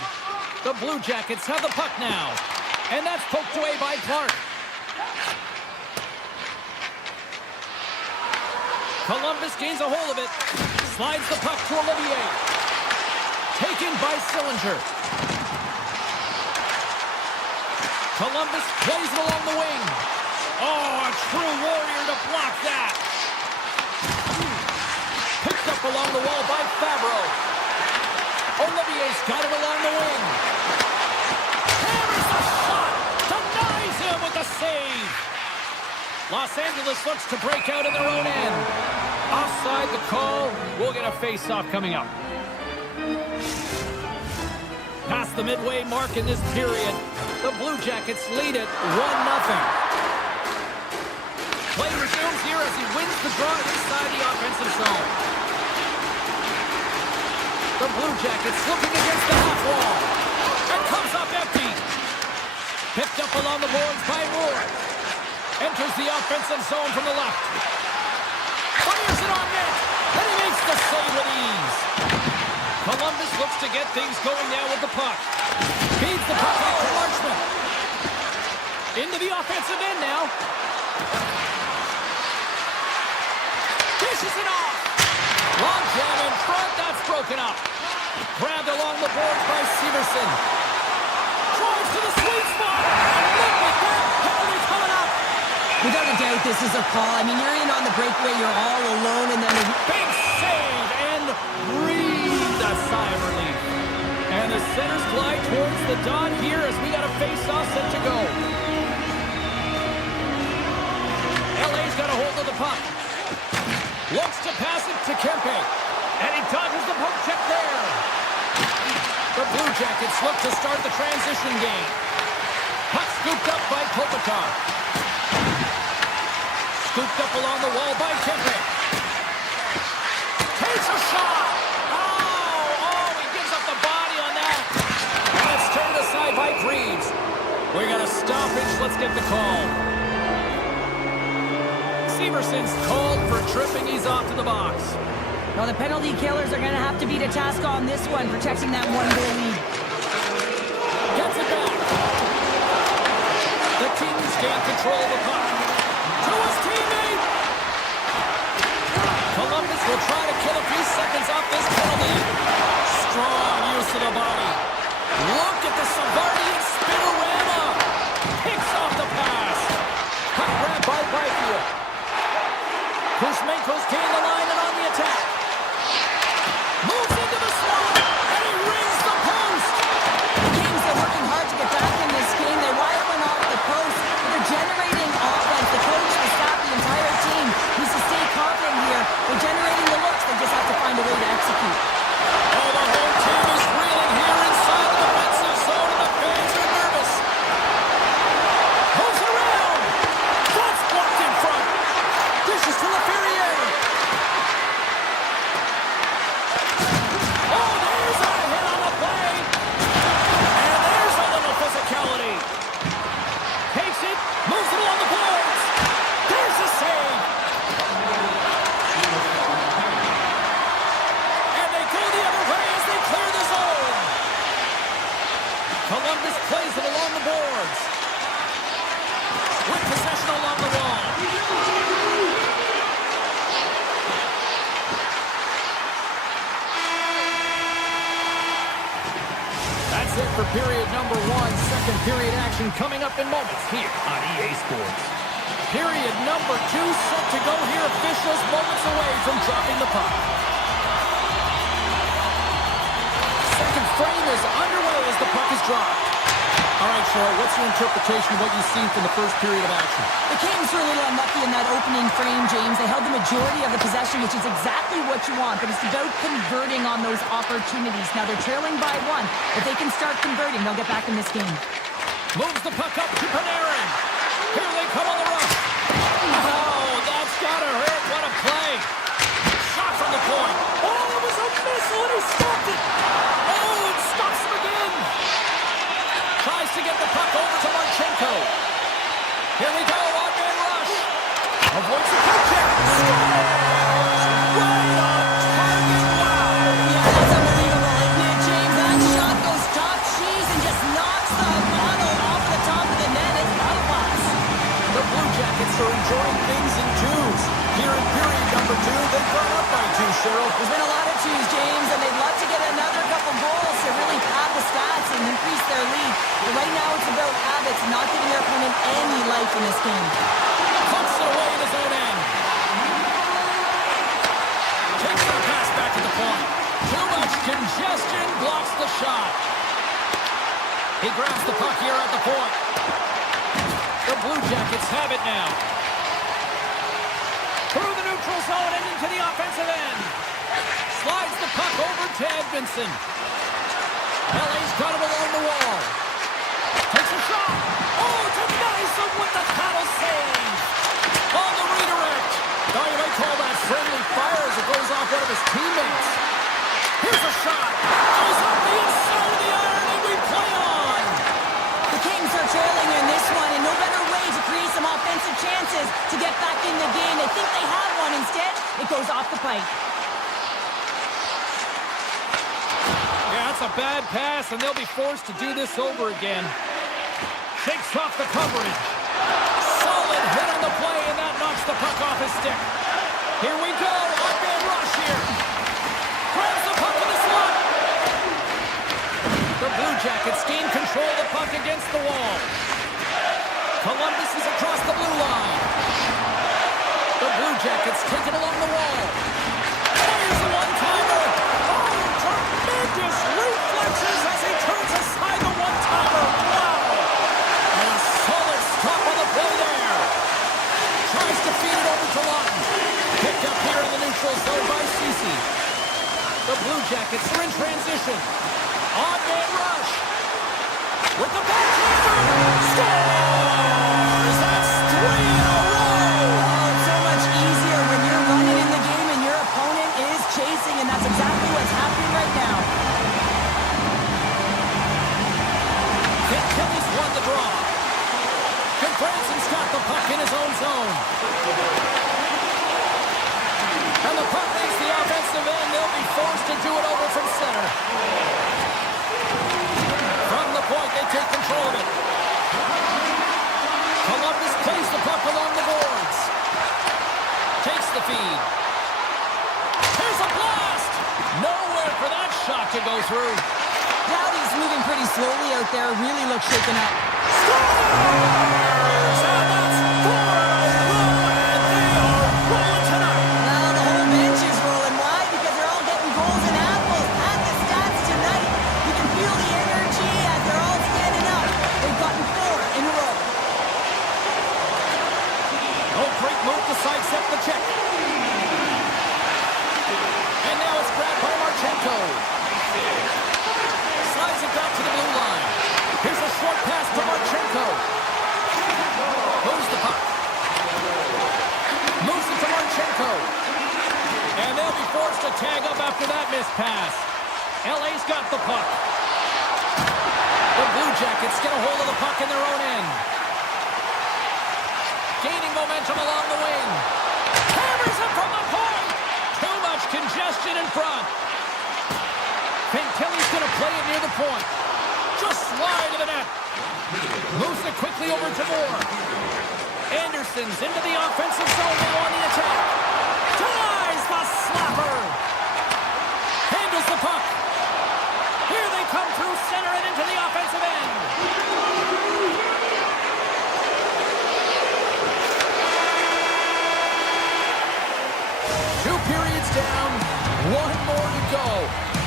The Blue Jackets have the puck now. And that's poked away by Clark. Columbus gains a hold of it. Slides the puck to Olivier. Taken by Sillinger. Columbus plays it along the wing. Oh, a true warrior to block that. Picked up along the wall by Fabro. Olivier's got it along the wing. Hammers the shot. Denies him with the save. Los Angeles looks to break out in their own end. Offside the call. We'll get a face-off coming up. Past the midway mark in this period, the Blue Jackets lead it 1-0. Play resumes here as he wins the draw inside the offensive zone. The Blue Jackets looking against the half wall. And comes up empty. Picked up along the boards by Moore. Enters the offensive zone from the left. Fires it on net. And he makes the save with ease. Columbus looks to get things going now with the puck. Feeds the puck out to Marchman. Into the offensive end now. Dishes it off. Long jam in front. That's broken up. Grabbed along the boards by Severson. Drives to the sweet spot. Look at that. Penalty coming up. Without a doubt, this is a call. I mean, you're in on the breakaway. You're all alone. And then big save and breathed a sigh of relief. And the centers glide towards the dot here as we got a face-off set to go. LA's got a hold of the puck. Looks to pass it to Kempe. And he dodges the poke check there. The Blue Jackets look to start the transition game. Puck scooped up by Kopitar. Scooped up along the wall by Kempe. Takes a shot. Oh, he gives up the body on that. And it's turned aside by Greaves. We got a stoppage. Let's get the call. Severson's called for tripping. He's off to the box. well, the penalty killers are going to have to beat a task on this one, protecting that one-goal lead. Gets it back. The Kings gain control of the puck. To his teammate. Columbus will try to kill a few seconds off this penalty. Strong use of the body. Look at the Savardian spinorama. Picks off the pass. Puck grabbed by Byfield. Kuzmenko's gained the line and on the attack. it for period number one. Second period action coming up in moments here on EA Sports. Period number two set to go here. Officials moments away from dropping the puck. Second frame is underway as the puck is dropped. All right, Cheryl, what's your interpretation of what you've seen from the first period of action? The Kings were a little unlucky in that opening frame, James. They held the majority of the possession, which is exactly what you want, but it's about converting on those opportunities. Now they're trailing by one. If they can start converting, they'll get back in this game. Moves the puck up to Panarin. Here they come on the rush. Oh, that's gotta hurt. What a play. Shot from the point. Oh, it was a missile and he stopped it. Oh, it stops him again. Tries to get the puck over to Marchenko. Here we go, on-man rush. Avoids the puck check. Right on target, wow. Yeah, that's unbelievable, isn't it, James? That shot goes top cheese and just knocks the bottle off the top of the net. It's out of class. The Blue Jackets are enjoying things in twos. Here in period number two, they've gone up by two, Cheryl. There's been a lot of twos, James, and they'd love to get another couple goals to really pad the stats and increase their lead. But right now it's about habits, not giving their opponent any life in this game. Puts it away in his own end. Takes the pass back to the point. Too much congestion, blocks the shot. He grabs the puck here at the point. The Blue Jackets have it now. Through the neutral zone and into the offensive end. Slides the puck over to Edmondson. LA's got it along the wall. Takes a shot. Oh, denies him with the paddle save. On the redirect. Now you may call that friendly fire as it goes off one of his teammates. Here's a shot. Goes up the inside of the iron and we play on. The Kings are trailing in this one, and no better way to create some offensive chances to get back in the game. They think they have one. Instead, it goes off the pipe. Yeah, that's a bad pass, and they'll be forced to do this over again. Shakes off the coverage. Solid hit on the play, and that knocks the puck off his stick. Here we go. One-man rush here. Grabs the puck in the slot. The Blue Jackets gain control of the puck against the wall. Columbus is across the blue line. The Blue Jackets take it along the wall. Fires a one-timer. Oh, tremendous reflexes as he turns aside the one-timer. Wow. And a solid stop on the play there. Tries to feed it over to Lawton. Picked up here in the neutral zone by Ceci. The Blue Jackets are in transition. On-man rush. With the backhander. Scores! That's 3 in a row. Oh, it's so much easier when you're running in the game and your opponent is chasing, and that's exactly what's happening right now. Kelly's won the draw. Franson's got the puck in his own zone. And the puck leaves the offensive end. They'll be forced to do it over from center. From the point, they take control of it. Columbus plays the puck along the boards. Takes the feed. Here's a blast! Nowhere for that shot to go through. Rowdy's moving pretty slowly out there, really looks shaken up. Scores! And that's 4 in a row, and they are rolling tonight. Well, the whole bench is rolling. Why? Because they're all getting goals and apples. At the stats tonight, you can feel the energy as they're all standing up. They've gotten 4 in a row. Oh, great move to sidestep the check. And now it's grabbed by Marchenko. Slides it back to the blue line. Here's a short pass to Marchenko. Moves the puck. Moves it to Marchenko. And they'll be forced to tag up after that missed pass. LA's got the puck. The Blue Jackets get a hold of the puck in their own end. Gaining momentum along the wing. Hammers it from the point. Too much congestion in front. Kelly's going to play it near the point. Just slide to the net. Moves it quickly over to Moore. Anderson's into the offensive zone now on the attack. Denies the slapper. Handles the puck. Here they come through center and into the more to go.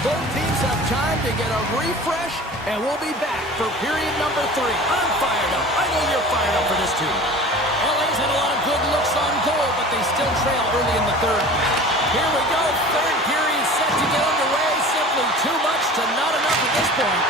Both teams have time to get a refresh, and we'll be back for period number 3. I'm fired up. I know you're fired up for this too. LA's had a lot of good looks on goal, but they still trail early in the third. Here we go. Third period set to get underway. Simply too much to not enough at this point.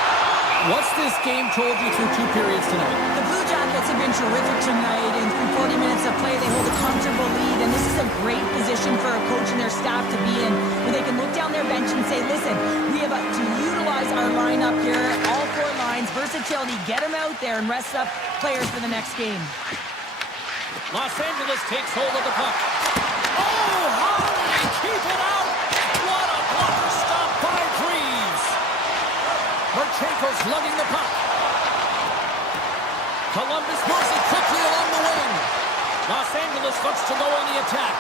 What's this game told you through 2 periods tonight? The Blue Jackets have been terrific tonight, and through 40 minutes of play, they hold a comfortable lead, and this is a great position for a coach and their staff to be in, where they can look down their bench and say, listen, we have to utilize our lineup here, all 4 lines, versatility, get them out there and rest up players for the next game. Los Angeles takes hold of the puck. Oh, how did he keep it out? What a blocker stop by Greaves. Marchenko's lugging the puck. Columbus moves it quickly along the wing. Los Angeles looks to go on the attack.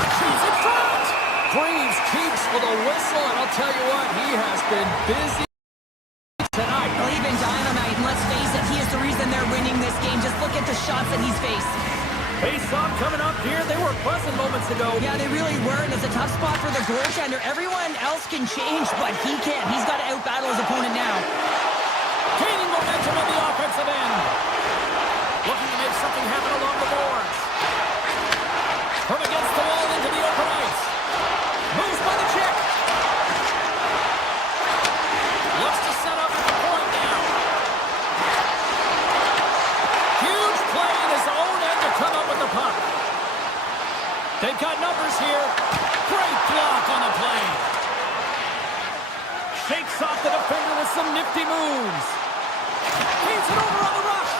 A chance in front. Greaves keeps with a whistle, and I'll tell you what, he has been busy tonight. Well, even Dynamite, and let's face it, he is the reason they're winning this game. Just look at the shots that he's faced. Face-off coming up here. They were pleasant moments ago. Yeah, they really were, and it's a tough spot for the goaltender. Everyone else can change, but he can't. He's got to out-battle his opponent now. Gaining momentum on the offensive end. Looking to make something happen along the boards. From against the wall into the open ice. Moves by the check. Looks to set up at the point now. Huge play in his own end to come up with the puck. They've got numbers here. Great block on the play. Shakes off the defender with some nifty moves. Feeds it over on the rush.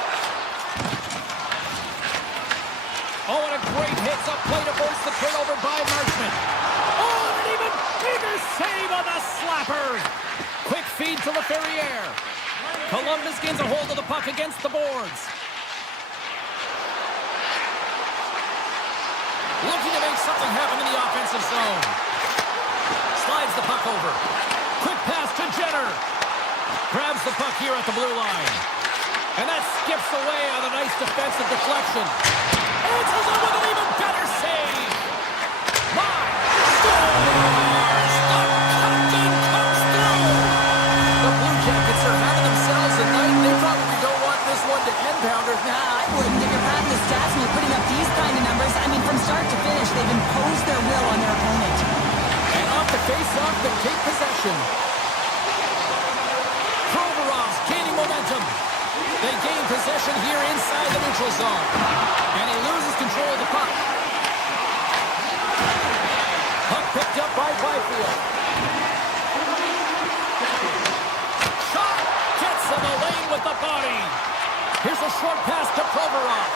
Oh, and a great hits up play to force the turnover by Marchment. Oh, and an even bigger save on the slapper. Quick feed to LaFerriere. Columbus gains a hold of the puck against the boards. Looking to make something happen in the offensive zone. Slides the puck over. Quick pass to Jenner. Grabs the puck here at the blue line. And that skips away on a nice defensive deflection. Answers it with an even better save. My Stars! The captain comes through! The Blue Jackets are having themselves a night. They probably don't want this one to end, Pounder. Nah, I wouldn't. If you're patting the stats and you're putting up these kind of numbers, I mean, from start to finish, they've imposed their will on their opponent. And off the face-off, they take possession. Provorov's gaining momentum. They gain possession here inside the neutral zone. And he loses control of the puck. Puck picked up by Byfield. Shot! Gets in the lane with the body. Here's a short pass to Provorov.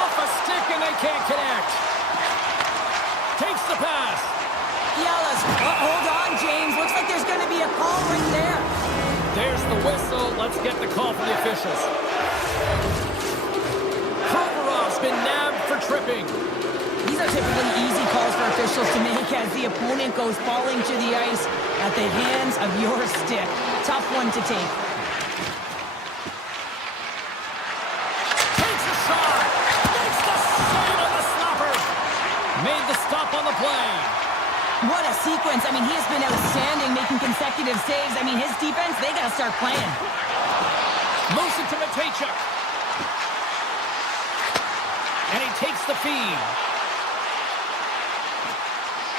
Off a stick and they can't connect. Takes the pass. Yellis, hold on, James. Looks like there's going to be a call right there. There's the whistle. Let's get the call from the officials. Provorov's been nabbed for tripping. These are typically easy calls for officials to make as the opponent goes falling to the ice at the hands of your stick. Tough one to take. Takes a shot. Makes the save on the slapper. Made the stop on the play. What a sequence. I mean, he has been outstanding, making consecutive saves. I mean, his defense, they got to start playing. Moves it to Matejchuk. And he takes the feed.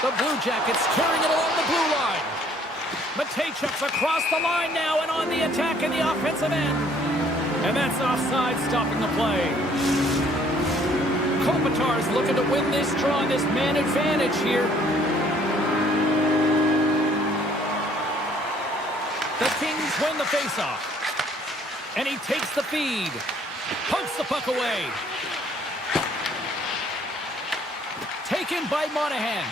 The Blue Jackets carrying it along the blue line. Matejchuk's across the line now and on the attack in the offensive end. And that's offside, stopping the play. Kopitar's looking to win this draw, this man advantage here. The Kings win the faceoff. And he takes the feed. Pokes the puck away. Taken by Monahan.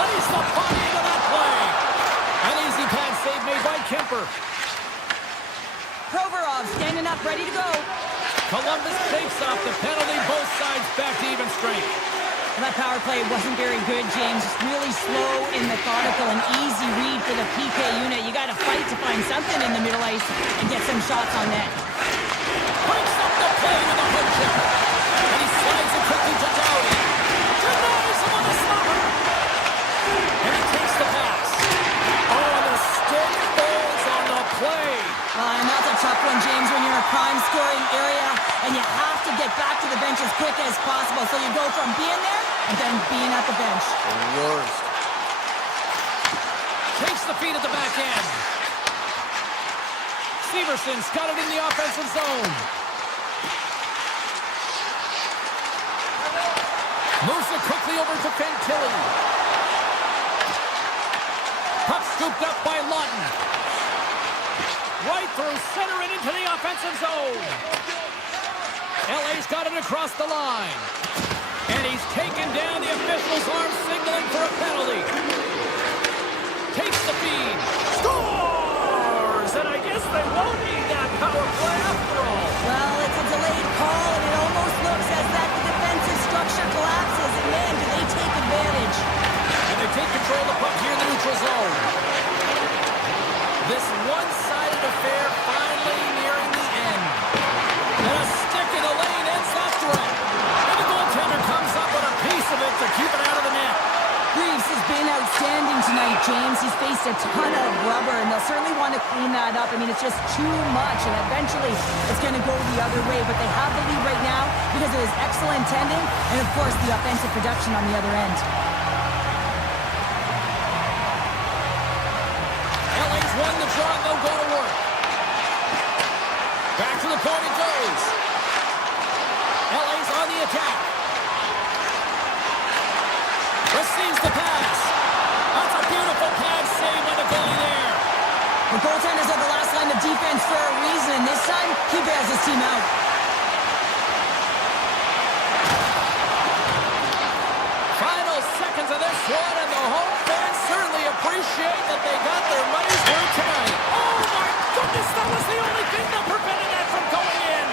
Lays the body into that play. An easy pass save made by Kemper. Provorov standing up, ready to go. Columbus takes off the penalty. Both sides back to even strength. Well, that power play wasn't very good, James. Just really slow and methodical, an easy read for the PK unit. You got to fight to find something in the middle ice and get some shots on net. Breaks up the play with a hook check. And he slides it quickly to Dye. from being there and then being at the bench. The worst. Takes the feed at the back end. Severson's got it in the offensive zone. Moves it quickly over to Fantilli. Puck scooped up by Lawton. Right through center and into the offensive zone. LA's got it across the line. And he's taken down. The official's arm signaling for a penalty. Takes the feed. Scores! And I guess they won't need that power play after all. Well, it's a delayed call, and it almost looks as that the defensive structure collapses. And man, do they take advantage. And they take control of the puck here in the neutral zone. This one-sided affair finally nearing the end. And a stick in the lane ends that threat. And the goaltender comes up with a piece of it to keep it out of the net. Reeves has been outstanding tonight, James. He's faced a ton of rubber, and they'll certainly want to clean that up. I mean, it's just too much, and eventually it's going to go the other way. But they have the lead right now because of his excellent tending and, of course, the offensive production on the other end. LA's won the draw, and they'll go to work. Back to the point it goes. LA's on the attack. Receives the pass. That's a beautiful pass save by the goalie there. The goaltenders are the last line of defense for a reason. This time, he bails his team out. Final seconds of this one, and the home fans certainly appreciate that they got their money's worth tonight. Oh my goodness, that was the only thing that prevented that from going in.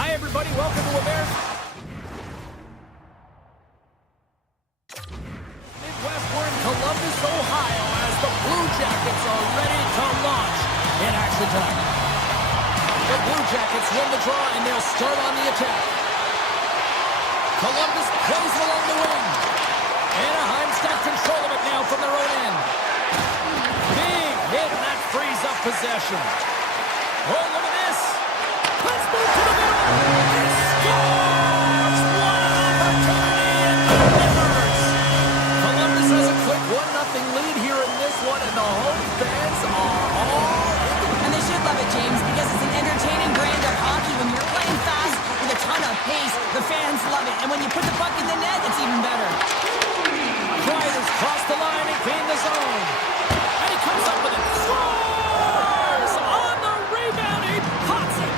Hi, everybody. Welcome to America. Midwest, we're in Columbus, Ohio, as the Blue Jackets are ready to launch in action tonight. The Blue Jackets win the draw, and they'll start on the attack. Columbus plays it along the wing. Anaheim's got control of it now from their own end. Big hit, and that frees up possession. Oh, look at this. Let's move to the middle. He scores! What an opportunity and delivers. Columbus has a quick 1-0 lead here in this one, and the home fans are all in. And they should love it, James, because it's an entertaining brand of hockey. When you're playing fast with a ton of pace, the fans love it. And when you put the puck in the net, it's even better. Kreider's crossed the line and gained the zone. And he comes up with it. Scores! On the rebound, he pots it.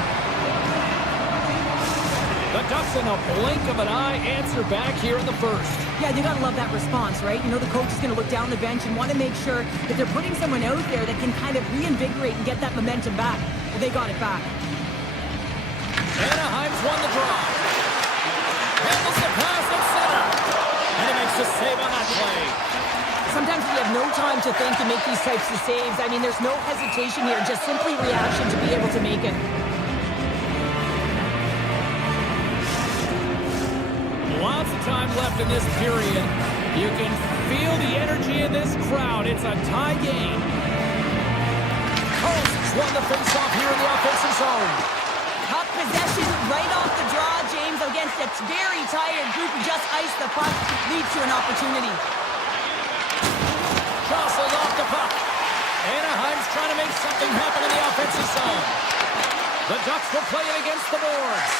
The Ducks, in a blink of an eye, answer back here in the first. Yeah, you got to love that response, right? You know the coach is going to look down the bench and want to make sure that they're putting someone out there that can kind of reinvigorate and get that momentum back. Well, they got it back. Anaheim's won the draw. Handles the pass at center. And he makes the save on that play. Sometimes we have no time to think and make these types of saves. I mean, there's no hesitation here, just simply reaction to be able to make it. Lots of time left in this period. You can feel the energy in this crowd. It's a tie game. Coast won the face-off here in the offensive zone. Puck possession right off the draw, James, against a very tired group who just iced the puck, leads to an opportunity. Jostles off the puck. Anaheim's trying to make something happen in the offensive zone. The Ducks will play it against the boards.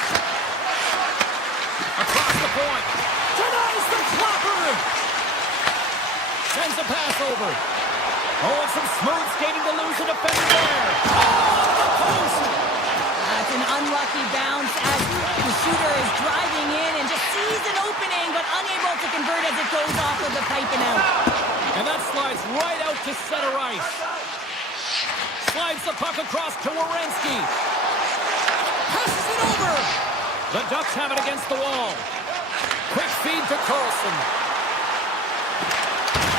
Across the point. Denies the clopper. Sends a pass over. Oh, and some smooth skating to lose a defender there. Oh, the post! That's an unlucky bounce as the shooter is driving in and just sees an opening, but unable to convert as it goes off of the pipe and out. And that slides right out to center ice. Slides the puck across to Werenski. Passes it over. The Ducks have it against the wall. Quick feed to Carlson.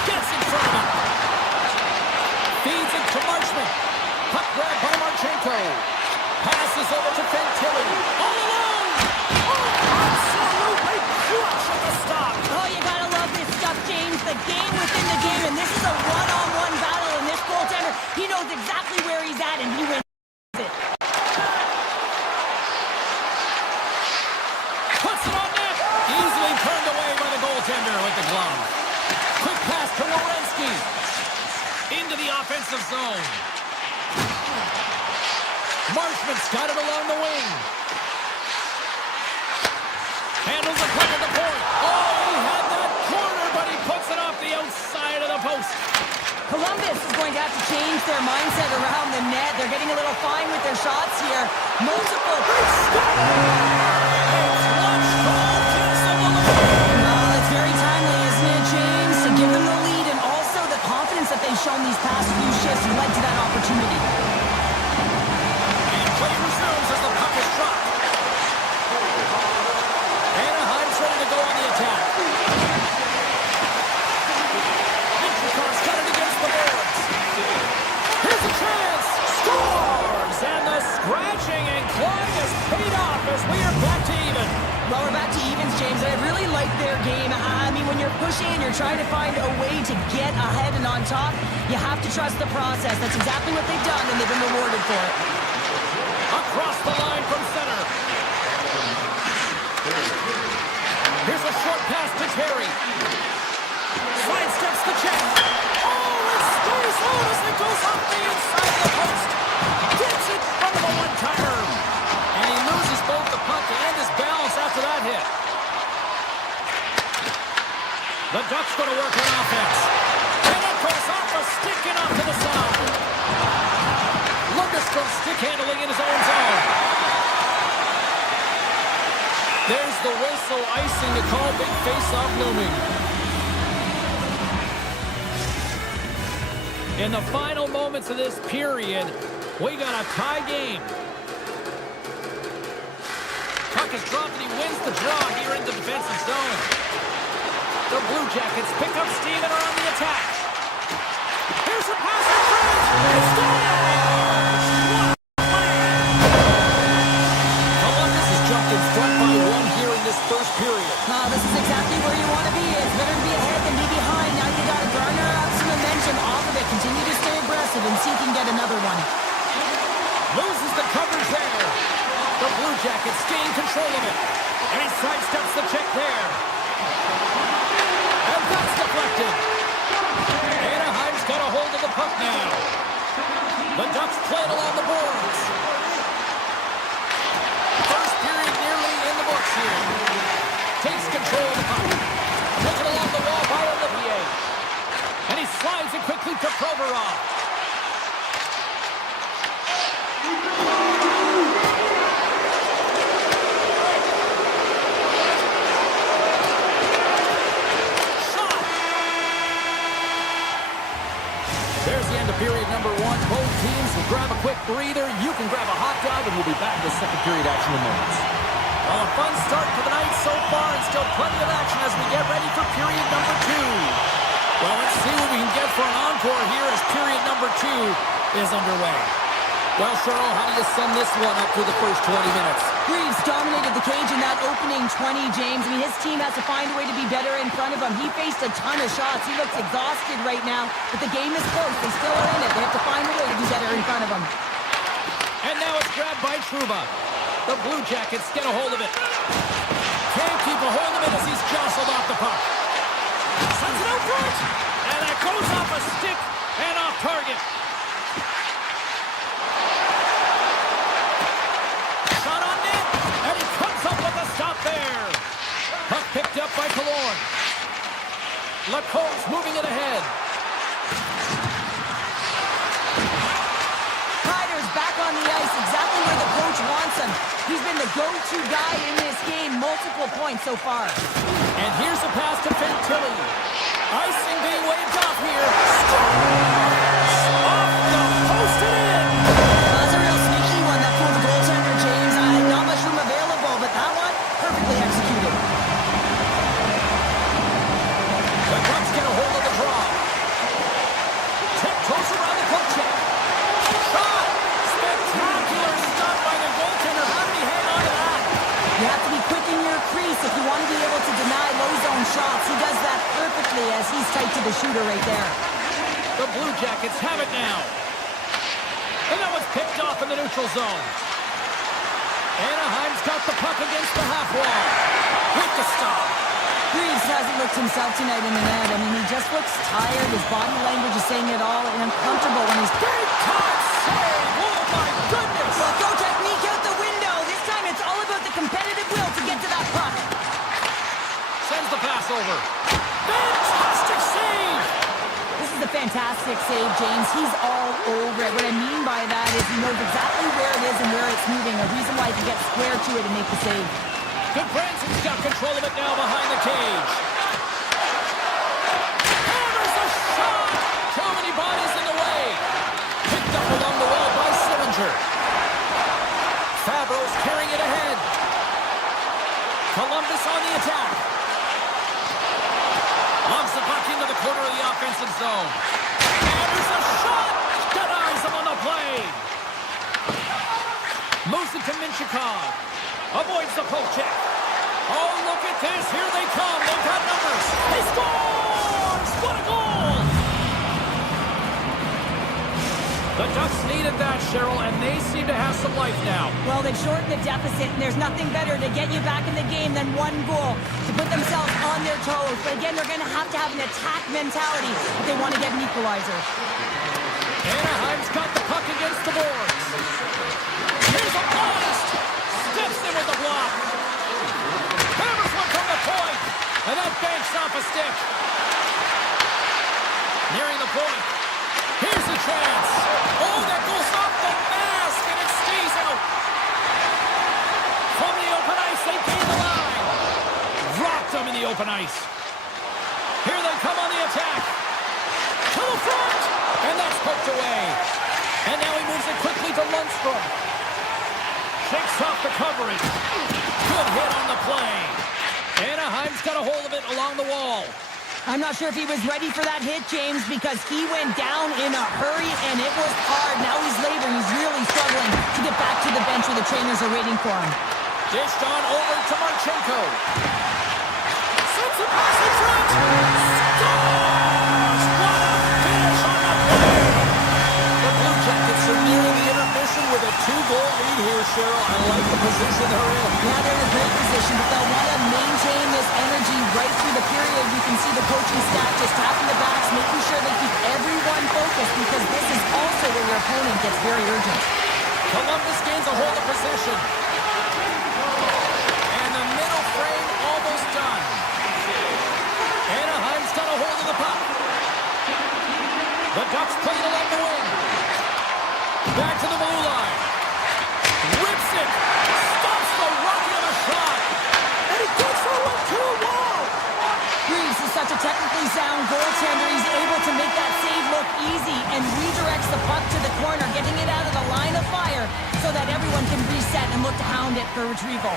Gets in front of him. Feeds it to Marchment. Puck grab by Marchenko. Passes over to Fantilli. All alone. Oh, absolutely clutch at the stop. Oh, you gotta love this stuff, James. The game within the game, and this is a one-on-one battle, and this goaltender, he knows exactly where he's at, and he wins it. Puts it on net. Easily turned away by the goaltender with the glove. Quick pass to Werenski. Into the offensive zone. Marchment's got it along the wing. Handles the puck at the point. Oh, he had that corner, but he puts it off the outside of the post. Columbus is going to have to change their mindset around the net. They're getting a little fine with their shots here. Multiple. It's one strong kiss of the lead. Well, it's very timely, isn't it, James? To give them the lead and also the confidence that they've shown these past few shifts led to that opportunity. And play resumes as the puck is dropped. Anaheim's ready to go on the attack. Mitrovich's got it against the boards. Here's a chance. Scores! And the scratching and clawing has paid off as we are back to even. Well, we're back to evens, James, and I really like their game. I mean, when you're pushing and you're trying to find a way to get ahead and on top, you have to trust the process. That's exactly what they've done, and they've been rewarded for it. Across the line from center. Here's a short pass to Terry. Sidesteps the check. Oh, it stays out as it goes off the inside of the post. Gets it from the one-timer. And he loses both the puck and his balance after that hit. The Ducks going to work on offense. And it goes off a stick and off to the side. Lundestrom stick handling in his own zone. There's the whistle, icing to call, big face-off looming. In the final moments of this period, we got a tie game. Puck is dropped and he wins the draw here in the defensive zone. The Blue Jackets pick up steam and are on the attack. Here's a pass in front. It's scores! Columbus has jumped in front by one here in this first period. This is exactly where you want to be. It's better to be ahead than be behind. Now you got to garner up some momentum off of it. Continue to stay aggressive and see if you can get another one. Loses the coverage there. The Blue Jackets gain control of it. And he sidesteps the check there. And that's deflected. Anaheim's got a hold of the puck now. The Ducks play it along the boards. First period nearly in the books here. Takes control of the puck. Taken along the wall by Olivier. And he slides it quickly to Provorov. There's the end of period number one. Both teams will grab a quick breather. You can grab a hot dog, and we'll be back with second period action in moments. Well, a fun start to the night so far, and still plenty of action as we get ready for period number two. Well, let's see what we can get for an encore here as period number two is underway. Well, Cheryl, how do you sum this one up through the first 20 minutes? Reeves dominated the cage in that opening 20, James. I mean, his team has to find a way to be better in front of him. He faced a ton of shots. He looks exhausted right now, but the game is close. They still are in it. They have to find a way to be better in front of him. And now it's grabbed by Trouba. The Blue Jackets get a hold of it. Can't keep a hold of it as he's jostled off the puck. Sends it out front. And that goes off a stick and off target. Shot on net. And he comes up with a stop there. Puck picked up by Killorn. Lacoste moving it ahead. He's been the go-to guy in this game, multiple points so far. And here's a pass to Fantilli. Icing being waved off here. Scores! Off the post and in! That's a real sneaky one that fooled the goaltender, James. Not much room available, but that one, perfectly executed. The Ducks get a hold of the draw. Tiptoes around the poke check. Shot! Spectacular stop by the goaltender. How did he hang on to that? You have to be quick in your crease if you want to be able to deny low zone shots. He does that perfectly as he's tight to the shooter right there. The Blue Jackets have it now. And that was picked off in the neutral zone. Anaheim's got the puck against the half wall. With the stop. Reeves hasn't looked himself tonight in the net. I mean, he just looks tired. His body language is saying it all, and uncomfortable when he's... Big time save! Oh my goodness! Well, go technique out the window. This time it's all about the competitive will to get to that puck. Sends the pass over. Fantastic save! This is a fantastic save, James. He's all over it. What I mean by that is he knows exactly where it is and where it's moving. A reason why he can get square to it and make the save. Good Branson's got control of it now behind the cage. Hammers a shot! Too many bodies in the way. Picked up along the wall by Sillinger. Fabro's carrying it ahead. Columbus on the attack. Lobs the puck into the corner of the offensive zone. Hammers a shot! Denies him on the play. Moves it to Minchikov. Avoids the poke check. Oh, look at this. Here they come. They've got numbers. He scores! What a goal! The Ducks needed that, Cheryl, and they seem to have some life now. Well, they've shortened the deficit, and there's nothing better to get you back in the game than one goal to put themselves on their toes. But again, they're going to have an attack mentality if they want to get an equalizer. Anaheim's got the puck against the boards. Here's a blast! Steps in with the block. Hammers one from the point. And that banks off a stick. Nearing the point. Here's a chance. Oh, that goes off the mask and it stays out. From the open ice, they gain the line. Rocked them in the open ice. Here they come on the attack. To the front. And that's poked away. And now he moves it quickly to Lundstrom. Shakes off the coverage. Good hit on the play. Anaheim's got a hold of it along the wall. I'm not sure if he was ready for that hit, James, because he went down in a hurry, and it was hard. Now he's laboring. He's really struggling to get back to the bench where the trainers are waiting for him. Dished on over to Marchenko. Sends a pass in front. Scores! What a finish on the play! The Blue Jackets are nearing the intermission with a 2-goal lead here, Cheryl. I like the position they're in. Yeah, they're in a great position, but they'll want to maintain this energy right through the period. You can see the coaching staff just tapping the backs, making sure they keep everyone focused, because this is also where your opponent gets very urgent. Columbus gains a hold of possession. And the middle frame almost done. Anaheim's got a hold of the puck. The Ducks play it along the wing. Back to the blue line. Rips it. Stops the rocket of a shot. And he gets forward to a wall. Reeves is such a technically sound goaltender. He's able to make that save look easy and redirects the puck to the corner, getting it out of the line of fire so that everyone can reset and look to hound it for retrieval.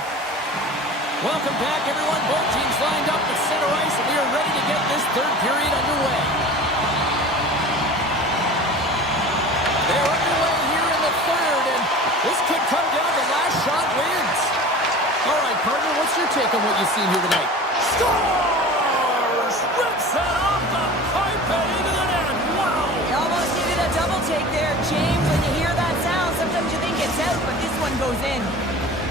Welcome back, everyone. Both teams lined up at center ice, and we are ready to get this third period underway. They're underway here in the third, and this could come down to last shot wins. All right, partner, what's your take on what you've seen here tonight? Scores! Rips it off the pipe and into the net. Wow! You almost needed a double take there, James. When you hear that sound, sometimes you think it's out, but this one goes in.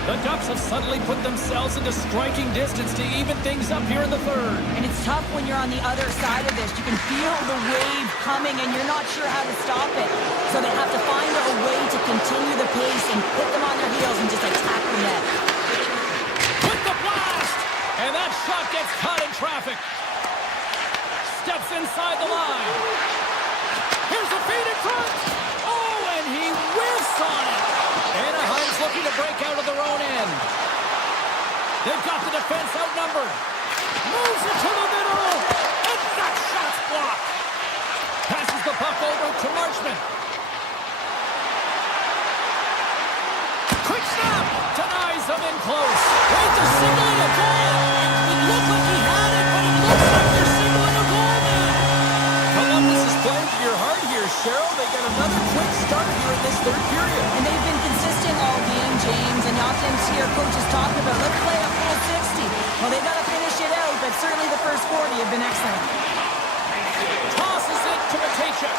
The Ducks have suddenly put themselves into striking distance to even things up here in the third. And it's tough when you're on the other side of this. You can feel the wave coming, and you're not sure how to stop it. So they have to find a way to continue the pace and put them on their heels and just attack the net. With the blast! And that shot gets caught in traffic. Steps inside the line. Here's a feed in front. Oh, and he whiffs on it. Anaheim's looking to break out of their own end. They've got the defense outnumbered. Moves it to the middle. And that shot's blocked. Passes the puck over to Marchment. Quick snap. Denies him in close. Wait, they're signaling a goal. It looked like he had it, but it looks like they're signaling a goal now. Columbus is playing for your heart here, Cheryl. They get another quick start here in this third period. And they've been consistent all game, James. And you often hear coaches talking about, let's play a full 60. Well, they got to finish it out, but certainly the first 40 have been excellent. Tosses it to Matejchuk.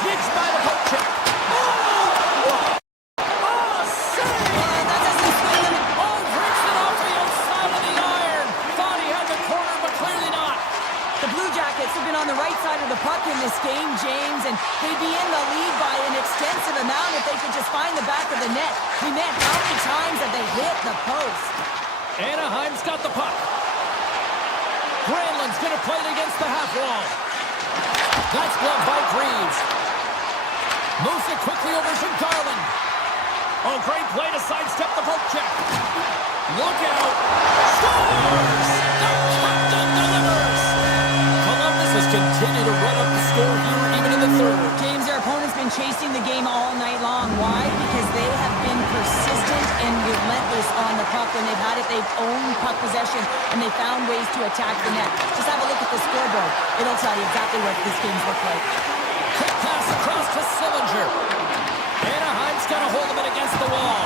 Sneaks by the poke check. Oh! Oh, save! That doesn't swing them. Oh, breaks it off the outside of the iron. Thought he had the corner, but clearly not. The Blue Jackets have been on the right side of the puck in this game, James, and they'd be in the lead by an extensive amount if they could just find the back of the net. We meant how many times have they hit the post? Anaheim's got the puck. Granlund's going to play it against the half wall. That's gloved by Greaves. Moves it quickly over to Garland. Oh, great play to sidestep the poke check. Look out. Scores! The captain delivers. Columbus has continued to run up the score here even in the third. James, their opponent's been chasing the game all night long. Why? Because they have been persistent and relentless on the puck. When they've had it, they've owned puck possession, and they found ways to attack the net. Just have a look at the scoreboard. It'll tell you exactly what this game's looked like. Quick pass across to Sillinger. Anaheim's got a hold of it against the wall.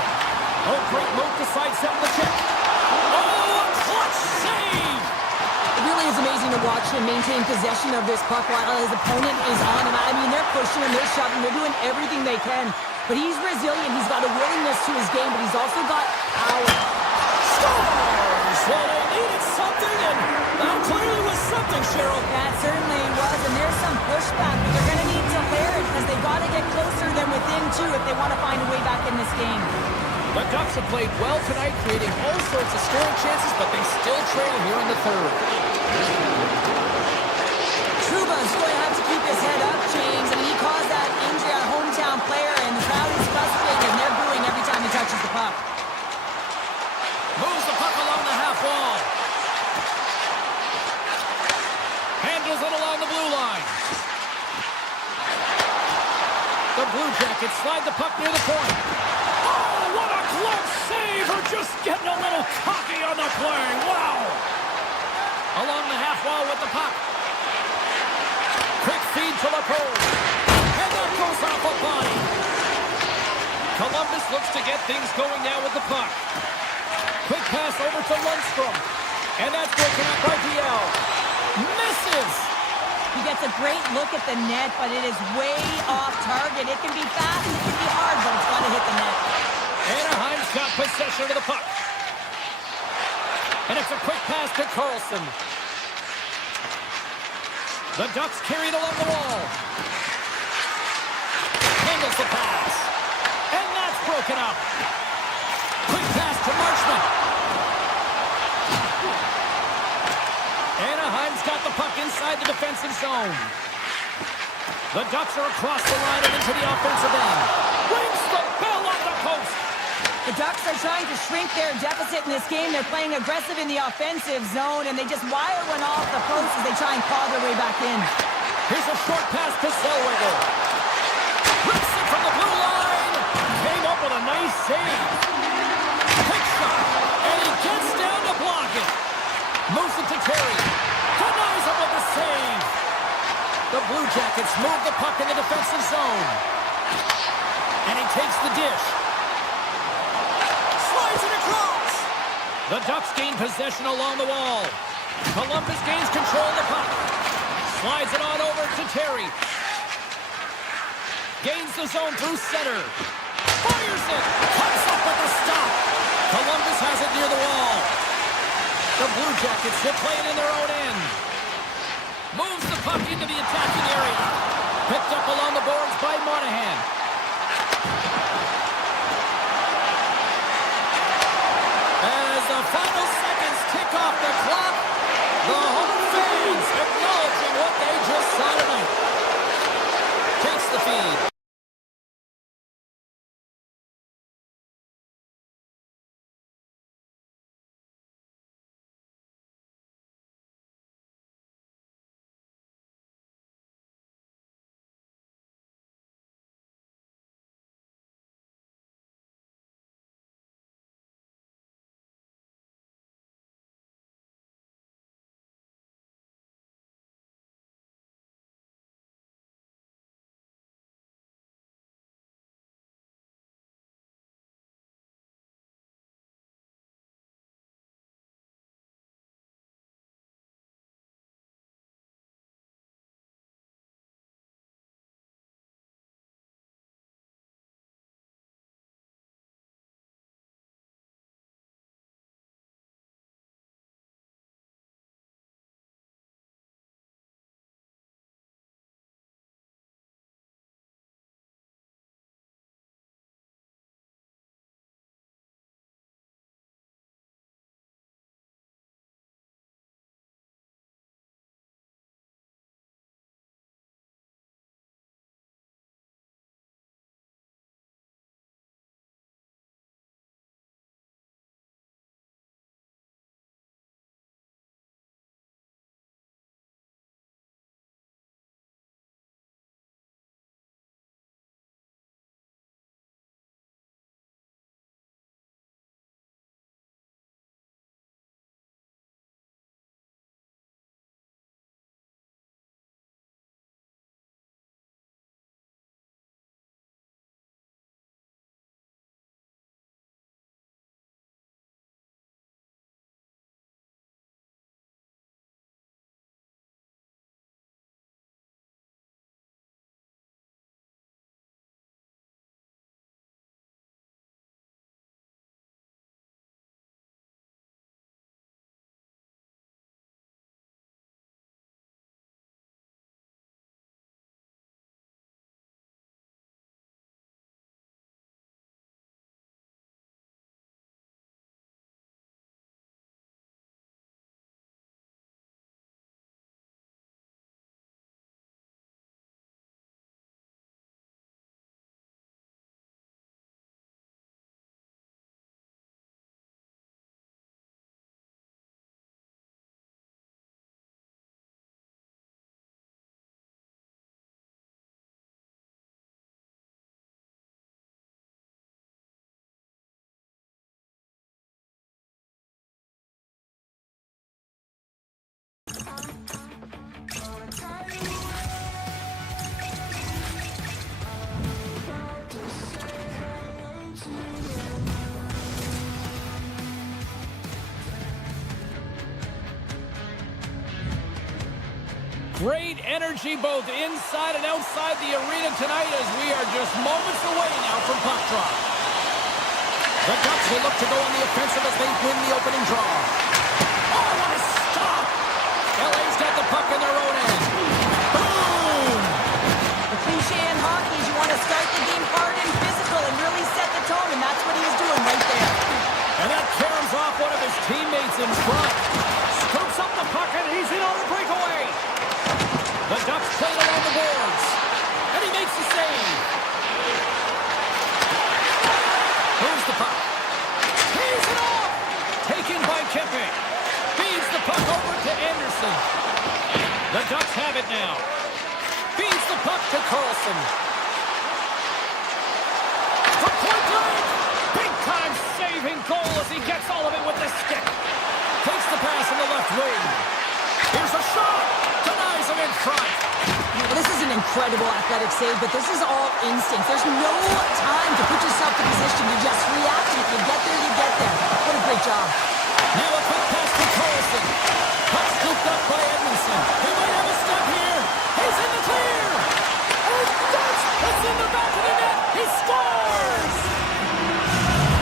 Oh, great move to sidestep the check. Oh, a clutch save! It really is amazing to watch him maintain possession of this puck while his opponent is on him. I mean, they're pushing him, they're shoving, they're doing everything they can. But he's resilient, he's got a willingness to his game, but he's also got power. Scores! Well, they needed something, and that clearly was something, Cheryl. That certainly was, and there's some pushback, but they're going to need to layer it because they've got to get closer than within two if they want to find a way back in this game. The Ducks have played well tonight, creating all sorts of scoring chances, but they still trail here in the third. Trouba's going to have to keep his head up, James. I mean, he caused that injury on a hometown player, and the crowd is frustrated, and they're booing every time he touches the puck. Moves the puck along the half wall. Handles it along the blue line. The Blue Jackets slide the puck near the point. Oh, what a close save! Or just getting a little cocky on the play. Wow! Along the half wall with the puck. Quick feed to LaPose. And that goes off a body. Columbus looks to get things going now with the puck. Quick pass over to Lundstrom. And that's broken up by DL. Misses! He gets a great look at the net, but it is way off target. It can be fast, it can be hard, but it's going to hit the net. Anaheim's got possession of the puck. And it's a quick pass to Carlson. The Ducks carry it along the wall. Handles the pass. And that's broken up. Quick pass to Marchment. Anaheim's got the puck inside the defensive zone. The Ducks are across the line and into the offensive end. Rings the bell on the post. The Ducks are trying to shrink their deficit in this game. They're playing aggressive in the offensive zone, and they just wire one off the post as they try and claw their way back in. Here's a short pass to Zellweger. Rips it from the blue line. Came up with a nice save. Quick shot, and he gets down to block it. Moves it to Terry. Denies him with the save. The Blue Jackets move the puck in the defensive zone. And he takes the dish. Slides it across. The Ducks gain possession along the wall. Columbus gains control of the puck. Slides it on over to Terry. Gains the zone through center. Fires it. Cuts up with the stop. Columbus has it near the wall. The Blue Jackets will play it in their own end. Moves the puck into the attacking area. Picked up along the boards by Monahan. As the final seconds tick off the clock, the home fans acknowledging what they just saw tonight. Takes the feed. Great energy both inside and outside the arena tonight as we are just moments away now from puck drop. The Ducks will look to go on the offensive as they win the opening draw. Oh, what a stop! LA's got the puck in their own end. Boom! The cliche in hockey is you want to start the game hard and physical and really set the tone, and that's what he was doing right there. And that caroms off one of his teammates in front. Scoops up the puck, and he's in on the breakaway. The Ducks play it along the boards. And he makes the save. Moves the puck. He's it off. Taken by Kempe. Feeds the puck over to Anderson. The Ducks have it now. Feeds the puck to Carlson. For point blank. Big-time saving goal as he gets all of it with the stick. Takes the pass in the left wing. Here's a shot. Denies him in front. Well, this is an incredible athletic save, but this is all instinct. There's no time to put yourself in position to just react. If you get there, you get there. What a great job. Now a quick pass to Carlson. Puck scooped up by Edmondson. He might have a step here. He's in the clear. Oh, it's in the back of the net. He scores!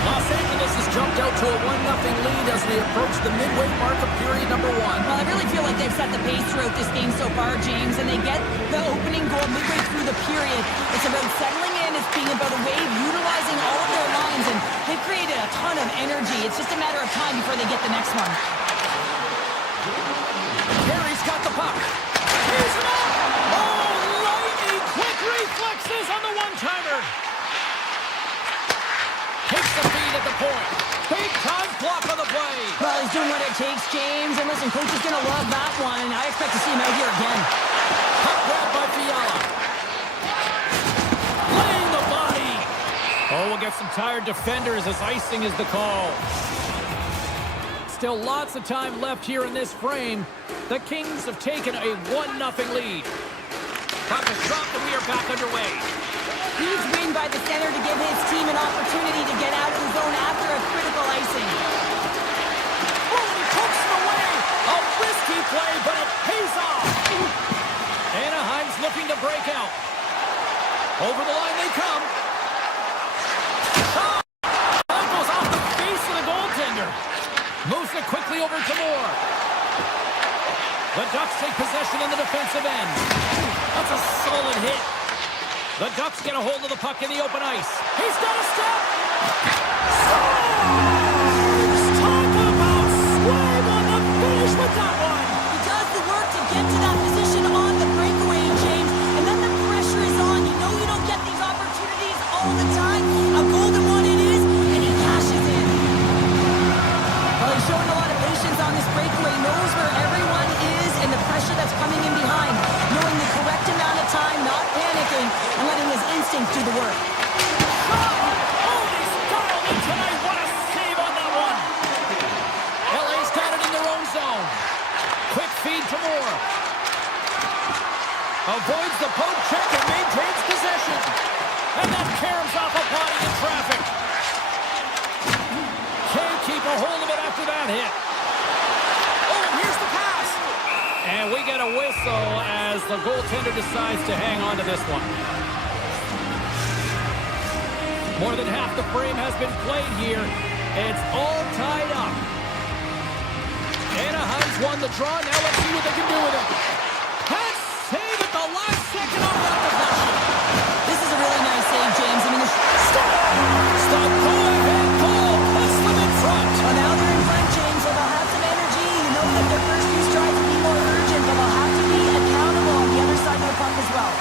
Los Angeles has jumped out to a 1-0 lead as we approach the midway mark of period number 1. Well, I really feel like they've set the pace throughout this game so far, James, and they get the opening goal midway through the period. It's about settling in. It's being about a wave, utilizing all of their lines, and they've created a ton of energy. It's just a matter of time before they get the next one. Perry's got the puck. Here's it up! Oh, lightning quick reflexes on the one-timer. Takes the feed at the point. Big-time block on the play. Well, he's doing what it takes, James. And listen, coach is going to love that one. I expect to see him out here again. Puck grabbed by Fiala. Laying the body. Oh, we'll get some tired defenders as icing is the call. Still lots of time left here in this frame. The Kings have taken a 1-0 lead. Puck is dropped and we are back underway. Huge win by the center to give his team an opportunity to get out of the zone after a critical icing. Oh, he pokes it away. A risky play, but it pays off. Anaheim's looking to break out. Over the line they come. Shot! That goes off the face of the goaltender. Moves it quickly over to Moore. The Ducks take possession in the defensive end. That's a solid hit. The Ducks get a hold of the puck in the open ice. He's got a step. Scores! Talk about swag on the finish with that one. He does the work to get to that position on the breakaway, James. And then the pressure is on. You know you don't get these opportunities all the time. A golden one it is, and he cashes in. Well, he's showing a lot of patience on this breakaway. Knows where everyone is and the pressure that's coming in behind. Knowing the correct amount of time, not panicking, and letting his instinct do the work. Oh, they startled him tonight. What a save on that one. LA's got it in their own zone. Quick feed to Moore. Avoids the poke check and maintains possession. And that caroms off a body in traffic. Can't keep a hold of it after that hit. Oh, here's the pass. And we get a whistle as the goaltender decides to hang on to this one. More than half the frame has been played here. It's all tied up. Anaheim's won the draw. Now let's see what they can do with it. Pass save at the last second on that possession. This is a really nice save, James. I mean, Stop! Go-ahead goal. Puts them in front. well, now they're in front, James, so they'll have some energy. You know that their first few strides will be more urgent, but they'll have to be accountable on the other side of the puck as well.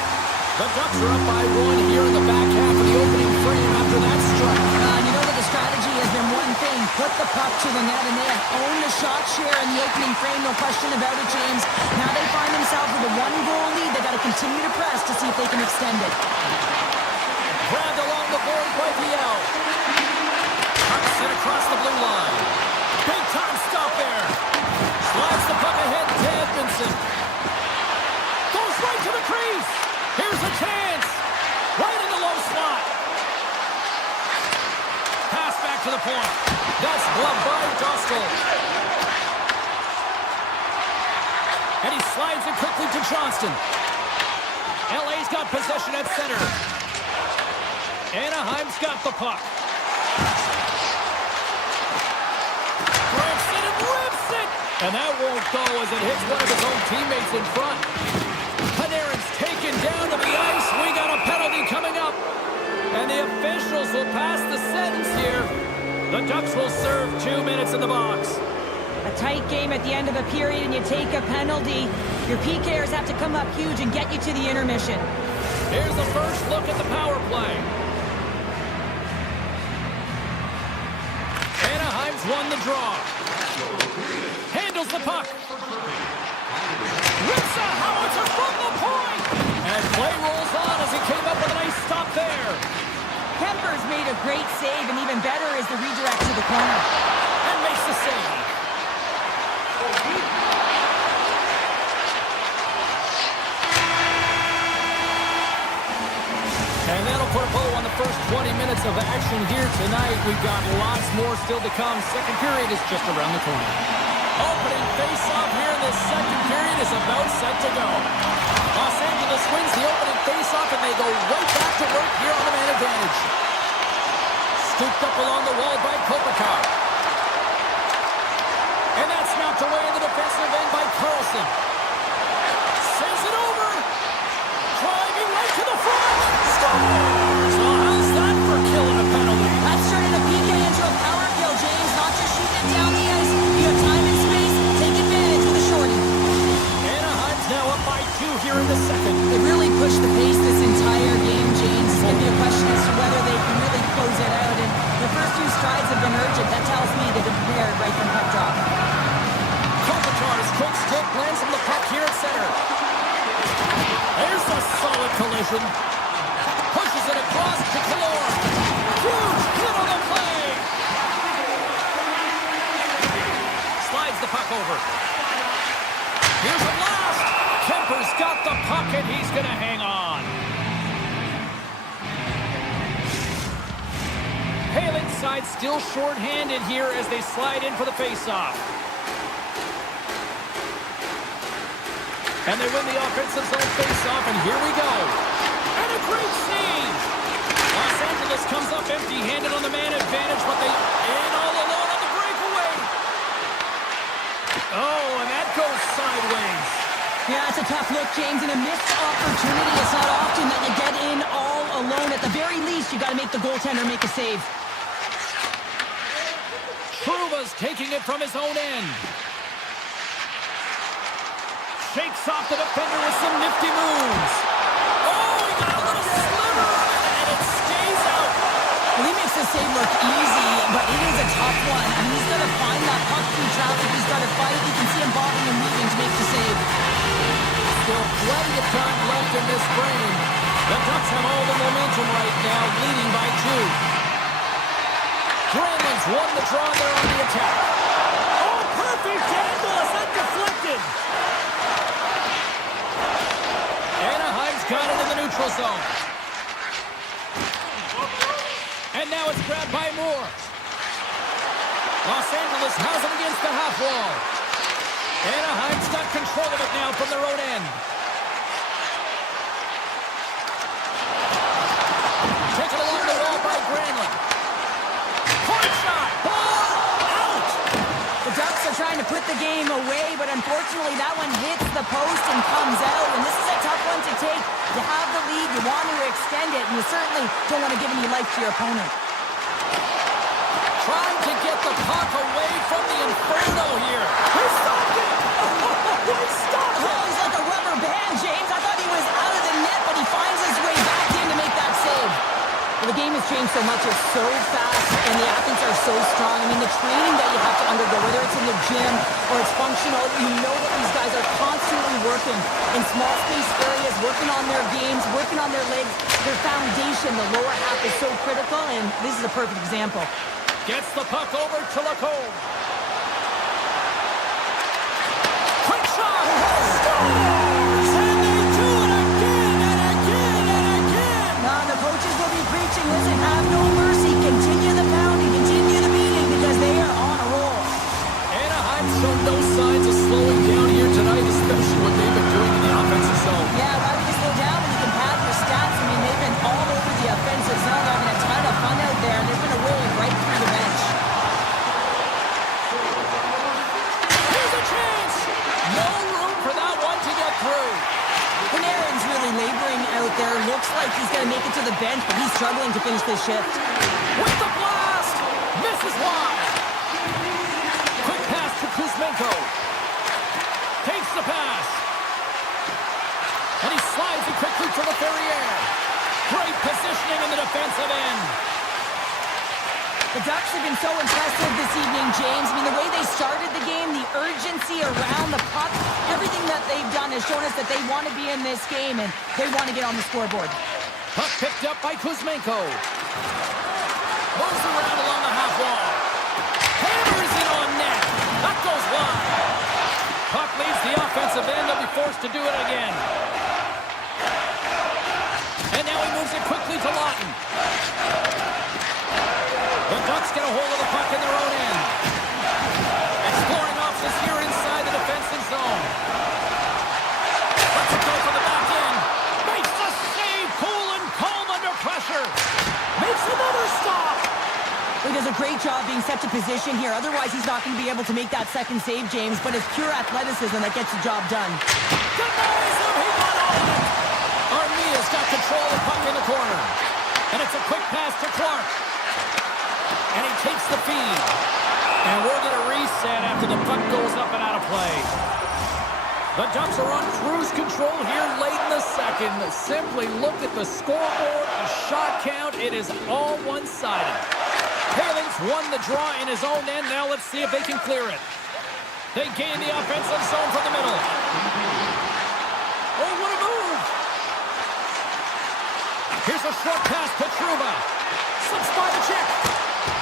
The Ducks are up by 1 here in the back half of the opening frame after that strike. You know that the strategy has been one thing, put the puck to the net, and they have owned the shot share in the opening frame, no question about it, James. Now they find themselves with a 1-goal lead. They got to continue to press to see if they can extend it. Grabbed along the board by Viel. Puck sent across the blue line. Big time stop there. Slides the puck ahead to Edmondson. Goes right to the crease. Here's a chance. Right in the low slot. Pass back to the point. That's gloved by Dostal. And he slides it quickly to Johnston. LA's got possession at center. Anaheim's got the puck. Breaks it and rips it! And that won't go as it hits one of his own teammates in front. Panarin's taken down to the ice. We got a penalty coming up. And the officials will pass the sentence here. The Ducks will serve 2 minutes in the box. A tight game at the end of the period and you take a penalty. Your PKers have to come up huge and get you to the intermission. Here's the first look at the power play. Anaheim's won the draw. Handles the puck. Rips a howitzer from the point. And play rolls on as he came up with a nice stop there. Kemper's made a great save, and even better is the redirect to the corner. And makes the save. And that'll put a bow on the first 20 minutes of action here tonight. We've got lots more still to come. Second period is just around the corner. Opening face-off here in this second period is about set to go. Los Angeles wins the opening face-off, and they go right back to work here on the man advantage. Scooped up along the wall by Kopitar. And that's knocked away in the defensive end by Carlson. Sends it over. Driving right to the front. Scores! So how's that for killing a penalty? That's turning a PK into a power kill, James. Not just shooting it down the ice. You have time and space. Take advantage with a shorty. Anaheim's now up by 2 here in the second. They really pushed the pace this entire game, James. It's going to be a question as to whether they can really close it out. And the first few strides have been urgent. That tells me they've been prepared right from puck drop. Kopitar's quick stick lands him the puck here at center. There's a solid collision. Pushes it across to Killorn. Huge hit on the play. Slides the puck over. Here's a blast. Kemper's got the puck and he's going to hang on. Hale inside, still short-handed here as they slide in for the face-off. And they win the offensive zone face-off, and here we go. And a great save! Los Angeles comes up empty-handed on the man advantage, but they in all alone on the breakaway. Oh, and that goes sideways. Yeah, it's a tough look, James, and a missed opportunity. It's not often that you get in all alone. At the very least, you got to make the goaltender make a save. Trouba's taking it from his own end. Shakes off the defender with some nifty moves. Oh, he got a little sliver of it, and it stays out. Well, he makes the save look easy, but it is a tough one. And he's got to find that puck through traffic. He's got to fight. You can see him bobbing and weaving to make the save. Still plenty of time left in this frame. The Ducks have all the momentum right now, leading by 2. Granlund's won the draw there on the attack. Oh, perfect angle as that deflected. Anaheim's got it in the neutral zone. And now it's grabbed by Moore. Los Angeles has it against the half wall. Anaheim's got control of it now from their own end. Taken along the wall by Granlund. Point shot! Ball out! The Ducks are trying to put the game away, but unfortunately that one hits the post and comes out. And this is a tough one to take. You have the lead, you want to extend it, and you certainly don't want to give any life to your opponent. Trying to get the puck away from the Inferno here. He stopped it! He stopped it! Oh, he's like a rubber band, James. I thought he was out of the net, but he finds his way back in to make that save. Well, the game has changed so much. It's so fast, and the athletes are so strong. I mean, the training that you have to undergo, whether it's in the gym or it's functional, you know that these guys are constantly working in small space areas, working on their games, working on their legs. Their foundation, the lower half, is so critical, and this is a perfect example. Gets the puck over to Lacombe. Quick shot! Scores! And they do it again and again and again! Now, the coaches will be preaching, listen, have no mercy. Continue the pounding, continue the beating, because they are on a roll. Anaheim's shown no signs of slowing down here tonight, especially looks like he's going to make it to the bench, but he's struggling to finish this shift. With the blast! Misses wide! Quick pass to Kuzmenko. Takes the pass. And he slides it quickly to the Ferrier. Great positioning in the defensive end. The Ducks have been so impressive this evening, James. I mean, the way they started the game, the urgency around the puck, everything that they've done has shown us that they want to be in this game and they want to get on the scoreboard. Puck picked up by Kuzmenko. Moves around along the half wall. Hammers it on net. That goes wide. Puck leaves the offensive end. They'll be forced to do it again. And now he moves it quickly to Lawton. The Ducks get a hold of the puck in their own end. Exploring options here inside the defensive zone. Let's go for the back end. Makes the save. Cool and calm under pressure. Makes another stop. He does a great job being set to position here. Otherwise, he's not going to be able to make that second save, James. But it's pure athleticism that gets the job done. Denies him. He got all of it. Armia's got control of the puck in the corner. And it's a quick pass to Clark. And he takes the feed. And we're going to reset after the puck goes up and out of play. The Ducks are on cruise control here late in the second. Simply look at the scoreboard, the shot count. It is all one-sided. Paling's won the draw in his own end. Now let's see if they can clear it. They gain the offensive zone from the middle. Oh, what a move! Here's a short pass to Trouba. Slips by the check.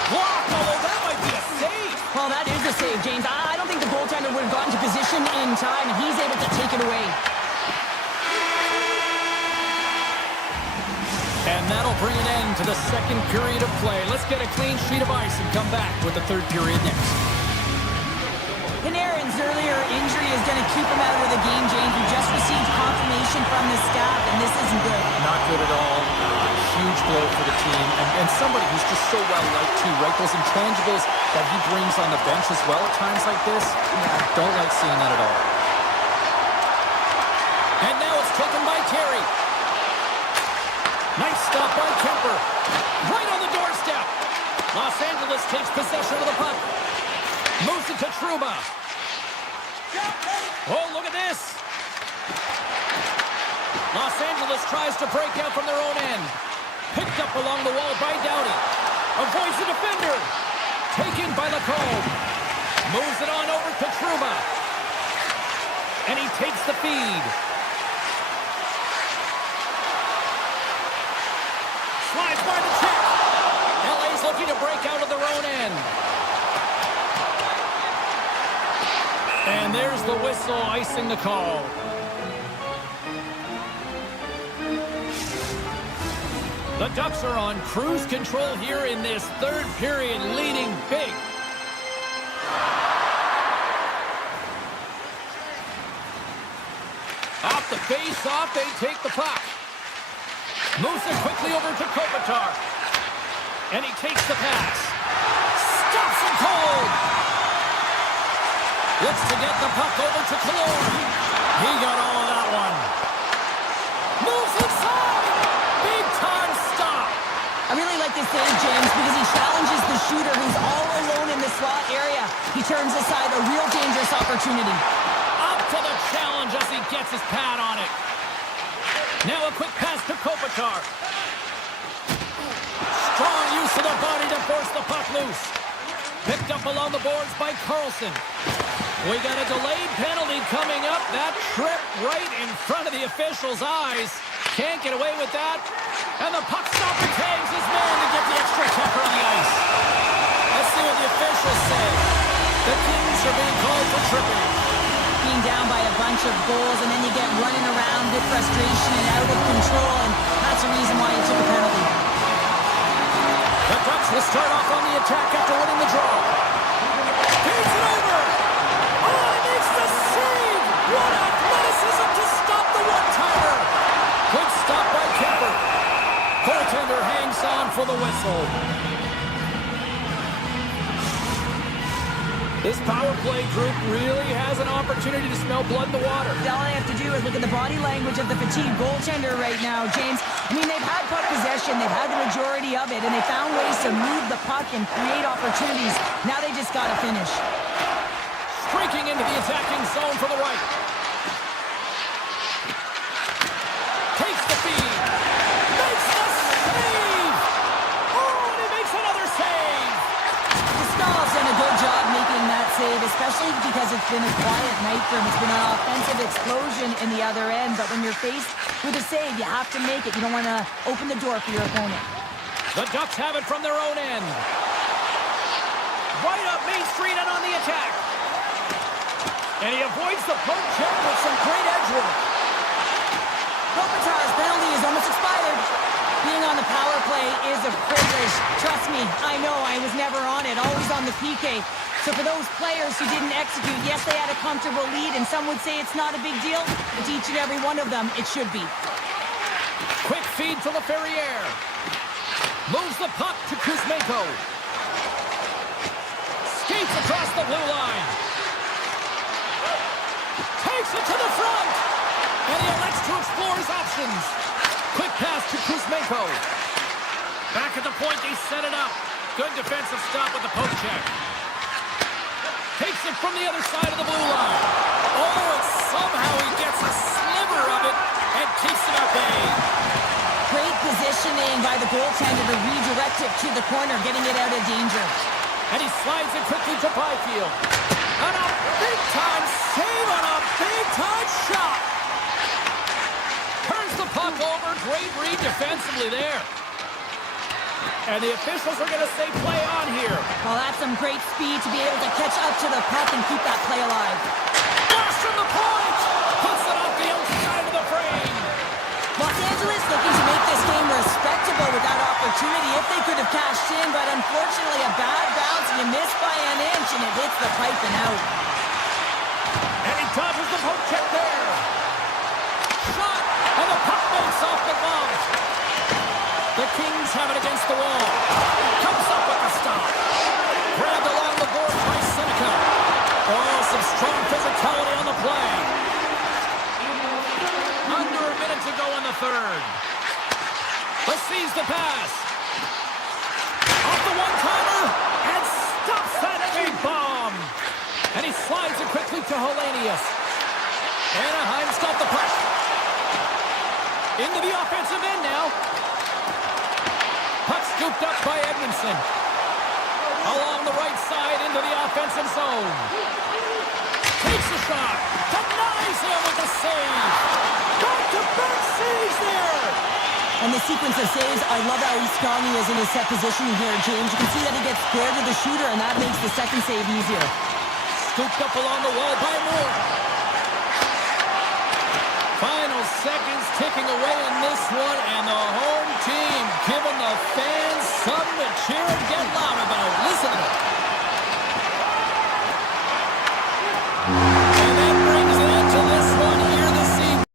Block, although that might be a save. Well, that is a save, James. I don't think the goaltender would have gotten to position in time, and he's able to take it away. And that'll bring an end to the second period of play. Let's get a clean sheet of ice and come back with the third period next. Panarin's earlier injury is going to keep him out of the game, James. We just received confirmation from the staff, and this isn't good. Not good at all. Huge blow for the team. And somebody who's just so well-liked, too, right? Those intangibles that he brings on the bench as well at times like this. Don't like seeing that at all. And now it's taken by Terry. Nice stop by Kemper. Right on the doorstep. Los Angeles takes possession of the puck. Moves it to Trouba. Oh, look at this. Los Angeles tries to break out from their own end. Picked up along the wall by Doughty. Avoids the defender. Taken by Lacombe. Moves it on over to Trouba. And he takes the feed. Slides by the check. LA's looking to break out of their own end. And there's the whistle icing the call. The Ducks are on cruise control here in this third period, leading big. Off the face-off, they take the puck. Moves it quickly over to Kopitar. And he takes the pass. Stops him cold. Looks to get the puck over to Killorn. He got all of that one. Moves inside. Big time stop. I really like this save, James, because he challenges the shooter who's all alone in the slot area. He turns aside a real dangerous opportunity. Up to the challenge as he gets his pad on it. Now a quick pass to Kopitar. Strong use of the body to force the puck loose. Picked up along the boards by Carlson. We got a delayed penalty coming up. That trip right in front of the official's eyes. Can't get away with that. And the puck stopper tags his man to get the extra checker on the ice. Let's see what the officials say. The Kings are being called for tripping. Being down by a bunch of goals, and then you get running around with frustration and out of control, and that's the reason why you took a penalty. The Ducks will start off on the attack after winning the draw. Feeds it over. Oh, he makes the save. What athleticism to stop the one-timer. Good stop by Kemper. Goaltender hangs on for the whistle. This power play group really has an opportunity to smell blood in the water. All I have to do is look at the body language of the fatigued goaltender right now, James. I mean, they've had puck possession, they've had the majority of it, and they found ways to move the puck and create opportunities. Now they just got to finish. Streaking into the attacking zone for the right. Takes the feed. Makes the save! Oh, and he makes another save! Stahl's done a good job making that save, especially because it's been a quiet night for him. It's been an offensive explosion in the other end, but when you're faced with a save, you have to make it. You don't want to open the door for your opponent. The Ducks have it from their own end. Right up Main Street and on the attack. And he avoids the poke check with some great edge work. Kopitar's penalty is almost expired. Being on the power play is a privilege. Trust me, I know I was never on it, always on the PK. So for those players who didn't execute, yes, they had a comfortable lead, and some would say it's not a big deal. But to each and every one of them, it should be. Quick feed to LaFerriere. Moves the puck to Kuzmenko. Skates across the blue line. Takes it to the front. And he elects to explore his options. Quick pass to Kuzmenko. Back at the point, they set it up. Good defensive stop with the poke check. Takes it from the other side of the blue line. Oh, and somehow he gets a sliver of it and keeps it at bay. Great positioning by the goaltender to redirect it to the corner, getting it out of danger. And he slides it quickly to Byfield. And a big-time save on a big-time shot. Turns the puck over. Great read defensively there. And the officials are going to say play on here. Well, that's some great speed to be able to catch up to the puck and keep that play alive. Flash from the point. Puts it off the outside of the frame. Los Angeles looking to make this game respectable with that opportunity if they could have cashed in, but unfortunately a bad bounce and you miss by an inch and it hits the pipe and out. And he dodges the poke check there. Shot, and the puck makes off the glove. The Kings have it against the wall. Comes up with the stop. Grabbed along the board by Seneca. Oh, some strong physicality on the play. Under a minute to go in the third. Receives the pass. Off the one-timer. And stops that big bomb. And he slides it quickly to Hellenius. Anaheim's got the puck. Into the offensive end now. Puck scooped up by Edmondson. Along the right side into the offensive zone. Takes the shot. Denies him with the save. Back-to-back saves there. And the sequence of saves, I love how strong he is in his set positioning here, James. You can see that he gets square to the shooter, and that makes the second save easier. Scooped up along the wall by Moore. Final seconds ticking away in this one, and the home team giving the fans something to cheer and get loud about. Listen to it. And that brings it into this one here this evening.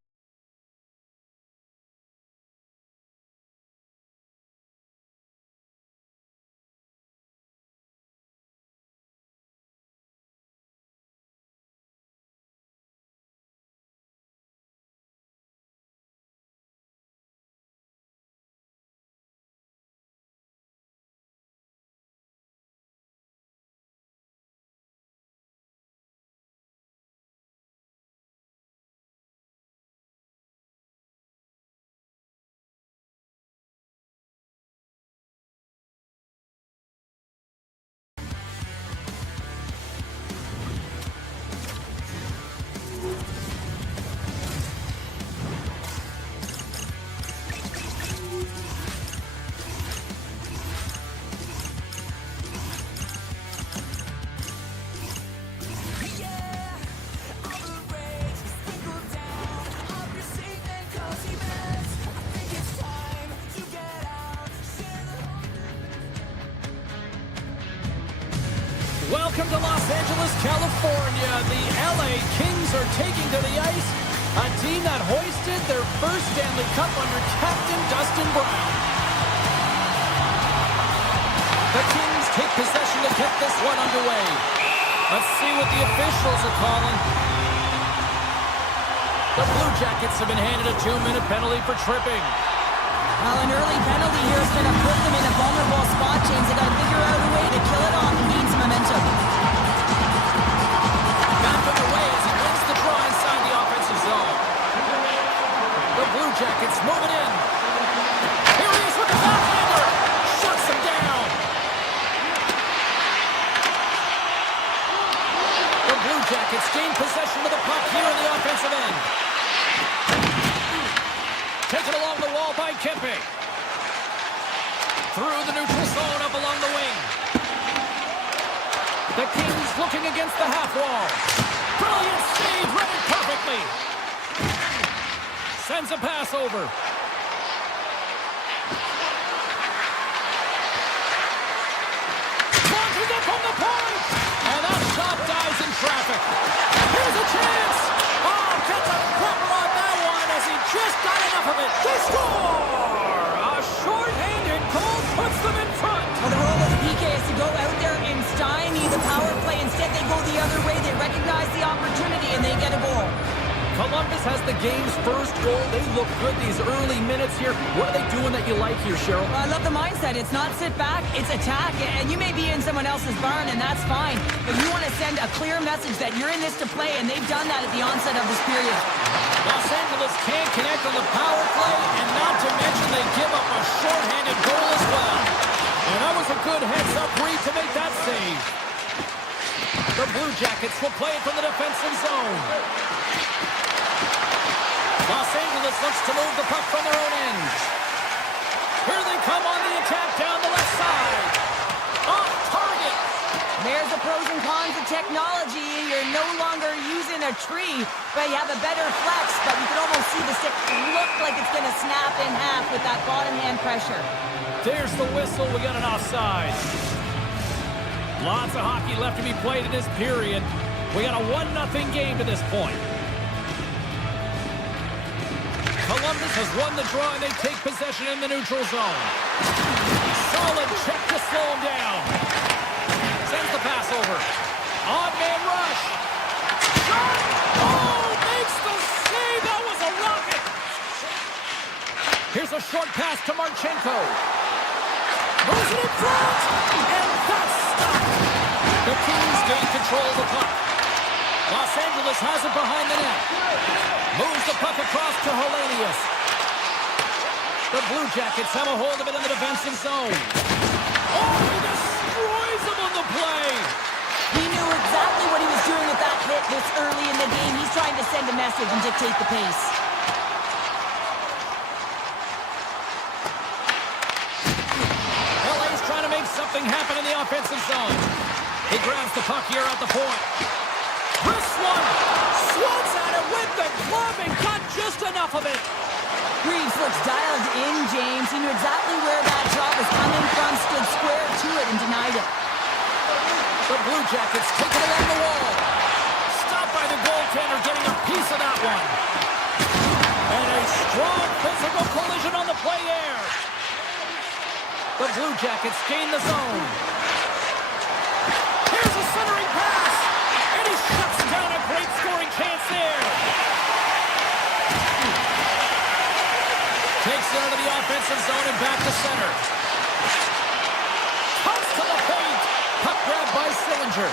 Welcome to Los Angeles, California. The LA Kings are taking to the ice a team that hoisted their first Stanley Cup under Captain Dustin Brown. The Kings take possession to get this one underway. Let's see what the officials are calling. The Blue Jackets have been handed a 2-minute penalty for tripping. Well, an early penalty here is going to put them in a vulnerable spot, James. They got to figure out a way to kill it off and gain some momentum. Back underway as he wins the draw inside the offensive zone. The Blue Jackets moving in. Here he is with the backhander. Shuts him down. The Blue Jackets gain possession of the puck here in the offensive end. Taken along the wall by Kempe. Through the neutral zone up along the wing. The Kings looking against the half wall. Brilliant save, read it perfectly. Sends a pass over. Launches it from the point. And that shot dies in traffic. Here's a chance. Oh, gets a cracker on that one as he just got enough of it. They score! A short-handed goal puts them in front. Well, the role of the PK is to go out there and stymie the power play. Instead, they go the other way. They recognize the opportunity, and they get a goal. Columbus has the game's first goal. They look good these early minutes here. What are they doing that you like here, Cheryl? Well, I love the mindset. It's not sit back, it's attack. And you may be in someone else's barn, and that's fine. But you want to send a clear message that you're in this to play, and they've done that at the onset of this period. Los Angeles can't connect on the power play, and not to mention they give up a shorthanded goal as well. And that was a good heads-up read to make that save. The Blue Jackets will play it from the defensive zone. Los Angeles looks to move the puck from their own end. Here they come on the attack down the left side. Off target. There's the pros and cons of technology. You're no longer using a tree, but you have a better flex, but you can almost see the stick look like it's going to snap in half with that bottom hand pressure. There's the whistle. We got an offside. Lots of hockey left to be played in this period. We got a 1-0 game to this point. Columbus has won the draw, and they take possession in the neutral zone. Solid check to slow him down. Sends the pass over. Odd man rush. Shot! Oh, makes the save. That was a rocket. Here's a short pass to Marchenko. Moves it in front, and that's stopped. The Kings gain control of the puck. Los Angeles has it behind the net. Moves the puck across to Hellenius. The Blue Jackets have a hold of it in the defensive zone. Oh, he destroys them on the play. He knew exactly what he was doing with that hit this early in the game. He's trying to send a message and dictate the pace. LA's trying to make something happen in the offensive zone. He grabs the puck here at the point. This one swats at it with the glove and got just enough of it. Reeves looks dialed in, James. He knew exactly where that drop was coming from, stood square to it, and denied it. The Blue Jackets take it along the wall. Stopped by the goaltender, getting a piece of that one. And a strong physical collision on the play there. The Blue Jackets gain the zone. Here's a centering pass. And he shuts down a great scoring chance there. Takes it out of the offensive zone and back to center. Comes to the paint. Puck grab by Sillinger.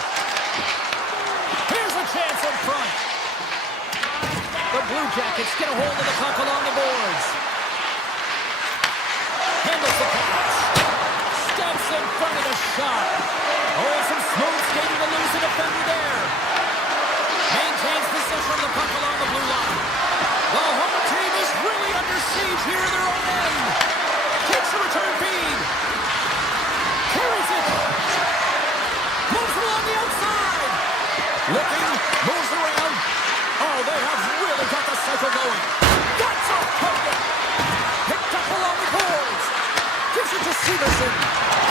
Here's a chance in front. The Blue Jackets get a hold of the puck along the boards. Handles the pass. Steps in front of the shot. Oh, some smooth skating to lose the defender there. Maintains possession of the puck along the blue line. The home team is really under siege here in their own end. Takes the return feed. Carries it. Moves it along the outside. Looking, moves around. Oh, they have really got the cycle going. That's a target. Picked up along the boards. Gives it to Severson.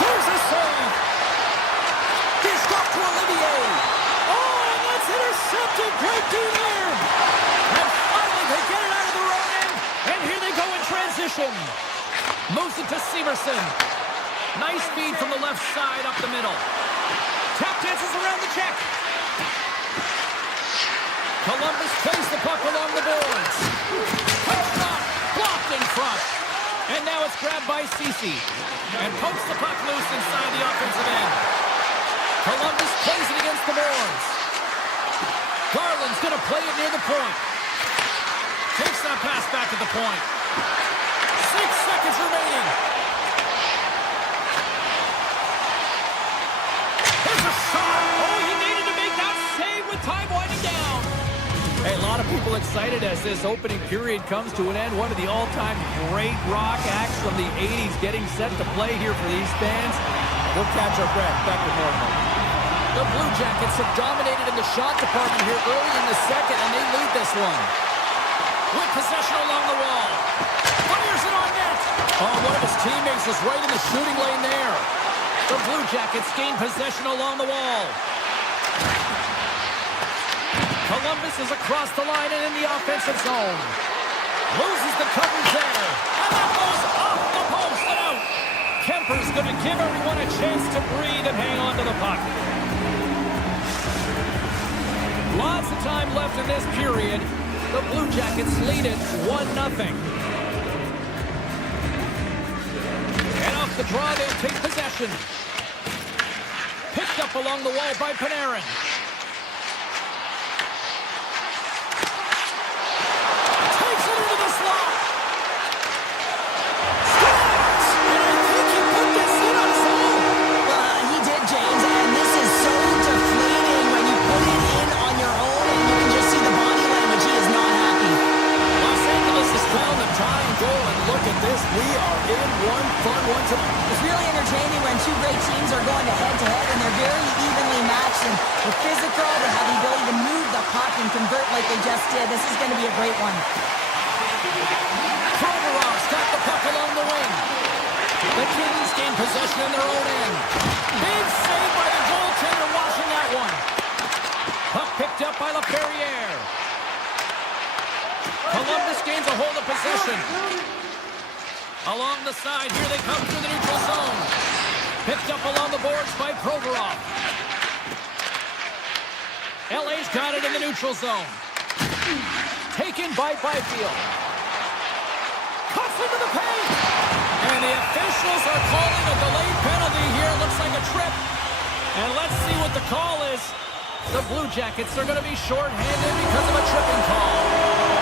Here's a save. Dished off to Olivier. Oh, and that's intercepted. Great D there. And finally they get it out of their own end. And here they go in transition. Moves it to Severson. Nice feed from the left side up the middle. Tap dances around the check. Columbus plays the puck along the boards. Shot blocked in front. And now it's grabbed by Ceci. And pokes the puck loose inside the offensive end. Columbus plays it against the boards. Garland's going to play it near the point. Takes that pass back at the point. 6 seconds remaining. There's a shot. Oh, he needed to make that save with time winding down. Hey, a lot of people excited as this opening period comes to an end. One of the all-time great rock acts from the 80s getting set to play here for these fans. We'll catch our breath. Back to normal. The Blue Jackets have dominated in the shot department here early in the second, and they lead this one. With possession along the wall. Fires it on net. Oh, one of his teammates is right in the shooting lane there. The Blue Jackets gain possession along the wall. Columbus is across the line and in the offensive zone. Loses the coverage there. And that goes off the post and out. Kemper's going to give everyone a chance to breathe and hang on to the puck. Lots of time left in this period. The Blue Jackets lead it 1-0. And off the draw, they'll take possession. Picked up along the wall by Panarin. Takes it into the slot. Scores! And I think he put this in on his own. He did, James, and this is so deflating when you put it in on your own and you can just see the body language. He is not happy. Los Angeles has found the tying goal, and look at this. We are in one fun one tonight. It's really entertaining when two great teams are going head-to-head, and they're very evenly matched. And they're physical, they have the ability to move the puck and convert like they just did. This is going to be a great one. Provorov's got the puck along the wing. The Kings gain possession in their own end. Big save by the goaltender watching that one. Puck picked up by LaFerriere. Columbus gains a hold of possession. Along the side, here they come through the neutral zone. Picked up along the boards by Provorov. LA's got it in the neutral zone. Taken by Byfield. Cuts into the paint. And the officials are calling a delayed penalty here. Looks like a trip. And let's see what the call is. The Blue Jackets are going to be shorthanded because of a tripping call.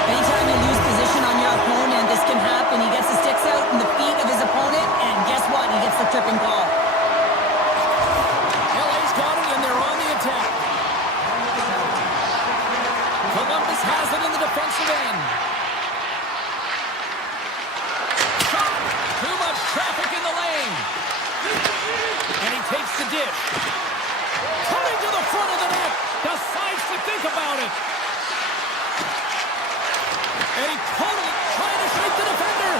Anytime you lose position on your opponent, this can happen. He gets the sticks out in the feet of his opponent, and guess what? He gets the tripping call. LA's got it, and they're on the attack. Columbus has it in the defensive end. Shot! Too much traffic in the lane. And he takes the dish. Coming to the front of the net. Decides to think about it. And he totally trying to shake the defender.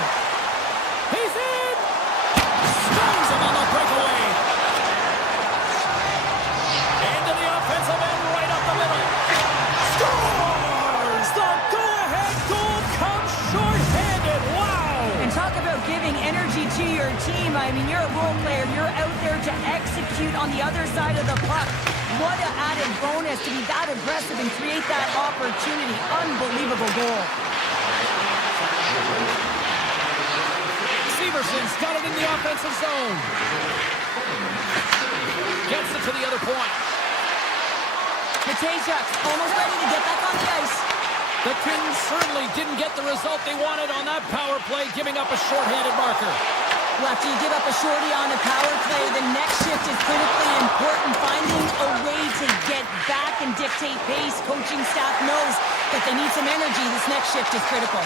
He's in. Stones him on the breakaway. Into the offensive end, right up the middle. Scores! The go-ahead goal comes short-handed. Wow! And talk about giving energy to your team. I mean, you're a role player. You're out there to execute on the other side of the puck. What an added bonus to be that aggressive and create that opportunity. Unbelievable goal. Severson's got it in the offensive zone. Gets it to the other point. Matejchuk's almost ready to get back on the ice. The Kings certainly didn't get the result they wanted on that power play, giving up a shorthanded marker. Well, after you give up a shorty on a power play, the next shift is critically important. Finding a way to get back and dictate pace. Coaching staff knows that they need some energy. This next shift is critical.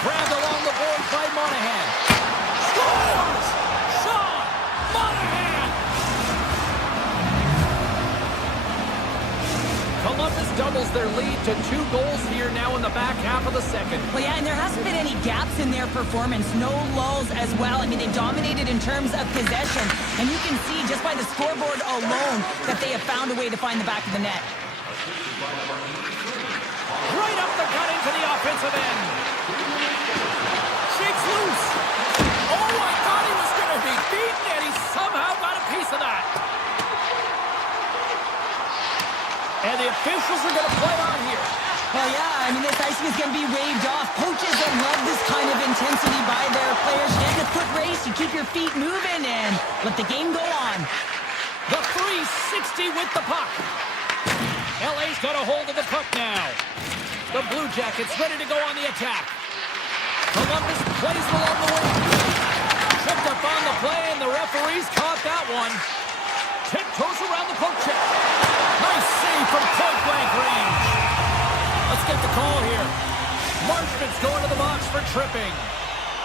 Grabbed along the board by Monahan. Scores! Sean Monahan! Columbus doubles their lead to 2 goals here now in the back half of the second. Well, yeah, and there hasn't been any gaps in their performance. No lulls as well. I mean, they dominated in terms of possession. And you can see just by the scoreboard alone that they have found a way to find the back of the net. Right up the gut into the offensive end. Shakes loose. Oh, I thought he was going to be beaten, and he somehow got a piece of that. officials are going to play on here. Well, yeah, I mean, this icing is going to be waved off. Coaches that love this kind of intensity by their players. You get a foot race, you keep your feet moving, and let the game go on. The 360 with the puck. LA's got a hold of the puck now. The Blue Jackets ready to go on the attack. Columbus plays along the wing. Tripped up on the play, and the referees caught that one. Tiptoes around the poke check. Nice save from point-blank range. Let's get the call here. Marchment's going to the box for tripping.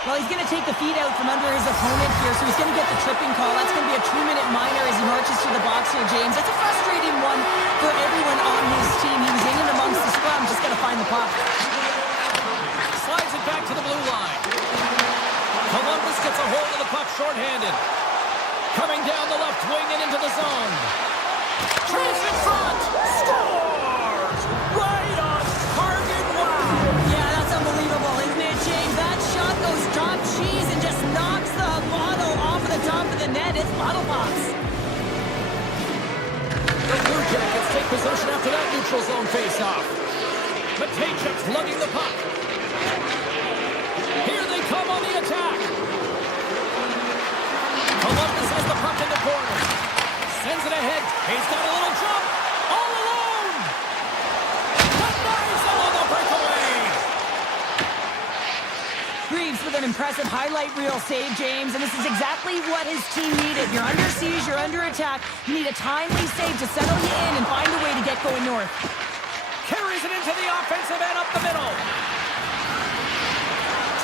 Well, he's going to take the feet out from under his opponent here, so he's going to get the tripping call. That's going to be a 2-minute minor as he marches to the box here, James. That's a frustrating one for everyone on his team. He was in and amongst the scrum, just got to find the puck. Slides it back to the blue line. Columbus gets a hold of the puck shorthanded. Coming down the left wing and into the zone. Trace in front. Scores! Right on target. Wow! Yeah, that's unbelievable, isn't it, James? That shot goes top cheese and just knocks the bottle off of the top of the net. It's bottle box. The Blue Jackets take possession after that neutral zone face-off. Matejchuk's lugging the puck. Here they come on the attack. Columbus has the puck in the corner. Sends it ahead. He's got a little jump. All alone. Denies him on the breakaway. Greaves with an impressive highlight reel save, James, and this is exactly what his team needed. You're under siege, you're under attack. You need a timely save to settle you in and find a way to get going north. Carries it into the offensive end up the middle.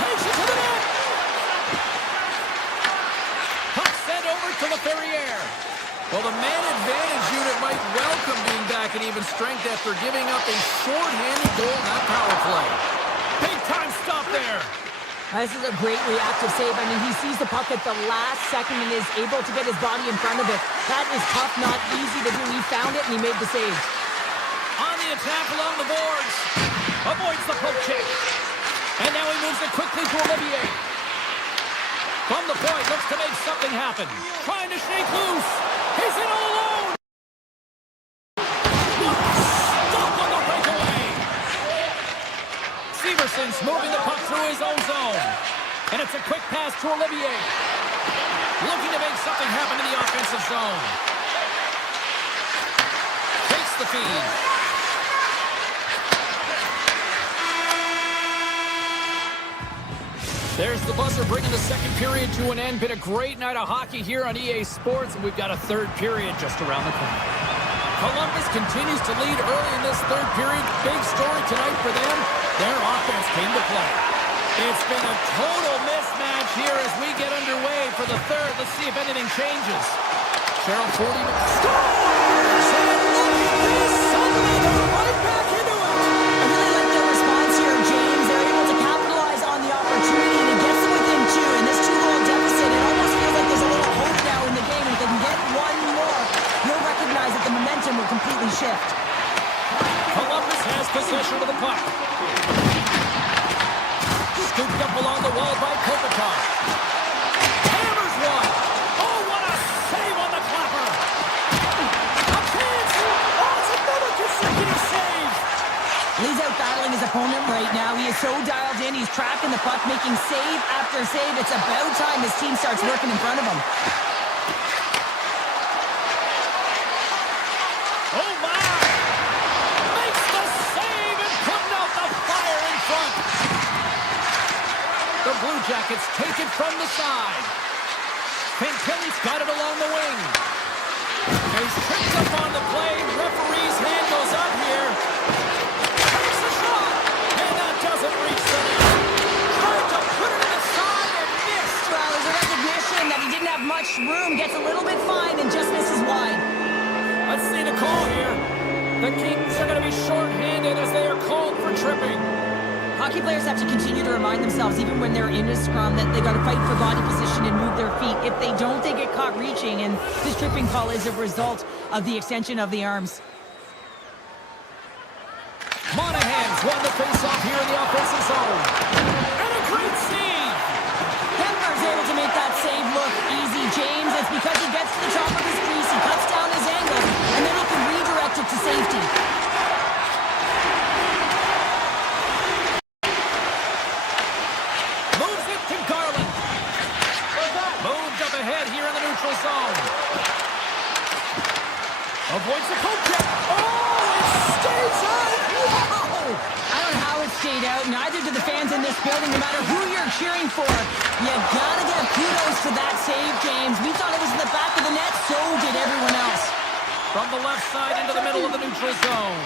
Takes it to the net. Puck sent over to the Ferriere. Well, the man advantage unit might welcome being back at even strength after giving up a short-handed goal in that power play. Big time stop there. This is a great reactive save. I mean, he sees the puck at the last second and is able to get his body in front of it. That is tough, not easy to do. He found it and he made the save. On the attack along the boards. Avoids the poke check. And now he moves it quickly to Olivier. From the point, looks to make something happen. Trying to shake loose. He's in all alone. Stop on the breakaway. Severson's moving the puck through his own zone. And it's a quick pass to Olivier. Looking to make something happen in the offensive zone. Takes the feed. There's the buzzer bringing the second period to an end. Been a great night of hockey here on EA Sports, and we've got a third period just around the corner. Columbus continues to lead early in this third period. Big story tonight for them. Their offense came to play. It's been a total mismatch here as we get underway for the third. Let's see if anything changes. Cheryl 40 scores! And look at this! Suddenly they're right back into it! I really like their response here, James. They're able to capitalize on the opportunity and it gets them within two. In this two-goal deficit, it almost feels like there's a little hope now in the game. If they can get one more, you'll recognize that the momentum will completely shift. Columbus has possession of the puck. Scooped up along the wall by Kopitar. Hammers one. Oh, what a save on the clapper. A chance. Oh, it's another consecutive save. He's out battling his opponent right now. He is so dialed in. He's tracking the puck, making save after save. It's about time his team starts working in front of him. Oh, my. Makes the save and putting out the fire in front. The Blue Jackets take it from the side. Fantilli's got it along the wing. He's tripped up on the play. Referee's hand goes up here. Takes a shot. And that doesn't reach the net. Tried to put it in the side and missed. Well, there's a recognition that he didn't have much room. Gets a little bit fine and just misses wide. Let's see the call here. The Kings are going to be shorthanded as they are called for tripping. Hockey players have to continue to remind themselves, even when they're in a scrum, that they got to fight for body position and move their feet. If they don't, they get caught reaching, and this tripping call is a result of the extension of the arms. Monahan's won the face-off here in the offensive zone. And a great save! Denver's able to make that save look easy, James. It's because he gets to the top of his crease, he cuts down his angle, and then he can redirect it to safety. Avoids the poke check. Oh, it stays out. Wow. I don't know how it stayed out. Neither do the fans in this building, no matter who you're cheering for. You gotta give kudos to that save, James. We thought it was in the back of the net, so did everyone else. From the left side into the middle of the neutral zone.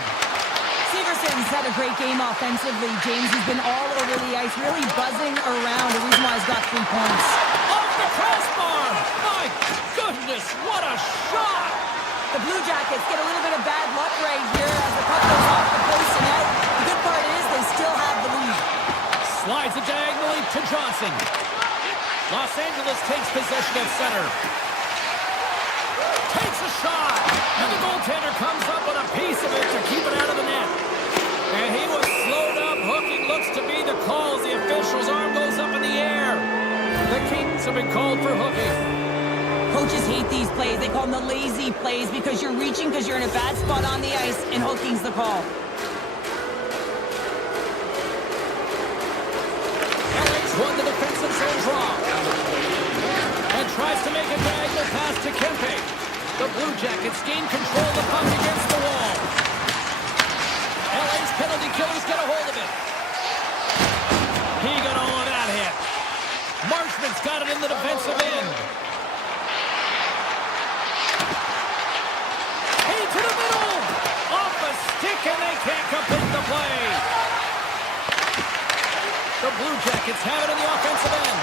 Severson's had a great game offensively, James. He's been all over the ice, really buzzing around. The reason why he's got 3 points. Off the crossbar. My goodness, what a shot. The Blue Jackets get a little bit of bad luck right here as the puck goes off the post and out. The good part is they still have the lead. Slides it diagonally to Johnson. Los Angeles takes possession at center. Takes a shot. And the goaltender comes up with a piece of it to keep it out of the net. And he was slowed up. Hooking looks to be the call as the official's arm goes up in the air. The Kings have been called for hooking. Coaches hate these plays. They call them the lazy plays because you're reaching because you're in a bad spot on the ice, and hooking's the call. LA's won the defensive zone draw. And tries to make a diagonal pass to Kempe. The Blue Jackets gain control of the puck against the wall. LA's penalty killers get a hold of it. He got all of that hit. Marshman's got it in the defensive end. To the middle! Off a stick, and they can't complete the play. The Blue Jackets have it in the offensive end.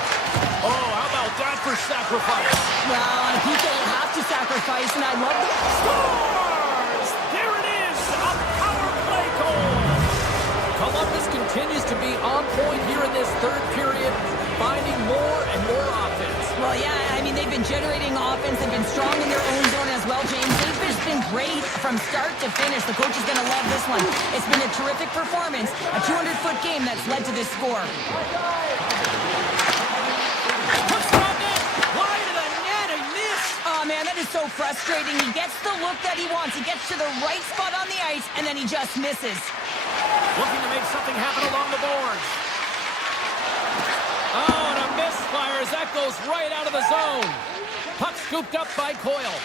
Oh, how about that for sacrifice? Well, on a PK, you have to sacrifice, and I love the... Scores! There it is! A power play goal! Columbus continues to be on point here in this third period, finding more and more offense. Well, yeah, I mean, they've been generating offense. They've been strong in their own zone as well, James. They've just been great from start to finish. The coach is going to love this one. It's been a terrific performance, a 200-foot game that's led to this score. Puts it on net! Wide of the net and missed! Oh, man, that is so frustrating. He gets the look that he wants. He gets to the right spot on the ice, and then he just misses. Looking to make something happen along the boards. Oh, and a misfire as that goes right out of the zone. Puck scooped up by Coyle.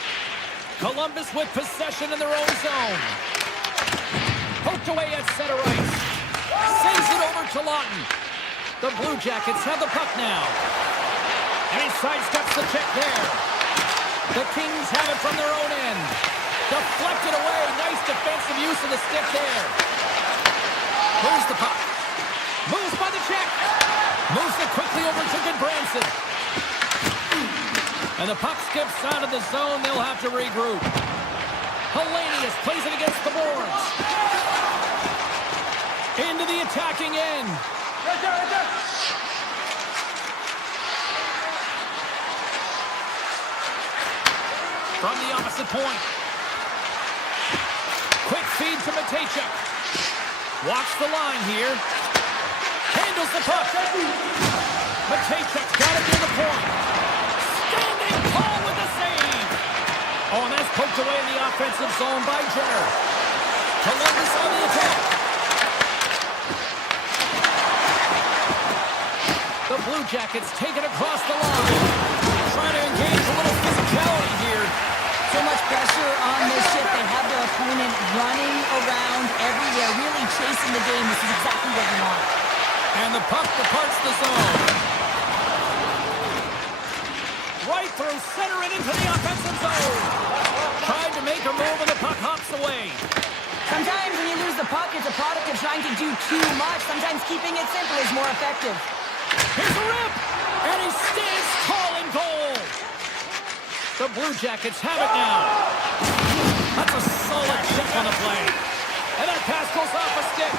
Columbus with possession in their own zone. Poked away at center ice. Sends it over to Lawton. The Blue Jackets have the puck now. And he sidesteps the check there. The Kings have it from their own end. Deflected away. Nice defensive use of the stick there. Moves the puck. Moves by the check. Moves it quickly over to Goodbranson. And the puck skips out of the zone. They'll have to regroup. Hellenius plays it against the boards. Into the attacking end. From the opposite point. Quick feed to Matejchuk. Walks the line here. Handles the puck. Matejchuk's got it near the point. Standing tall with the save. Oh, and that's poked away in the offensive zone by Jenner. Columbus on the attack. The Blue Jackets take it across the line. Trying to engage a little physicality here. So much pressure on this shift. They have their opponent running around everywhere, really chasing the game. This is exactly what you want. And the puck departs the zone. Right through center and into the offensive zone. Tried to make a move and the puck hops away. Sometimes when you lose the puck, it's a product of trying to do too much. Sometimes keeping it simple is more effective. Here's a rip. And he stands tall in goal. The Blue Jackets have it now. That's a solid chip on the play. And that pass goes off a stick.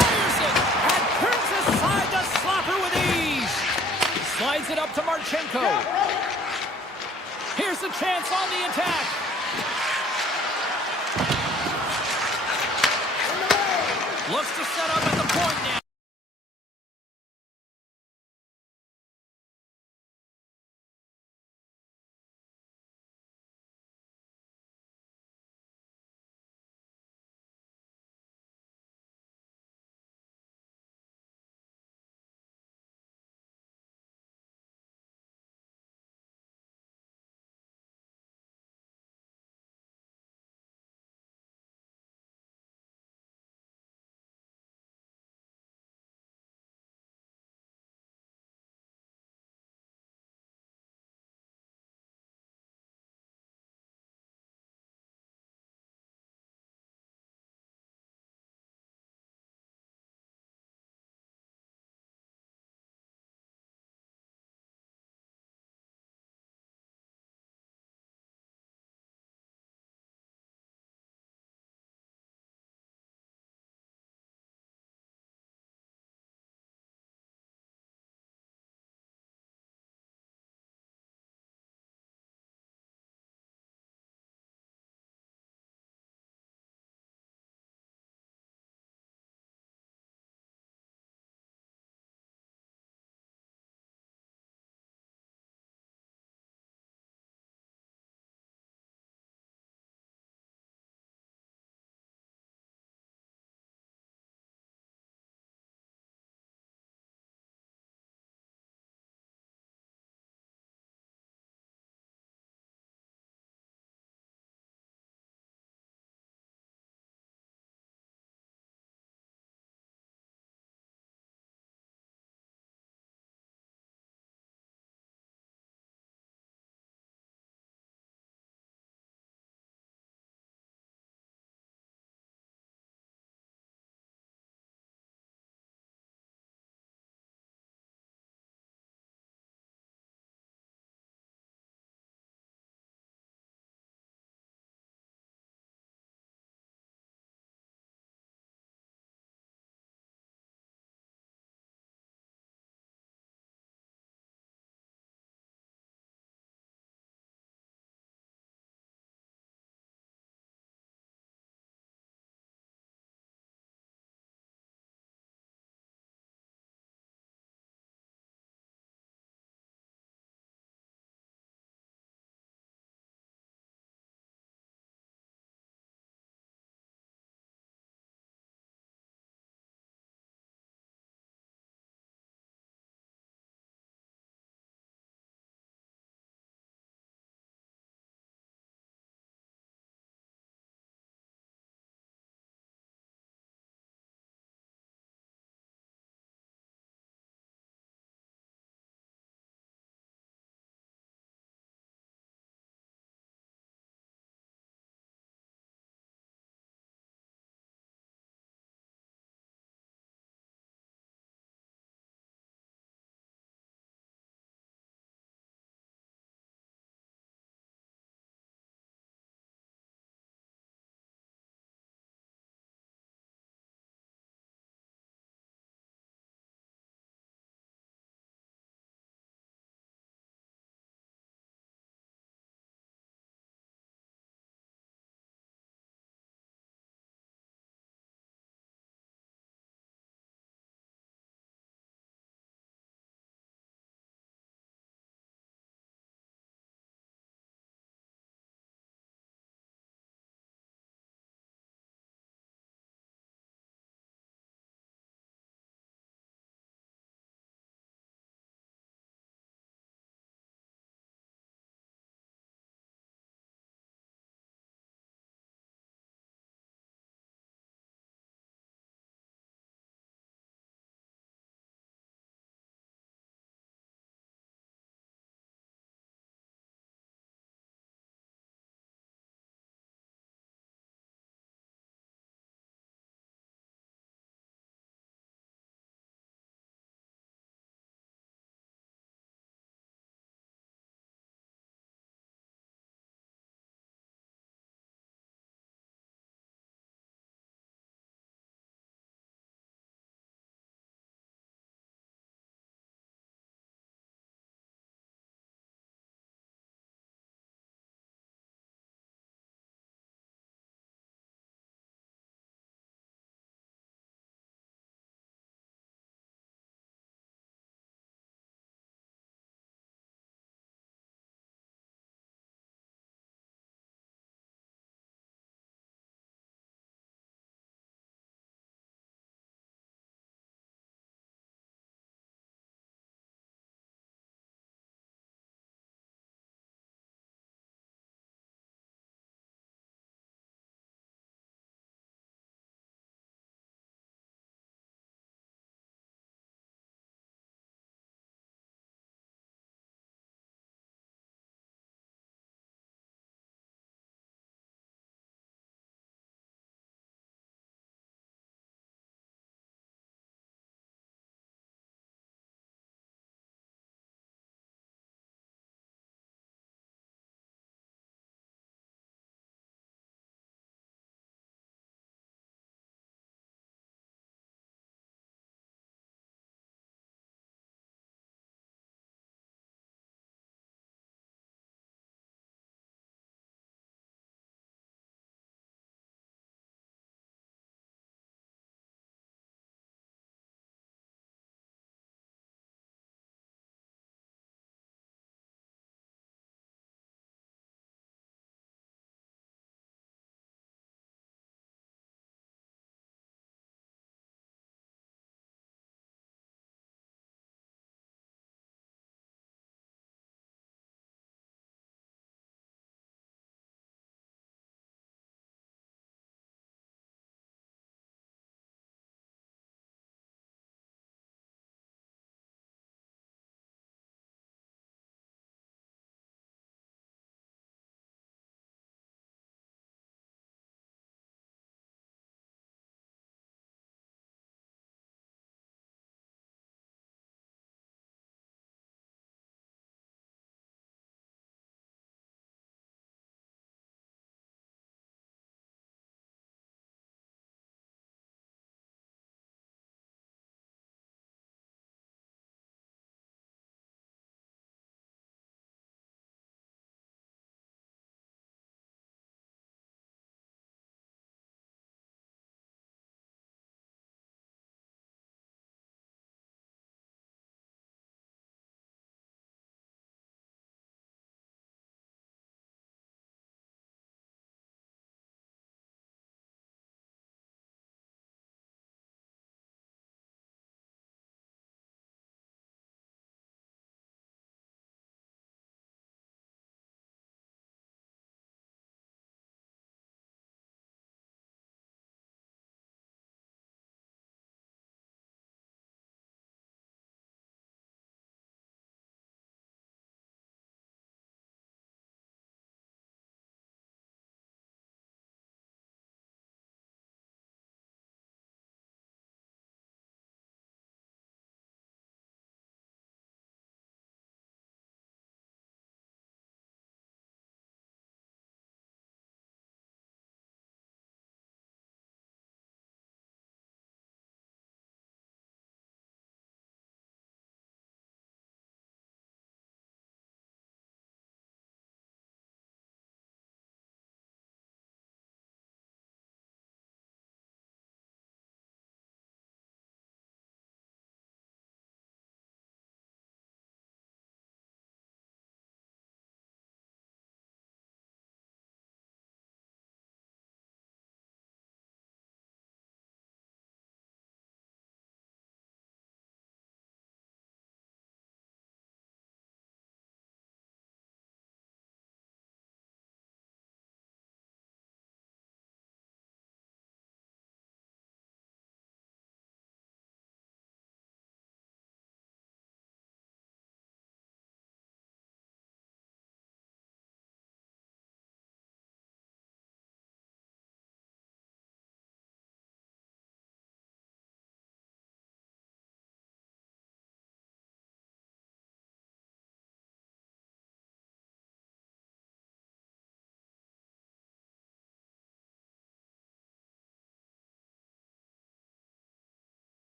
Fires it. And turns aside to Slapper with ease. Slides it up to Marchenko. Here's a chance on the attack. Looks to set up at the point now.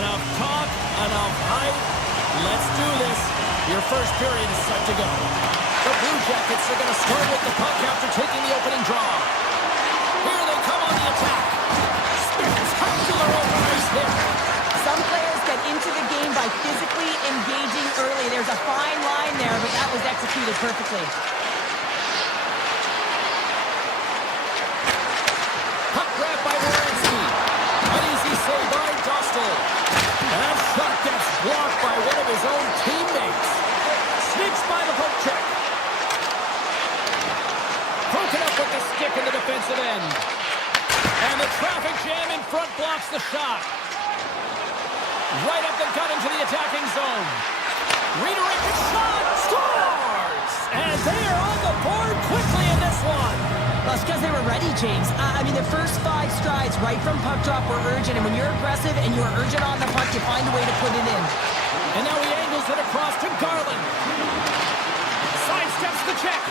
Enough talk, enough hype. Let's do this. Your first period is set to go. The Blue Jackets are going to start with the puck after taking the opening draw. Here they come on the attack. Spectacular open ice hit. Some players get into the game by physically engaging early. There's a fine line there, but that was executed perfectly. Puck grab by Wierenski. An easy save by Dostal. And that shot gets blocked by one of his own teammates. Sneaks by the poke check. Broken up with the stick in the defensive end. And the traffic jam in front blocks the shot. Right up the gut into the attacking zone. Redirected shot. Scores! And they are on the board quickly in this one. Well, it's because they were ready, James. I mean, the first 5 strides right from puck drop were urgent, and when you're aggressive and you're urgent on the puck, you find a way to put it in. And now he angles it across to Garland. Sidesteps the check.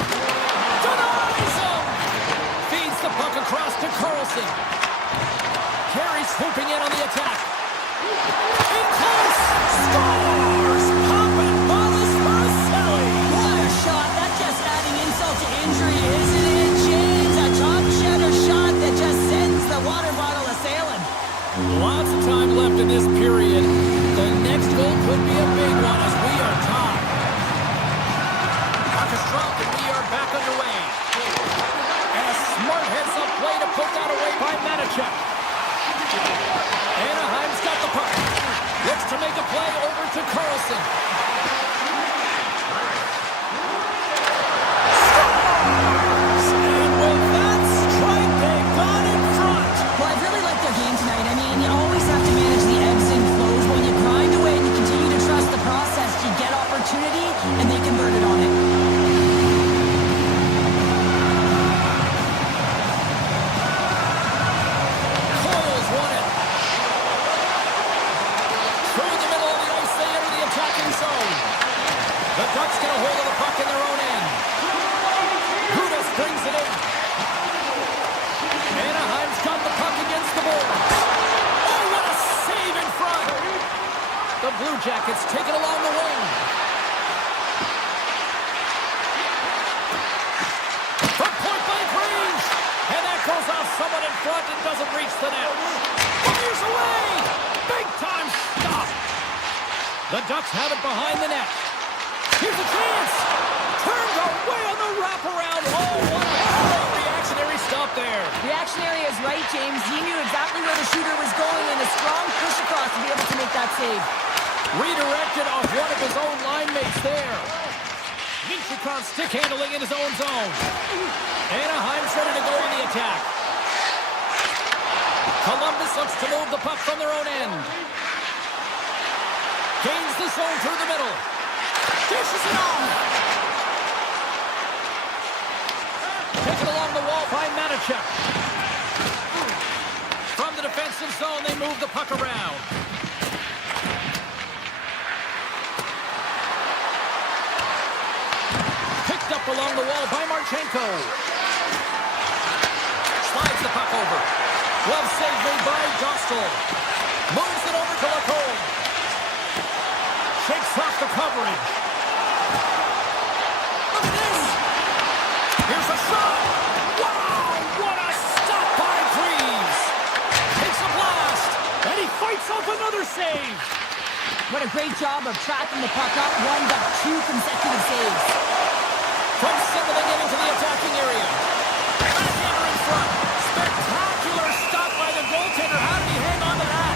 Denies him! Feeds the puck across to Carlson. Carey swooping in on the attack. In close! Scores! Poppin' Wallace Marcelli! What a shot! That's just adding insult to injury, isn't it, James? A top shutter shot that just sends the water bottle a-sailing. Lots of time left in this period. The next goal could be a big one as we are tied. ePuckStorm and we are back underway. And a smart heads-up play to put that away by Manichek. Anaheim's got the puck. Looks to make a play over to Carlson. Scores! And with that strike, they've gone in front. Well, I've really liked their game tonight. I mean, you always have to manage the ebbs and flows. When you grind away and you continue to trust the process, you get opportunity, and they converted on it. Coils won it. Through the middle of the ice, they enter the attacking zone. The Ducks get a hold of the puck in their own end. Gudas brings it in. Anaheim's got the puck against the boards. Oh, what a save in front. The Blue Jackets take it along the wing. From point-blank range. And that goes off someone in front and doesn't reach the net. Fires away. Big-time stop. The Ducks have it behind the net. Here's a chance. Turned away on the wraparound. Oh, what a reactionary stop there. Reactionary is right, James. He knew exactly where the shooter was going and a strong push across to be able to make that save. Redirected off one of his own line mates there. Minchikov stick handling in his own zone. Anaheim's ready to go on the attack. Columbus looks to move the puck from their own end. Gains the zone through the middle. Dishes it off. Taken along the wall by Manichek. From the defensive zone, they move the puck around. Picked up along the wall by Marchenko. Slides the puck over. Glove save made by Dostal. Moves it over to Lacombe. Shakes off the coverage. Look at this. Here's a shot. Wow, what a stop by Freeze. Takes a blast. And he fights off another save. What a great job of tracking the puck up. 2 consecutive saves. From signaling it into the attacking area. Backhander in front. Spectacular stop by the goaltender. How did he hang on to that?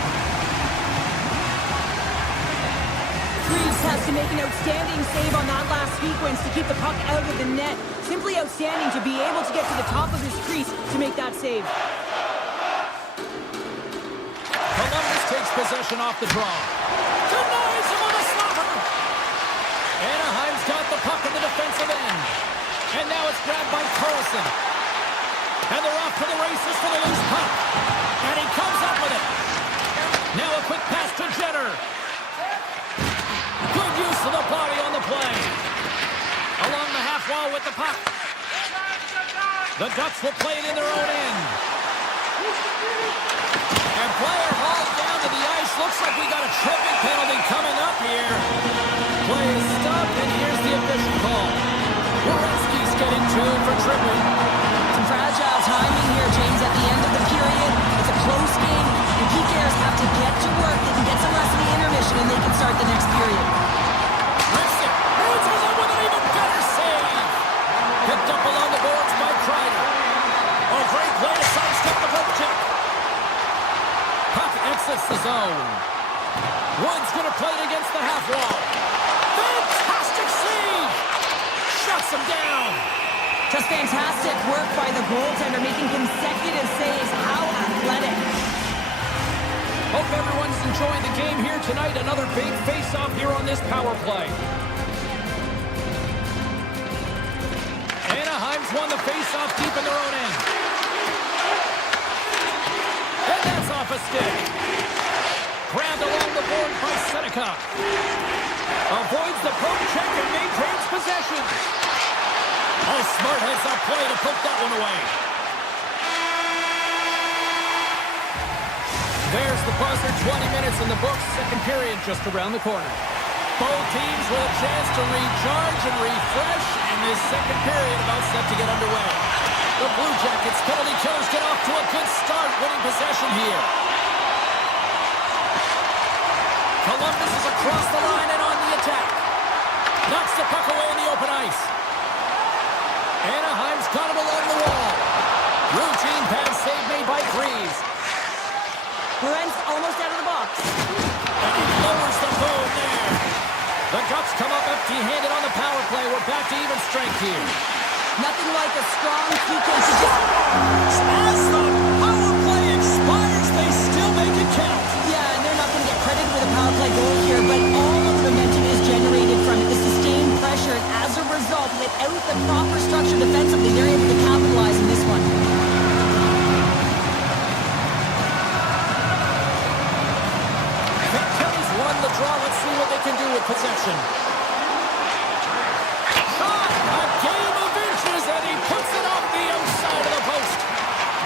Freeze has to make an outstanding save on that last sequence to keep the puck out of the net. Simply outstanding to be able to get to the top of his crease to make that save. Columbus takes possession off the draw. Denies him on a slapper. Anaheim's got the puck in the defensive end. And now it's grabbed by Carlson. And they're off to the races for the loose puck. And he comes up with it. Now a quick pass to Jenner. Good use of the body on the play. Along the half wall with the puck. The Ducks will play it in their own end. And player hauled down to the ice. Looks like we got a tripping penalty coming up here. Play is stopped, and here's the official call. Werenski's getting two for tripping. Some fragile timing here, James, at the end of the period. It's a close game. The PKers have to get to work. They can get some rest in the intermission, and they can start the next period. Lifts it. Moves it up with an even better save. Picked up along the boards by Kreider. Oh, great play to sidestep the poke check. Puck exits the zone. Wood's going to play it against the half wall. Fantastic save. Shuts him down. Just fantastic work by the goaltender, making consecutive saves. How athletic. Hope everyone's enjoying the game here tonight. Another big face-off here on this power play. Anaheim's won the face-off deep in their own end. And that's off a stick. Grabbed along the board by Seneca. Avoids the poke check and maintains possession. Oh, smart heads-up play to poke that one away. There's the buzzer, 20 minutes in the books, second period just around the corner. Both teams with a chance to recharge and refresh, and this second period about set to get underway. The Blue Jackets penalty killers get off to a good start, winning possession here. Columbus is across the line and on the attack. Knocks the puck away in the open ice. Anaheim's got him along the wall. Routine pass save made by Freeze. Brent's almost out of the box. And he lowers the boom there. The Ducks come up empty-handed on the power play. We're back to even strength here. Nothing like a strong PK to just... As the power play expires, they still make it count. Yeah, and they're not going to get credit with a power play goal here, but all of the momentum is generated from it. The sustained pressure, and as a result, without the proper structure defensively, they're able to capitalize in this one. The draw, let's see what they can do with possession. Shot! A game of inches, and he puts it off the outside of the post.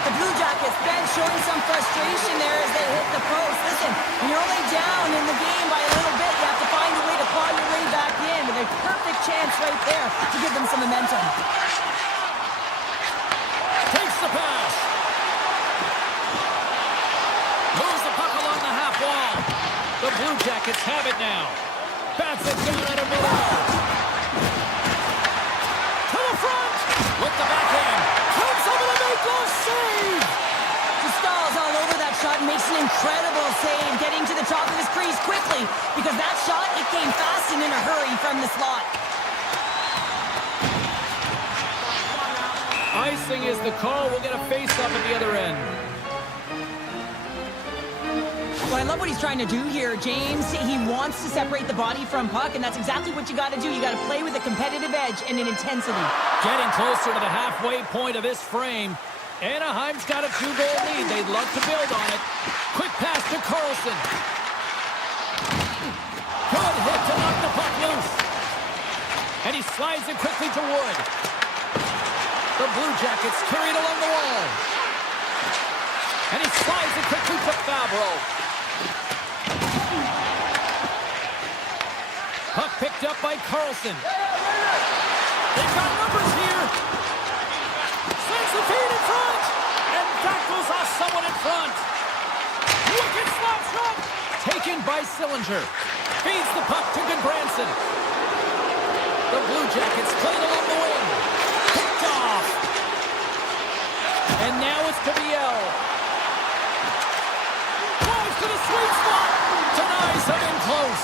The Blue Jackets then showing some frustration there as they hit the post. Listen, when you're only down in the game by a little bit, you have to find a way to claw your way back in. With a perfect chance right there to give them some momentum. Takes the pass. Moves the puck along the half wall. The Blue Jackets have it now. Bats it down out of midair. To the front. With the backhand. Comes over to make a save. Stahl's all over that shot and makes an incredible save, getting to the top of his crease quickly, because that shot, it came fast and in a hurry from the slot. Icing is the call. We'll get a face-up at the other end. Well, I love what he's trying to do here, James. He wants to separate the body from puck, and that's exactly what you got to do. You got to play with a competitive edge and an intensity. Getting closer to the halfway point of this frame. Anaheim's got a 2-goal lead. They'd love to build on it. Quick pass to Carlson. Good hit to knock the puck loose. And he slides it quickly to Wood. The Blue Jackets carry it along the wall. And he slides it quickly to Fabro. Puck picked up by Carlson. They've got numbers here. Sends the feed in front. And that goes off someone in front. Wicked slap shot. Taken by Sillinger. Feeds the puck to Goodbranson. The Blue Jackets played along the wing. Picked off. And now it's to Biel. Goes to the sweet spot. Denies him in close.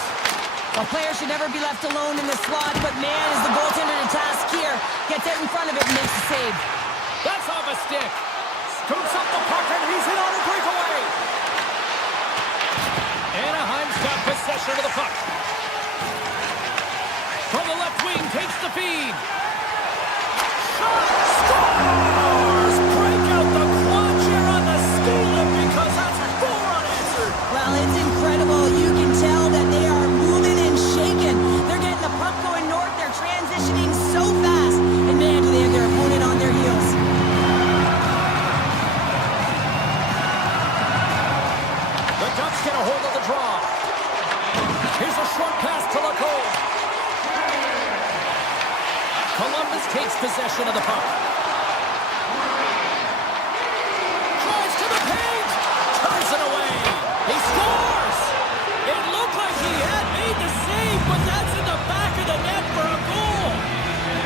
A player should never be left alone in the slot, but man, is the goaltender to task here. Gets out in front of it and makes the save. That's off a stick. Scoops up the puck and he's in on a breakaway. Anaheim's got possession of the puck. From the left wing, takes the feed. Shot! Scores! Break out the quad chair on the ski lift because that's 4 unanswered. Well, it's incredible. You can tell that they are moving and shaking. They're getting the puck going north. They're transitioning so fast. And man, do they have their opponent on their heels. short pass to Lacole. Columbus takes possession of the puck. Drives to the paint. Turns it away. He scores. It looked like he had made the save, but that's in the back of the net for a goal.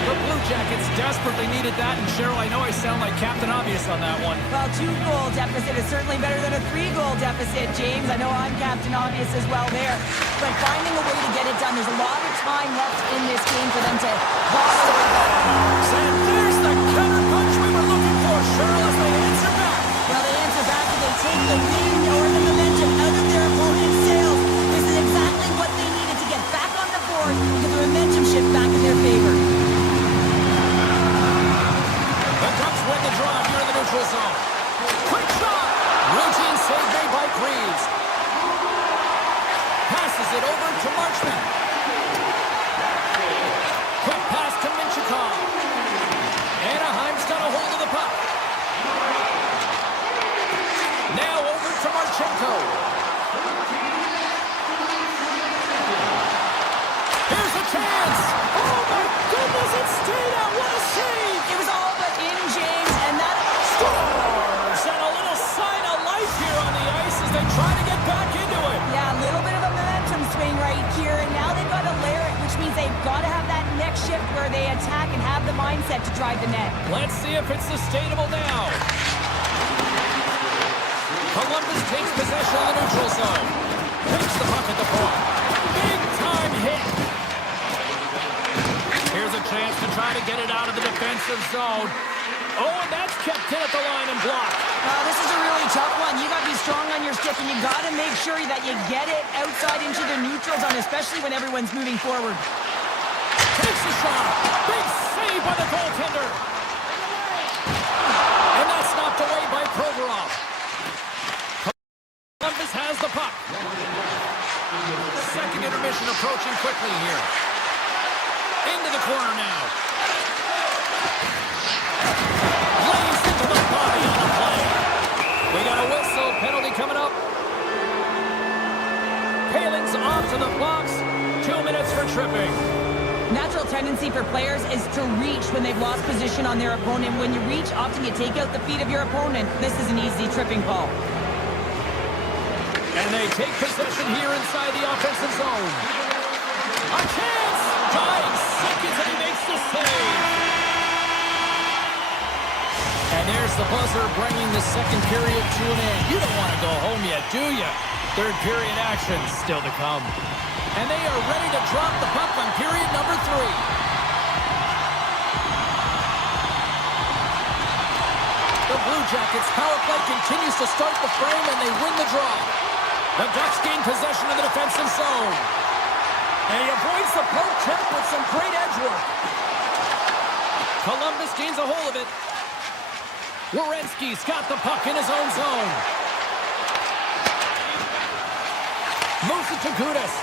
The Blue Jackets desperately needed that, and Cheryl, I know I sound like Captain Obvious on that one. Well, 2-goal deficit is certainly better than a 3-goal deficit, James. I know I'm Captain Obvious as well there. But finding a way to get it done, there's a lot of time left in this game for them to boss away that. And there's the counter punch we were looking for, Cheryl, as they answer back. Well, they answer back and they take the wind or the momentum out of their opponent's sails. This is exactly what they needed to get back on the board, get the momentum shift back in their favor. The Ducks win the draw here in the neutral zone. Quick shot! Routine save made by Greaves. Passes it over to Marchman. Quick pass to Minchikov. Anaheim's got a hold of the puck. Now over to Marchenko. Here's a chance. Oh my goodness, it stayed out. What a save. It was all but in, James, and that Scores! And a little sign of life here on the ice as they try to get back into it. yeah, a little bit of a momentum swing right here, and now they've got to layer it, which means they've got to have that next shift where they attack and have the mindset to drive the net. Let's see if it's sustainable now. Columbus takes possession of the neutral zone. Takes the puck at the point. Big time hit. Here's a chance to try to get it out of the defensive zone. Oh, and that's kept in at the line and blocked. This is a really tough one. You got to be strong on your stick, and you got to make sure that you get it outside into the neutral zone, especially when everyone's moving forward. Takes a shot. Big save by the goaltender. And that's knocked away by Provorov. Columbus has the puck. Second intermission approaching quickly here. Into the corner now. Lays into the body on the play. We got a whistle. Penalty coming up. Paling's off to the blocks. 2 minutes for tripping. Natural tendency for players is to reach when they've lost position on their opponent. When you reach, often you take out the feet of your opponent. This is an easy tripping call. And they take possession here inside the offensive zone. A chance! 5 seconds and he makes the save. And there's the buzzer bringing the second period to an end. You don't want to go home yet, do you? Third period action still to come. And they are ready to drop the puck on period number 3. The Blue Jackets power play continues to start the frame and they win the draw. The Ducks gain possession of the defensive zone. And he avoids the poke check with some great edge work. Columbus gains a hold of it. Werenski's got the puck in his own zone. Moves it to Gudas.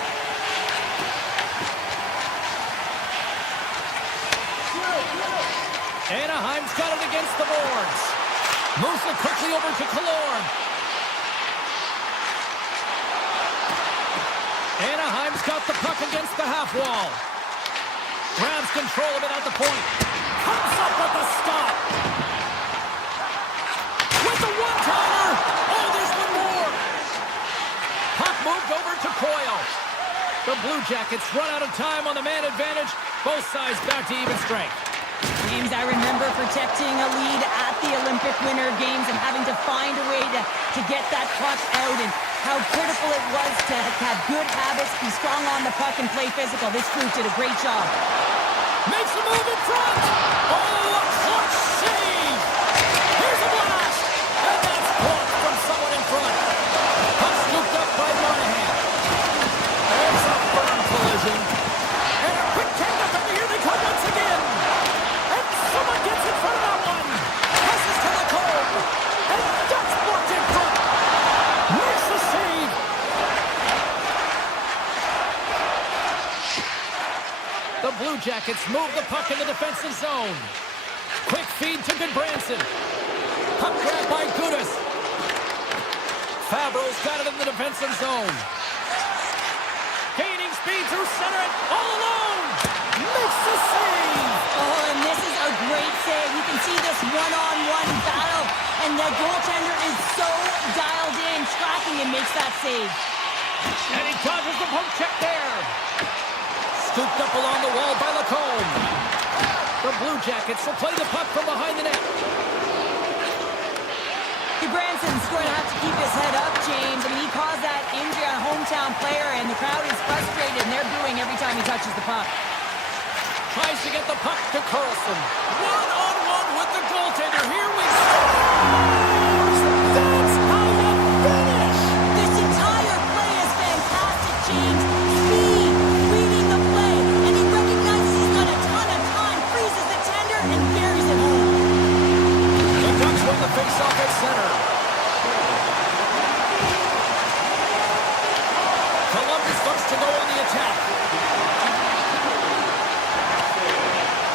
Anaheim's got it against the boards. Moves it quickly over to Killorn. Anaheim's got the puck against the half wall. Grabs control of it at the point. Comes up with the stop. With the one-timer. Oh, there's one more. Puck moved over to Coyle. The Blue Jackets run out of time on the man advantage. Both sides back to even strength. James, I remember protecting a lead at the Olympic Winter Games and having to find a way to get that puck out, and how critical it was to have good habits, be strong on the puck, and play physical. This group did a great job. Makes a move in front. Oh, a clutch save. Here's a blast. And that's blocked from someone in front. Puck scooped up by Monahan. There's a firm collision. And a quick tap over here. They come once again. And someone gets in front of that one. Passes to the goal. And that's blocked in front. Makes the save. The Blue Jackets move the puck in the defensive zone. Quick feed to Goodbranson. Puck grab by Gudas. Fabro's got it in the defensive zone. Gaining speed through center and all alone. Makes the save. Oh, and this is a great save. You can see this one-on-one battle, and the goaltender is so dialed in, tracking, and makes that save. And he dodges the poke check there. Scooped up along the wall by Lacombe. The Blue Jackets will play the puck from behind the net. Branson's going to have to keep his head up, James. I mean, he caused that injury on a hometown player, and the crowd is frustrated, and they're booing every time he touches the puck. Tries to get the puck to Carlson. One-on-one with the goaltender. Here we go. That's how you finish. This entire play is fantastic, James. Speed, reading the play, and he recognizes he's got a ton of time, freezes the tender, and buries it home. The Ducks win the face-off at center. Columbus looks to go on the attack.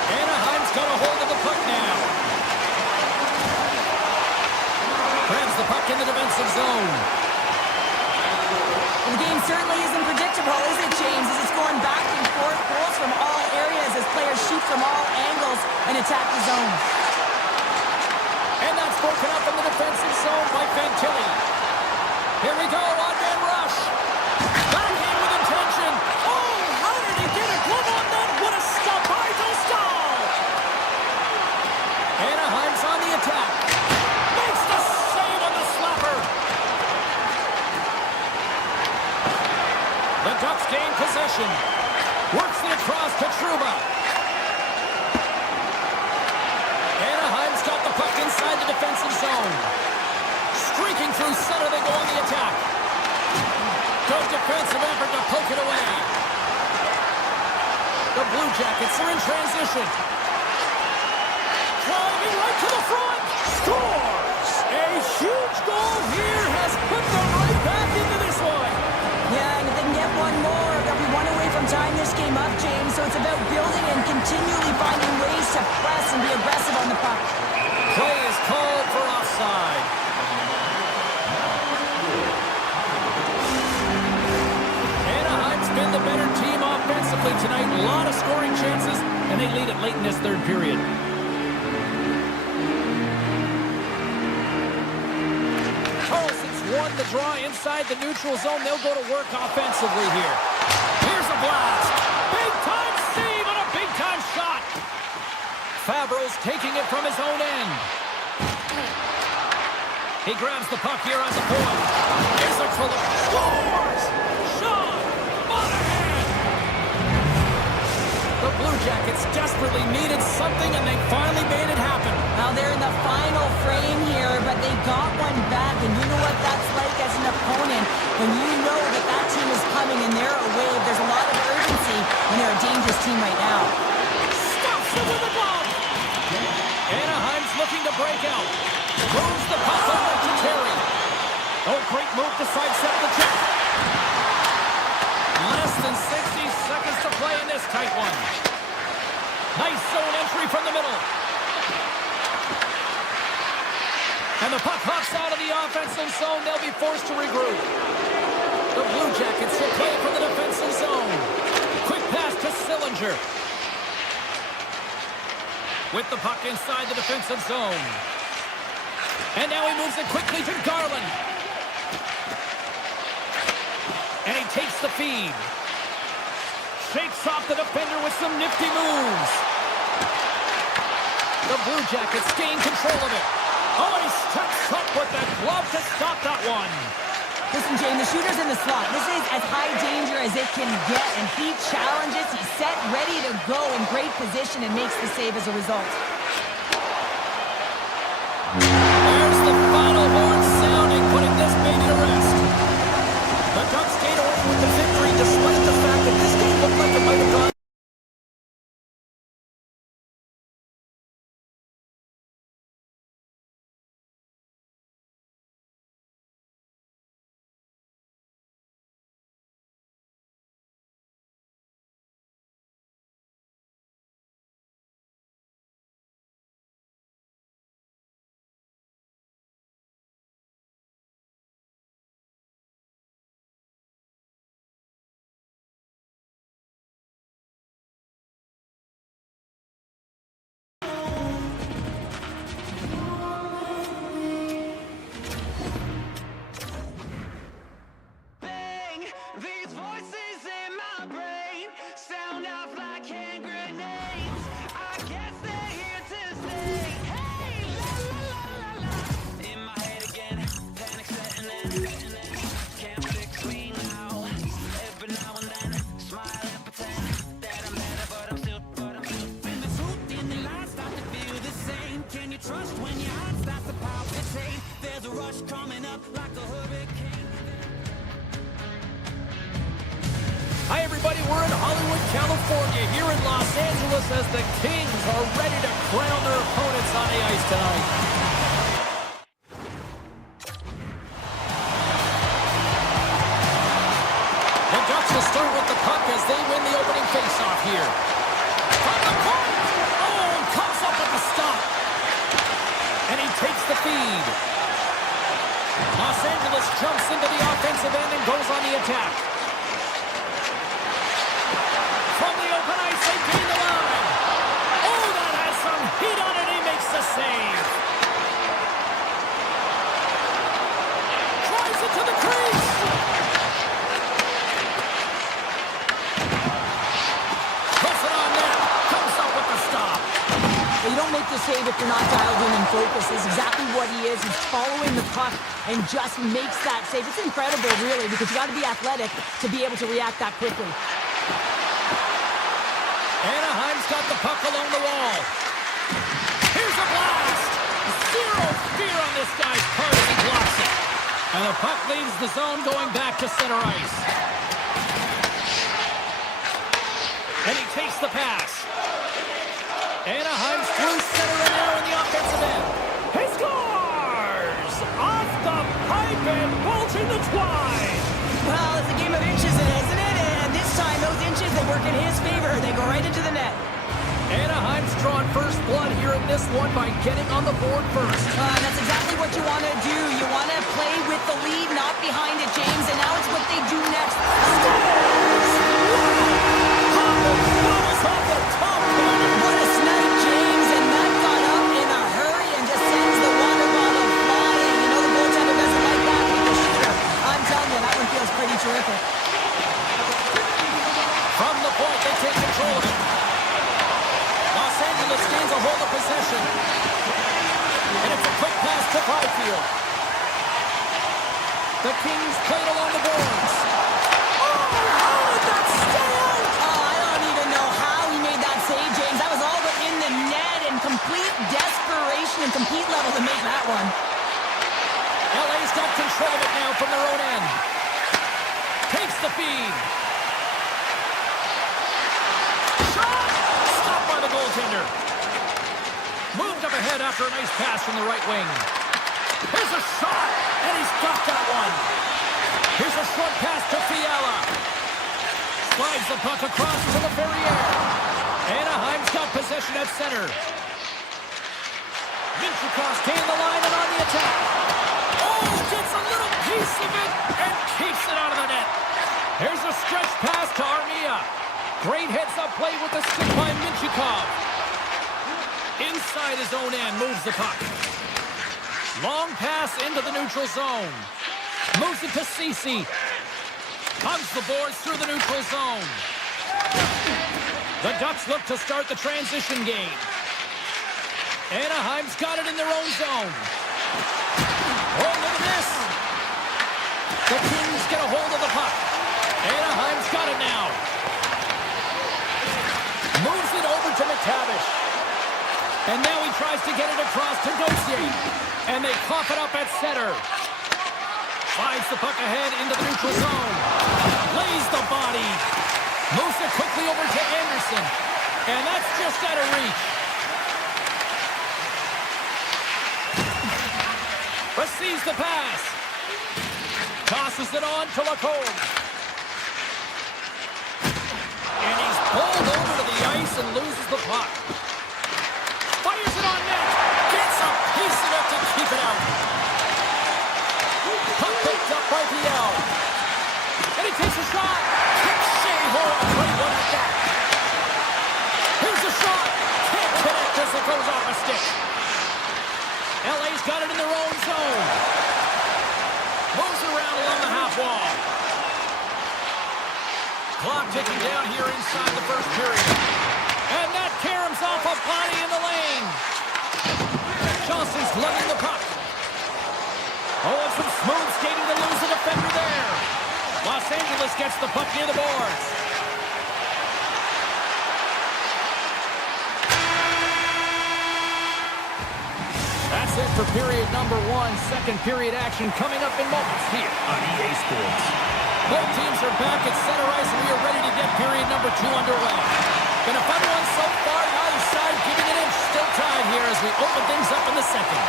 Anaheim's got a hold of the puck now. Grabs the puck in the defensive zone. Well, the game certainly isn't predictable, is it, James? As it's going back and forth, goals from all areas as players shoot from all angles and attack the zone. And that's broken up in the defensive zone by Fantilli. Here we go, on-man rush. Backhand with intention. Oh, how did he get a glove on that? What a stop by Dostal. Anaheim's on the attack. Makes the save on the slapper. The Ducks gain possession. Works it across to Trouba. Anaheim's got the puck inside the defensive zone. Streaking through center, they go on the attack. Good defensive effort to poke it away. The Blue Jackets are in transition. Driving right to the front. Scores! A huge goal here has put them right back into this one. Yeah, and if they can get one more, they'll be one away from tying this game up, James. So it's about building and continually finding ways to press and be aggressive on the puck. Play is called for offside. Anaheim's been the better team offensively tonight. A lot of scoring chances, and they lead it late in this third period. Carlson's won the draw inside the neutral zone. They'll go to work offensively here. Here's a blast. Big-time save on a big-time shot. Fabro's taking it from his own end. He grabs the puck here on the point. Here's a scores! Sean Monahan! The Blue Jackets desperately needed something, and they finally made it happen. Now they're in the final frame here, but they got one back, and you know what that's like as an opponent. When you know that that team is coming and they're a wave, there's a lot of urgency, and they're a dangerous team right now. Stops it with a glove! Anaheim's looking to break out. Moves the puck over to Terry. Oh, great move to sidestep the check. Less than 60 seconds to play in this tight one. Nice zone entry from the middle. And the puck hops out of the offensive zone. They'll be forced to regroup. The Blue Jackets will play from the defensive zone. Quick pass to Sillinger. With the puck inside the defensive zone. And now he moves it quickly to Garland. And he takes the feed. Shakes off the defender with some nifty moves. The Blue Jackets gain control of it. Oh, and he steps up with that glove to stop that one. Listen, James, the shooter's in the slot. This is as high danger as it can get, and he challenges. He's set, ready to go in great position, and makes the save as a result. There's the final horn sounding, putting this baby to rest. The Ducks skate away with the victory, despite the fact that this game looked like it might have gone Hi, everybody. We're in Hollywood, California, here in Los Angeles as the Kings are ready to crown their opponents on the ice tonight. The Ducks will start with the puck as they win the opening faceoff here. From the point! Oh, comes up with the stop. And he takes the feed. Los Angeles jumps into the offensive end and goes on the attack. From the open ice, they gain the line. Oh, that has some heat on it. He makes the save. Tries it to the crease. Puts it on net. Comes up with the stop. You don't make the save if you're not dialed in and focused. Is exactly what he is. He's following the puck and just makes that save. It's incredible, really, because you got to be athletic to be able to react that quickly. Anaheim's got the puck along the wall. Here's a blast. Zero fear on this guy's part as he blocks it. And the puck leaves the zone going back to center ice. And he takes the pass. Anaheim's through center and now in the offensive end. He scores! Off the pipe and bolting the twine. Well, it's a game of inches, isn't it? And this time, those inches, they work in his favor. They go right into the net. Anaheim's drawn first blood here in this one by getting on the board first. That's exactly what you want to do. You want to play with the lead, not behind it, James. And now it's what they do next. Scores! Off the top corner. What a snipe, James. And that got up in a hurry and just sends the water bottle flying. You know the goaltender doesn't like that with the shooter. I'm telling you, that one feels pretty terrific. From the point, they take control of it. Los Angeles gains a hold of possession. And it's a quick pass to Byfield. The Kings played along the boards. Oh, how did that stay out? Oh, I don't even know how he made that save, James. That was all but in the net and complete desperation and complete level to make that one. LA's got control of it now from their own end. Takes the feed. Shot! Stopped by the goaltender. Moved up ahead after a nice pass from the right wing. Here's a shot, and he's got that one. Here's a short pass to Fiala. Slides the puck across to the Ferrier. Anaheim's got possession at center. Minchukov gained the line and on the attack. Oh, gets a little piece of it and keeps it out of the net. Here's a stretch pass to Armia. Great heads-up play with the stick by Minchukov. Inside his own end, moves the puck. Long pass into the neutral zone. Moves it to Ceci. Hugs the boards through the neutral zone. The Ducks look to start the transition game. Anaheim's got it in their own zone. Oh, look at this. The Kings get a hold of the puck. Anaheim's got it now. Moves it over to McTavish. And now he tries to get it across to Dossier. And they cough it up at center. Slides the puck ahead into the neutral zone. Lays the body. Moves it quickly over to Anderson. And that's just out of reach. Receives the pass. Tosses it on to Lacombe. And he's pulled over to the ice and loses the puck. Fires it on net. Gets a piece of it to keep it out. Puck picked up by Viel. And he takes a shot. Kicks Shea home. A great one at that. Here's a shot. Can't connect as it goes off a stick. LA's got it in their own zone. Moves around along the half wall. Clock ticking down here inside the first period. And that caroms off a body in the lane. Johnson's lugging the puck. Oh, and some smooth skating to lose the defender there. Los Angeles gets the puck near the boards. That's it for period number one. Second period action coming up in moments here on EA Sports. Both teams are back at center ice and we are ready to 2 underway. Been a fun one so far. Either side giving an inch. Still tied here as we open things up in the second.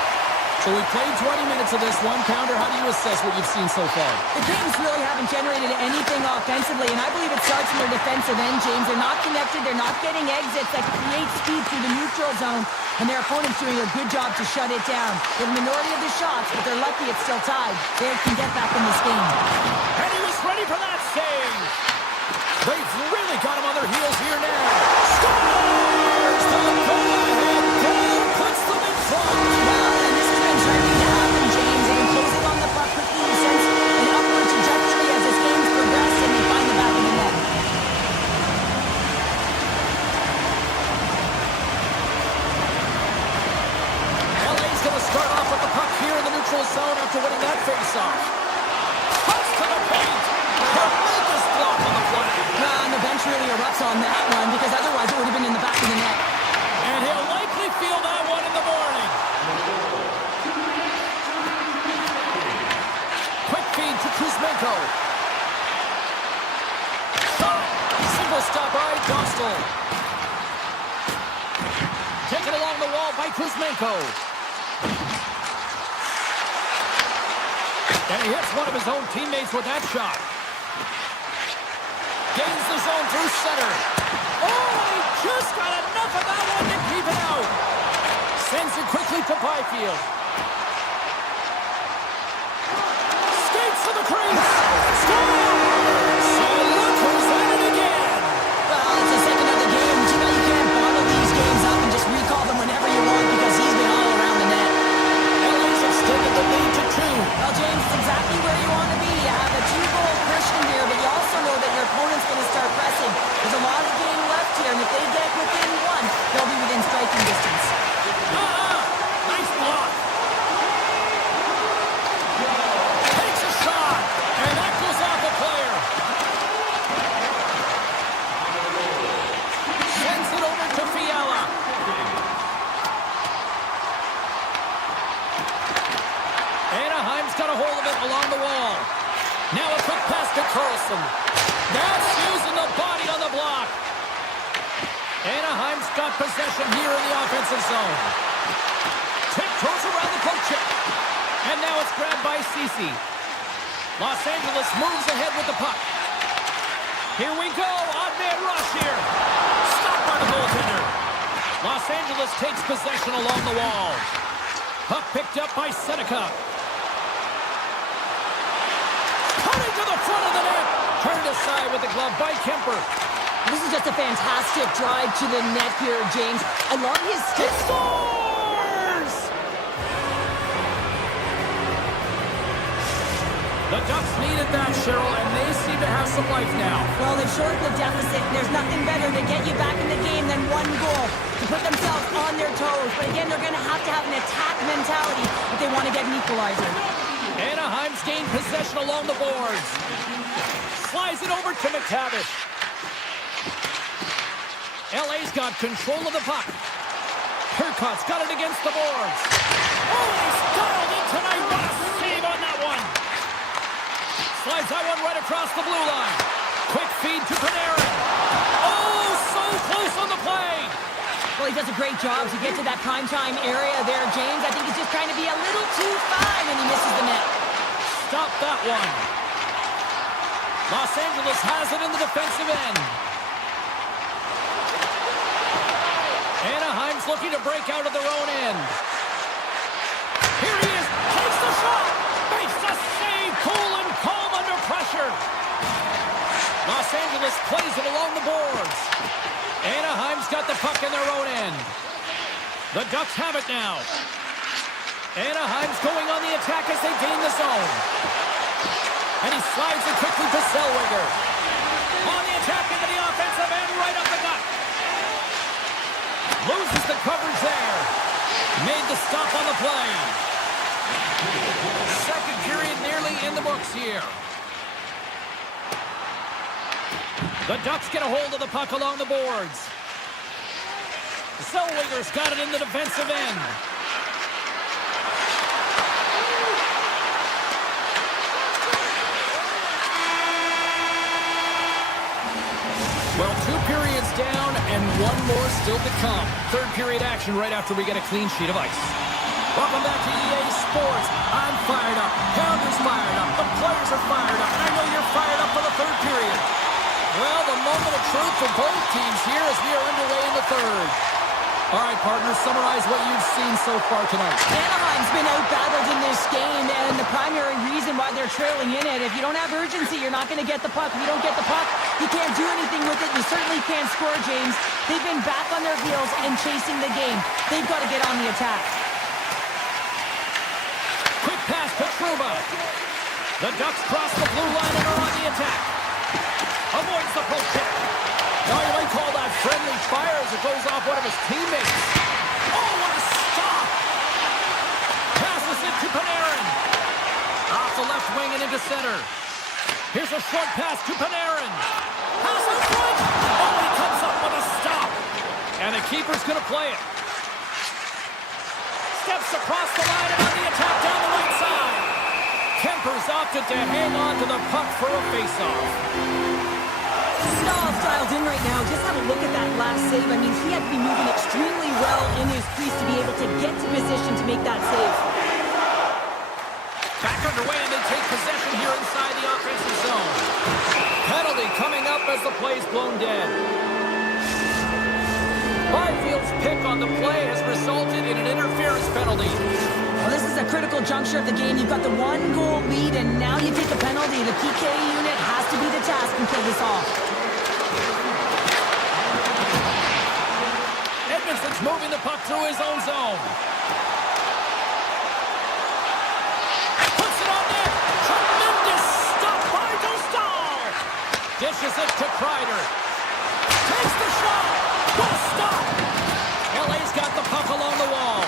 So we played 20 minutes of this one-pounder. How do you assess what you've seen so far? The Kings really haven't generated anything offensively, and I believe it starts in their defensive end, James. They're not connected. They're not getting exits that create speed through the neutral zone, and their opponent's doing a good job to shut it down. They're the minority of the shots, but they're lucky it's still tied. They can get back in this game. And he was ready for that save. They've really got him on their heels here now. Scores! The go-ahead goal puts them in front. Well, and this has been starting to happen, James. They've been closing on the puck quickly and sense an upward trajectory as this game's progressed, and they find the back of the net. LA's going to start off with the puck here in the neutral zone after winning that face-off. Cuts to the paint. Tremendous block on the flag. And the bench really erupts on that one, because otherwise it would have been in the back of the net. And he'll likely feel that one in the morning. Quick feed to Kuzmenko. Shot. Single stop by Dostal. Taken along the wall by Kuzmenko. And he hits one of his own teammates with that shot. Gains the zone through center. Oh, he just got enough of that one to keep it out. Sends it quickly to Byfield. Skates to the crease. Scores! So look who's at it again. Well, it's the second of the game. You know you can't bottle these games up and just recall them whenever you want, because he's been all around the net. LA's extended the lead to 2. Well, James, it's exactly where you want to be. You have a 2-goal cushion here, but you also know that your opponent's going to start pressing. There's a lot of game left here, and if they get within 1, they'll be within striking distance. Nice block. Takes a shot, and that goes off a player. Sends it over to Fiala. Anaheim's got a hold of it along the wall. Now a quick pass to Karlsson. That's using the body on the block. Anaheim's got possession here in the offensive zone. Tiptoes around the poke check. And now it's grabbed by Ceci. Los Angeles moves ahead with the puck. Here we go. Odd man rush here. Stopped by the goaltender. Los Angeles takes possession along the wall. Puck picked up by Seneca. Cutting to the front of the net. Turned aside with the glove by Kemper. This is just a fantastic drive to the net here, James. I love his He scores! The Ducks needed that, Cheryl, and they seem to have some life now. Well, they've shortened the deficit. There's nothing better to get you back in the game than 1 goal, to put themselves on their toes. But again, they're going to have an attack mentality if they want to get an equalizer. Anaheim's gained possession along the boards. Slides it over to McTavish. LA's got control of the puck. Turcotte's got it against the boards. Oh, he's dialed in tonight. What a save on that one. Slides that one right across the blue line. Quick feed to Panarin. Oh, so close on the play. Well, he does a great job to get to that primetime area there, James. I think he's just trying to be a little too fine, and he misses the net. Stop that one. Los Angeles has it in the defensive end. Anaheim's looking to break out of their own end. Here he is. Takes the shot. Makes the save. Cool and calm under pressure. Los Angeles plays it along the boards. Anaheim's got the puck in their own end. The Ducks have it now. Anaheim's going on the attack as they gain the zone. And he slides it quickly to Zellweger. On the attack into the offensive end, right up the gut. Loses the coverage there. Made the stop on the play. Second period nearly in the books here. The Ducks get a hold of the puck along the boards. Zellweger's got it in the defensive end. Well, 2 periods down and 1 more still to come. Third period action right after we get a clean sheet of ice. Welcome back to EA Sports. I'm fired up. Pounders fired up. The players are fired up. And I know you're fired up for the third period. Well, the moment of truth for both teams here as we are underway in the third. All right, partners, summarize what you've seen so far tonight. Anaheim's been out-battled in this game, and the primary reason why they're trailing in it, if you don't have urgency, you're not going to get the puck. If you don't get the puck, you can't do anything with it. You certainly can't score, James. They've been back on their heels and chasing the game. They've got to get on the attack. Quick pass to Trouba. The Ducks cross the blue line and are on the attack. Avoids the poke check. Now you might call that friendly fire as it goes off one of his teammates. Oh, what a stop! Passes it to Panarin. Off the left wing and into center. Here's a short pass to Panarin. Pass in front. Oh, he comes up with a stop. And the keeper's going to play it. Steps across the line and on the attack down the right side. Kemper's opted to hang on to the puck for a faceoff. Stahl's dialed in right now. Just have a look at that last save. I mean, he had to be moving extremely well in his crease to be able to get to position to make that save. Back underway, and they take possession here inside the offensive zone. Penalty coming up as the play's blown dead. Byfield's pick on the play has resulted in an interference penalty. Well, this is a critical juncture of the game. You've got the 1-goal lead, and now you take a penalty. The PK unit has to be the task and pull this off. Edmondson's moving the puck through his own zone. Puts it on net. Tremendous stop by Dostal. Dishes it to Kreider. Takes the shot. What a stop. LA's got the puck along the wall.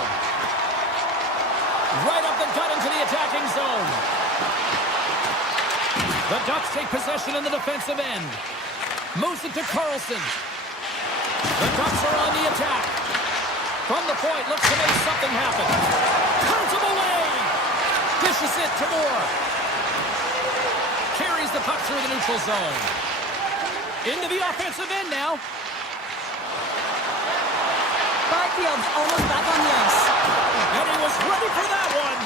Right up the gut into the attacking zone. The Ducks take possession in the defensive end. Moves it to Carlson. The Ducks are on the attack. From the point, looks to make something happen. Turns him away. Dishes it to Moore. Carries the puck through the neutral zone. Into the offensive end now. Byfield's almost back on the ice. And he was ready for that one.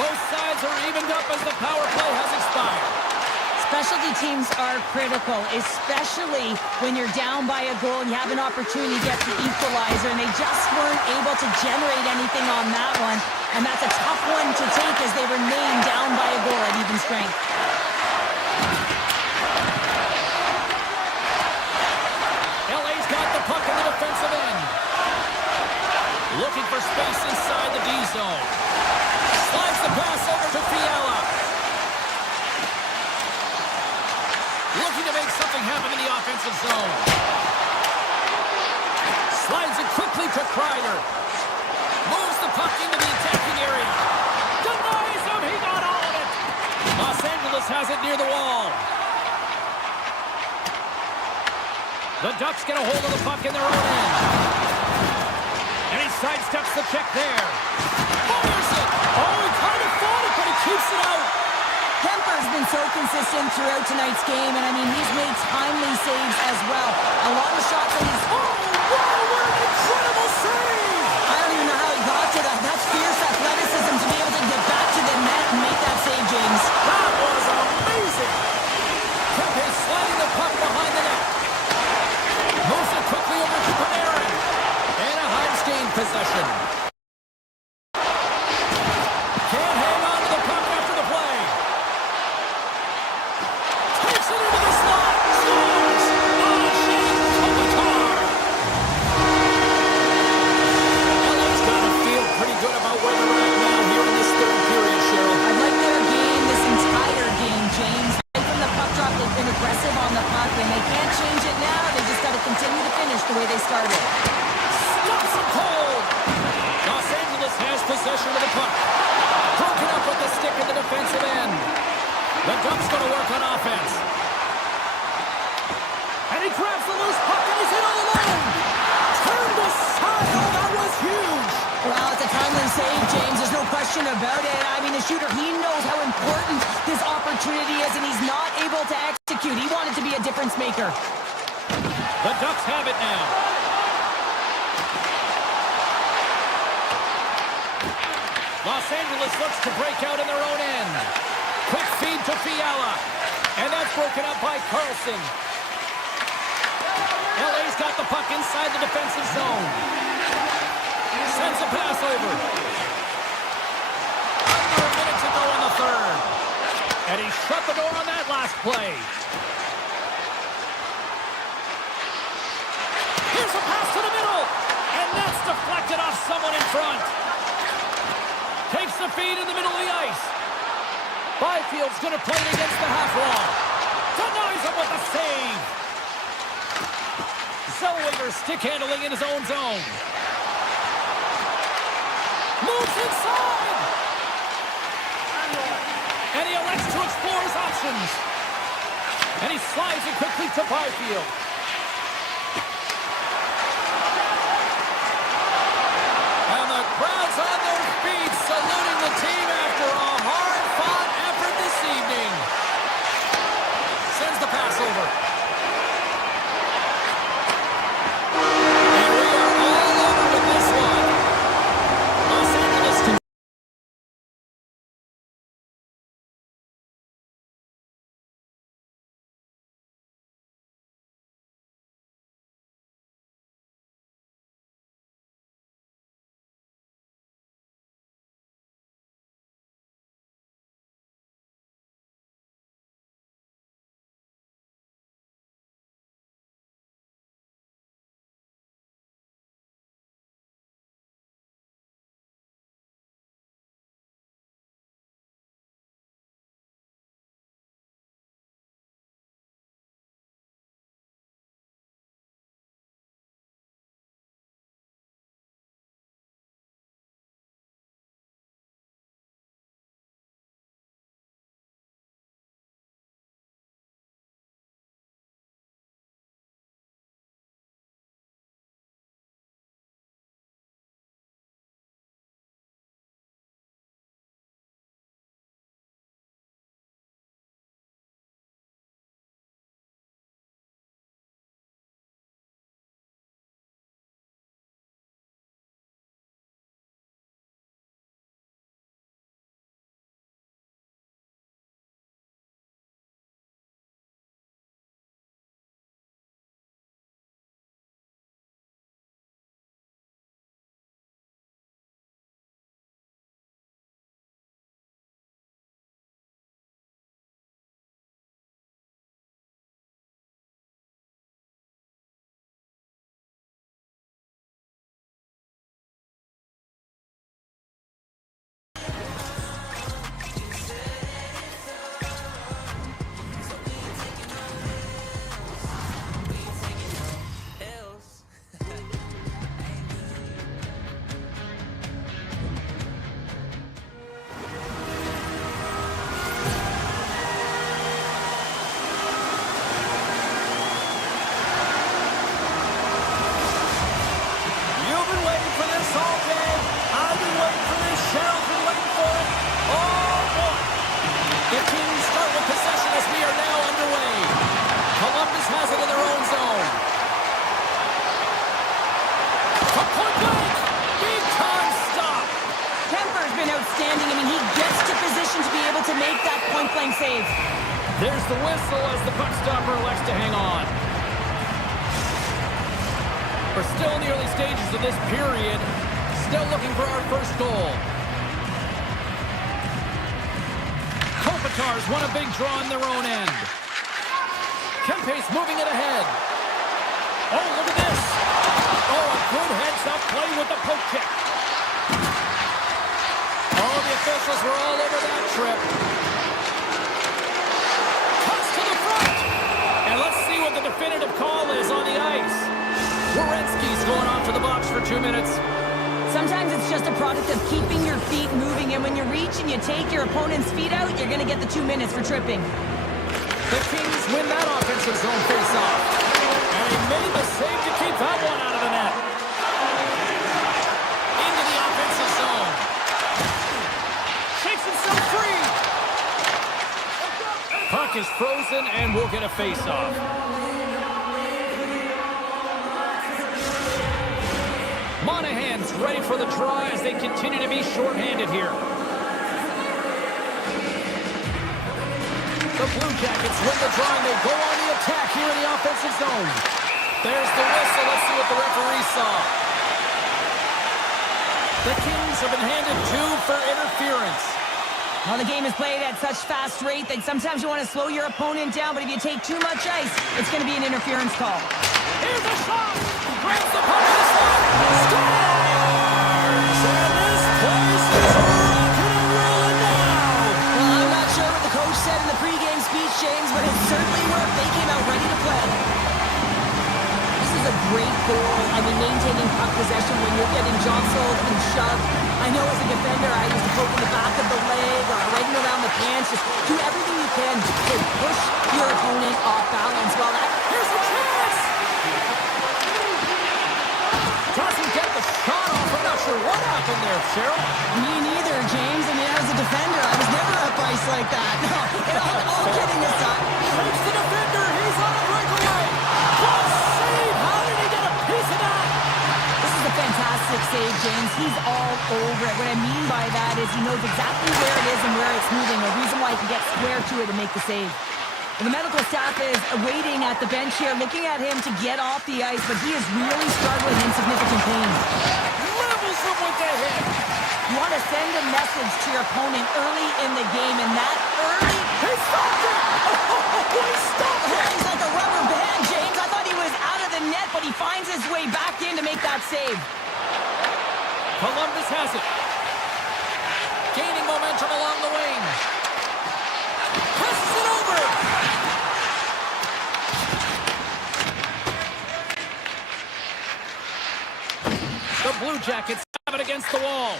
Both sides are evened up as the power play has expired. Specialty teams are critical, especially when you're down by a goal and you have an opportunity to get the equalizer, and they just weren't able to generate anything on that one. And that's a tough one to take as they remain down by a goal at even strength. LA's got the puck in the defensive end. Looking for space inside the D zone. Slides the pass over to Fiala. Looking to make something happen in the offensive zone. Slides it quickly to Kreider. Moves the puck into the attacking area. Denies him. He got all of it. Los Angeles has it near the wall. The Ducks get a hold of the puck in their own end. And he sidesteps the check there. Fires it. Oh, he kind of fought it, but he keeps it out. Kemper's been so consistent throughout tonight's game, and I mean, he's made timely saves as well. A lot of shots that he's... Oh, wow, what an incredible save! I don't even know how he got to that. That's fierce athleticism to be able to get back to the net and make that save, James. That was amazing! Kempe sliding the puck behind the net. Moves it quickly over to Panarin. Anaheim's gained possession. Can't hang on to the puck after the play. Takes it into the slot. Scores! Kopitar. LA's got to feel pretty good about where they're at now here in this third period, Cheryl. I like their game this entire game, James. Right from the puck drop, they've been aggressive on the puck, and they can't change it now. They just got to continue to finish the way they started. Stops him cold. Los Angeles has possession of the puck. Broken up with the stick in the defensive end. The Ducks going to work on offense. And he grabs the loose puck and he's in all alone. Turned aside. Oh, that was huge. Well, it's a timely save, James. There's no question about it. I mean, the shooter, he knows how important this opportunity is, and he's not able to execute. He wanted to be a difference maker. The Ducks have it now. Los Angeles looks to break out in their own end. Quick feed to Fiala. And that's broken up by Carlson. LA's got the puck inside the defensive zone. Sends a pass over. Under a minute to go in the third. And he shut the door on that last play. Here's a pass to the middle. And that's deflected off someone in front. Takes the feed in the middle of the ice. Byfield's going to play it against the half wall. Denies him with a save. Zellweger stick handling in his own zone. Moves inside. And he elects to explore his options. And he slides it quickly to Byfield. And the crowd's on their feet, saluting the team after a hard-fought effort this evening. Sends the pass over. And we are all over with this one. Los Angeles can... to make that point-blank save. There's the whistle as the puck stopper elects to hang on. We're still in the early stages of this period. Still looking for our first goal. Kopitar's won a big draw on their own end. Kempe's moving it ahead. Oh, look at this. Oh, a good heads-up play with the poke check. Oh, the officials were all over that trip. Cuts to the front. And let's see what the definitive call is on the ice. Werenski's going off to the box for 2 minutes. Sometimes it's just a product of keeping your feet moving, and when you reach and you take your opponent's feet out, you're going to get the 2 minutes for tripping. The Kings win that offensive zone face-off. And he made the save to keep that one out of the net. Into the offensive zone. Shakes himself free. Puck is frozen, and we'll get a face-off. Monahan's ready for the try as they continue to be shorthanded here. The Blue Jackets win the draw, and they go on the attack here in the offensive zone. There's the whistle. Let's see what the referee saw. The Kings have been handed 2 for interference. Well, the game is played at such fast rate that sometimes you want to slow your opponent down, but if you take too much ice, it's going to be an interference call. Here's a shot! Grabs the puck to the slot! Scores! And this place is rocking and rolling now! Well, I'm not sure what the coach said in the pregame speech, James, but it certainly worked. They came out ready to play. This is a great goal. I mean, maintaining puck possession when you're getting jostled and shoved. I know as a defender, I used to poke in the back of the leg or right in around the pants. Just do everything you can to push your opponent off balance. Well, Here's a chance! Doesn't get the shot off. I'm not sure what happened there, Cheryl. me neither, James. I mean, as a defender, I was never up ice like that. No, all kidding aside. Takes the defender. He's on a breakaway. Close save. How did he get a piece of that? This is a fantastic save, James. He's all over it. What I mean by that is he knows exactly where it is and where it's moving. A reason why he can get square to it and make the save. And the medical staff is waiting at the bench here, looking at him to get off the ice, but he is really struggling in significant pain. Levels him with the hit. You want to send a message to your opponent early in the game, and that early... He stopped it. He stopped it. He's like a rubber band, James. I thought he was out of the net, but he finds his way back in to make that save. Columbus has it. Gaining momentum along the wing. Passes it over. The Blue Jackets have it against the wall.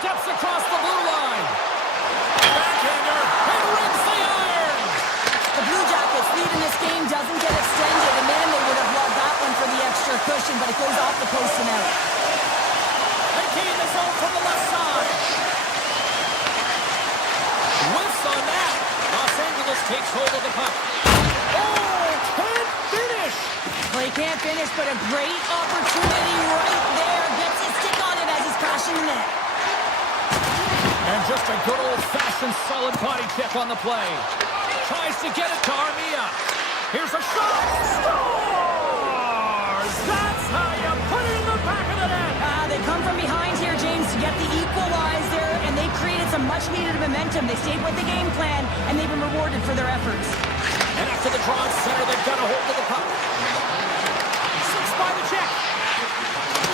Steps across the blue line. Backhander. And rings the iron. The Blue Jackets lead in this game doesn't get extended, and man, they would have loved that one for the extra cushion, but it goes off the post and out. They gain the zone from the left side. Whiffs on that. Los Angeles takes hold of the puck. Oh, can't finish. Well, he can't finish, but a great opportunity right there. Gets his stick on it as he's crashing the net. And just a good old-fashioned solid body check on the play. Tries to get it to Armia. Here's a shot. Scores! That's how you put it in the back of the net. They come from behind here, James, to get the equalizer, and they created some much-needed momentum. They stayed with the game plan, and they've been rewarded for their efforts. And after the draw at center, they've got a hold of the puck. Six by the check.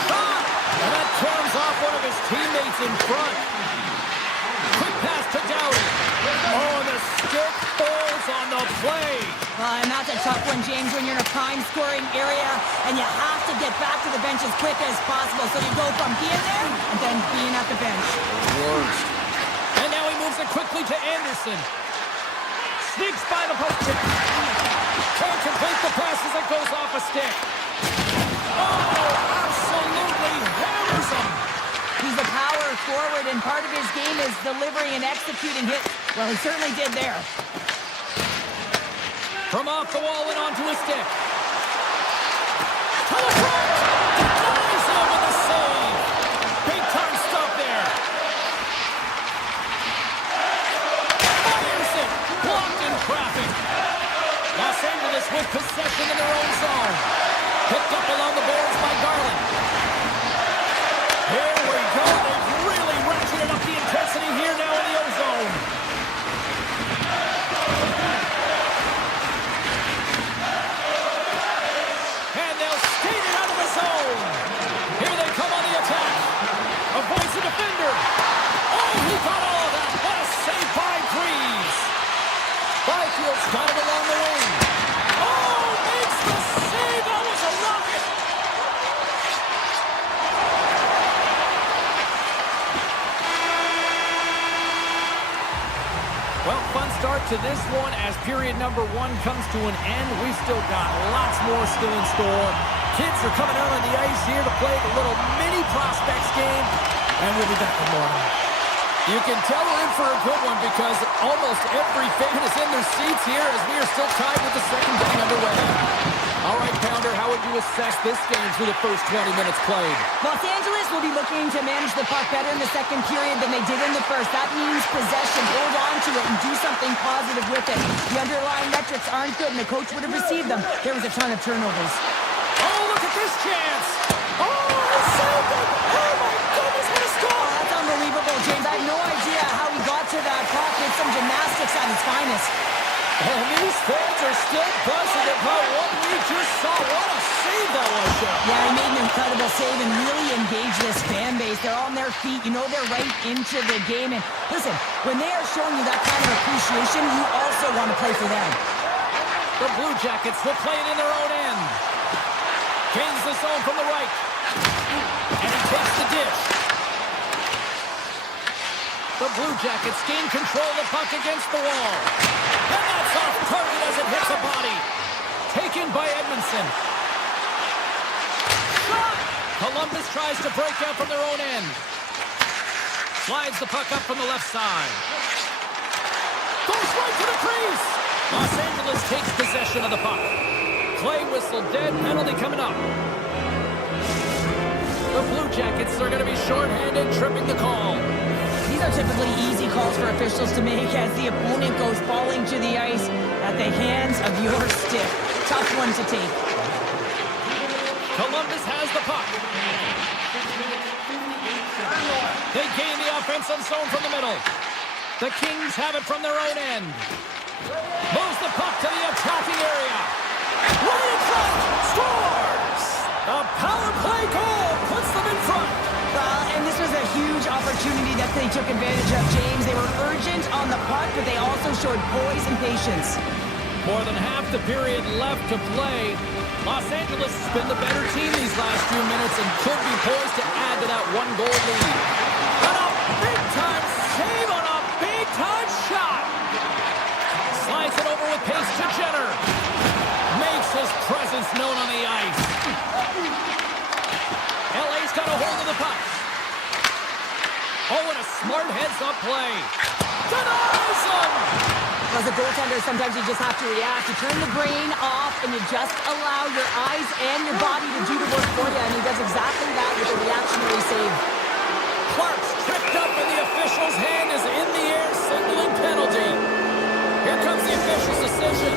Shot! And that turns off one of his teammates in front. Quick pass to Dowdy. Oh, the stick falls on the play. And that's a tough one, James, when you're in a prime scoring area, and you have to get back to the bench as quick as possible. So you go from being there and then being at the bench. Worst. And now he moves it quickly to Anderson. Sneaks by the post check. Can't complete the pass as it goes off a stick. Oh, absolutely hammers him. He's a power forward, and part of his game is delivering and executing hits. Well, he certainly did there. From off the wall and onto his stick. To the front! Denies him with a save! Big time stop there. Fires it! Blocked in traffic. Los Angeles with possession in their own zone. Picked up along the boards by Garland. Here we go. They've really ratcheted up the intensity here now in the O-zone. And they'll skate it out of the zone. Here they come on the attack. Avoids the defender. Oh, he got all of that. What a save by Breeze. Byfield's got it along the wing. Oh, makes the save. That was a rocket. Well, fun start to this one as period number 1 comes to an end. We've still got lots more still in store. Kids are coming out on the ice here to play the little mini prospects game, and we'll be back in the morning. You can tell we're in for a good one because almost every fan is in their seats here as we are still tied with the second game underway. All right, Pounder, how would would you assess this game through the first 20 minutes played? Los Angeles will be looking to manage the puck better in the second period than they did in the first. That means possession. Hold on to it and do something positive with it. The underlying metrics aren't good, and the coach would have received them. There was a ton of turnovers. Oh, look at this chance! Oh, he saved it! Oh, my goodness, what a score! Oh, that's unbelievable, James. I have no idea how he got to that puck. It's some gymnastics at its finest. And these fans are still buzzing about what we just saw. What a save that was, Jeff. Yeah, he made an incredible save and really engaged this fan base. They're on their feet. You know they're right into the game. And listen, when they are showing you that kind of appreciation, you also want to play for them. The Blue Jackets will play it in their own end. Gains the zone from the right. And he takes the dish. The Blue Jackets gain control of the puck against the wall. And that's off target as it hits a body. Taken by Edmondson. Columbus tries to break out from their own end. Slides the puck up from the left side. Goes right to the crease. Los Angeles takes possession of the puck. Play whistle dead. Penalty coming up. The Blue Jackets are going to be shorthanded, tripping the call. These are typically easy calls for officials to make as the opponent goes falling to the ice at the hands of your stick. Tough one to take. Columbus has the puck. They gain the offensive zone from the middle. The Kings have it from their own end. Moves the puck to the attacking area. Right in front. Scores! A power play goal puts them in front. Well, and this was a huge opportunity that they took advantage of, James. They were urgent on the puck, but they also showed poise and patience. More than half the period left to play. Los Angeles has been the better team these last few minutes and could be poised to add to that one-goal lead. And a big-time save on a big-time shot. Slides it over with pace to Jenner. Makes his presence known on the ice. LA's got a hold of the puck. Oh, and a smart heads-up play. Denies him! As a goaltender, sometimes you just have to react. You turn the brain off, and you just allow your eyes and your body to do the work for you, and he does exactly that with a reactionary save. Clark's tripped up, and the official's hand is in the air, signaling penalty. Here comes the official's decision.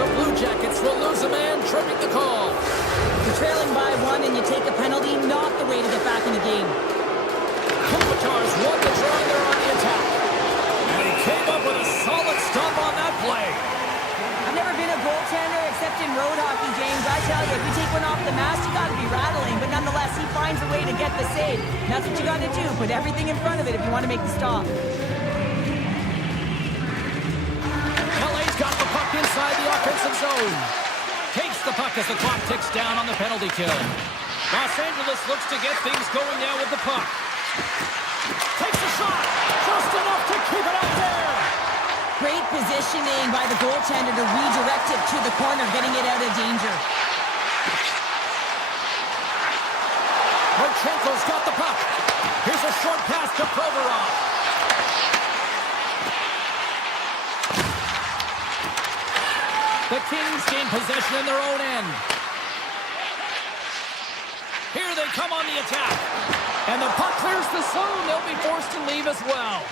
The Blue Jackets will lose a man, tripping the call. You're trailing by one, and you take a penalty, not the way to get back in the game. Kopitar's won the draw there on the attack. And he came up with a solid stop on that play. I've never been a goaltender except in road hockey, James. I tell you, if you take one off the mask, you got to be rattling. But nonetheless, he finds a way to get the save. That's what you got to do. Put everything in front of it if you want to make the stop. LA's got the puck inside the offensive zone. Takes the puck as the clock ticks down on the penalty kill. Los Angeles looks to get things going now with the puck. Takes a shot. Just enough to keep it out there. Great positioning by the goaltender to redirect it to the corner, getting it out of danger. Marchenko's got the puck. Here's a short pass to Provorov. The Kings gain possession in their own end. Here they come on the attack. And the puck clears the zone. They'll be forced to leave as well.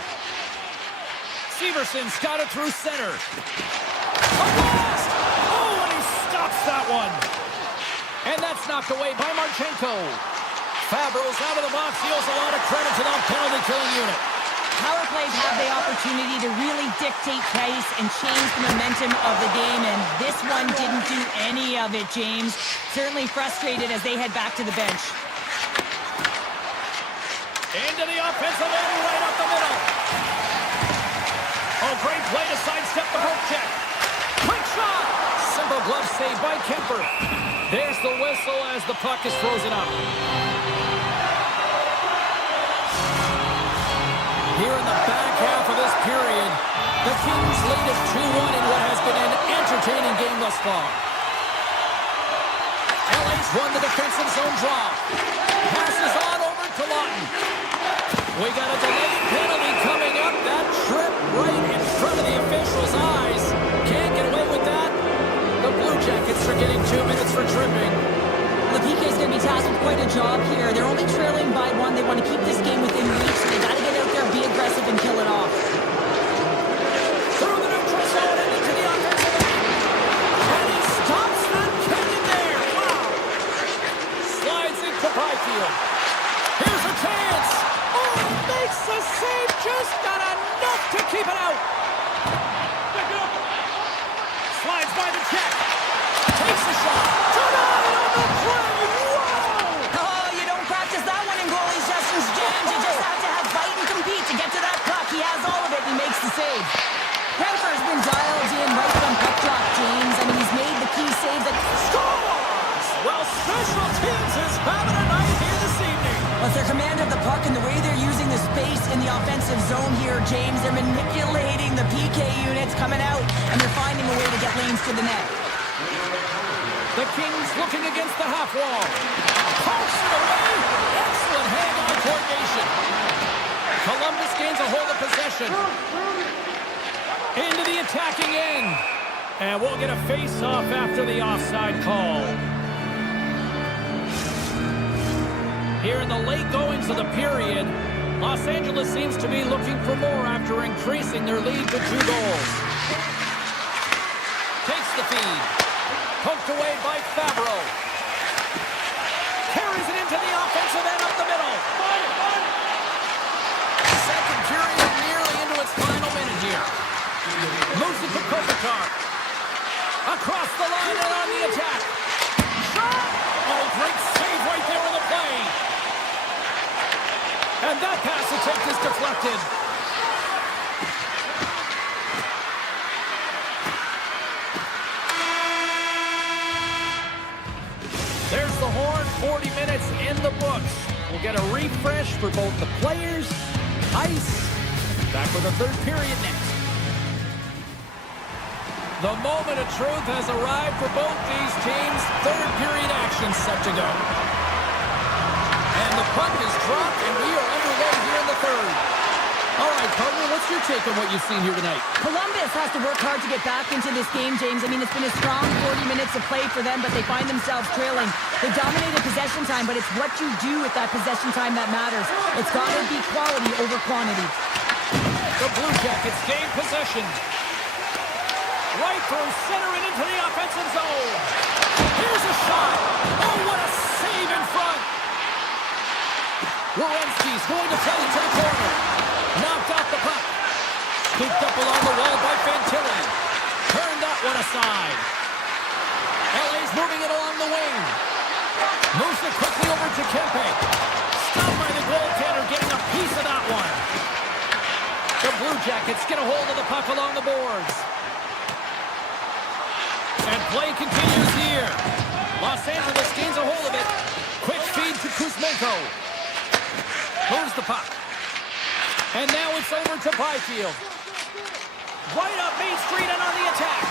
Severson's got it through center. A blast! Oh, and he stops that one. And that's knocked away by Marchenko. Fabro's out of the box. He owes a lot of credit to that penalty-killing unit. Power plays have the opportunity to really dictate pace and change the momentum of the game, and this one didn't do any of it, James. Certainly frustrated as they head back to the bench. Into the offensive end, right up the middle. Oh, great play to sidestep the poke check. Quick shot! Simple glove save by Kemper. There's the whistle as the puck is frozen up. Here in the back half of this period, the Kings lead at 2-1 in what has been an entertaining game thus far. LA's won the defensive zone draw. Passes on over to Lawton. We got a delayed penalty coming up. That trip right in front of the official's eyes. Can't get away with that. The Blue Jackets are getting 2 minutes for tripping. PK's going to be tasked with quite a job here. They're only trailing by one. They want to keep this game within reach, so they got to get out there, be aggressive, and kill it off. Through the neutral zone and into the offensive end. And he stops that cannon there. Wow. Slides into Byfield. Here's a chance. Oh, makes the save. Just got enough to keep it out. Slides by the check. Takes the shot. Denied on the play. Whoa. Oh, you don't practice that one in goalie sessions, James. You just have to have fight and compete to get to that puck. He has all of it, and he makes the save. Kemper's been dialed in right from puck drop, James. I mean, he's made the key save that Scores! Well, special teams is having a night here this evening. with their command of the puck and the way they're using the space in the offensive zone here, James. They're manipulating the PK units coming out, and they're finding a way to get lanes to the net. The Kings looking against the half wall. Pokes it away. Excellent hand-eye coordination. Columbus gains a hold of possession. Into the attacking end. And we'll get a face-off after the offside call. Here in the late goings of the period, Los Angeles seems to be looking for more after increasing their lead to 2 goals. Takes the feed. Poked away by Fabro. Carries it into the offensive end up the middle. Second period nearly into its final minute here. Moves it to Kopitar. Across the line and on the attack. Shot! Oh, great save right there in the play. And that pass attempt is deflected. There's the horn, 40 minutes in the books. We'll get a refresh for both the players, ice. Back with the third period next. The moment of truth has arrived for both these teams. Third period action set to go. And the puck is dropped, and we are underway here in the third. All right, partner, what's your take on what you've seen here tonight? Columbus has to work hard to get back into this game, James. I mean, it's been a strong 40 minutes of play for them, but they find themselves trailing. They dominated possession time, but it's what you do with that possession time that matters. It's got to be quality over quantity. The Blue Jackets gain possession. Right through center and into the offensive zone. Here's a shot. Oh, what a save in front. Werenski's going to play it to the corner. Knocked out the puck. Scooped up along the wall by Fantilli. Turned that one aside. LA's moving it along the wing. Moves it quickly over to Kempe. Stopped by the goaltender, getting a piece of that one. The Blue Jackets get a hold of the puck along the boards. And play continues here. Los Angeles gains a hold of it. Quick feed to Kuzmenko. Moves the puck. And now it's over to Byfield. Right up Main Street and on the attack.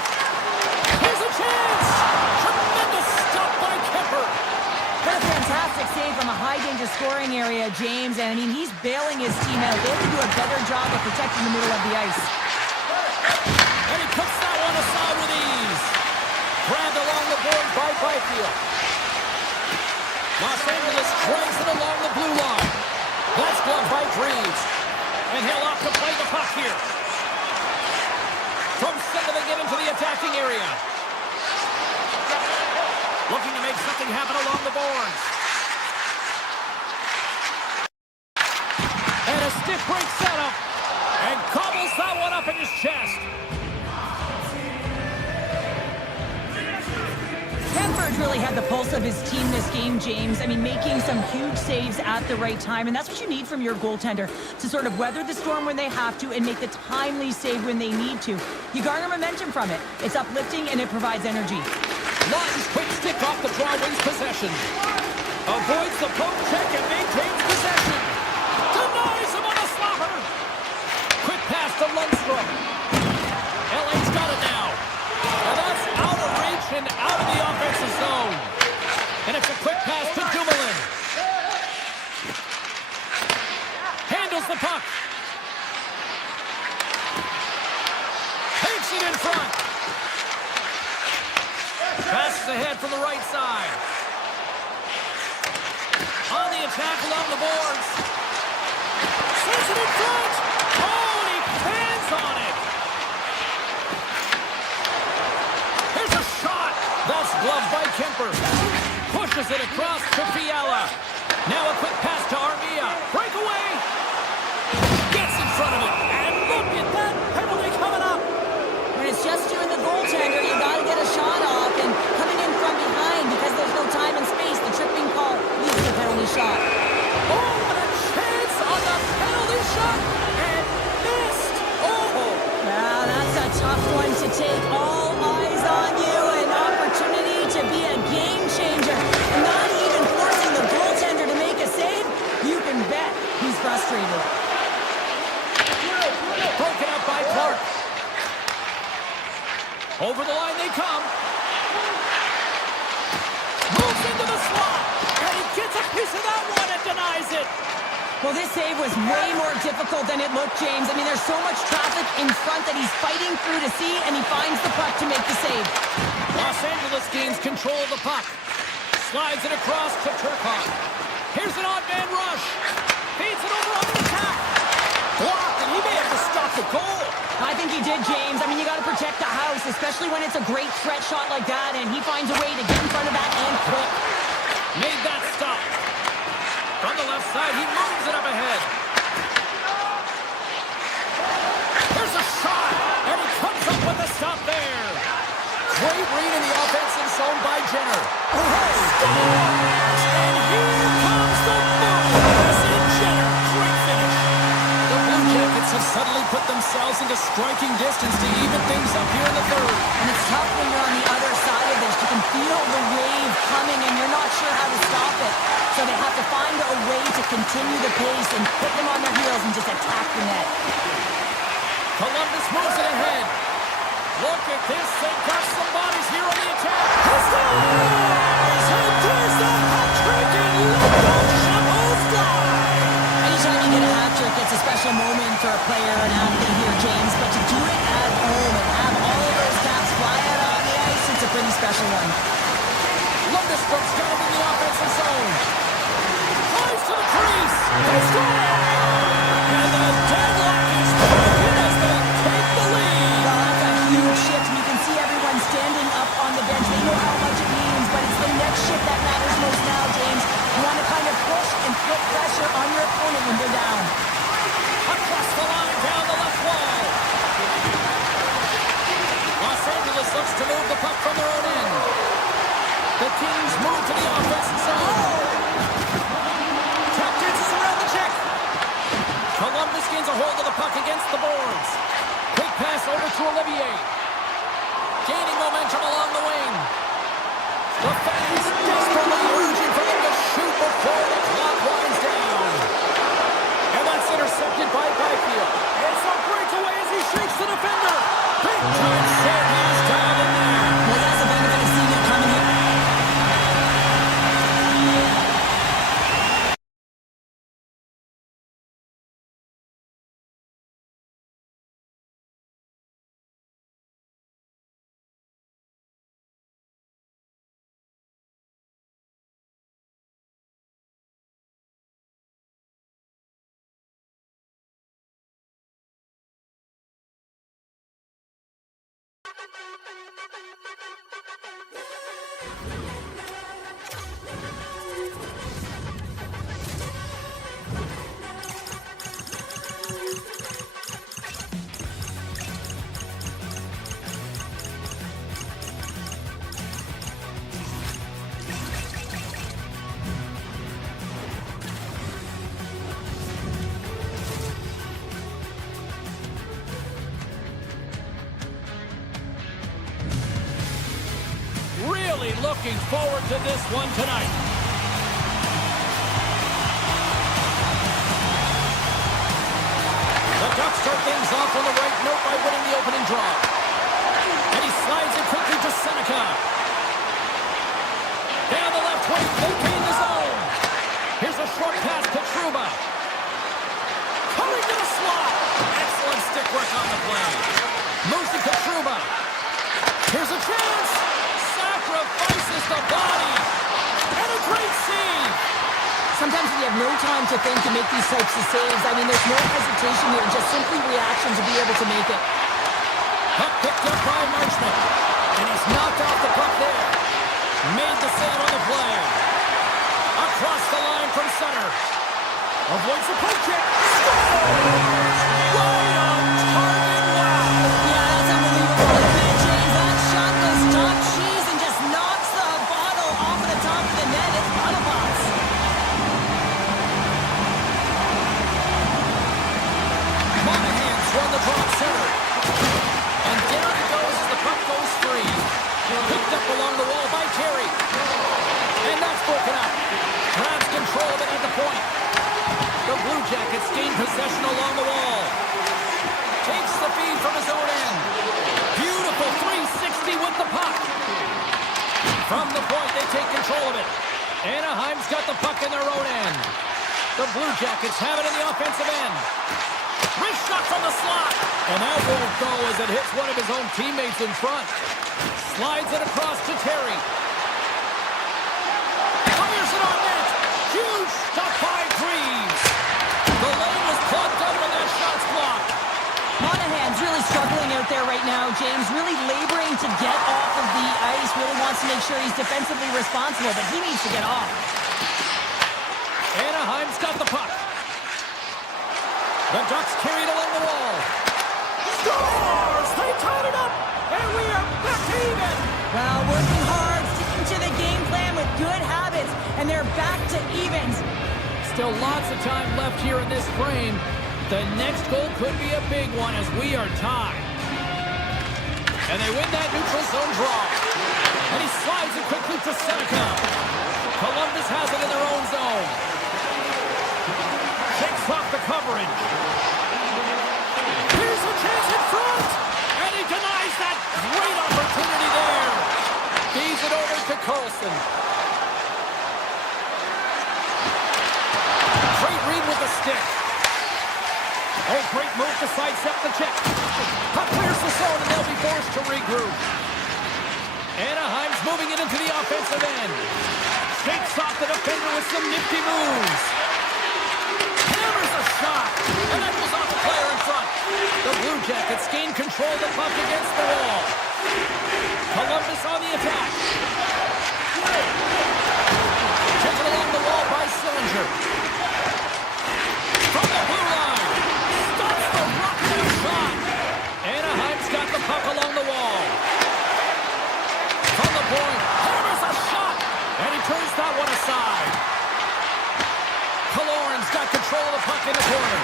Here's a chance. Tremendous stop by Kemper. What a fantastic save from a high-danger scoring area, James. And, I mean, he's bailing his team out. They have to do a better job of protecting the middle of the ice. And he puts that one aside with ease. Grabbed along the board by Byfield. Los Angeles drags it along the blue line. That's gloved by Greaves. And he'll opt to play the puck here. From center they get into the attacking area. Looking to make something happen along the boards. And a stiff break setup. And cobbles that one up in his chest. Kemper's really had the pulse of his team this game, James. I mean, making some huge saves at the right time, and that's what you need from your goaltender, to sort of weather the storm when they have to and make the timely save when they need to. You garner momentum from it. It's uplifting, and it provides energy. Lunge, quick stick off the draw, wins possession. Avoids the poke check and maintains possession. Denies him on a slobber. Quick pass to Lundstrom. LA's got it now. And that's out of reach and out of the offensive zone. And it's a quick pass to Dumoulin. Handles the puck. Takes it in front. Passes ahead from the right side. the attack along the boards. Sends it in front. Oh, and he fans on it. Here's a shot. That's gloved by Kemper. Pushes it across to Fiala. Now a quick pass to Armia. Breakaway. Gets in front of it. And look at that penalty coming up. When it's just you and the goaltender, you got to get a shot off. And coming in from behind because there's no time and space, the tripping call leads to a penalty shot. Oh, what a chance on the penalty shot. And missed. Oh. Well, that's a tough one to take. All eyes on you. An opportunity to be a game changer. Not even forcing the goaltender to make a save. You can bet he's frustrated. Broken up by Clark. Over the line they come. Moves into the slot. And he gets a piece of that one and denies it. Well, this save was way more difficult than it looked, James. I mean, there's so much traffic in front that he's fighting through to see, and he finds the puck to make the save. Los Angeles gains control of the puck. Slides it across to Turcotte. Here's an odd man rush. Feeds it over on the attack. Blocked, and he may have to stop the goal. I think he did, James. I mean, you got to protect the house, especially when it's a great threat shot like that, and he finds a way to get in front of that and quick. Made that stop. From the left side, he moves it up ahead. There's a shot, and he comes up with a stop there. Great read in the offensive zone by Jenner. Scores! And here comes the move. Listen, Jenner, great finish. The Blue Jackets have suddenly put themselves into striking distance to even things up here in the third. And it's tough when you're on the other side of this. You can feel the wave coming, and you're not sure how to stop it. So they have to find a way to continue the pace and put them on their heels and just attack the net. Columbus moves it ahead. Look at this. They've got some bodies here on the attack. He scores! And there's the hat-trick, and look at Chapeau's fly! Anytime you get a hat trick, it's a special moment for a player, an athlete here, James. But to do it at home and have all of those caps fly out on the ice, it's a pretty special one. Lundestrop's got him in the offensive zone. Flies to the crease. They score! And the deadlock is broken as they take the lead. Well, that's a huge shift. You can see everyone standing up on the bench. They know how much it means, but it's the next shift that matters most now, James. You want to kind of push and put pressure on your opponent when they're down. Across the line, down the left wall. Los Angeles looks to move the puck from their own end. The Kings move to the offensive zone. Tap dances around the check. Columbus gains a hold of the puck against the boards. Quick pass over to Olivier. Gaining momentum along the wing. The fans desperately urging for them to shoot before the clock winds down. And that's intercepted by Byfield. It's a breakaway as he shakes the defender. Big time save. He's down in there. Well, that's the benefit of seeing it coming in. Really looking forward to this one tonight. The Ducks start things off on the right note by winning the opening draw. And he slides it quickly to Seneca. Down the left wing, they gain the zone. Here's a short pass to Trouba. Coming to the slot. Excellent stick work on the play. Moves it to Trouba. Here's a chance. Sacrifices the body. And a great save. Sometimes when you have no time to think to make these types of saves, I mean, there's no hesitation here, just simply reaction to be able to make it. Puck picked up by Marchment. And he's knocked off the puck there. Made the save on the play. Across the line from center. Avoids the poke check. Scores! Right on target. Wow! Yeah, that's unbelievable. Man, James, that shot goes top cheese and just knocks the bottle off of the top of the net. It's bottle box. Monahan's run the draw center. And down it goes as the puck goes free. Picked up along the wall by Terry. And that's broken up. Grabs control of it at the point. The Blue Jackets gain possession along the wall. Takes the feed from his own end. Beautiful 360 with the puck. From the point, they take control of it. Anaheim's got the puck in their own end. The Blue Jackets have it in the offensive end. Wrist shot from the slot. And that won't go as it hits one of his own teammates in front. Slides it across to Terry. Fires it on net. Huge stop by Greaves. The lane was plugged up and that shot's blocked. Monahan's really struggling out there right now, James. Really laboring to get off of the ice. Really wants to make sure he's defensively responsible, but he needs to get off. Anaheim's got the puck. The Ducks carry it along the wall. Scores! They tied it up! And we are back to even! Well, working hard, sticking to the game plan with good habits, and they're back to evens. Still lots of time left here in this frame. The next goal could be a big one as we are tied. And they win that neutral zone draw. And he slides it quickly to Seneca. Columbus has it in their own zone. Shakes off the coverage. Here's a chance in front. And he denies that great opportunity there. Feeds it over to Carlson. Great read with the stick. Oh, great move to sidestep the check. Puck clears the zone and they'll be forced to regroup. Anaheim's moving it into the offensive end. Shakes off the defender with some nifty moves. Hammers a shot. And that goes off the player in front. The Blue Jackets gain control of the puck against the wall. Columbus on the attack. Taken along the wall by Sillinger. From the blue line. Stops the rocket shot. Anaheim's got the puck along the wall. From the point. Hammers a shot. And he turns that one aside. Killorn's got control of the puck in the corner.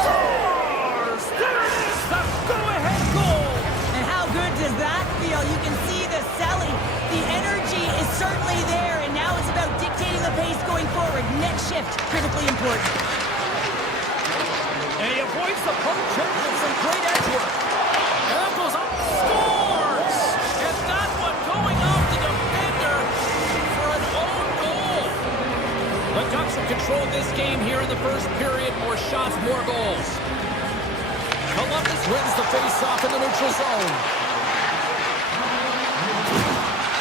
Scores! There it is, the go-ahead goal! And how good does that feel? You can see the selling. The energy is certainly there, and now it's about dictating the pace going forward. Net shift, critically important. And he avoids the poke check with some great edge work. And that goes up. Scores! And that one going off the defender for an own goal. The Ducks have controlled this game here in the first period. More shots, more goals. Columbus wins the face-off in the neutral zone.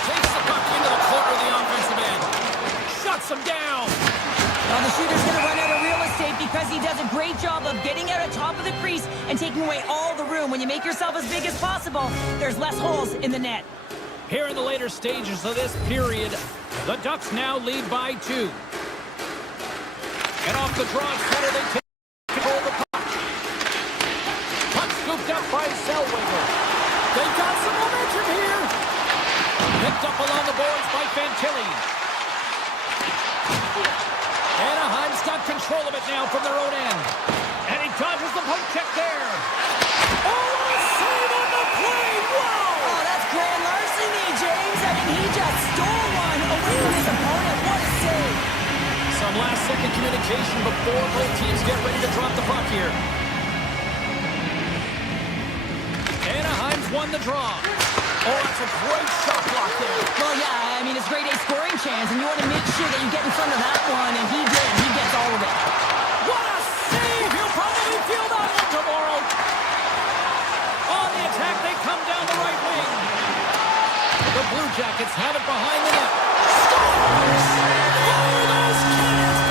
Takes the puck into the corner of the offensive end. Shuts him down. Well, the shooter's going to run out of real estate because he does a great job of getting out on top of the crease and taking away all the room. When you make yourself as big as possible, there's less holes in the net. Here in the later stages of this period, the Ducks now lead by 2. And off the draw center, they take control of the puck. Puck scooped up by Zellweger. They've got some momentum here. Picked up along the boards by Fantilli. Anaheim's got control of it now from their own end. And he dodges the poke check there. Oh, a save on the play! Whoa! Oh, that's grand larceny, James. I mean, he just stole one away from his opponent. What a save. Some last-second communication before both teams get ready to drop the puck here. Anaheim's won the draw. Oh, that's a great shot block there. Well, yeah, I mean, it's grade A scoring chance, and you want to make sure that you get in front of that one, and he did. He gets all of it. What a save! He'll probably feel that one tomorrow. On the attack, they come down the right wing. The Blue Jackets have it behind the net. Scores! Oh, those cannons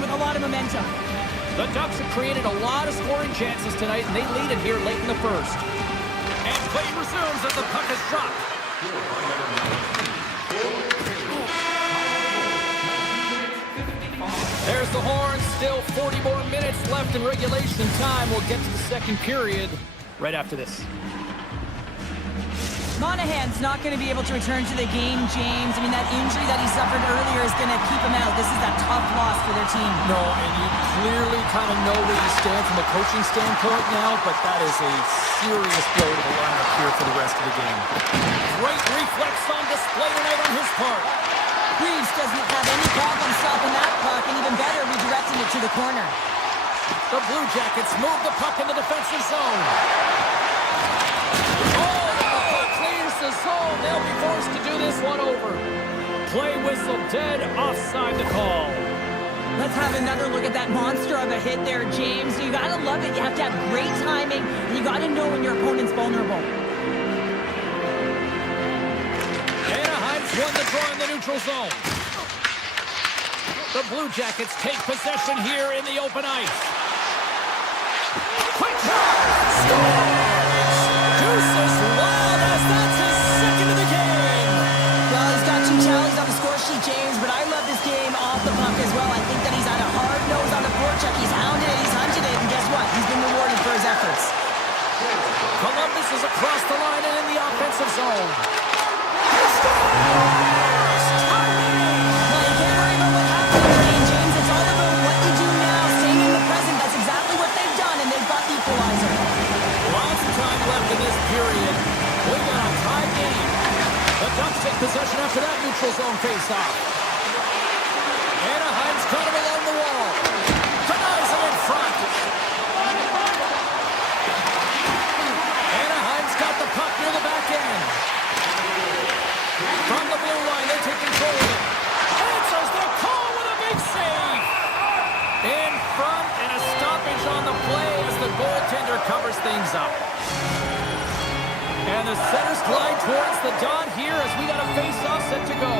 with a lot of momentum. The Ducks have created a lot of scoring chances tonight, and they lead it here late in the first. And play resumes as the puck is dropped. There's the horn. Still 40 more minutes left in regulation time. We'll get to the second period right after this. Monahan's not going to be able to return to the game, James. I mean, that injury that he suffered earlier is going to keep him out. This is a tough loss for their team. No, and you clearly kind of know where you stand from a coaching standpoint now, but that is a serious blow to the lineup here for the rest of the game. Great reflex on display tonight on his part. Reeves doesn't have any problem stopping that puck, and even better, redirecting it to the corner. The Blue Jackets move the puck in the defensive zone. Oh, the puck clears the zone. They'll be forced to do this one over. Play whistle dead, offside the call. Let's have another look at that monster of a hit there, James. You gotta love it. You have to have great timing, and you gotta know when your opponent's vulnerable. Anaheim's won the draw in the neutral zone. The Blue Jackets take possession here in the open ice. Quick shot! Scores! Deuces Wild as that's his second of the game. Well, he's got 2 tallies on the score sheet, James, but I love this game off the puck as well. I think that he's had a hard nose on the forecheck. He's hounded it, he's hunted it, and guess what? He's been rewarded for his efforts. Columbus is across the line and in the offensive zone. He scores! Well, you can't worry about what happened in the game, James. It's all about what you do now, staying in the present. That's exactly what they've done, and they've got the equalizer. Lots of time left in this period. We got a tie game. The Ducks take possession after that neutral zone face-off. Anaheim's got him along the wall. Denies him in front. Anaheim's got the puck near the back end. From the blue line, they take control of it. Answers the call with a big save. In front, and a stoppage on the play as the goaltender covers things up. And the centers glide towards the dot here as we got a face-off set to go.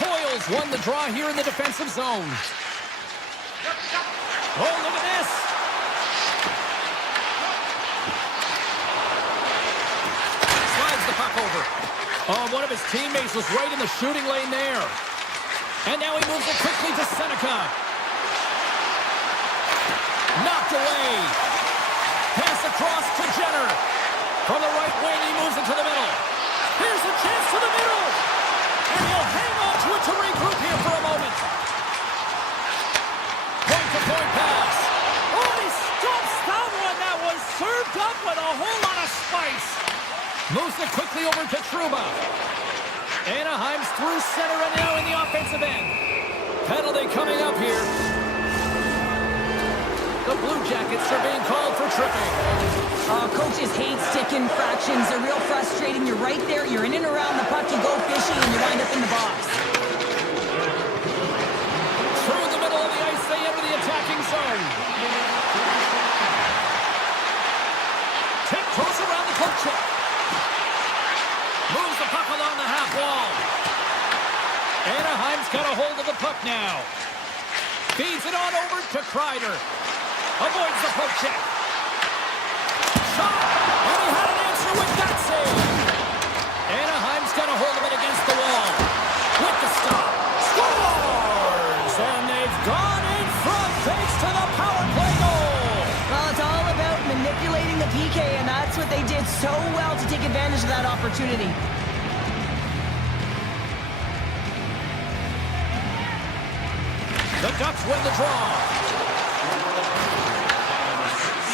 Coyle's won the draw here in the defensive zone. Oh, look at this. Slides the puck over. Oh, one of his teammates was right in the shooting lane there. And now he moves it quickly to Seneca. Knocked away. Pass across to Jenner. From the right wing, he moves it to the middle. Here's a chance to the middle. And he'll hang on to it to regroup here for a moment. Point-to-point pass. Oh, he stops that one. That was served up with a whole lot of spice. Moves it quickly over to Trouba. Anaheim's through center and now in the offensive end. Penalty coming up here. The Blue Jackets are being called for tripping. Coaches hate stick infractions. They're real frustrating. You're right there. You're in and around the puck. You go fishing, and you wind up in the box. Through the middle of the ice, they enter the attacking zone. Tiptoes around the poke check. Moves the puck along the half wall. Anaheim's got a hold of the puck now. Feeds it on over to Kreider. Avoids the poke check. Shot! And he had an answer with that save. Anaheim's got a hold of it against the wall. With the stop. Scores! And they've gone in front thanks to the power play goal. Well, it's all about manipulating the PK, and that's what they did so well to take advantage of that opportunity. The Ducks win the draw.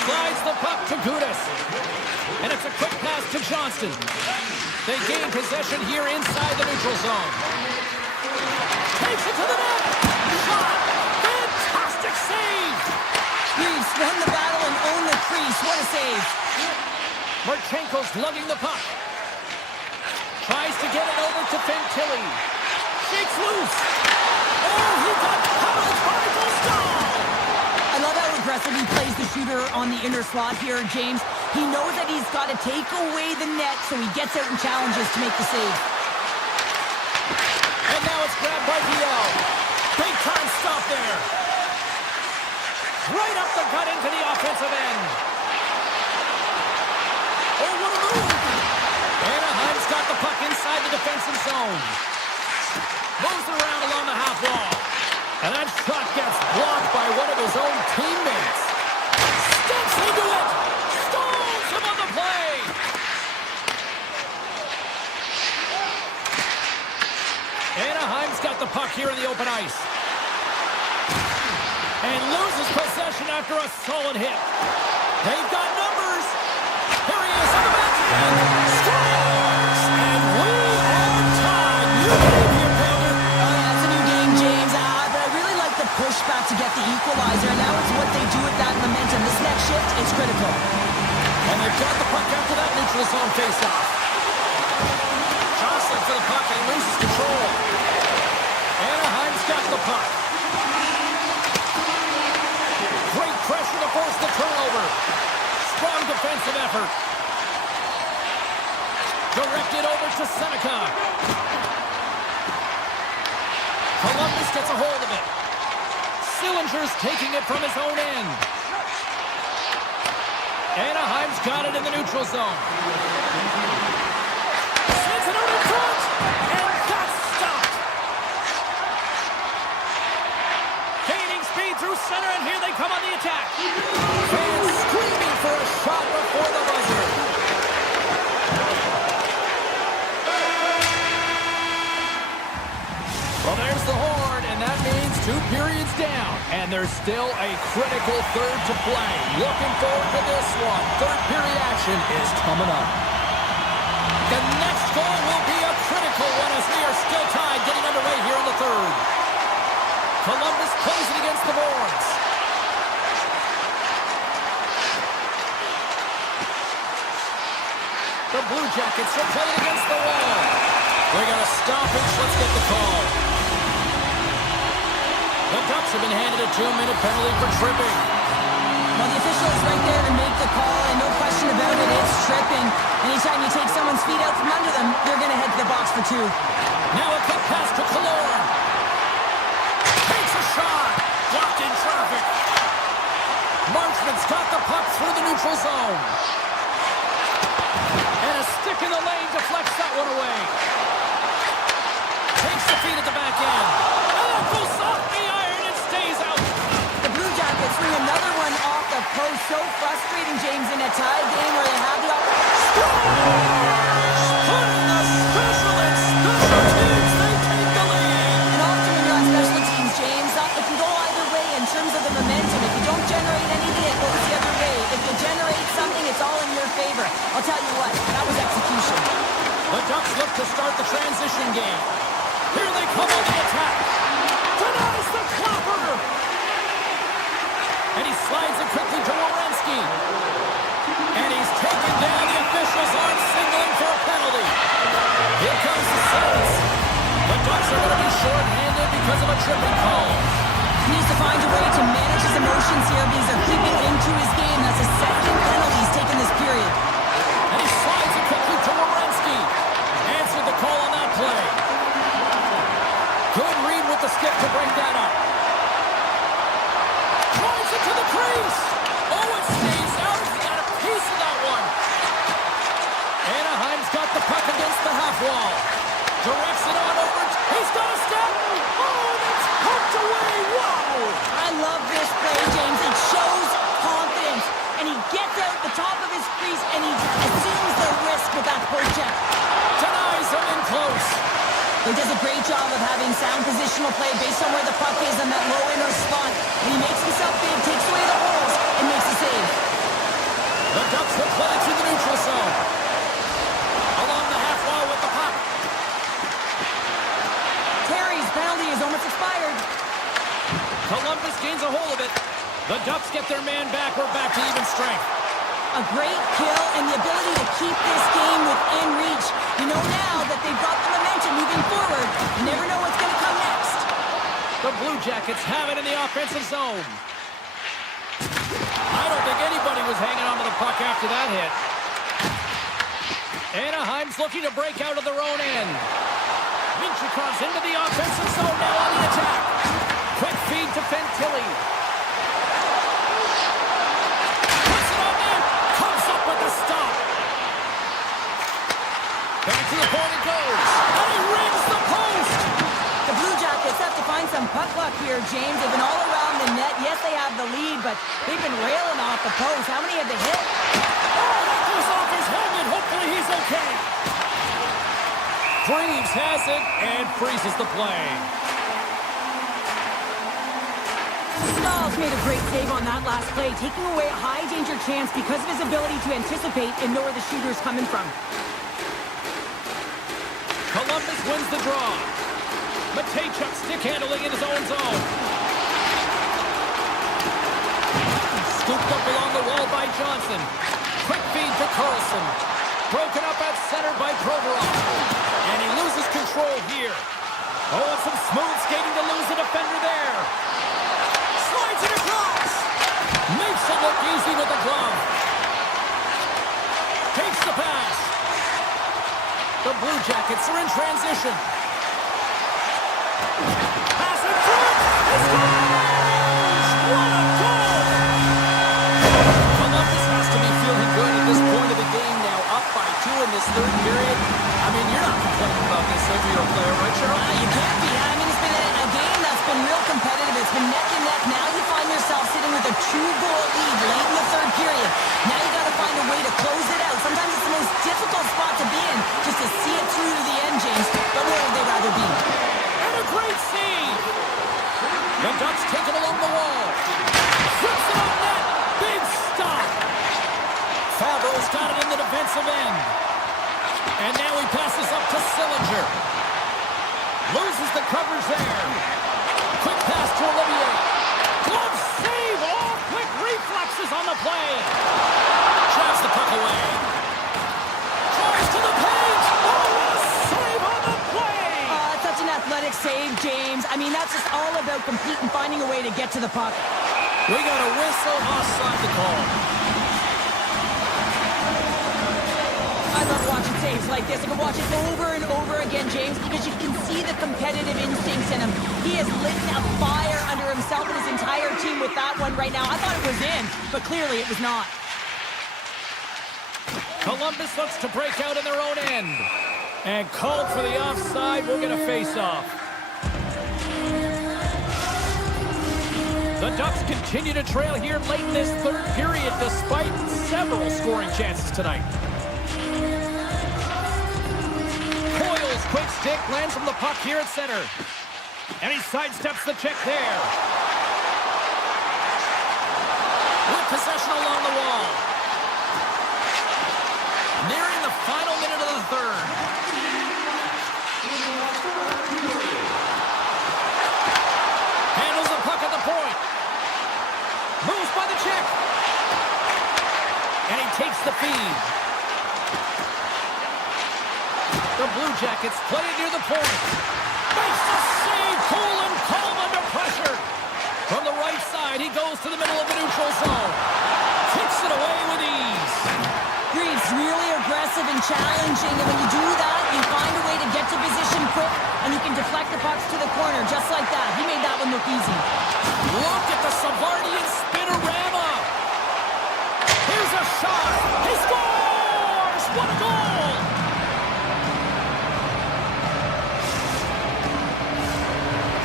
Slides the puck to Gudas. And it's a quick pass to Johnston. They gain possession here inside the neutral zone. Takes it to the net. Shot. Fantastic save. Reeves won the battle and owned the crease. What a save. Marchenko's lugging the puck. Tries to get it over to Fantilli. Shakes loose. Oh, he got pummeled by Gustav. I love how aggressive he plays the shooter on the inner slot here, James. He knows that he's got to take away the net, so he gets out and challenges to make the save. And now it's That's grabbed by DL. Big time stop there. Right up the gut into the offensive end. Oh, what a move. Anaheim's got the puck inside the defensive zone. Moves it around along the half wall. And that shot gets blocked by one of his own teammates. Steps into it. Stalls him on the play. Anaheim's got the puck here in the open ice. And loses possession after a solid hit. They've got numbers. Here he is on the back end. Scores! And we are tied. New game here, Taylor. Oh, yeah, it's a new game, James. But I really like the pushback to get the equalizer. And now it's what they do with that momentum. This next shift, it's critical. And they've got the puck after that neutral zone faceoff. Jostling for the puck and he loses control. Anaheim's got the puck. Great pressure to force the turnover. Strong defensive effort. Directed over to Seneca. Columbus gets a hold of it. Sillinger's taking it from his own end. Anaheim's got it in the neutral zone. Sends it out in front. And that's stopped. Gaining speed through center, and here they come on the attack. Fans screaming for a shot before the buzzer. Well, there's the horn, and that means 2 periods down. And there's still a critical third to play. Looking forward to this one. Third period action is coming up. The next goal will be a critical one as we are still tied, getting underway here in the third. Columbus plays it against the boards. The Blue Jackets are playing against the wall. They're going to stoppage. Let's get the call. The Ducks have been handed a 2-minute penalty for tripping. Well, the official is right there to make the call, and no question about it, it's tripping. Anytime you take someone's feet out from under them, they're going to head to the box for 2. Now a quick pass to Killorn. Takes a shot. Blocked in traffic. Marchman's got the puck through the neutral zone. And a stick in the lane deflects that one away. Takes the feed at the back end. And that goes off the iron and stays out. The Blue Jackets swing another one off the post. So frustrating, James, in a tie game where they have the Scores! Putting the special and special teams, they take the lead. And often when you're on special teams, James, it can go either way in terms of the momentum. If you don't generate anything, it goes the other way. If you generate something, it's all in your favor. I'll tell you what, that was execution. The Ducks look to start the transition game. Here they come on the attack. Denies the clapper. And he slides it quickly to Werenski. And he's taken down. The officials aren't signaling for a penalty. Here comes the Saints. The Ducks are going to be short-handed because of a tripping call. He needs to find a way to manage his emotions here because they're creeping into his game. That's the second penalty he's taken this period. And he slides it quickly to Werenski. Answered the call on that play. Good read with the stick to break that up. Drives it to the crease. Oh, it stays out. He got a piece of that one. Anaheim's got the puck against the half wall. Directs it on over. He's got a step. Oh, that's poked away. Wow. I love this play, James. It shows confidence. And he gets out the top of his crease and he assumes the risk with that poke check. Denies him in close. He does a great job of having sound positional play based on where the puck is in that low inner spot. And he makes himself big, takes away the holes, and makes a save. The Ducks will play it through the neutral zone. Along the half wall with the puck. Terry's penalty is almost expired. Columbus gains a hold of it. The Ducks get their man back. We're back to even strength. A great kill and the ability to keep this game within reach. You know now that they've got the momentum moving forward. You never know what's going to come next. The Blue Jackets have it in the offensive zone. I don't think anybody was hanging on to the puck after that hit. Anaheim's looking to break out of their own end. Minchukrov's into the offensive James. They've been all around the net. Yes, they have the lead, but they've been railing off the post. How many have they hit? Oh, that goes off his helmet. Hopefully he's okay. Reeves has it and freezes the play. Styles made a great save on that last play, taking away a high-danger chance because of his ability to anticipate and know where the shooter's coming from. Columbus wins the draw. Matejchuk stick handling in his own zone. Scooped up along the wall by Johnson. Quick feed to Carlson. Broken up at center by Provorov. And he loses control here. Oh, and some smooth skating to lose the defender there. Slides it across. Makes it look easy with the glove. Takes the pass. The Blue Jackets are in transition. Pass in front. He scores! What a goal! Columbus has to be feeling good at this point of the game now. Up by 2 in this third period. I mean, you're not complaining about this if you're a player, right, Cheryl? You can't be. I mean, it's been a game that's been real competitive. It's been neck and neck. Now you find yourself sitting with a 2-goal lead late in the third period. Now you got to find a way to close it out. Sometimes it's the most difficult spot to be in, just to see it through to the end, James. But where would they rather be? And a great save! The Ducks take it along the wall. Flips it on net. Big stop. Favreau's got it in the defensive end. And now he passes up to Sillinger. Loses the coverage there. Quick pass to Olivier. Glove save! All quick reflexes on the play. Drives the puck away. Tries to the paint. Oh, what a save on the play! Such an athletic save, James. I mean, that's just all about competing, finding a way to get to the puck. We got a whistle offside the call. I love watching saves like this. I can watch it over and over again, James, because you can see the competitive instincts in him. He has lit a fire under himself and his entire team with that one right now. I thought it was in, but clearly it was not. Columbus looks to break out in their own end. And called for the offside. We'll get a face-off. The Ducks continue to trail here late in this third period despite several scoring chances tonight. Coyle's quick stick lands from the puck here at center. And he sidesteps the check there. With possession along the wall. Nearing the final minute of the third. Handles the puck at the point. Moves by the check. And he takes the feed. The Blue Jackets play it near the point. Makes the save. Cool and calm under pressure. From the right side, he goes to the middle of the neutral zone. Kicks it away with ease. Greaves really aggressive and challenging, and when you do that, you find a way to get to position quick, and you can deflect the pucks to the corner just like that. He made that one look easy. Look at the Savardian spinorama. Here's a shot. He scores! What a goal!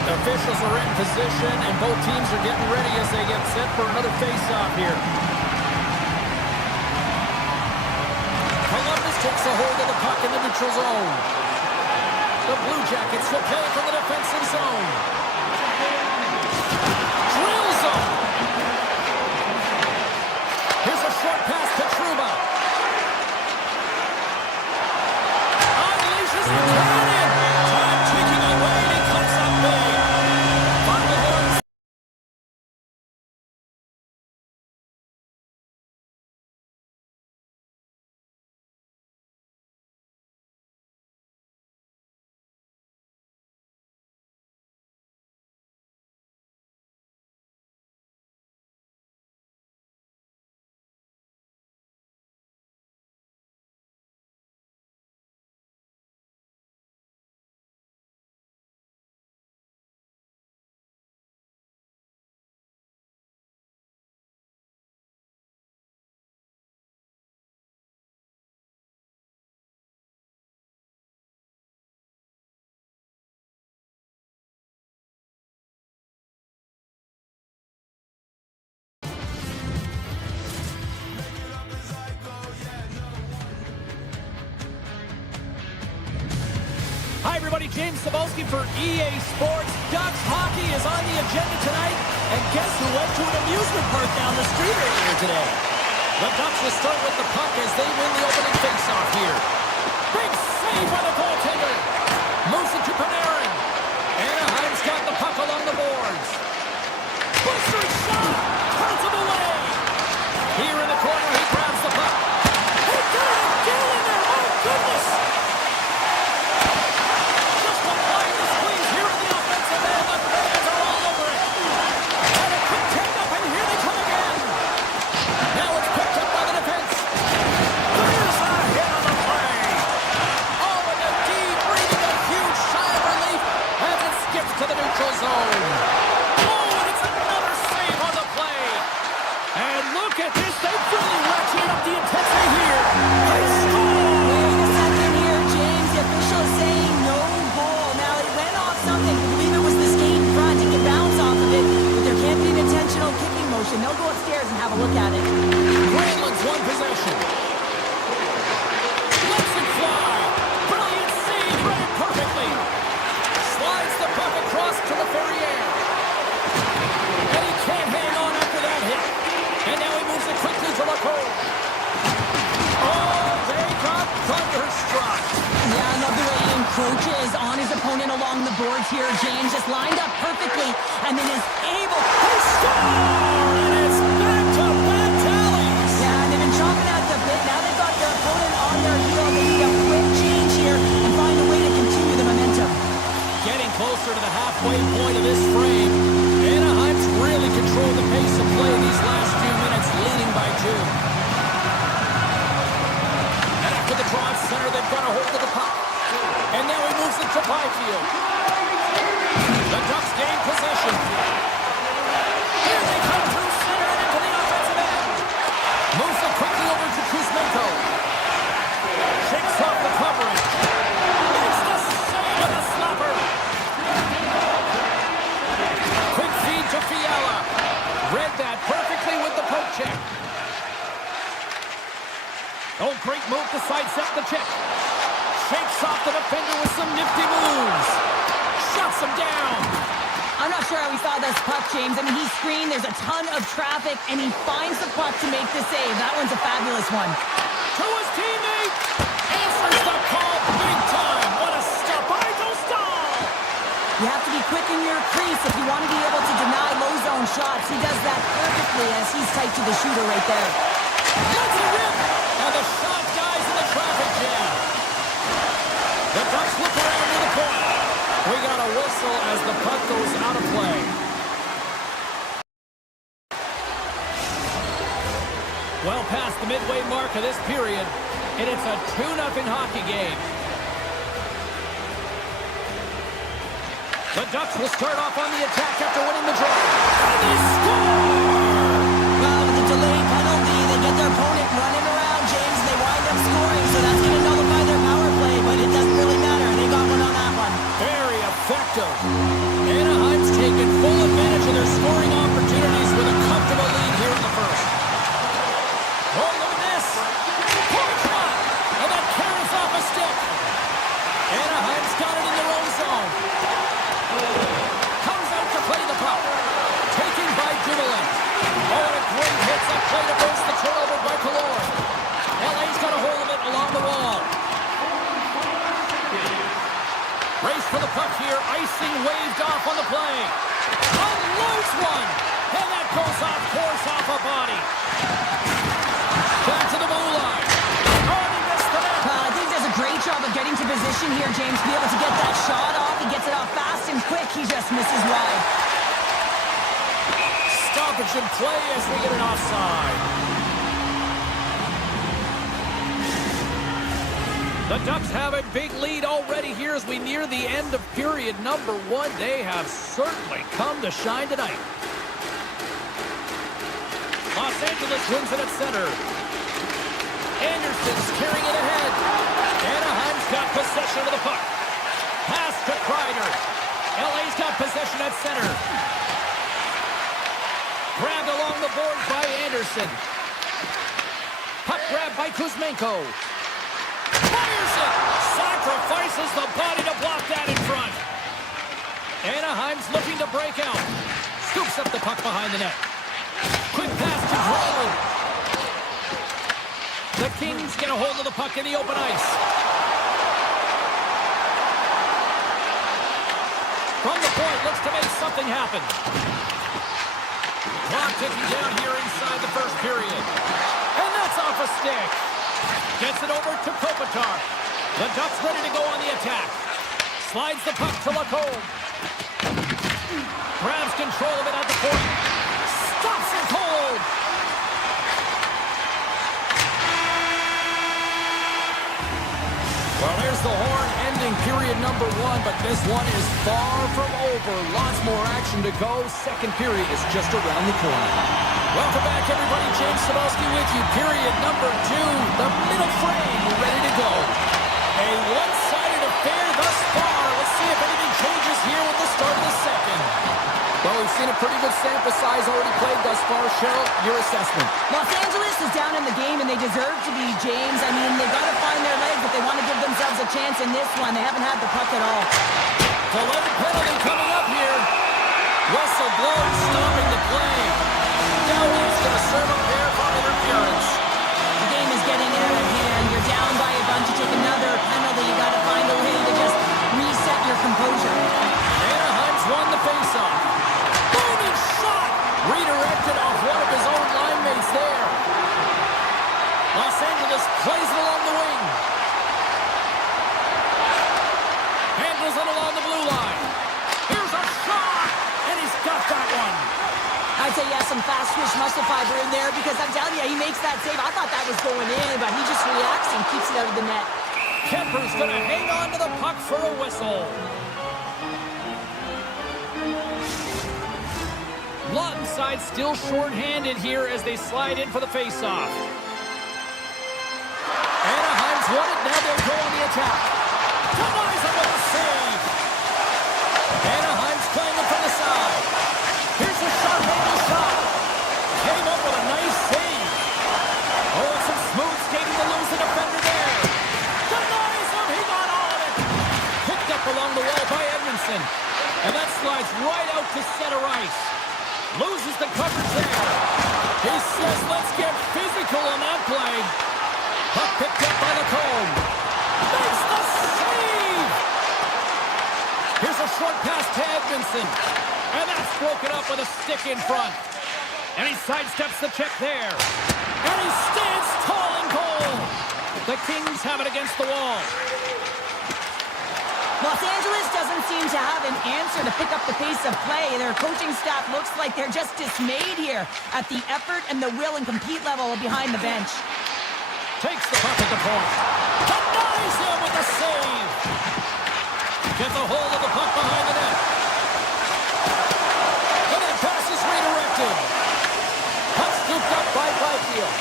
The officials are in position, and both teams are getting ready as they get set for another face-off here. Columbus takes a hold of the puck in the neutral zone. The Blue Jackets will play it from the defensive zone. Drills them. Here's a short pass to Trouba. Unleashes the cannon. Time ticking away, and he comes up big. Final horns. Hi, everybody. James Cebulski for EA Sports. Ducks hockey is on the agenda tonight. And guess who went to an amusement park down the street earlier today? The Ducks will start with the puck as they win the opening faceoff here. Big save by the goaltender. Moves it to Panarin. Anaheim's got the puck along the boards. Booster shot. Turns him away. Here in the corner, he grabs the puck. He got a deal in there. Oh, goodness. Just applying the squeeze here in the offensive end. The fans are all over it. And a quick take-up, and here they come again. Now it's picked up by the defense. There's a hit on the play. Oh, and the D breathing a huge sigh of relief as it skips to the neutral zone. Oh, and it's another save on the play. And look at this. They've really ratcheted up the intensity here. They score. Wait a second here, James. The official is saying no goal. Now, it went off something. I believe it was the skate in front. He can bounce off of it, but there can't be an intentional kicking motion. They'll go upstairs and have a look at it. Granlund's one possession. Lets it fly. Brilliant save. Read it perfectly. Slides the puck across to the Ferrier. And he can't hang on after that hit. And now he moves it quickly to Lacombe. Oh, they got thunderstruck. Yeah, I love the way he encroaches on his opponent along the boards here. James just lined up perfectly and then is able to score! And it's back-to-back tallies. Yeah, and they've been chomping at the bit. Now they've got their opponent on their heel. They need a quick change here and find a way to continue the momentum. Getting closer to the halfway point of this frame. Anaheim's really controlled the pace of play these last few minutes, leading by 2. And after the draw at center, they've got a hold of the puck. And now he moves it to Byfield. The Ducks gain possession. Here they come through center and into the offensive end. Moves it quickly over to Kuzmenko. Shakes off the covering. Makes the save with a slapper. Quick feed to Fiala. Read that perfectly with the poke check. Oh, great move to sidestep the check. Shakes off the defender with some nifty moves. Shuts him down. I'm not sure how he saw this puck, James. I mean, he screened, there's a ton of traffic, and he finds the puck to make the save. That one's a fabulous one. To his teammate. Answers the call big time. What a stop by Dostal. You have to be quick in your crease if you want to be able to deny low zone shots. He does that perfectly as he's tight to the shooter right there. Lets it rip. And the shot dies in the traffic jam. The Ducks look around to the point. We got a whistle as the puck goes out of play. Well past the midway mark of this period, and it's a 2-0 hockey game. The Ducks will start off on the attack after winning the draw. And they score! Well, with the delayed penalty, they get their opponent running around, James. They wind up scoring, so that's going to nullify their power play, but it doesn't really matter. They got one on that one. Very effective. Anaheim's taken full advantage of their scoring opportunities with a comfortable lead here in the first. Oh, look at this. Point shot. And that carries off a stick. Anaheim's got it in their own zone. Comes out to play the puck. Taken by Dumoulin. Oh, and a great hits up play to force the turnover by Kaloy. LA's got a hold of it along the wall. Race for the puck here. Icing waved off on the play. Unloads one. And that goes off course off a body. Back to the blue line. Oh, he missed the net. I think he does a great job of getting to position here, James. Be able to get that shot off. He gets it off fast and quick. He just misses wide. Stoppage in play as we get an offside. The Ducks have a big lead already here as we near the end of period number 1. They have certainly come to shine tonight. Los Angeles wins it at center. Anderson's carrying it ahead. Anaheim's got possession of the puck. Pass to Kreider. LA's got possession at center. Grabbed along the boards by Anderson. Puck grab by Kuzmenko. Fires it! Sacrifices the body to block puck out. Scoops up the puck behind the net. Quick pass control. The Kings get a hold of the puck in the open ice. From the point, looks to make something happen. Clock ticking down here inside the first period. And that's off a stick. Gets it over to Kopitar. The Ducks ready to go on the attack. Slides the puck to Lacombe. Grabs control of it at the point. Stops it cold. Well, there's the horn ending period number 1, but this one is far from over. Lots more action to go. Second period is just around the corner. Welcome back, everybody. James Cebulski with you. Period number 2. The middle frame ready to go. A one-sided affair thus far. Let's see if anything changes here with the start of the second. Well, we've seen a pretty good sample size already played thus far. Cheryl, your assessment. Los Angeles is down in the game, and they deserve to be, James. I mean, they've got to find their legs if they want to give themselves a chance in this one. They haven't had the puck at all. Delayed penalty coming up here. Whistle blown, stopping the play. Downey's going to serve a pair for interference. The game is getting out of hand. You're down by a bunch. You take another penalty. You got to find a way to just reset your composure. Anaheim's won the faceoff. Booming shot! Redirected off one of his own line mates there. Los Angeles plays it along the wing. Handles it along the blue line. Here's a shot! And he's got that one. I'd say, yeah, some fast twitch muscle fiber in there because I'm telling you, he makes that save. I thought that was going in, but he just reacts and keeps it out of the net. Kemper's going to hang on to the puck for a whistle. Lawton side still short-handed here as they slide in for the face-off. Anaheim's won it. Now they'll go on the attack. Denies him with a save. Anaheim's playing it from the side. Here's a shot-handle shot. Came up with a nice save. Oh, some smooth skating to lose the defender there. Denies him. He got all of it. Picked up along the wall by Edmondson. And that slides right out to center ice. Loses the coverage there. He says, let's get physical on that play. Puck picked up by Lacombe. Makes the save! Here's a short pass to Edmondson. And that's broken up with a stick in front. And he sidesteps the check there. And he stands tall and cold. The Kings have it against the wall. Los Angeles doesn't seem to have an answer to pick up the pace of play. Their coaching staff looks like they're just dismayed here at the effort and the will and compete level behind the bench. Takes the puck at the point. Denies him with a save. Gets a hold of the puck behind the net. And that pass is redirected. Puck scooped up by Byfield.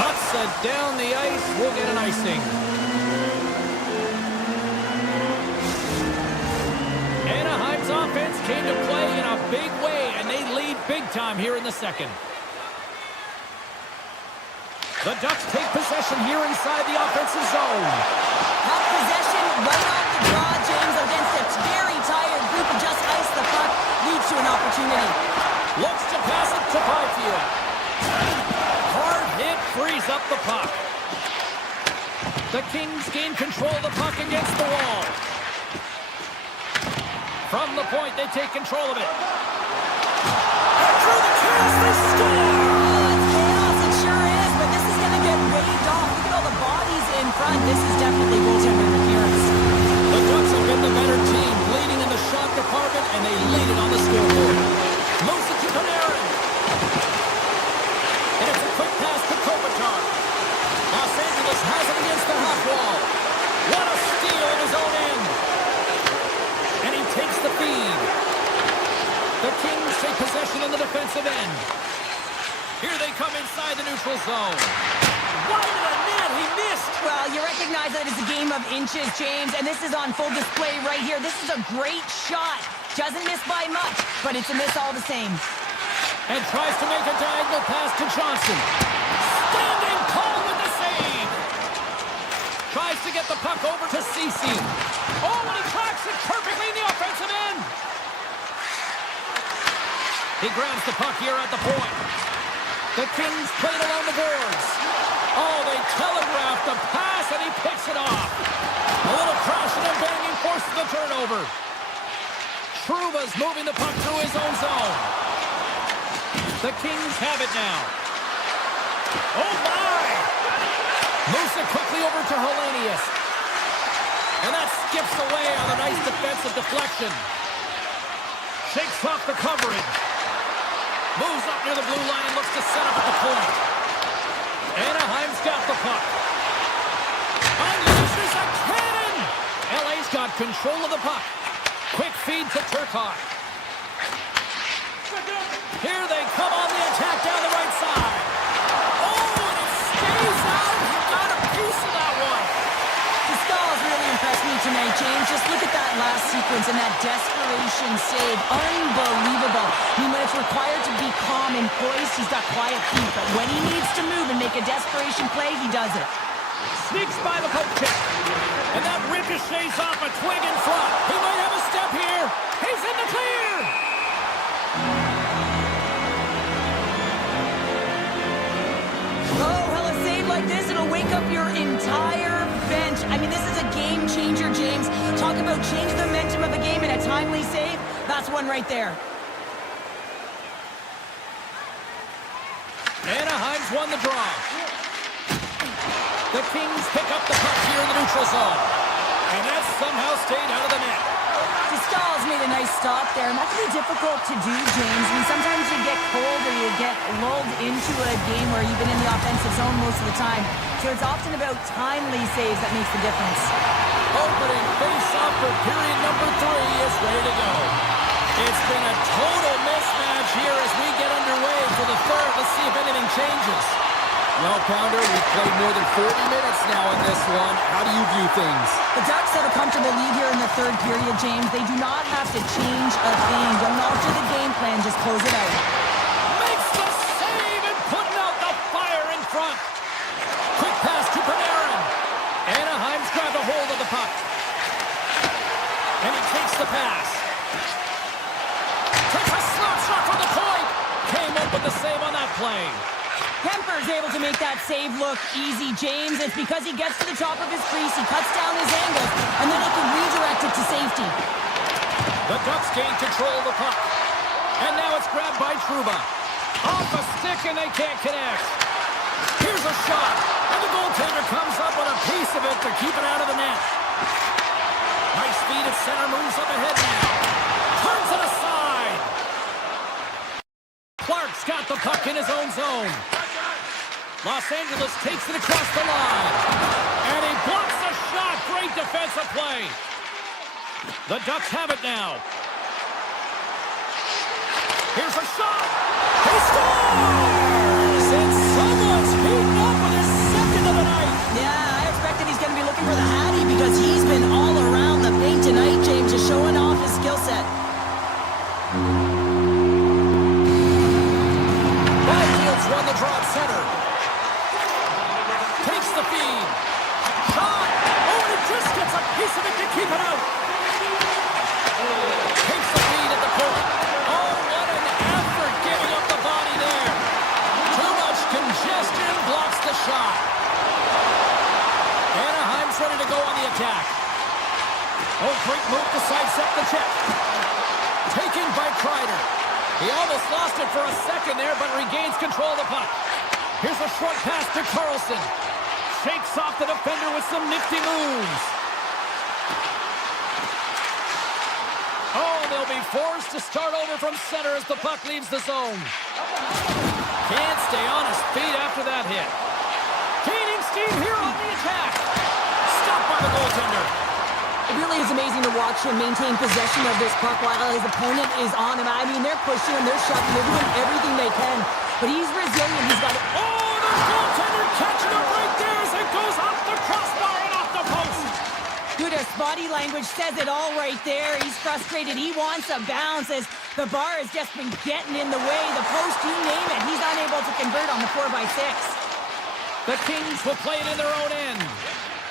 Puck sent down the ice. We'll get an icing. Anaheim's offense came to play in a big way, and they lead big time here in the second. The Ducks take possession here inside the offensive zone. Have possession right off the draw, James, against a very tired group and just ice the puck leads to an opportunity. Looks to pass it to Byfield. Hard hit frees up the puck. The Kings gain control of the puck against the wall. From the point, they take control of it. And through the crease, they score! It's chaos, it sure is, but this is going to get waved off. Look at all the bodies in front. This is definitely goaltender interference. The Ducks have been the better team, leading in the shot department, and they lead it on the scoreboard. Moves it to Panarin. And it's a quick pass to Kopitar. Los Angeles has it against the half wall. What a steal in his own end. And he takes the feed. The Kings take possession in the defensive end. Here they come inside the neutral zone. Wide of the net, he missed. Well, you recognize that it's a game of inches, James, and this is on full display right here. This is a great shot. Doesn't miss by much, but it's a miss all the same. And tries to make a diagonal pass to Johnson. Standing tall with the save. Tries to to get the puck over to Cece. Oh, and he tracks it perfectly in the offensive end. He grabs the puck here at the point. The Kings play it along the boards. Oh, they telegraph the pass, and he picks it off. A little crashing and banging forces the turnover. Trouba's moving the puck through his own zone. The Kings have it now. Oh, my! Moves it quickly over to Hellenius. And that skips away on a nice defensive deflection. Shakes off the coverage. Moves up near the blue line and looks to set up at the point. Anaheim's got the puck. Unleashes a cannon! LA's got control of the puck. Quick feed to Turcotte. Here they come on the attack down the right side. Oh, and it stays out. He got a piece of that one. The Stahl's really impressed me tonight, James. Just look at that last sequence and that desperation save. Unbelievable. I mean, when it's required to be calm and poised, he's got quiet feet. But when he needs to move and make a desperation play, he does it. Sneaks by the poke check. And that ricochets off a twig in front. He might have a step here. He's in the clear. Oh, well, a save like this, it'll wake up your entire bench. I mean, this is a game changer, James. Talk about change the momentum of a game in a timely save. That's one right there. Anaheim's won the draw. The Kings pick up the puck here in the neutral zone. And that somehow stayed out of the net. The Stahl's made a nice stop there, and that can be difficult to do, James. I mean, sometimes you get cold or you get lulled into a game where you've been in the offensive zone most of the time. So it's often about timely saves that makes the difference. Opening face-off for period number 3 is ready to go. It's been a total mismatch here as we get underway for the third. Let's see if anything changes. Well, Pounder, we've played more than 40 minutes now in this one. How do you view things? The Ducks have a comfortable lead here in the third period, James. They do not have to change a thing. Don't alter the game plan. Just close it out. Makes the save and putting out the fire in front. Quick pass to Panarin. Anaheim's grabbed a hold of the puck. And he takes the pass. Takes a slap shot from the point. Came up with the save on that play. Kemper's able to make that save look easy, James. It's because he gets to the top of his crease, he cuts down his angles, and then he can redirect it to safety. The Ducks gain control of the puck. And now it's grabbed by Trouba. Off a stick, and they can't connect. Here's a shot. And the goaltender comes up with a piece of it to keep it out of the net. Nice feed at center, moves up ahead now. Turns it aside. Clark's got the puck in his own zone. Los Angeles takes it across the line. And he blocks the shot. Great defensive play. The Ducks have it now. Here's a shot. He scores! And someone's heating up with his second of the night. Yeah, I expected he's going to be looking for the Hattie because he's been all around the paint tonight, James, just showing off his skill set. Byfield's won the draw at center. Takes the feed. Shot. Oh, and it just gets a piece of it to keep it out. Takes the feed at the point. Oh, what an effort giving up the body there. Too much congestion blocks the shot. Anaheim's ready to go on the attack. Oh, great move to sidestep the check. Taken by Kreider. He almost lost it for a second there, but regains control of the puck. Here's a short pass to Carlson. Shakes off the defender with some nifty moves. Oh, they'll be forced to start over from center as the puck leaves the zone. Can't stay on his feet after that hit. Gaining steam here on the attack. Stopped by the goaltender. It really is amazing to watch him maintain possession of this puck while his opponent is on him. I mean, they're pushing him, they're shoving, they're doing everything they can. But he's resilient. He's got it. Oh, the goaltender catching it right there as it goes off the crossbar and off the post. Dude, his body language says it all right there. He's frustrated. He wants a bounce as the bar has just been getting in the way. The post, you name it. He's unable to convert on the 4x6. The Kings will play it in their own end.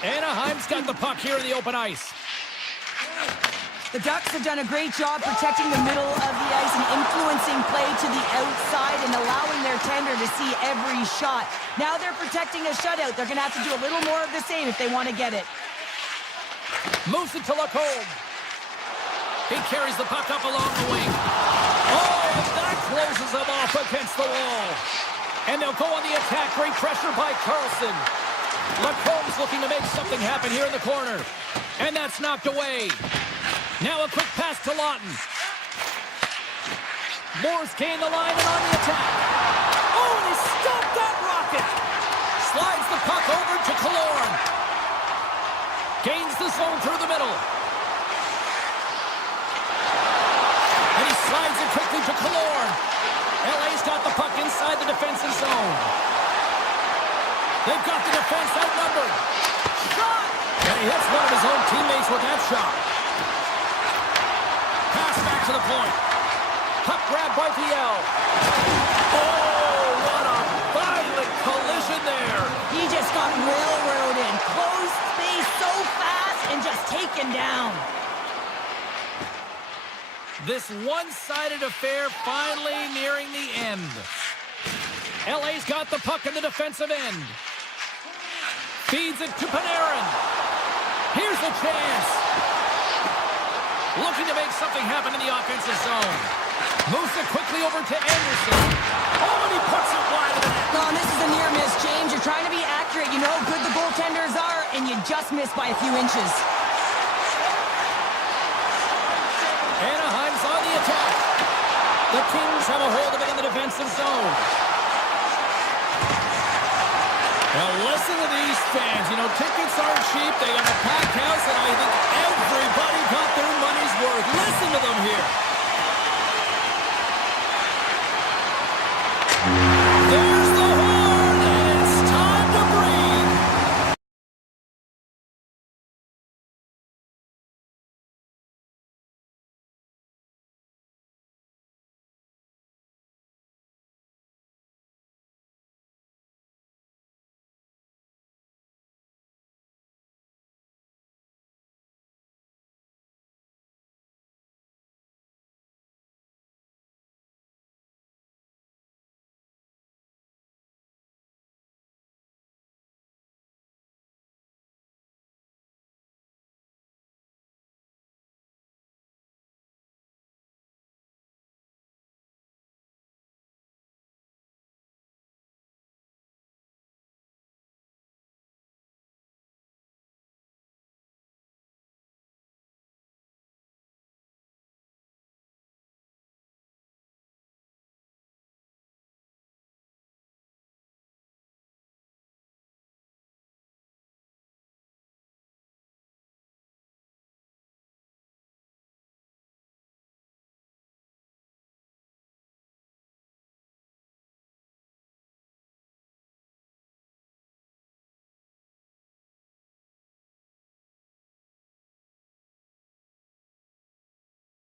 Anaheim's got the puck here in the open ice. The Ducks have done a great job protecting the middle of the ice and influencing play to the outside and allowing their tender to see every shot. Now they're protecting a shutout. They're going to have to do a little more of the same if they want to get it. Moves it to Lacombe. He carries the puck up along the wing. Oh, that closes him off against the wall. And they'll go on the attack. Great pressure by Carlson. Lacombe's looking to make something happen here in the corner. And that's knocked away. Now a quick pass to Lawton. Moore's gained the line and on the attack. Oh, he stopped that rocket. Slides the puck over to Killorn. Gains the zone through the middle. And he slides it quickly to Killorn. LA's got the puck inside the defensive zone. They've got the defense outnumbered. Shot! And he hits one of his own teammates with that shot. Pass back to the point. Puck grab by Viel. Oh, what a violent collision there. He just got railroaded. Closed space so fast and just taken down. This one-sided affair finally nearing the end. LA's got the puck in the defensive end. Feeds it to Panarin. Here's a chance. Looking to make something happen in the offensive zone. Moves it quickly over to Anderson. Oh, and he puts it wide of the net. No, this is a near miss, James. You're trying to be accurate. You know how good the goaltenders are, and you just missed by a few inches. Anaheim's on the attack. The Kings have a hold of it in the defensive zone. Now listen to these fans. You know, tickets aren't cheap. They got to pack